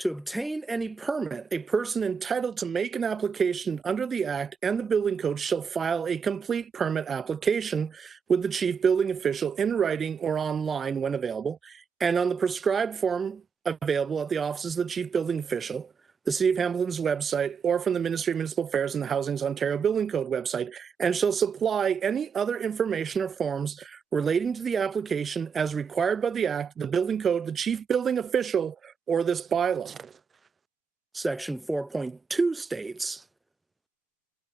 to obtain any permit, a person entitled to make an application under the Act and the Building Code shall file a complete permit application with the chief building official in writing or online when available, and on the prescribed form available at the offices of the chief building official, the City of Hamilton's website, or from the Ministry of Municipal Affairs and the Housing's Ontario Building Code website, and shall supply any other information or forms relating to the application as required by the Act, the Building Code, the chief building official, or this bylaw. Section 4.2 states,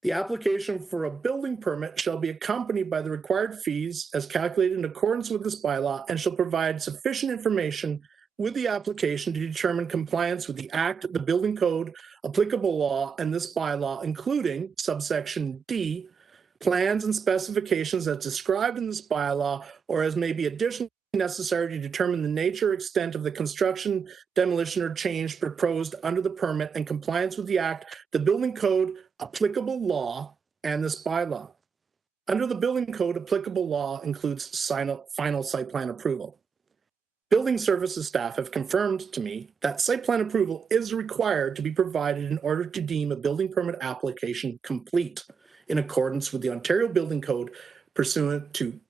the application for a building permit shall be accompanied by the required fees as calculated in accordance with this bylaw and shall provide sufficient information with the application to determine compliance with the Act, the Building Code, applicable law, and this bylaw, including subsection D, plans and specifications as described in this bylaw or as may be additional necessary to determine the nature or extent of the construction, demolition, or change proposed under the permit and compliance with the Act, the building code, applicable law, and this bylaw. Under the building code, applicable law includes final site plan approval. Building services staff have confirmed to me that site plan approval is required to be provided in order to deem a building permit application complete in accordance with the Ontario Building Code pursuant to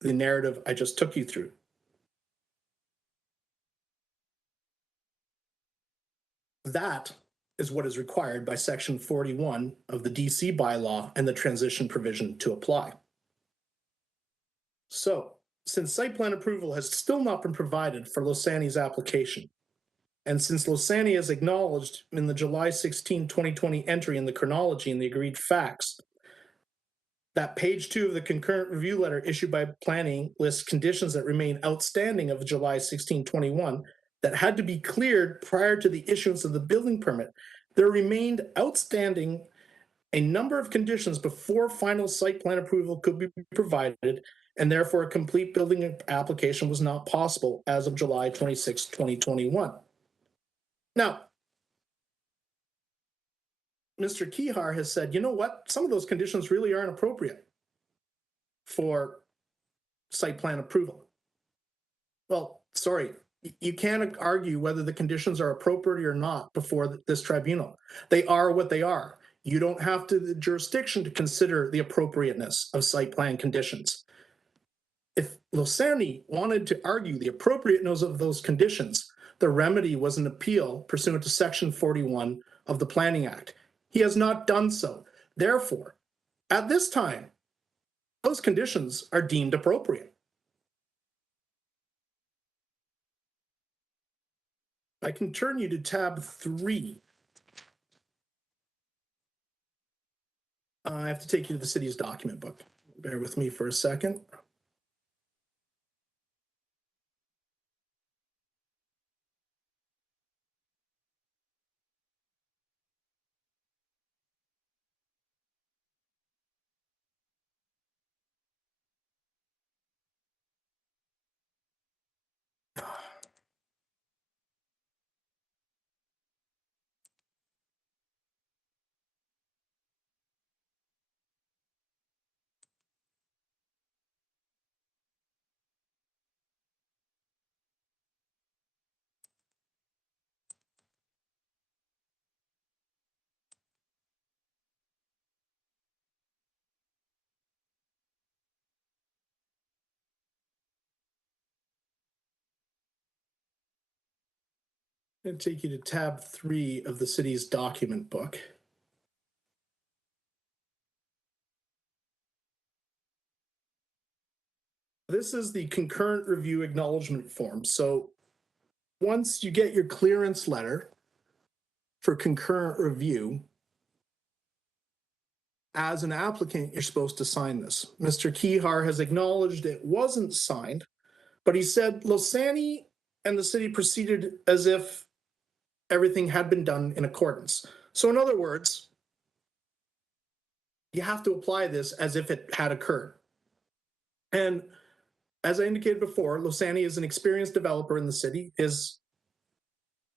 the narrative I just took you through. That is what is required by Section 41 of the DC bylaw and the transition provision to apply. So, since site plan approval has still not been provided for Losani's application, and since Losani has acknowledged in the July 16, 2020 entry in the chronology and the agreed facts that page 2 of the concurrent review letter issued by planning lists conditions that remain outstanding of July 16, 21 that had to be cleared prior to the issuance of the building permit, there remained outstanding a number of conditions before final site plan approval could be provided, and therefore a complete building application was not possible as of July 26, 2021. Now, Mr. Kihar has said, you know what, some of those conditions really aren't appropriate for site plan approval. Well, sorry, you can't argue whether the conditions are appropriate or not before this tribunal. They are what they are. You don't have the jurisdiction to consider the appropriateness of site plan conditions. If Losani wanted to argue the appropriateness of those conditions, the remedy was an appeal pursuant to Section 41 of the Planning Act. He has not done so. Therefore, at this time, those conditions are deemed appropriate. I can turn you to tab 3. I have to take you to the city's document book. Bear with me for a second. I'm going to take you to tab 3 of the city's document book. This is the concurrent review acknowledgement form. So once you get your clearance letter for concurrent review, as an applicant, you're supposed to sign this. Mr. Kihar has acknowledged it wasn't signed, but he said Losani and the city proceeded as if everything had been done in accordance. So in other words, you have to apply this as if it had occurred. And as I indicated before, Losani is an experienced developer in the city. His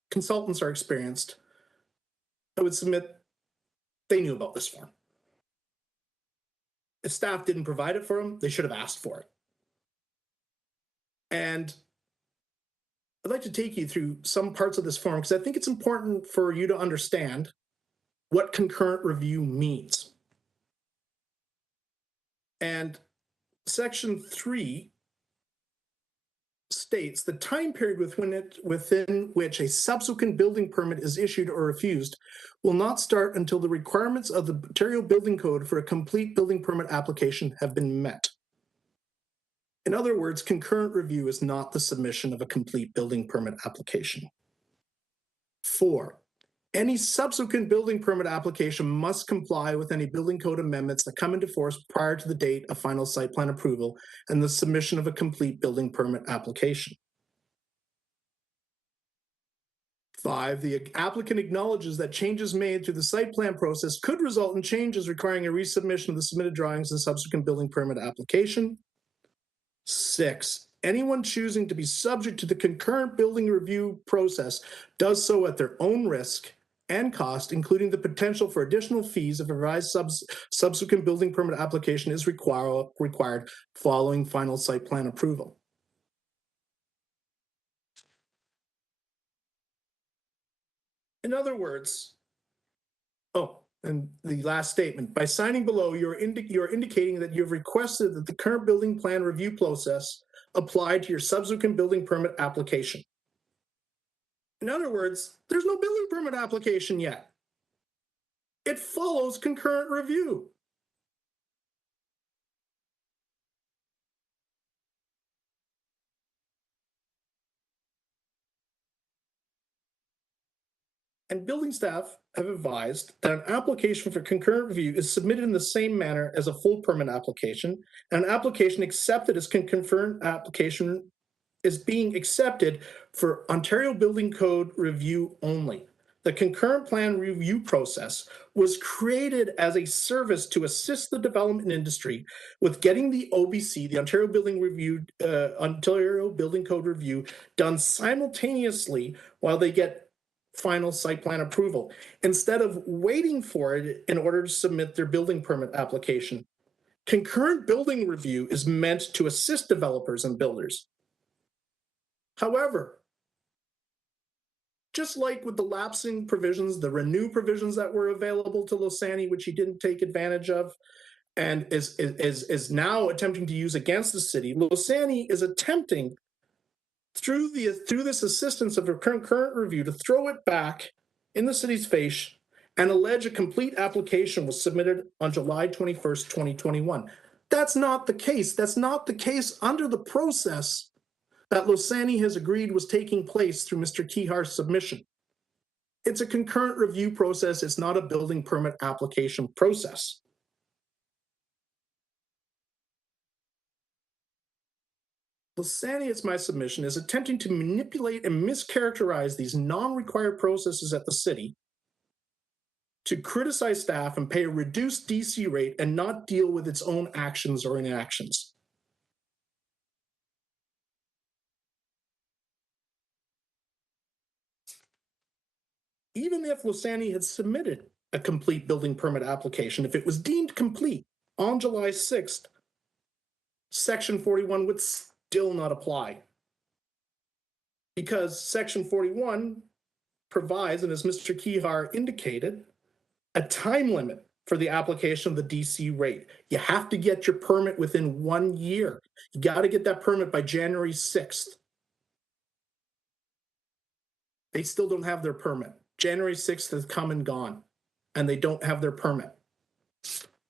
consultants are experienced. I would submit they knew about this form. If staff didn't provide it for them, they should have asked for it. And I'd like to take you through some parts of this form because I think it's important for you to understand what concurrent review means. And Section 3 states the time period within which a subsequent building permit is issued or refused will not start until the requirements of the Ontario Building Code for a complete building permit application have been met. In other words, concurrent review is not the submission of a complete building permit application. 4, any subsequent building permit application must comply with any building code amendments that come into force prior to the date of final site plan approval and the submission of a complete building permit application. 5, the applicant acknowledges that changes made through the site plan process could result in changes requiring a resubmission of the submitted drawings and subsequent building permit application. 6, Anyone choosing to be subject to the concurrent building review process does so at their own risk and cost, including the potential for additional fees if a revised subsequent building permit application is required following final site plan approval. In other words, and the last statement, by signing below, you're indicating that you've requested that the current building plan review process apply to your subsequent building permit application. In other words, there's no building permit application yet. It follows concurrent review. And building staff have advised that an application for concurrent review is submitted in the same manner as a full permit application, and an application accepted as concurrent application is being accepted for Ontario Building Code review only. The concurrent plan review process was created as a service to assist the development industry with getting the OBC, the Ontario Building Code review, done simultaneously while they get final site plan approval, instead of waiting for it in order to submit their building permit application. Concurrent building review is meant to assist developers and builders. However, just like with the lapsing provisions, the renew provisions that were available to Losani, which he didn't take advantage of, and is now attempting to use against the city, Losani is attempting through this assistance of a concurrent review to throw it back in the city's face and allege a complete application was submitted on July 21st, 2021. That's not the case. That's not the case under the process that Losani has agreed was taking place through Mr. Kehar's submission. It's a concurrent review process. It's not a building permit application process. Losani, it's my submission, is attempting to manipulate and mischaracterize these non-required processes at the city to criticize staff and pay a reduced DC rate and not deal with its own actions or inactions. Even if Losani had submitted a complete building permit application, if it was deemed complete on July 6th, Section 41 would still not apply. Because Section 41 provides, and as Mr. Kehar indicated, a time limit for the application of the DC rate. You have to get your permit within 1 year. You got to get that permit by January 6th. They still don't have their permit. January 6th has come and gone, and they don't have their permit.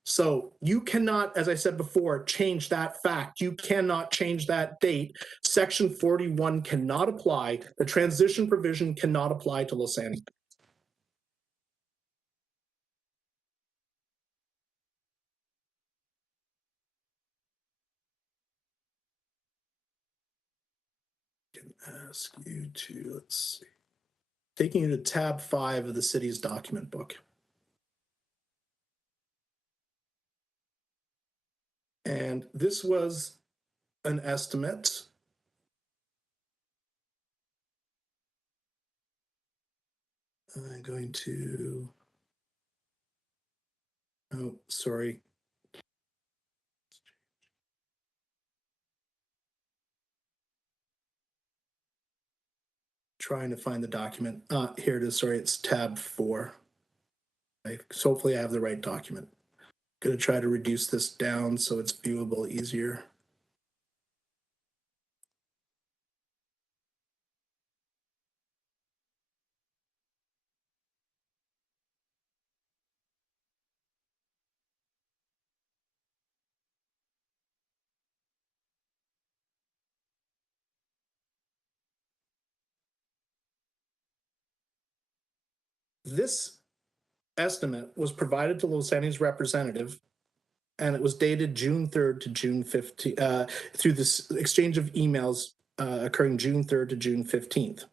So you cannot, as I said before, change that fact. You cannot change that date. Section 41 cannot apply. The transition provision cannot apply to Losani. I can ask you to, let's see. Taking you to tab 5 of the city's document book. And this was an estimate. I'm going to, oh, sorry. Trying to find the document. Here it is, sorry, it's tab 4. So hopefully I have the right document. Going to try to reduce this down so it's viewable easier. This estimate was provided to Losani's representative, and it was dated June 3rd to June 15th, through this exchange of emails occurring June 3rd to June 15th.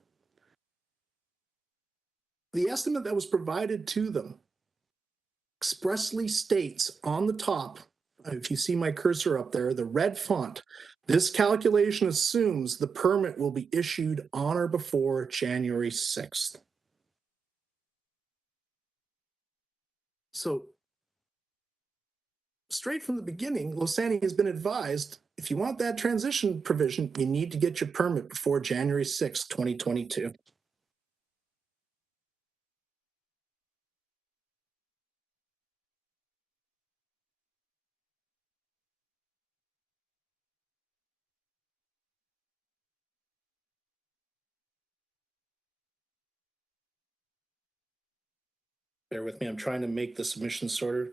The estimate that was provided to them expressly states on the top, if you see my cursor up there, the red font, This calculation assumes the permit will be issued on or before January 6th. So, straight from the beginning, Losani has been advised, if you want that transition provision, you need to get your permit before January 6th, 2022. Bear with me, I'm trying to make the submission sorter.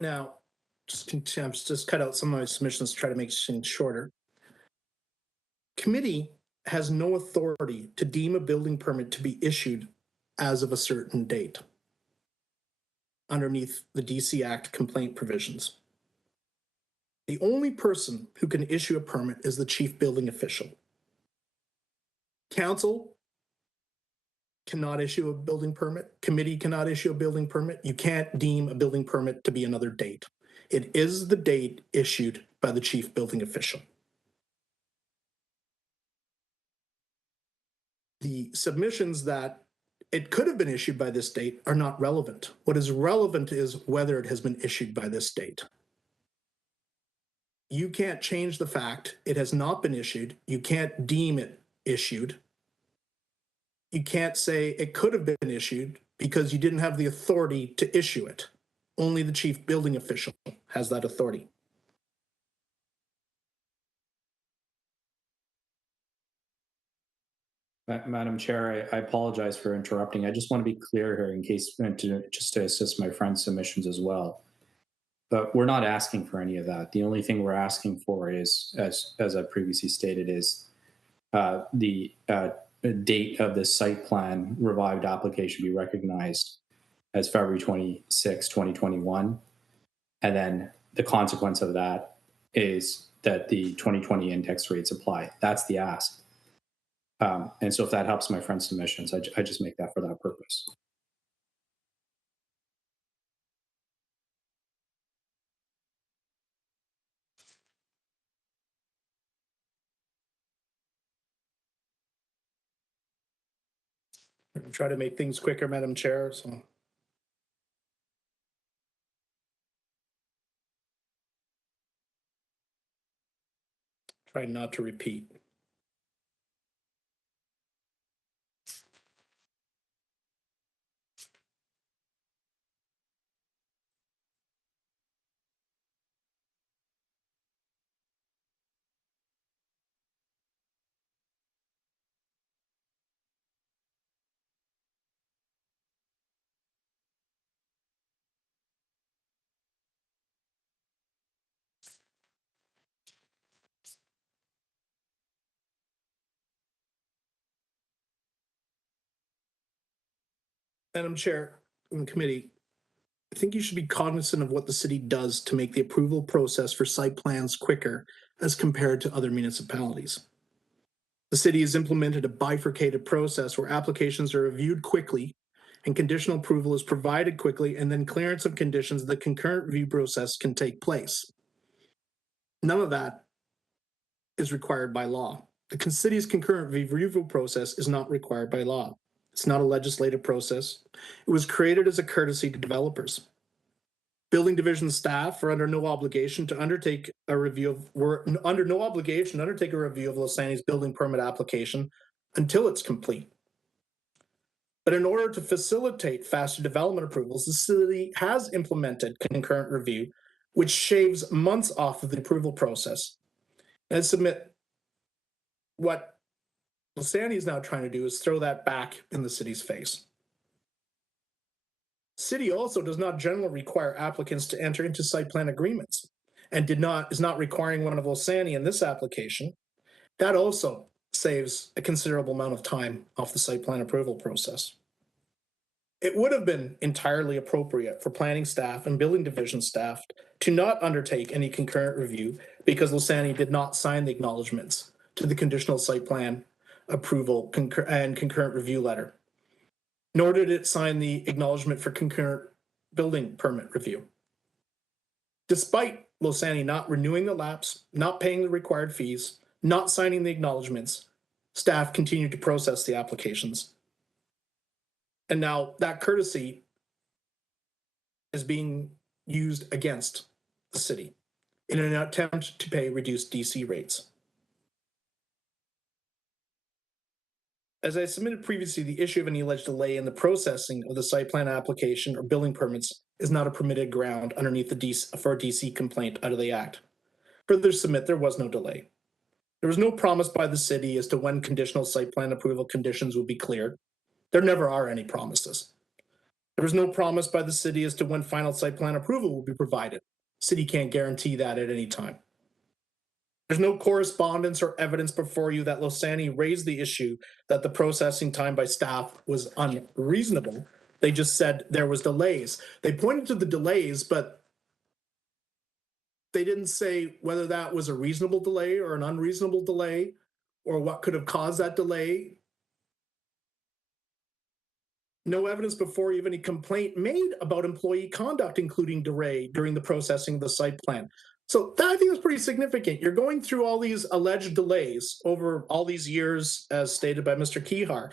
Now, just cut out some of my submissions to try to make things shorter. Committee has no authority to deem a building permit to be issued as of a certain date underneath the DC Act complaint provisions. The only person who can issue a permit is the chief building official. Council cannot issue a building permit. Committee cannot issue a building permit. You can't deem a building permit to be another date. It is the date issued by the chief building official. The submissions that it could have been issued by this date are not relevant. What is relevant is whether it has been issued by this date. You can't change the fact it has not been issued. You can't deem it issued. You can't say it could have been issued because you didn't have the authority to issue it. Only the chief building official has that authority. Madam Chair, I apologize for interrupting. I just want to be clear here in case, just to assist my friend's submissions as well. But we're not asking for any of that. The only thing we're asking for is, as I previously stated, is the date of the site plan revived application be recognized as February 26, 2021. And then the consequence of that is that the 2020 index rates apply. That's the ask. And so if that helps my friend's submissions, I just make that for that purpose. Try to make things quicker, Madam Chair. So. Try not to repeat. Madam Chair and committee, I think you should be cognizant of what the city does to make the approval process for site plans quicker as compared to other municipalities. The city has implemented a bifurcated process where applications are reviewed quickly and conditional approval is provided quickly, and then clearance of conditions, the concurrent review process can take place. None of that is required by law. The city's concurrent review process is not required by law. It's not a legislative process. It was created as a courtesy to developers. Building division staff are under no obligation to undertake a review of Losani's building permit application until it's complete. But in order to facilitate faster development approvals, the city has implemented concurrent review, which shaves months off of the approval process. And I submit what Losani is now trying to do is throw that back in the city's face. City also does not generally require applicants to enter into site plan agreements and is not requiring one of Losani in this application. That also saves a considerable amount of time off the site plan approval process. It would have been entirely appropriate for planning staff and building division staff to not undertake any concurrent review because Losani did not sign the acknowledgements to the conditional site plan approval and concurrent review letter, nor did it sign the acknowledgement for concurrent building permit review. Despite Losani not renewing the lapse, not paying the required fees, not signing the acknowledgements, staff continued to process the applications. And now that courtesy is being used against the city in an attempt to pay reduced DC rates. As I submitted previously, the issue of any alleged delay in the processing of the site plan application or building permits is not a permitted ground underneath for a DC complaint under the Act. Further submit there was no delay. There was no promise by the city as to when conditional site plan approval conditions would be cleared. There never are any promises. There was no promise by the city as to when final site plan approval will be provided. City can't guarantee that at any time. There's no correspondence or evidence before you that Losani raised the issue that the processing time by staff was unreasonable. They just said there was delays. They pointed to the delays, but they didn't say whether that was a reasonable delay or an unreasonable delay or what could have caused that delay. No evidence before you of any complaint made about employee conduct, including delay during the processing of the site plan. So that I think is pretty significant. You're going through all these alleged delays over all these years, as stated by Mr. Kihar,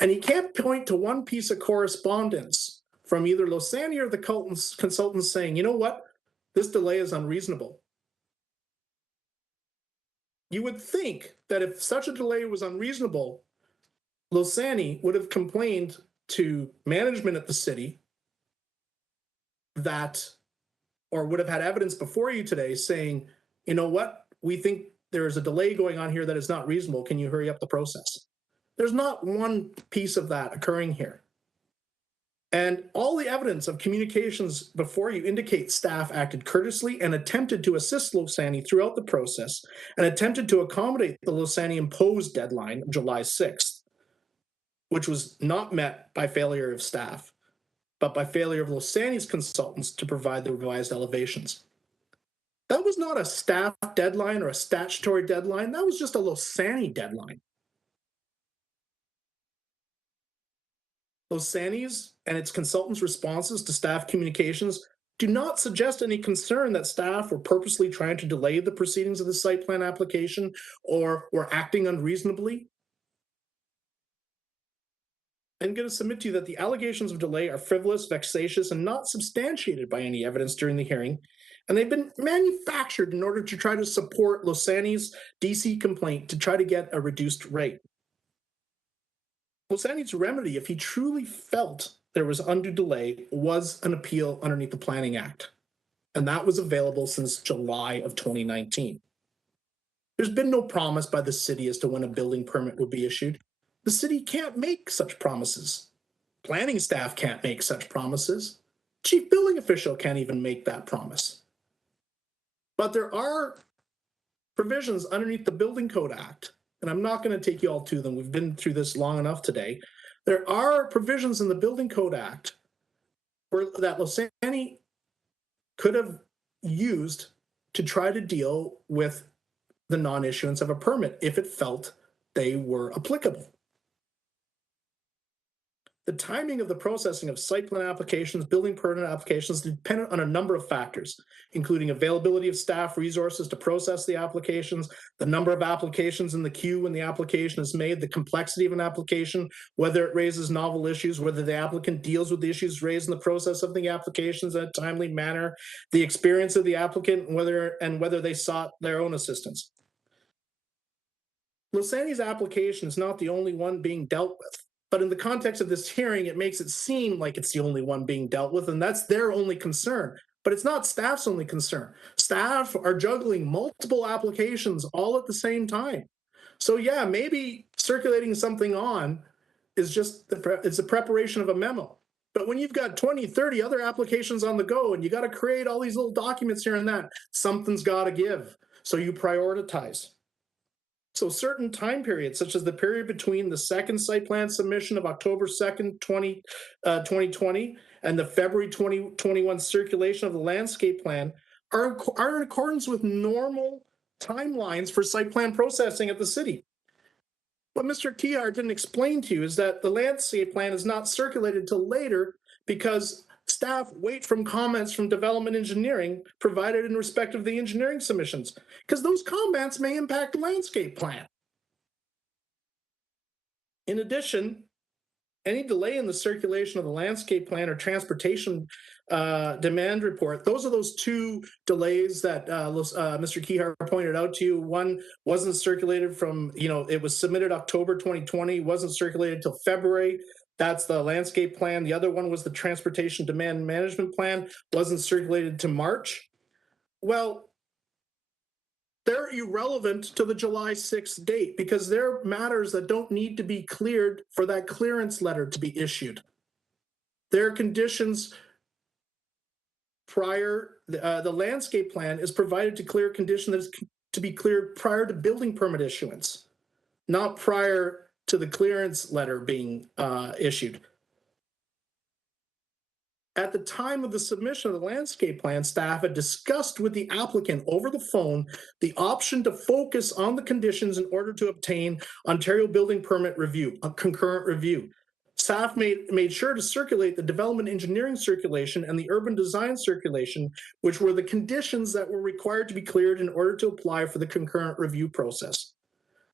and he can't point to one piece of correspondence from either Losani or the consultants saying, you know what, this delay is unreasonable. You would think that if such a delay was unreasonable, Losani would have complained to management at the city that, or would have had evidence before you today saying, you know what, we think there is a delay going on here that is not reasonable. Can you hurry up the process? There's not one piece of that occurring here. And all the evidence of communications before you indicate staff acted courteously and attempted to assist Losani throughout the process and attempted to accommodate the Losani imposed deadline of July 6th, which was not met by failure of staff, but by failure of Losani's consultants to provide the revised elevations. That was not a staff deadline or a statutory deadline. That was just a Losani deadline. Losani's and its consultants' responses to staff communications do not suggest any concern that staff were purposely trying to delay the proceedings of the site plan application or were acting unreasonably. I'm going to submit to you that the allegations of delay are frivolous, vexatious, and not substantiated by any evidence during the hearing, and they've been manufactured in order to try to support Losani's DC complaint to try to get a reduced rate. Losani's remedy, if he truly felt there was undue delay, was an appeal underneath the Planning Act, and that was available since July of 2019. There's been no promise by the city as to when a building permit would be issued. The city can't make such promises. Planning staff can't make such promises. Chief building official can't even make that promise. But there are provisions underneath the Building Code Act, and I'm not going to take you all to them. We've been through this long enough today. There are provisions in the Building Code Act that Losani could have used to try to deal with the non-issuance of a permit if it felt they were applicable. The timing of the processing of site plan applications, building permit applications is dependent on a number of factors, including availability of staff resources to process the applications, the number of applications in the queue when the application is made, the complexity of an application, whether it raises novel issues, whether the applicant deals with the issues raised in the process of the applications in a timely manner, the experience of the applicant, and whether they sought their own assistance. Losani's application is not the only one being dealt with. But in the context of this hearing, it makes it seem like it's the only one being dealt with, and that's their only concern. But it's not staff's only concern. Staff are juggling multiple applications all at the same time. So yeah, maybe circulating something on is just it's a preparation of a memo. But when you've got 20, 30 other applications on the go, and you got to create all these little documents here and that, something's got to give. So you prioritize. So certain time periods, such as the period between the second site plan submission of October 2nd, 2020, and the February 2021 circulation of the landscape plan, are in accordance with normal timelines for site plan processing at the city. What Mr. Kihar didn't explain to you is that the landscape plan is not circulated till later because staff wait from comments from development engineering provided in respect of the engineering submissions, because those comments may impact the landscape plan. In addition, any delay in the circulation of the landscape plan or transportation demand report, those are those two delays that Mr. Kihar pointed out to you. One wasn't circulated from, it was submitted October 2020, wasn't circulated till February. That's the landscape plan. The other one was the transportation demand management plan, wasn't circulated to March. Well, they're irrelevant to the July 6th date because they're matters that don't need to be cleared for that clearance letter to be issued. There are conditions prior, the landscape plan is provided to clear condition that is to be cleared prior to building permit issuance, not prior to the clearance letter being issued. At the time of the submission of the landscape plan, staff had discussed with the applicant over the phone the option to focus on the conditions in order to obtain Ontario Building Permit review, a concurrent review. Staff made sure to circulate the development engineering circulation and the urban design circulation, which were the conditions that were required to be cleared in order to apply for the concurrent review process.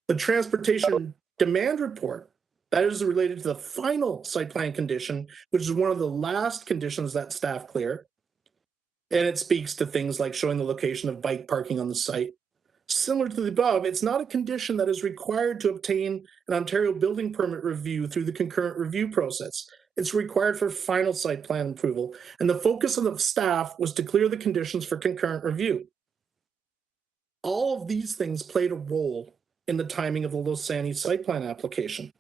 The transportation demand report, that is related to the final site plan condition, which is one of the last conditions that staff clear. And it speaks to things like showing the location of bike parking on the site. Similar to the above, it's not a condition that is required to obtain an Ontario building permit review through the concurrent review process. It's required for final site plan approval. And the focus of the staff was to clear the conditions for concurrent review. All of these things played a role in the timing of the Losani site plan application.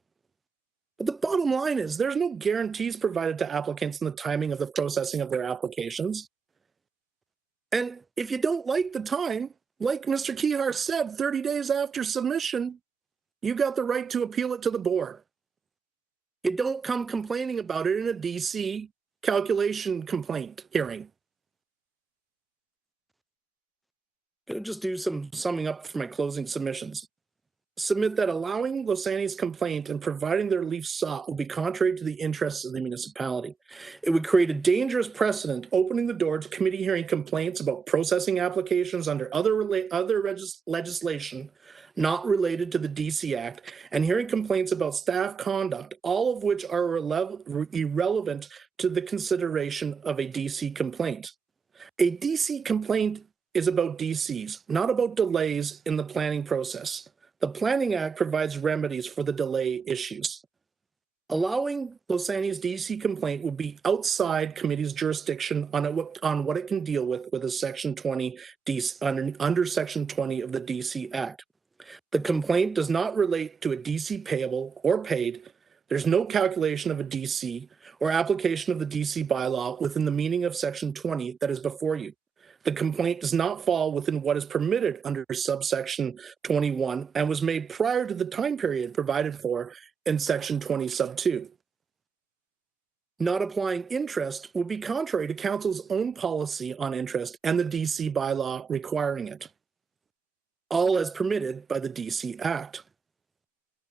But the bottom line is there's no guarantees provided to applicants in the timing of the processing of their applications. And if you don't like the time, like Mr. Kihar said, 30 days after submission, you got the right to appeal it to the board. You don't come complaining about it in a DC calculation complaint hearing. I'm going to just do some summing up for my closing submissions. Submit that allowing Losani's complaint and providing the relief sought will be contrary to the interests of the municipality. It would create a dangerous precedent, opening the door to committee hearing complaints about processing applications under other legislation not related to the DC Act, and hearing complaints about staff conduct, all of which are irrelevant to the consideration of a DC complaint. A DC complaint is about DCs, not about delays in the planning process. The Planning Act provides remedies for the delay issues. Allowing Losani's DC complaint would be outside committee's jurisdiction on what it can deal with a Section 20 under Section 20 of the DC Act. The complaint does not relate to a DC payable or paid. There's no calculation of a DC or application of the DC bylaw within the meaning of Section 20 that is before you. The complaint does not fall within what is permitted under subsection 21 and was made prior to the time period provided for in section 20 sub 2. Not applying interest would be contrary to council's own policy on interest and the DC bylaw requiring it, all as permitted by the DC Act.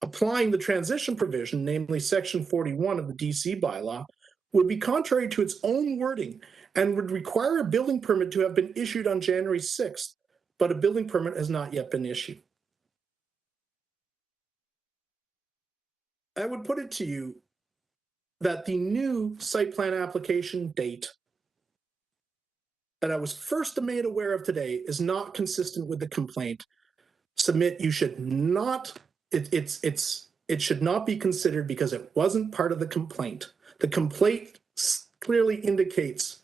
applying the transition provision, namely Section 41 of the DC bylaw, would be contrary to its own wording and would require a building permit to have been issued on January 6th, but a building permit has not yet been issued. I would put it to you that the new site plan application date that I was first made aware of today is not consistent with the complaint. Submit, you should not, it should not be considered because it wasn't part of the complaint. The complaint clearly indicates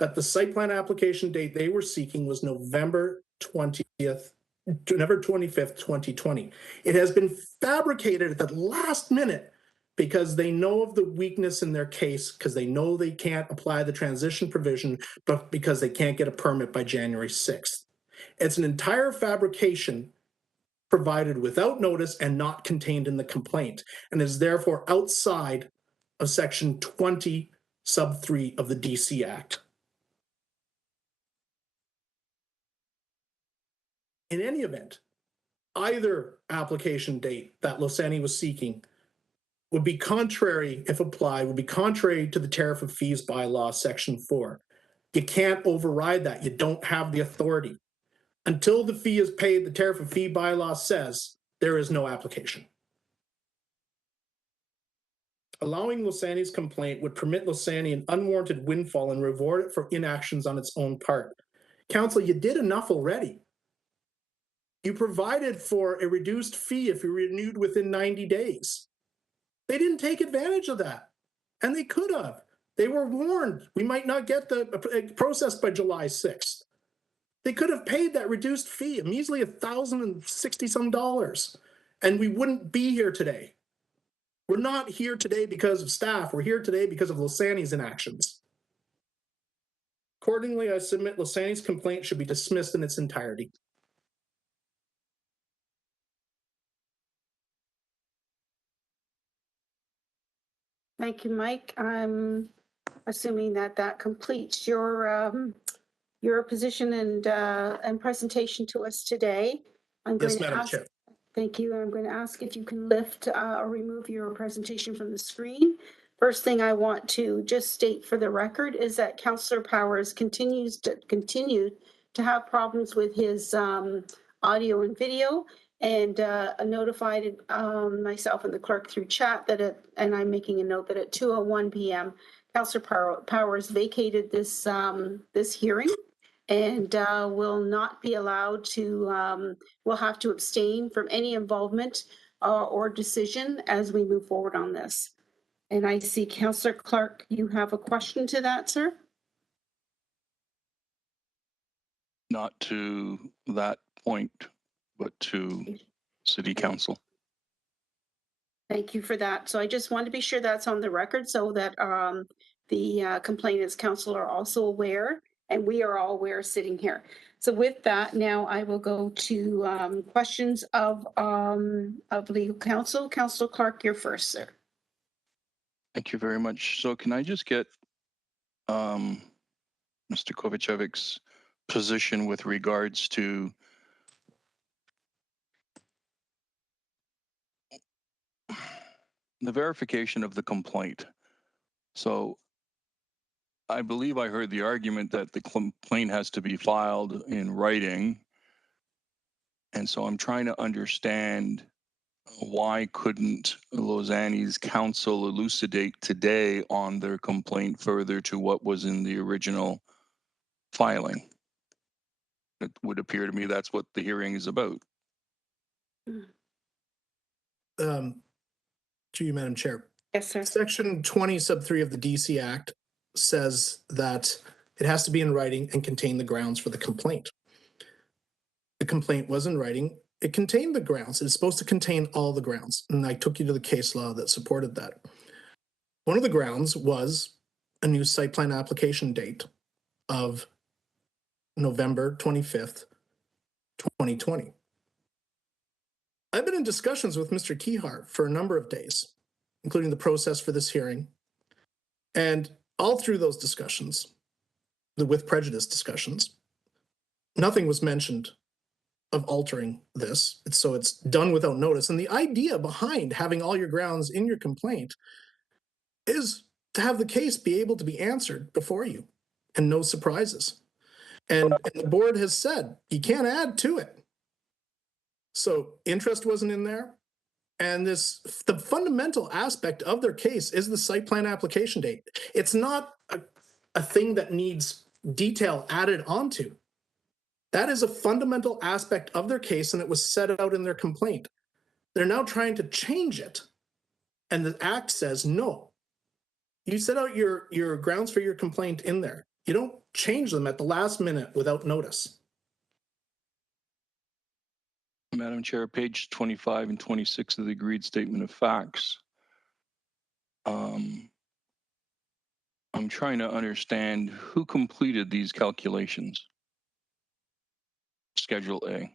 that the site plan application date they were seeking was November 25th, 2020. It has been fabricated at the last minute because they know of the weakness in their case, because they know they can't apply the transition provision, but because they can't get a permit by January 6th. It's an entire fabrication provided without notice and not contained in the complaint, and is therefore outside of Section 20, Sub 3 of the DC Act. In any event, either application date that Losani was seeking would be contrary, if applied, would be contrary to the Tariff of Fees bylaw, Section 4. You can't override that. You don't have the authority. Until the fee is paid, the Tariff of Fee bylaw says there is no application. Allowing Losani's complaint would permit Losani an unwarranted windfall and reward it for inactions on its own part. Council, you did enough already. You provided for a reduced fee if you renewed within 90 days. They didn't take advantage of that, and they could have. They were warned we might not get the process by July 6th. They could have paid that reduced fee, a measly $1,060 some, and we wouldn't be here today. We're not here today because of staff. We're here today because of Losani's inactions. Accordingly, I submit Losani's complaint should be dismissed in its entirety. Thank you, Mike. I'm assuming that that completes your position and presentation to us today. I'm going Yes, to Madam ask, Chair. thank you. I'm going to ask if you can lift or remove your presentation from the screen. First thing I want to just state for the record is that Councillor Powers continued to have problems with his audio and video, and notified myself and the clerk through chat that and I'm making a note that at 2:01 p.m. Councillor Powers vacated this this hearing and will not be allowed to, will have to abstain from any involvement or decision as we move forward on this. And I see Councillor Clark, you have a question to that, sir? Not to that point, but to City Council. Thank you for that. So I just want to be sure that's on the record so that the complainant's counsel are also aware, and we are all aware sitting here. So with that, now I will go to questions of legal counsel. Councillor Clark, you're first, sir. Thank you very much. So can I just get Mr. Kovacevic's position with regards to the verification of the complaint? So I believe I heard the argument that the complaint has to be filed in writing. And so I'm trying to understand why couldn't Losani's counsel elucidate today on their complaint further to what was in the original filing? It would appear to me that's what the hearing is about. To you, Madam Chair. Yes, sir. Section 20, Sub 3 of the DC Act says that it has to be in writing and contain the grounds for the complaint. The complaint was in writing. It contained the grounds. It's supposed to contain all the grounds. And I took you to the case law that supported that. One of the grounds was a new site plan application date of November 25th, 2020. I've been in discussions with Mr. Keyhart for a number of days, including the process for this hearing. And all through those discussions, the with prejudice discussions, nothing was mentioned of altering this, so it's done without notice. And the idea behind having all your grounds in your complaint is to have the case be able to be answered before you and no surprises. And the board has said you can't add to it. So interest wasn't in there. And the fundamental aspect of their case is the site plan application date. It's not a thing that needs detail added onto. That is a fundamental aspect of their case, and it was set out in their complaint. They're now trying to change it, and the act says no. You set out your grounds for your complaint in there. You don't change them at the last minute without notice. Madam Chair, page 25 and 26 of the agreed statement of facts. I'm trying to understand who completed these calculations. Schedule A.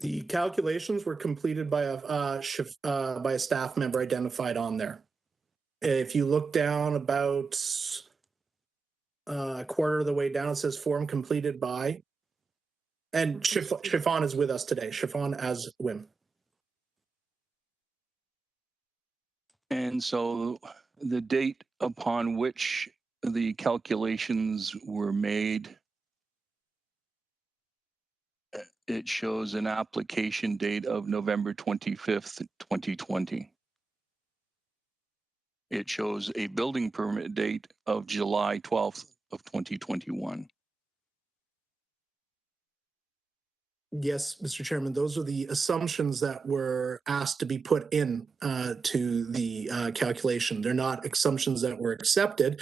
The calculations were completed by a staff member identified on there. If you look down about a quarter of the way down, it says form completed by. And Chiffon is with us today. Chiffon as Wim. And so the date upon which the calculations were made, it shows an application date of November 25th, 2020. It shows a building permit date of July 12th of 2021. Yes, Mr. Chairman, those are the assumptions that were asked to be put in to the calculation. They're not assumptions that were accepted,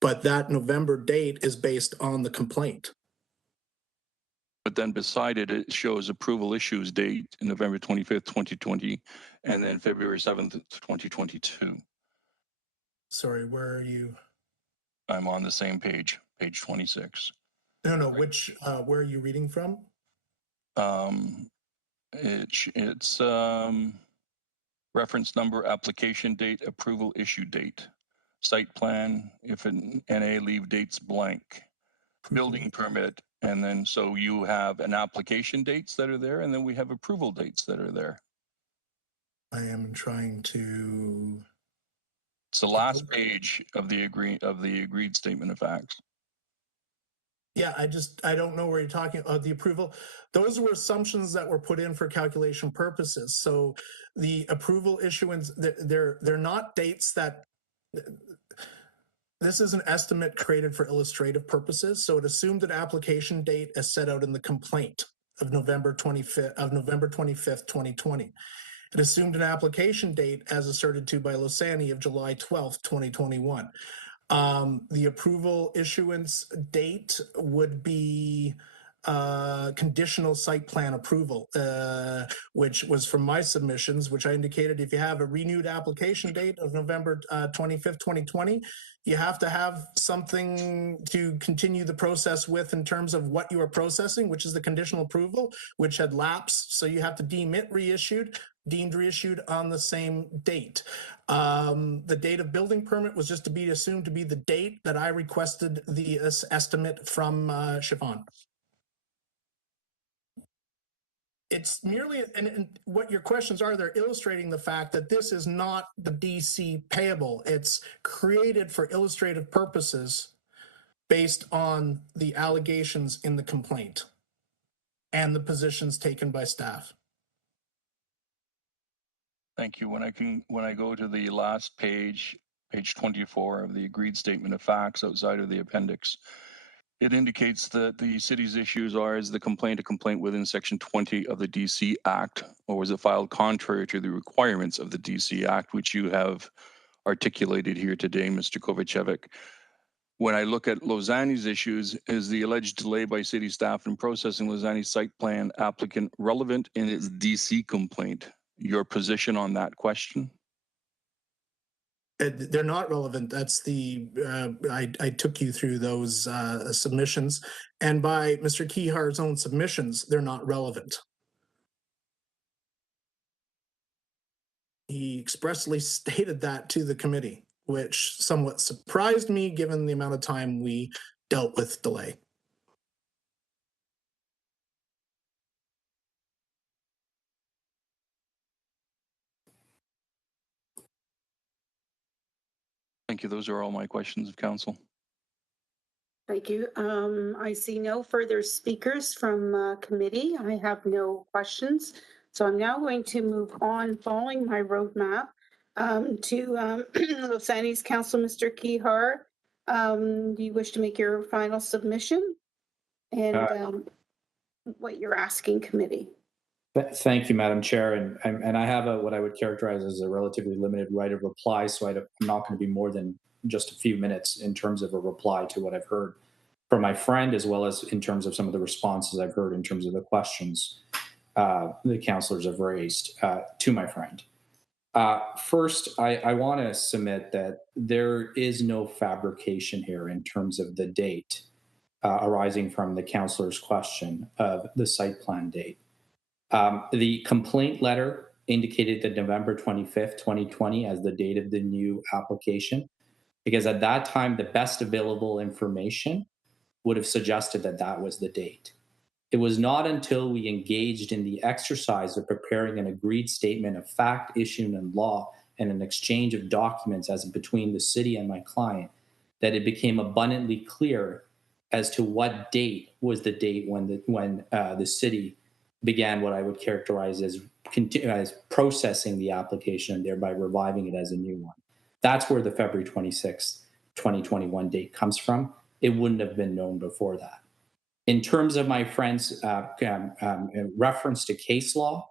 but that November date is based on the complaint. But then beside it, it shows approval issues date November 25th, 2020, and then February 7th, 2022. Sorry, where are you? I'm on the same page, page 26. No, which, where are you reading from? It's reference number, application date, approval issue date, site plan, if an NA leave date's blank, building permit, and then so you have an application dates that are there, and then we have approval dates that are there. I am trying to. It's the last page of the agreed statement of facts. Yeah, I don't know where you're talking about the approval. Those were assumptions that were put in for calculation purposes. So the approval issuance, they're not dates that. This is an estimate created for illustrative purposes. So it assumed an application date as set out in the complaint of November 25th, 2020. It assumed an application date as asserted to by Losani of July 12th, 2021. The approval issuance date would be conditional site plan approval, which was from my submissions, which I indicated if you have a renewed application date of November 25th, 2020, you have to have something to continue the process with in terms of what you are processing, which is the conditional approval, which had lapsed. So you have to deem it deemed reissued on the same date. The date of building permit was just to be assumed to be the date that I requested the estimate from Chiffon. It's merely, and what your questions are, they're illustrating the fact that this is not the DC payable. It's created for illustrative purposes based on the allegations in the complaint and the positions taken by staff. Thank you. When I go to the last page, page 24 of the agreed statement of facts outside of the appendix, it indicates that the city's issues are, is the complaint a complaint within section 20 of the DC Act, or was it filed contrary to the requirements of the DC Act, which you have articulated here today, Mr. Kovacevic. When I look at Lozani's issues, is the alleged delay by city staff in processing Lozani's site plan applicant relevant in its DC complaint? Your position on that question? They're not relevant. That's the, I took you through those submissions, and by Mr. Kehar's own submissions, they're not relevant. He expressly stated that to the committee. which somewhat surprised me given the amount of time we dealt with delay. Thank you. Those are all my questions of council. Thank you. I see no further speakers from committee. I have no questions. So I'm now going to move on following my roadmap to Los Angeles Council, Mr. Kihar. Do you wish to make your final submission and what you're asking committee? Thank you, Madam Chair. And I have what I would characterize as a relatively limited right of reply, so I'm not going to be more than just a few minutes in terms of a reply to what I've heard from my friend, as well as in terms of some of the responses I've heard in terms of the questions the councillors have raised to my friend. First, I want to submit that there is no fabrication here in terms of the date arising from the councillor's question of the site plan date. The complaint letter indicated the November 25th, 2020 as the date of the new application, because at that time, the best available information would have suggested that that was the date. It was not until we engaged in the exercise of preparing an agreed statement of fact issued in law and an exchange of documents as between the city and my client that it became abundantly clear as to what date was the date when the city began what I would characterize as processing the application and thereby reviving it as a new one. That's where the February 26th, 2021 date comes from. It wouldn't have been known before that. In terms of my friend's reference to case law,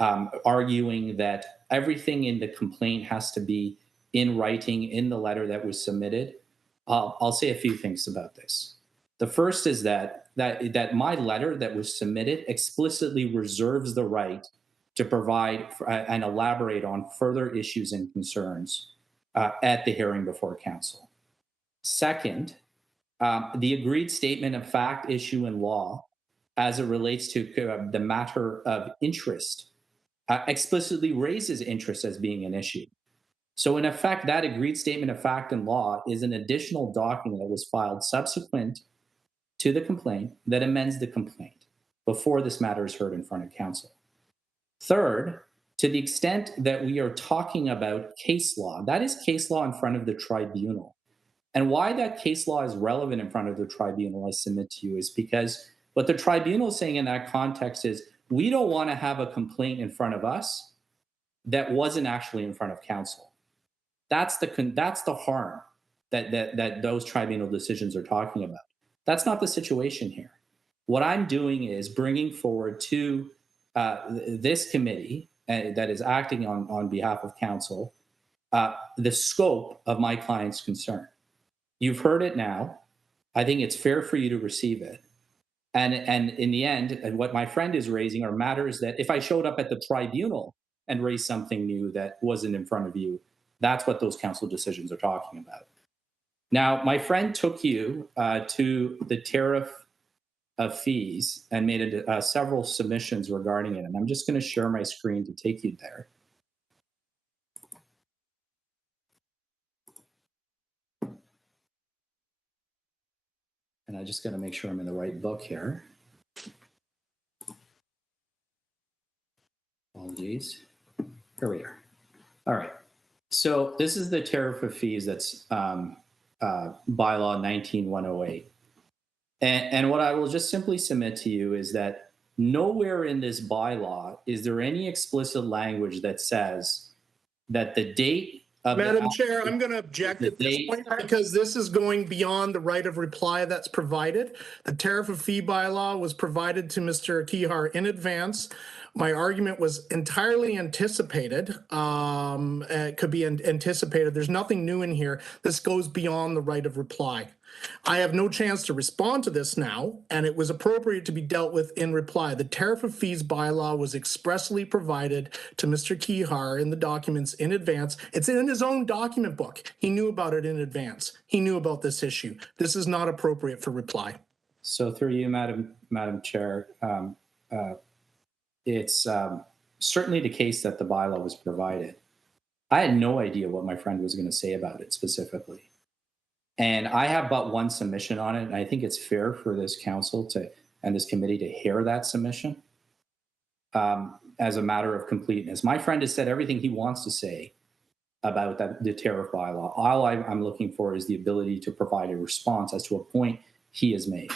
arguing that everything in the complaint has to be in writing in the letter that was submitted, I'll say a few things about this. The first is that my letter that was submitted explicitly reserves the right to provide and elaborate on further issues and concerns at the hearing before council. Second, the agreed statement of fact issue in law as it relates to the matter of interest explicitly raises interest as being an issue. So in effect, that agreed statement of fact in law is an additional document that was filed subsequent to the complaint that amends the complaint before this matter is heard in front of council. Third, to the extent that we are talking about case law, that is case law in front of the tribunal. And why that case law is relevant in front of the tribunal, I submit to you, is because what the tribunal is saying in that context is we don't want to have a complaint in front of us that wasn't actually in front of council. That's the harm that those tribunal decisions are talking about. That's not the situation here. What I'm doing is bringing forward to this committee that is acting on behalf of council the scope of my client's concern. You've heard it now. I think it's fair for you to receive it. And in the end, and what my friend is raising are matters that if I showed up at the tribunal and raised something new that wasn't in front of you, that's what those council decisions are talking about. Now, my friend took you to the tariff of fees and made several submissions regarding it. And I'm just going to share my screen to take you there. And I just got to make sure I'm in the right book here. Apologies. Here we are. All right. So this is the tariff of fees that's bylaw 19108. And what I will just simply submit to you is that nowhere in this bylaw is there any explicit language that says that the date of Madam Chair, I'm going to object at this point because this is going beyond the right of reply that's provided. The tariff of fee bylaw was provided to Mr. Kihar in advance. My argument was entirely anticipated. It could be anticipated. There's nothing new in here. This goes beyond the right of reply. I have no chance to respond to this now, and it was appropriate to be dealt with in reply. The tariff of fees bylaw was expressly provided to Mr. Kihar in the documents in advance. It's in his own document book. He knew about it in advance. He knew about this issue. This is not appropriate for reply. So through you, Madam Chair, it's certainly the case that the bylaw was provided. I had no idea what my friend was going to say about it specifically. And I have but one submission on it, and I think it's fair for this council and this committee to hear that submission as a matter of completeness. My friend has said everything he wants to say about the tariff bylaw. All I'm looking for is the ability to provide a response as to a point he has made.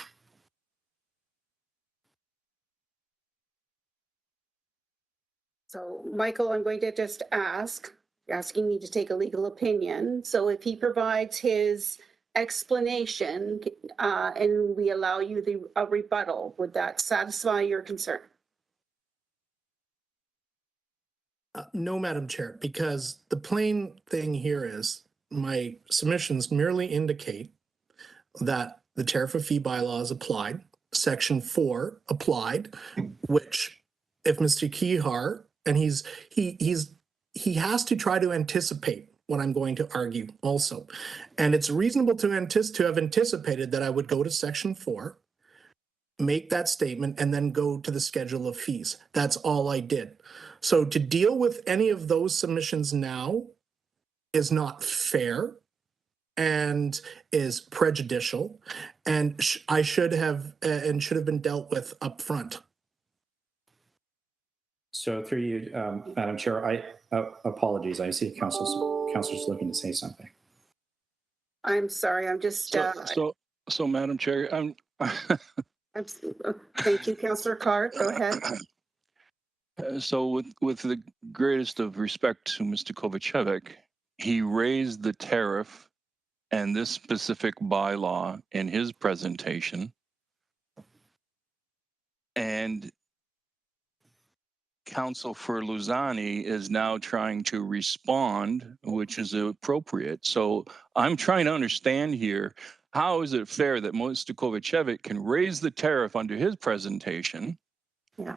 So, Michael, I'm going to just asking me to take a legal opinion. So if he provides his explanation and we allow you a rebuttal, would that satisfy your concern? No, Madam Chair, because the plain thing here is my submissions merely indicate that the tariff of fee bylaw is applied, section 4 applied, which if Mr. Kihar, and he has to try to anticipate what I'm going to argue also. And it's reasonable to have anticipated that I would go to section 4, make that statement, and then go to the schedule of fees. That's all I did. So to deal with any of those submissions now is not fair and is prejudicial, and I should have been dealt with up front. So through you, Madam Chair, I apologies. I see councilors looking to say something. I'm sorry. I'm just. So Madam Chair, thank you, Councillor Carr. Go ahead. So with the greatest of respect to Mr. Kovacevic, he raised the tariff and this specific bylaw in his presentation, and Council for Luzani is now trying to respond, which is appropriate. So I'm trying to understand here, how is it fair that Mr. Kovacevic can raise the tariff under his presentation? Yeah.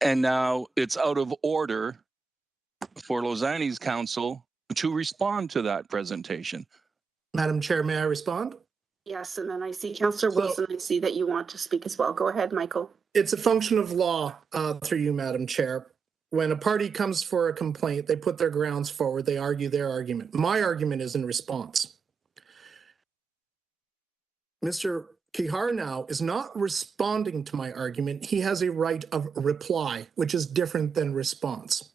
And now it's out of order for Lozani's council to respond to that presentation. Madam Chair, may I respond? Yes, and then I see Councillor Wilson. I see that you want to speak as well. Go ahead, Michael. It's a function of law through you, Madam Chair. When a party comes for a complaint, they put their grounds forward, they argue their argument. My argument is in response. Mr. Kihar now is not responding to my argument. He has a right of reply, which is different than response.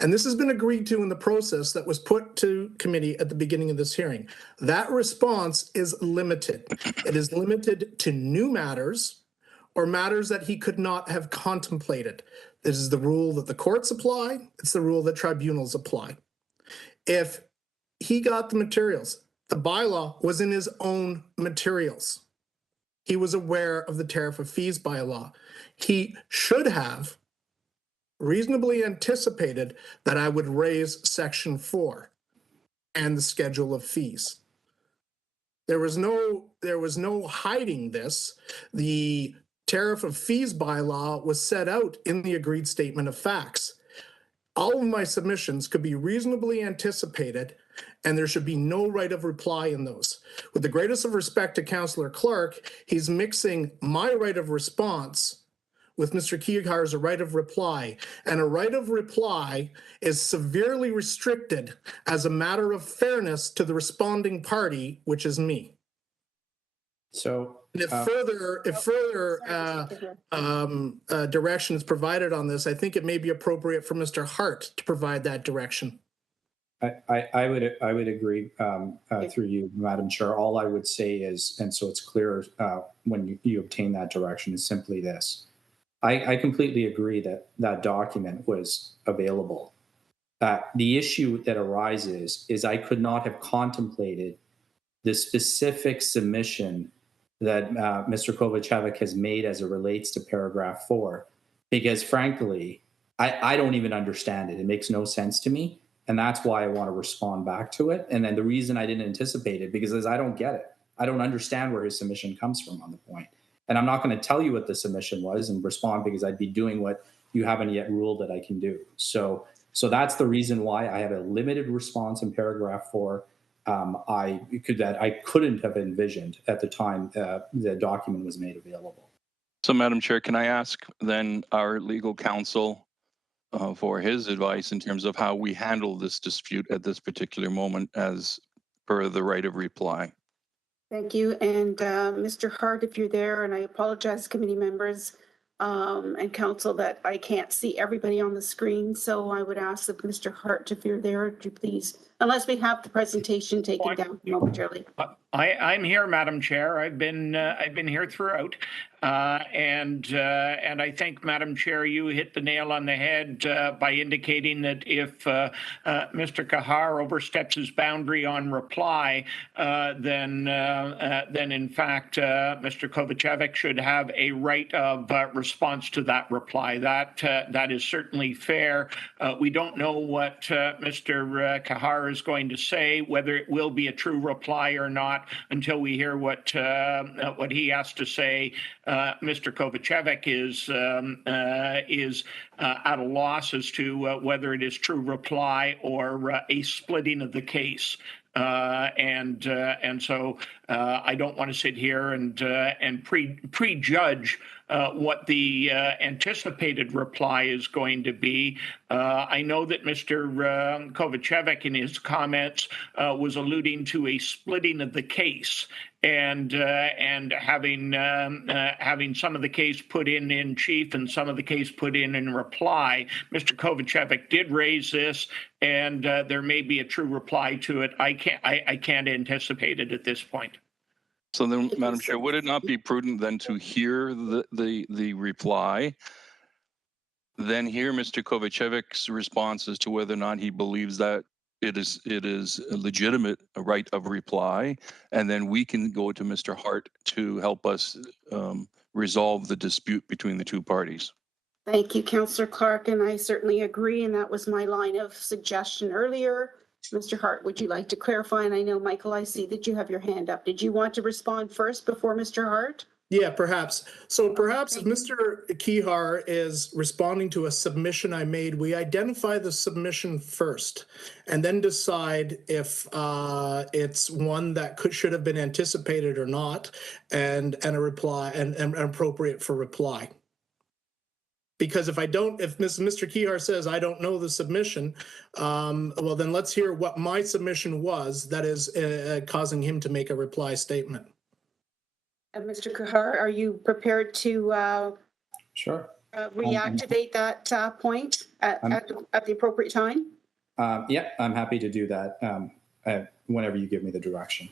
And this has been agreed to in the process that was put to committee at the beginning of this hearing. That response is limited. It is limited to new matters or matters that he could not have contemplated. This is the rule that the courts apply. It's the rule that tribunals apply. If he got the materials, the bylaw was in his own materials. He was aware of the tariff of fees bylaw. He should have reasonably anticipated that I would raise section 4 and the schedule of fees. There was no hiding this. The tariff of fees bylaw was set out in the agreed statement of facts. All of my submissions could be reasonably anticipated, and there should be no right of reply in those. With the greatest of respect to Councillor Clark, he's mixing my right of response with Mr. Kihar's right of reply, and a right of reply is severely restricted as a matter of fairness to the responding party, which is me. So, and if further direction is provided on this, I think it may be appropriate for Mr. Hart to provide that direction. I would agree through you, Madam Chair. All I would say is, and so it's clear when you obtain that direction, is simply this. I completely agree that that document was available. The issue that arises is I could not have contemplated the specific submission that Mr. Kovacevic has made as it relates to paragraph 4, because frankly, I don't even understand it. It makes no sense to me. And that's why I want to respond back to it. And then the reason I didn't anticipate it, because I don't get it. I don't understand where his submission comes from on the point. And I'm not going to tell you what the submission was and respond, because I'd be doing what you haven't yet ruled that I can do. So that's the reason why I had a limited response in paragraph 4. I couldn't have envisioned at the time the document was made available. So, Madam Chair, can I ask then our legal counsel for his advice in terms of how we handle this dispute at this particular moment as per the right of reply. Thank you. And Mr. Hart, if you're there, and I apologize, committee members and council, that I can't see everybody on the screen. So I would ask that Mr. Hart, if you're there, to please, unless we have the presentation taken down momentarily. I'm here, Madam Chair. I've been here throughout, and I think, Madam Chair, you hit the nail on the head by indicating that if Mr. Kahar oversteps his boundary on reply, then in fact Mr. Kovacevic should have a right of response to that reply. That is certainly fair. We don't know what Mr. Kahar is going to say, whether it will be a true reply or not, until we hear what he has to say. Mr. Kovacevic is at a loss as to whether it is true reply or a splitting of the case. And so I don't want to sit here and prejudge what the anticipated reply is going to be. I know that Mr. Kovacevic in his comments was alluding to a splitting of the case, and having some of the case put in chief and some of the case put in reply. Mr. Kovacevic did raise this, and there may be a true reply to it. I can't anticipate it at this point. So then, Madam Chair, would it not be prudent then to hear the reply, then hear Mr. Kovacevic's response as to whether or not he believes that it is a legitimate right of reply, and then we can go to Mr. Hart to help us resolve the dispute between the two parties? Thank you, Councillor Clark, and I certainly agree, and that was my line of suggestion earlier. Mr. Hart, would you like to clarify? And I know, Michael, I see that you have your hand up. Did you want to respond first before Mr. Hart? Yeah, perhaps. So perhaps if Mr. Kihar is responding to a submission I made, we identify the submission first and then decide if it's one that should have been anticipated or not, and a reply and appropriate for reply. Because if Mr. Kihar says, I don't know the submission, well, then let's hear what my submission was that is causing him to make a reply statement. Mr. Kihar, are you prepared to Sure. Reactivate that point at the appropriate time? Yeah, I'm happy to do that whenever you give me the direction.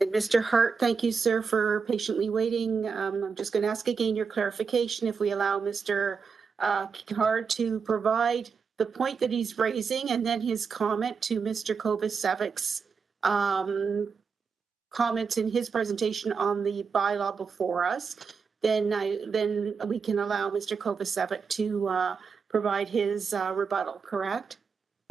And Mr. Hart, thank you, sir, for patiently waiting. I'm just going to ask again your clarification. If we allow Mr. Hart to provide the point that he's raising and then his comment to Mr. Kovacevic's comments in his presentation on the bylaw before us, then we can allow Mr. Kovacevic to provide his rebuttal, correct?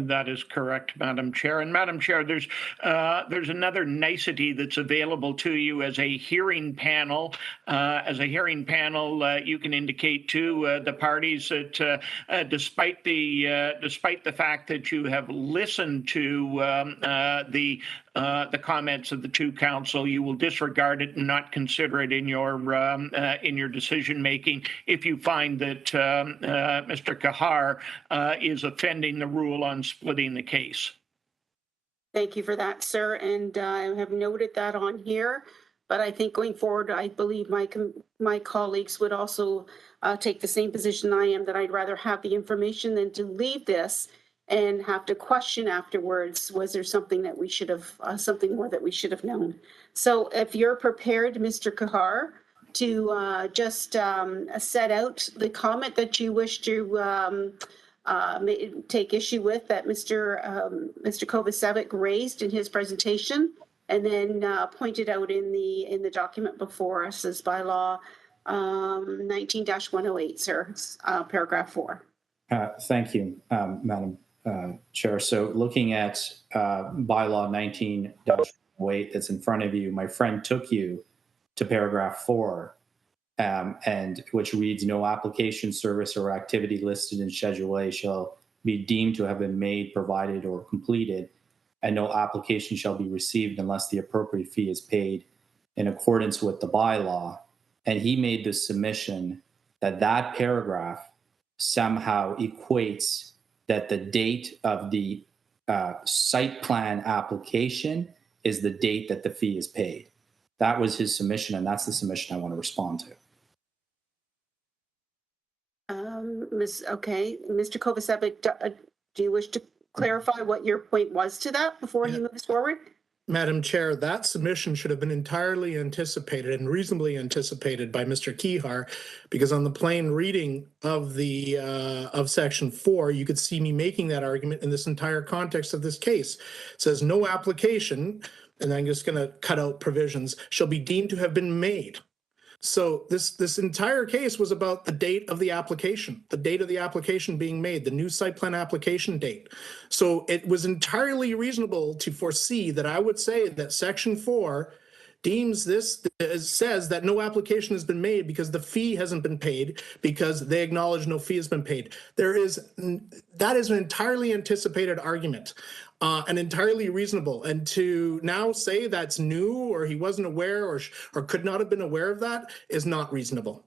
That is correct, Madam Chair. And Madam Chair, there's another nicety that's available to you as a hearing panel. You can indicate to the parties that despite the fact that you have listened to the comments of the two council, you will disregard it and not consider it in your decision making if you find that Mr. Kahar is offending the rule on splitting the case. Thank you for that, sir. And I have noted that on here. But I think going forward, I believe my colleagues would also take the same position I am, that I'd rather have the information than to leave this and have to question afterwards, was there something that we should have, something more that we should have known? So if you're prepared, Mr. Kahar, to just set out the comment that you wish to take issue with, that Mr. Kovacevic raised in his presentation, and then pointed out in the document before us as bylaw 19-108, sir, paragraph 4. Thank you, Madam Chair. So looking at bylaw 19-108 that's in front of you, my friend took you to paragraph 4, and which reads, no application, service, or activity listed in Schedule A shall be deemed to have been made, provided, or completed, and no application shall be received unless the appropriate fee is paid in accordance with the bylaw. And he made the submission that that paragraph somehow equates that the date of the site plan application is the date that the fee is paid. That was his submission, and that's the submission I want to respond to. Okay, Mr. Kovacevic, do you wish to clarify what your point was to that before he moves forward? Madam Chair, that submission should have been entirely anticipated and reasonably anticipated by Mr. Kihar, because on the plain reading of the of Section 4, you could see me making that argument in this entire context of this case. It says no application, and I'm just going to cut out provisions, shall be deemed to have been made. So this entire case was about the date of the application being made, the new site plan application date. So it was entirely reasonable to foresee that I would say that Section 4 deems this, says that no application has been made because the fee hasn't been paid, because they acknowledge no fee has been paid. That is an entirely anticipated argument. And entirely reasonable. And to now say that's new, or he wasn't aware, or could not have been aware of that, is not reasonable.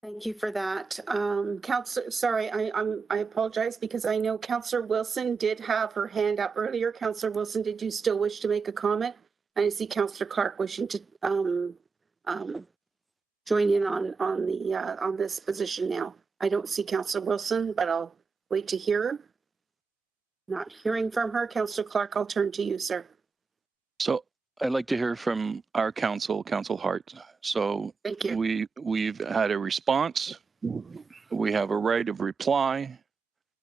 Thank you for that. Councillor, sorry, I apologize, because I know Councillor Wilson did have her hand up earlier. Councillor Wilson, did you still wish to make a comment? I see Councillor Clark wishing to join in on this position now. I don't see Councillor Wilson, but I'll wait to hear her. Not hearing from her. Councillor Clark, I'll turn to you, sir. So I'd like to hear from our council, Council Hart. So thank you. We've had a response. We have a right of reply.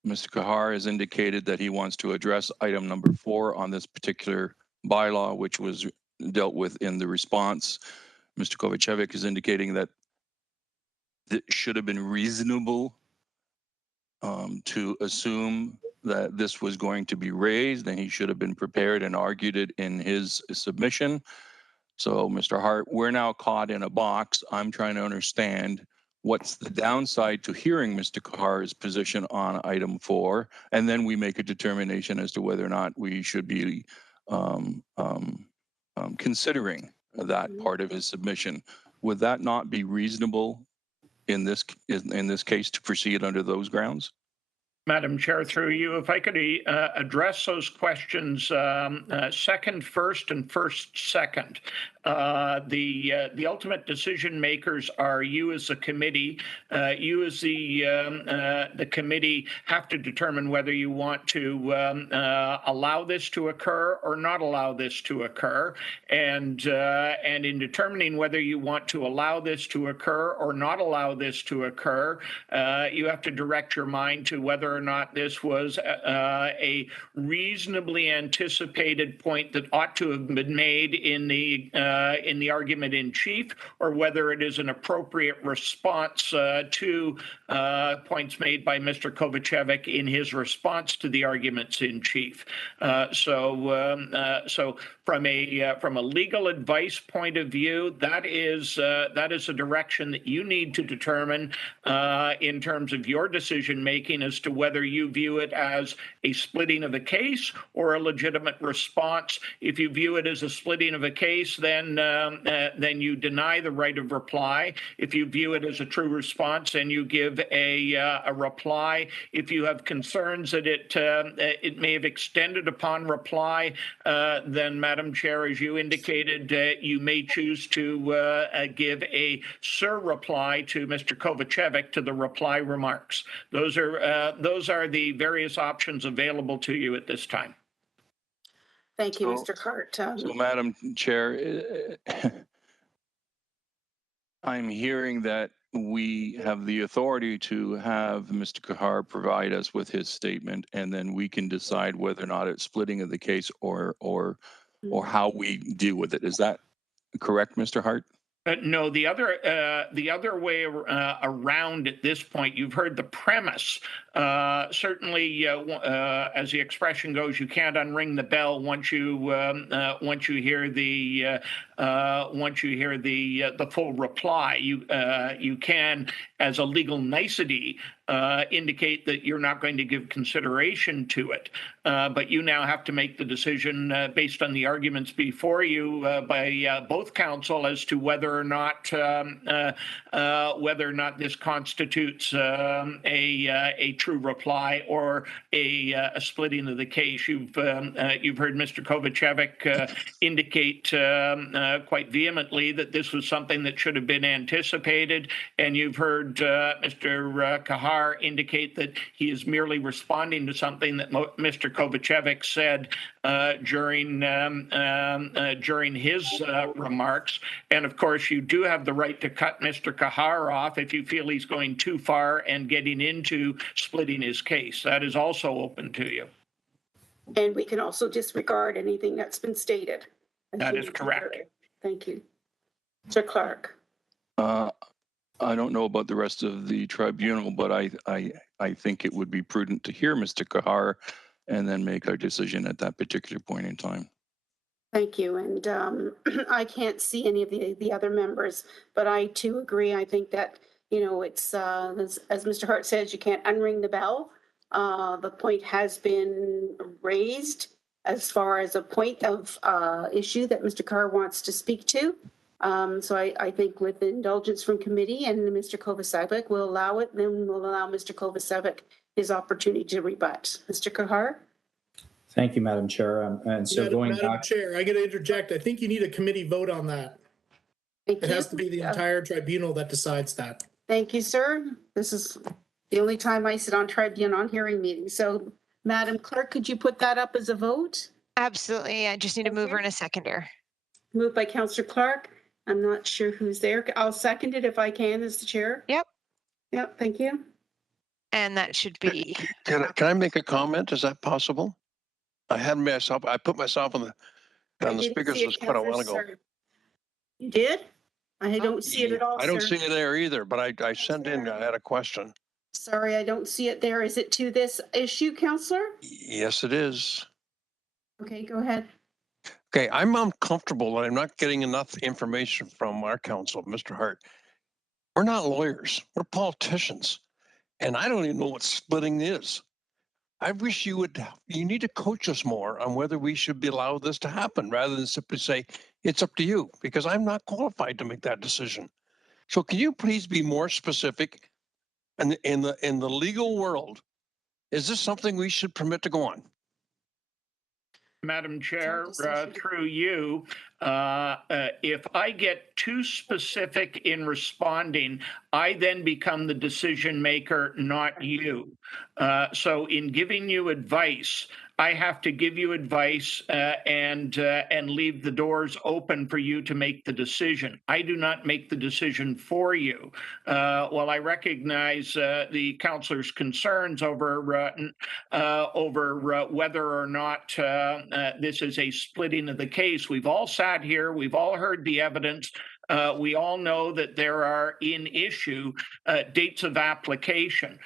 Mr. Kahar has indicated that he wants to address item number 4 on this particular bylaw, which was dealt with in the response. Mr. Kovacevic is indicating that it should have been reasonable to assume that this was going to be raised, and he should have been prepared and argued it in his submission. So, Mr. Hart, we're now caught in a box. I'm trying to understand what's the downside to hearing Mr. Kahar's position on item 4, and then we make a determination as to whether or not we should be considering that part of his submission. Would that not be reasonable in this case to proceed under those grounds? Madam Chair, through you, if I could address those questions second first and first second. The ultimate decision makers are you as a committee. You as the committee have to determine whether you want to allow this to occur or not allow this to occur. And in determining whether you want to allow this to occur or not allow this to occur, you have to direct your mind to whether or not this was a reasonably anticipated point that ought to have been made in the argument in chief, or whether it is an appropriate response to points made by Mr. Kovacevic in his response to the arguments in chief. So from a legal advice point of view, that is a direction that you need to determine in terms of your decision making as to whether you view it as a splitting of a case or a legitimate response. If you view it as a splitting of a case, then you deny the right of reply. If you view it as a true response, then you give a reply. If you have concerns that it may have extended upon reply, then, Madam Chair, as you indicated, you may choose to give a reply to Mr. Kovacevic to the reply remarks. Those are the various options available to you at this time. Thank you, Mr. Hart. So, Madam Chair, I'm hearing that we have the authority to have Mr. Kahar provide us with his statement, and then we can decide whether or not it's splitting of the case or how we deal with it. Is that correct, Mr. Hart? No, the other way around at this point, you've heard the premise. Certainly, as the expression goes, you can't unring the bell once you hear the once you hear the full reply. You can, as a legal nicety, indicate that you're not going to give consideration to it, but you now have to make the decision based on the arguments before you by both counsel as to whether or not this constitutes a true reply or a splitting of the case. You've heard Mr. Kovacevic indicate quite vehemently that this was something that should have been anticipated, and you've heard Mr. Kahar indicate that he is merely responding to something that Mr. Kovacevic said during his remarks. And of course, you do have the right to cut Mr. Kahar off if you feel he's going too far and getting into splitting his case. That is also open to you. And we can also disregard anything that's been stated. That is correct. Thank you. Mr. Clark. I don't know about the rest of the tribunal, but I think it would be prudent to hear Mr. Kahar and then make our decision at that particular point in time. Thank you. And I can't see any of the other members, but I too agree. I think that, it's, as Mr. Hart says, you can't unring the bell. The point has been raised as far as a point of issue that Mr. Carr wants to speak to. So I think with indulgence from committee and Mr. Kovacevic will allow it, then we'll allow Mr. Kovacevic his opportunity to rebut. Mr. Kahar? Thank you, Madam Chair. And so Madam Chair, I got to interject. I think you need a committee vote on that. Thank you. It has to be the entire tribunal that decides that. Thank you, sir. This is the only time I sit on tribunal on hearing meetings. So, Madam Clerk, could you put that up as a vote? Absolutely. I just need a mover and a seconder. Moved by Councillor Clark. I'm not sure who's there. I'll second it if I can as the chair. Yep. Yep, thank you. And that should be. Can I make a comment? Is that possible? I put myself on the speakers quite a while ago. Sorry. You did? I don't see it at all, I don't sir. see it there either, but I sent in, I had a question. Sorry, I don't see it there. Is it to this issue, Councillor? Yes, it is. Okay, go ahead. Okay, I'm uncomfortable that I'm not getting enough information from our counsel, Mr. Hart. We're not lawyers, we're politicians. And I don't even know what splitting is. I wish you need to coach us more on whether we should be allowed this to happen rather than simply say, it's up to you, because I'm not qualified to make that decision. So can you please be more specific? And in the legal world, is this something we should permit to go on? Madam Chair, through you, if I get too specific in responding, I then become the decision maker, not you. So in giving you advice, I have to give you advice and leave the doors open for you to make the decision. I do not make the decision for you. While I recognize the councillor's concerns over whether or not this is a splitting of the case, we've all sat here, we've all heard the evidence. We all know that there are in issue dates of application.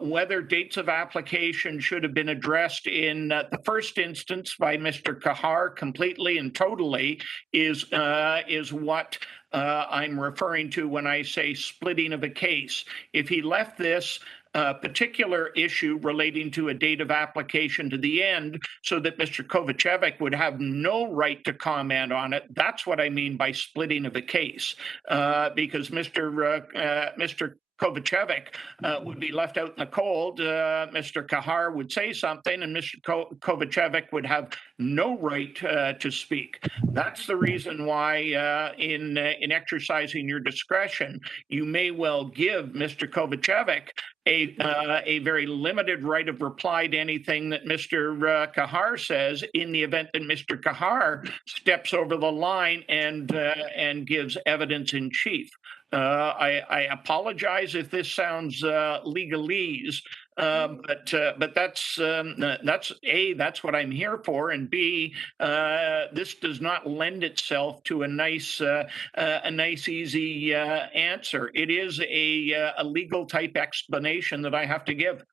Whether dates of application should have been addressed in the first instance by Mr. Kahar completely and totally is what I'm referring to when I say splitting of a case. If he left this particular issue relating to a date of application to the end so that Mr. Kovacevic would have no right to comment on it, that's what I mean by splitting of a case, because Mr. Kovacevic would be left out in the cold. Mr. Kahar would say something and Mr. Kovacevic would have no right to speak. That's the reason why in exercising your discretion, you may well give Mr. Kovacevic a very limited right of reply to anything that Mr. Kahar says in the event that Mr. Kahar steps over the line and gives evidence in chief. I apologize if this sounds legalese, but that's A, that's what I'm here for, and B, this does not lend itself to a nice, easy answer. It is a legal type explanation that I have to give.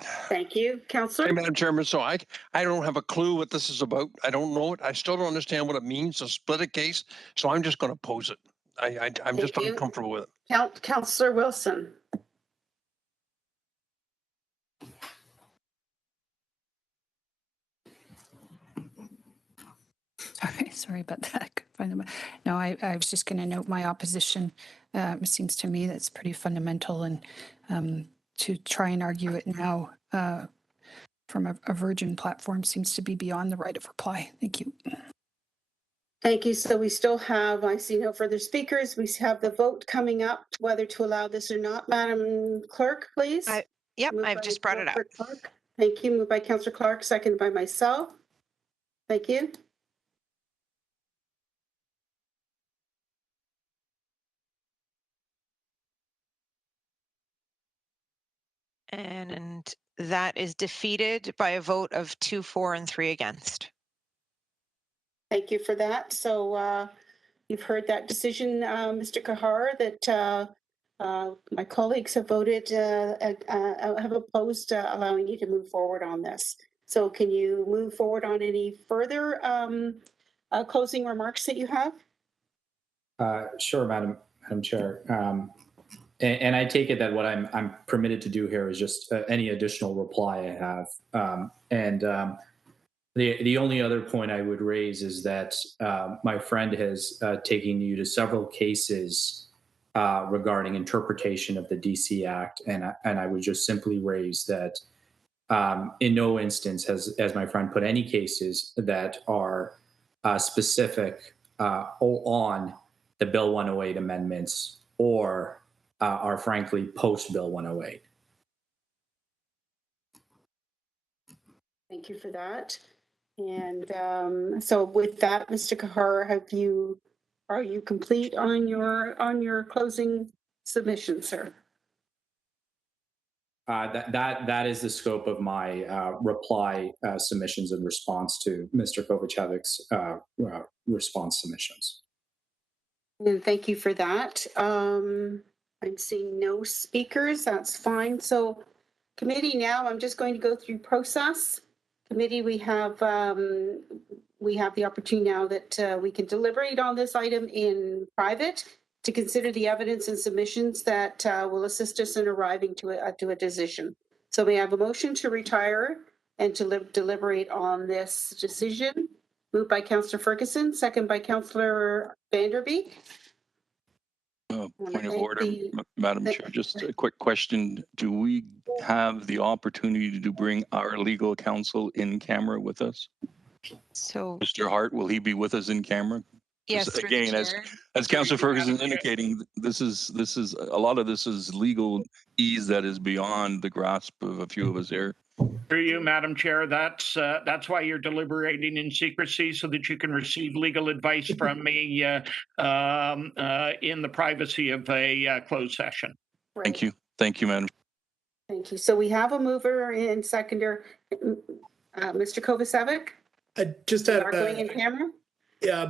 Thank you. Councillor? Hey, Madam Chairman, so I don't have a clue what this is about. I don't know it. I still don't understand what it means to split a case, so I'm just going to pose it. I'm just Thank you. uncomfortable with it. Councillor Wilson? Sorry about that. No, I was just going to note my opposition. It seems to me that's pretty fundamental, and to try and argue it now from a Virgin platform seems to be beyond the right of reply. Thank you. Thank you. So we still have, I see no further speakers. We have the vote coming up, whether to allow this or not. Madam Clerk, please. Yep, Moved I've by just brought it up. Councillor Clark. Thank you. Moved by Councillor Clark, seconded by myself. Thank you. And that is defeated by a vote of 2 for and 3 against. Thank you for that. So you've heard that decision, Mr. Kahar, that my colleagues have voted, have opposed allowing you to move forward on this. So can you move forward on any further closing remarks that you have? Sure, Madam Chair. And I take it that what I'm permitted to do here is just any additional reply I have. The only other point I would raise is that my friend has taken you to several cases regarding interpretation of the DC Act, and I would just simply raise that in no instance has my friend put any cases that are specific on the Bill 108 amendments or are frankly post Bill 108. Thank you for that. And so with that, Mr. Kahar, are you complete on your closing submission, sir? That is the scope of my reply submissions in response to Mr. Kovacevic's response submissions. And thank you for that. I'm seeing no speakers. That's fine. So committee, now I'm just going to go through process. Committee, we have the opportunity now that we can deliberate on this item in private to consider the evidence and submissions that will assist us in arriving to a decision. So we have a motion to retire and to deliberate on this decision. Moved by Councillor Ferguson, second by Councillor Vanderbeek. Point of order, Madam Chair. Just a quick question. Do we have the opportunity to bring our legal counsel in camera with us? So, Mr. Hart, will he be with us in camera? yes, Again, as Councillor Ferguson indicating, this is a lot of this is legal ease that is beyond the grasp of a few of us here. Through you, Madam Chair, that's why you're deliberating in secrecy, so that you can receive legal advice from me in the privacy of a closed session. Right. Thank you, Madam. Thank you. So we have a mover and seconder, Mr. Kovacevic. I just had going in camera. Yeah,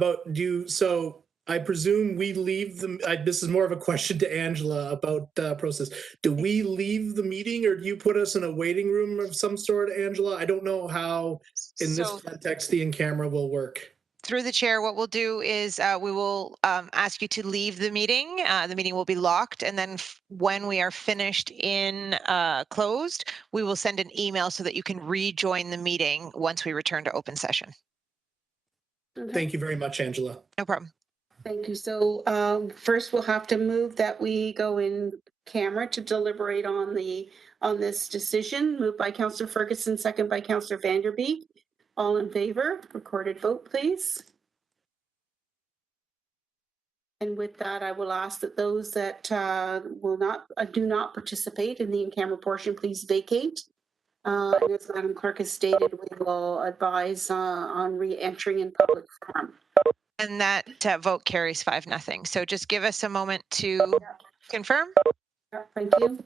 so I presume we leave this is more of a question to Angela about the process. Do we leave the meeting or do you put us in a waiting room of some sort, Angela? I don't know how in this context the in-camera will work. Through the chair, what we'll do is we will ask you to leave the meeting. The meeting will be locked, and then when we are finished in closed, we will send an email so that you can rejoin the meeting once we return to open session. Okay. Thank you very much, Angela. No problem. Thank you. So first we'll have to move that we go in camera to deliberate on this decision. Moved by Councillor Ferguson, second by Councillor Vanderbeek. All in favor, recorded vote, please. And with that, I will ask that those that do not participate in the in-camera portion, please vacate. And as Madam Clerk has stated, we will advise on re-entering in public forum. And that vote carries 5-0. So just give us a moment to confirm. Thank you.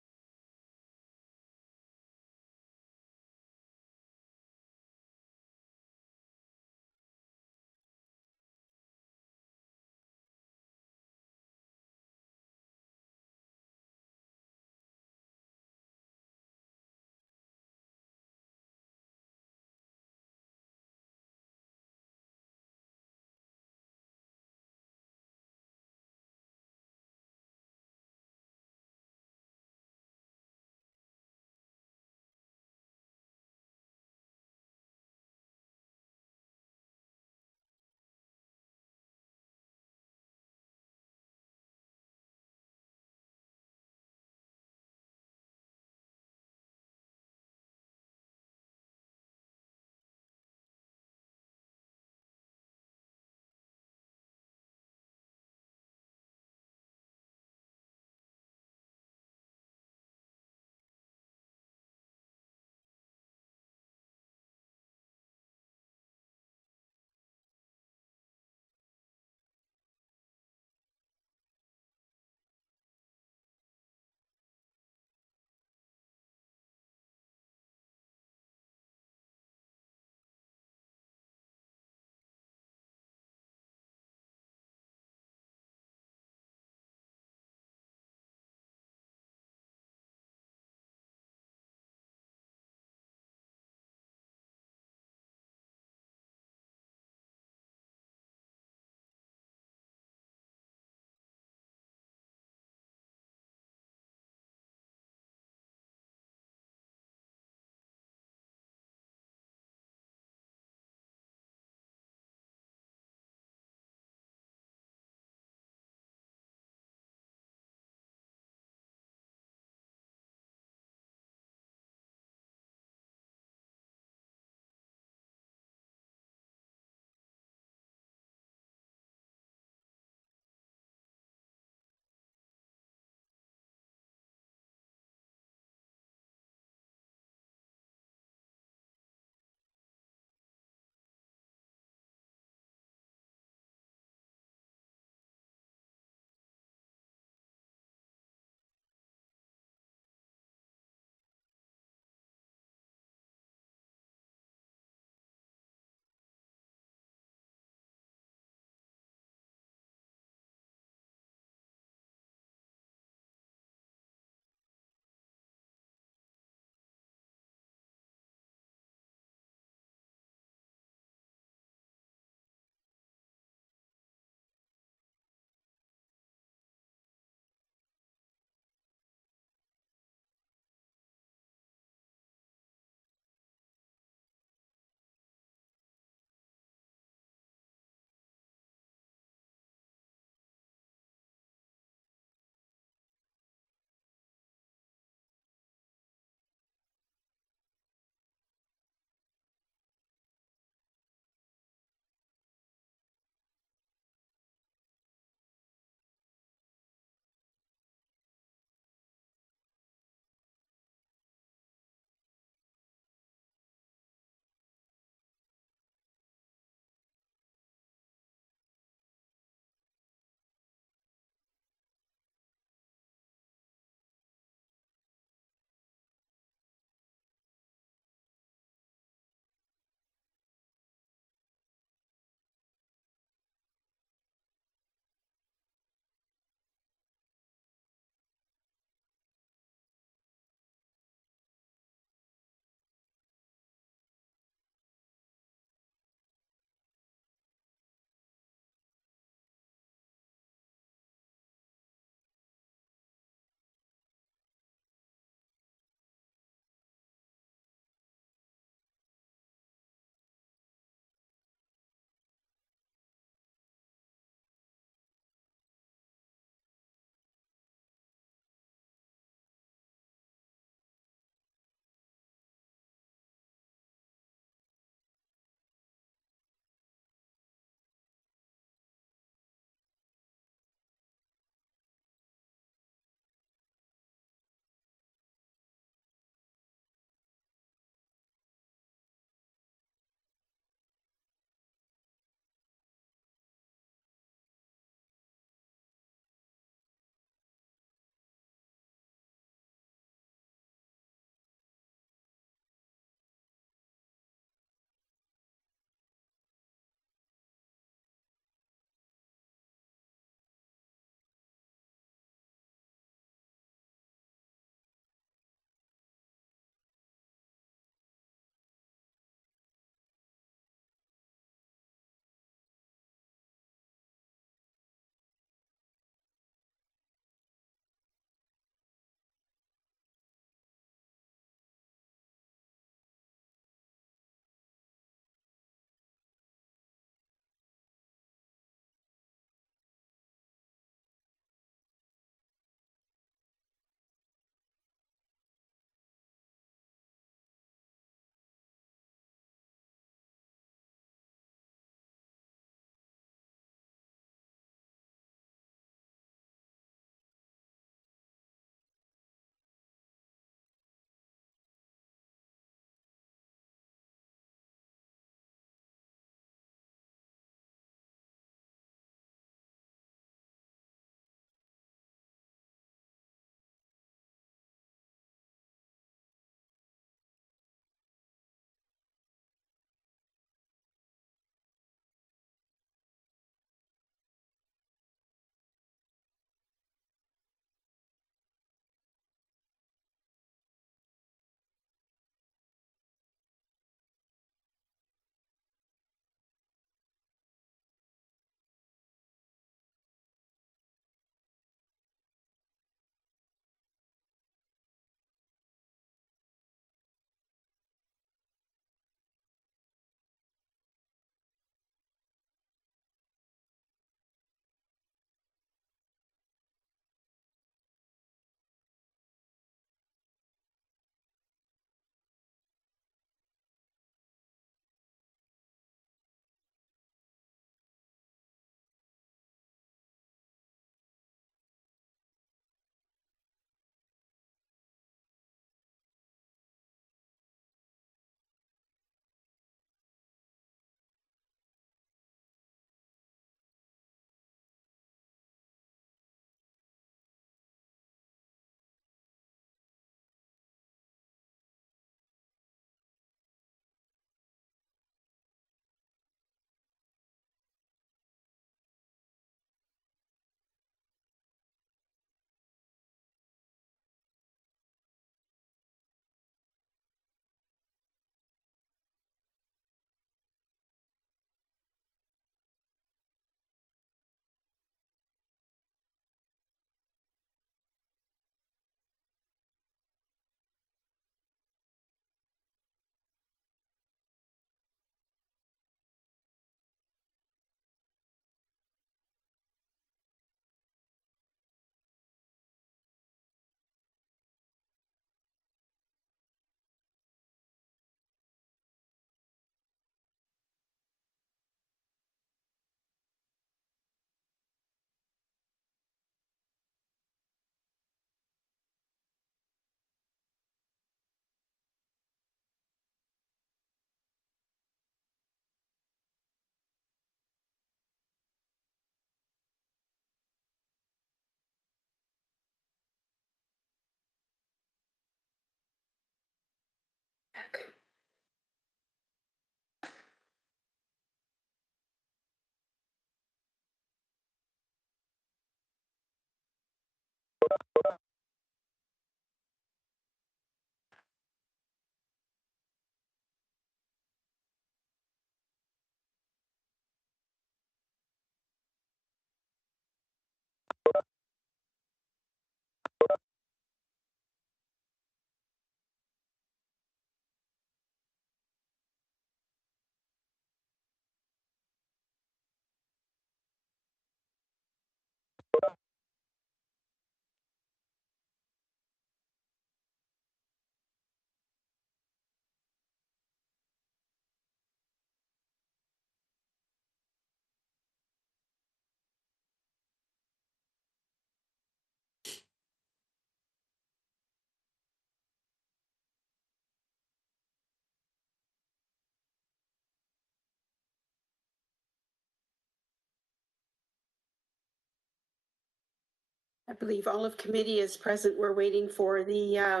I believe all of committee is present. We're waiting for the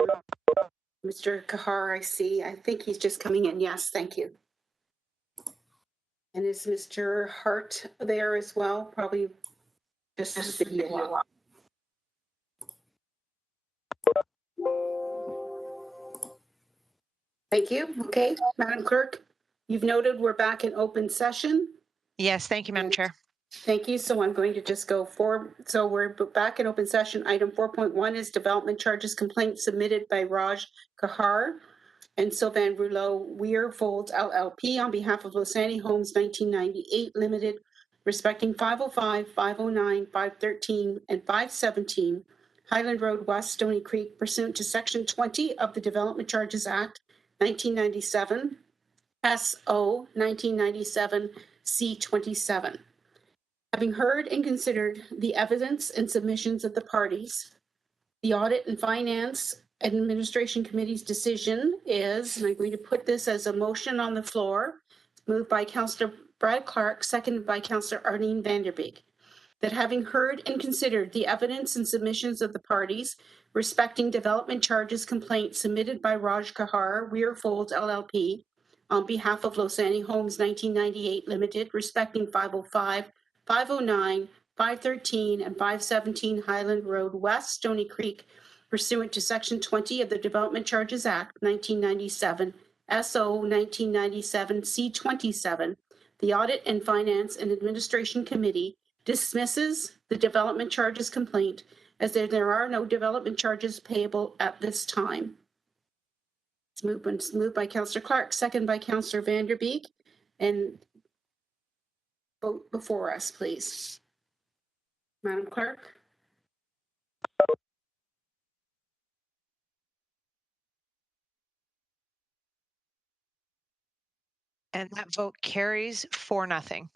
Mr. Kahar. I see. I think he's just coming in. Yes, thank you. And is Mr. Hart there as well? Probably just video. Thank you. Okay, Madam Clerk, you've noted we're back in open session. Yes, thank you, Madam Chair. Thank you. So I'm going to just go forward. So we're back in open session. Item 4.1 is development charges complaint submitted by Raj Kahar and Sylvain Rouleau Weir Folds LLP on behalf of Losani Homes 1998 Limited, respecting 505, 509, 513, and 517 Highland Road West, Stony Creek, pursuant to Section 20 of the Development Charges Act 1997, SO 1997 C27. Having heard and considered the evidence and submissions of the parties, the Audit and Finance Administration Committee's decision is, and I'm going to put this as a motion on the floor, moved by Councillor Brad Clark, seconded by Councillor Arlene Vanderbeek, that having heard and considered the evidence and submissions of the parties respecting development charges complaint submitted by Raj Kahar, Weir Folds LLP, on behalf of Losani Homes 1998 Limited, respecting 505, 509, 513, and 517 Highland Road West, Stony Creek, pursuant to Section 20 of the Development Charges Act 1997, SO 1997 C27, the Audit and Finance and Administration Committee dismisses the development charges complaint as there are no development charges payable at this time. It's moved by Councillor Clark, second by Councillor Vanderbeek, and vote before us, please. Madam Clerk. And that vote carries 4-0.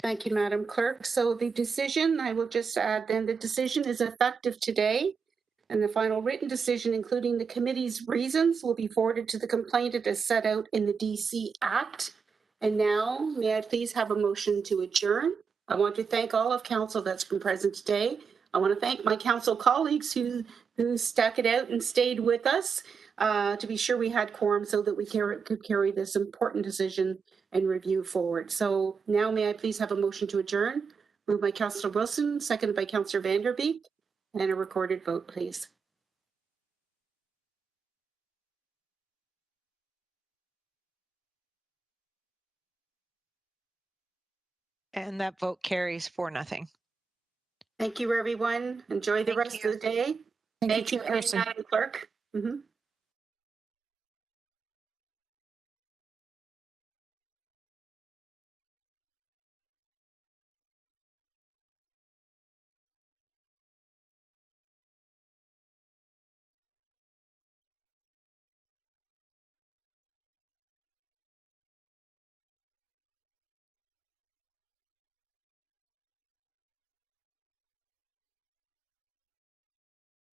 Thank you, Madam Clerk. So the decision, I will just add then, the decision is effective today, and the final written decision, including the committee's reasons, will be forwarded to the complainant as set out in the DC Act. And now, may I please have a motion to adjourn? I want to thank all of council that's been present today. I want to thank my council colleagues who stuck it out and stayed with us to be sure we had quorum so that we could carry this important decision and review forward. So now may I please have a motion to adjourn? Moved by Councillor Wilson, seconded by Councillor Vanderbeek, and a recorded vote, please. And that vote carries 4-0. Thank you, everyone. Enjoy the rest of the day. Thank you, Madam Clerk.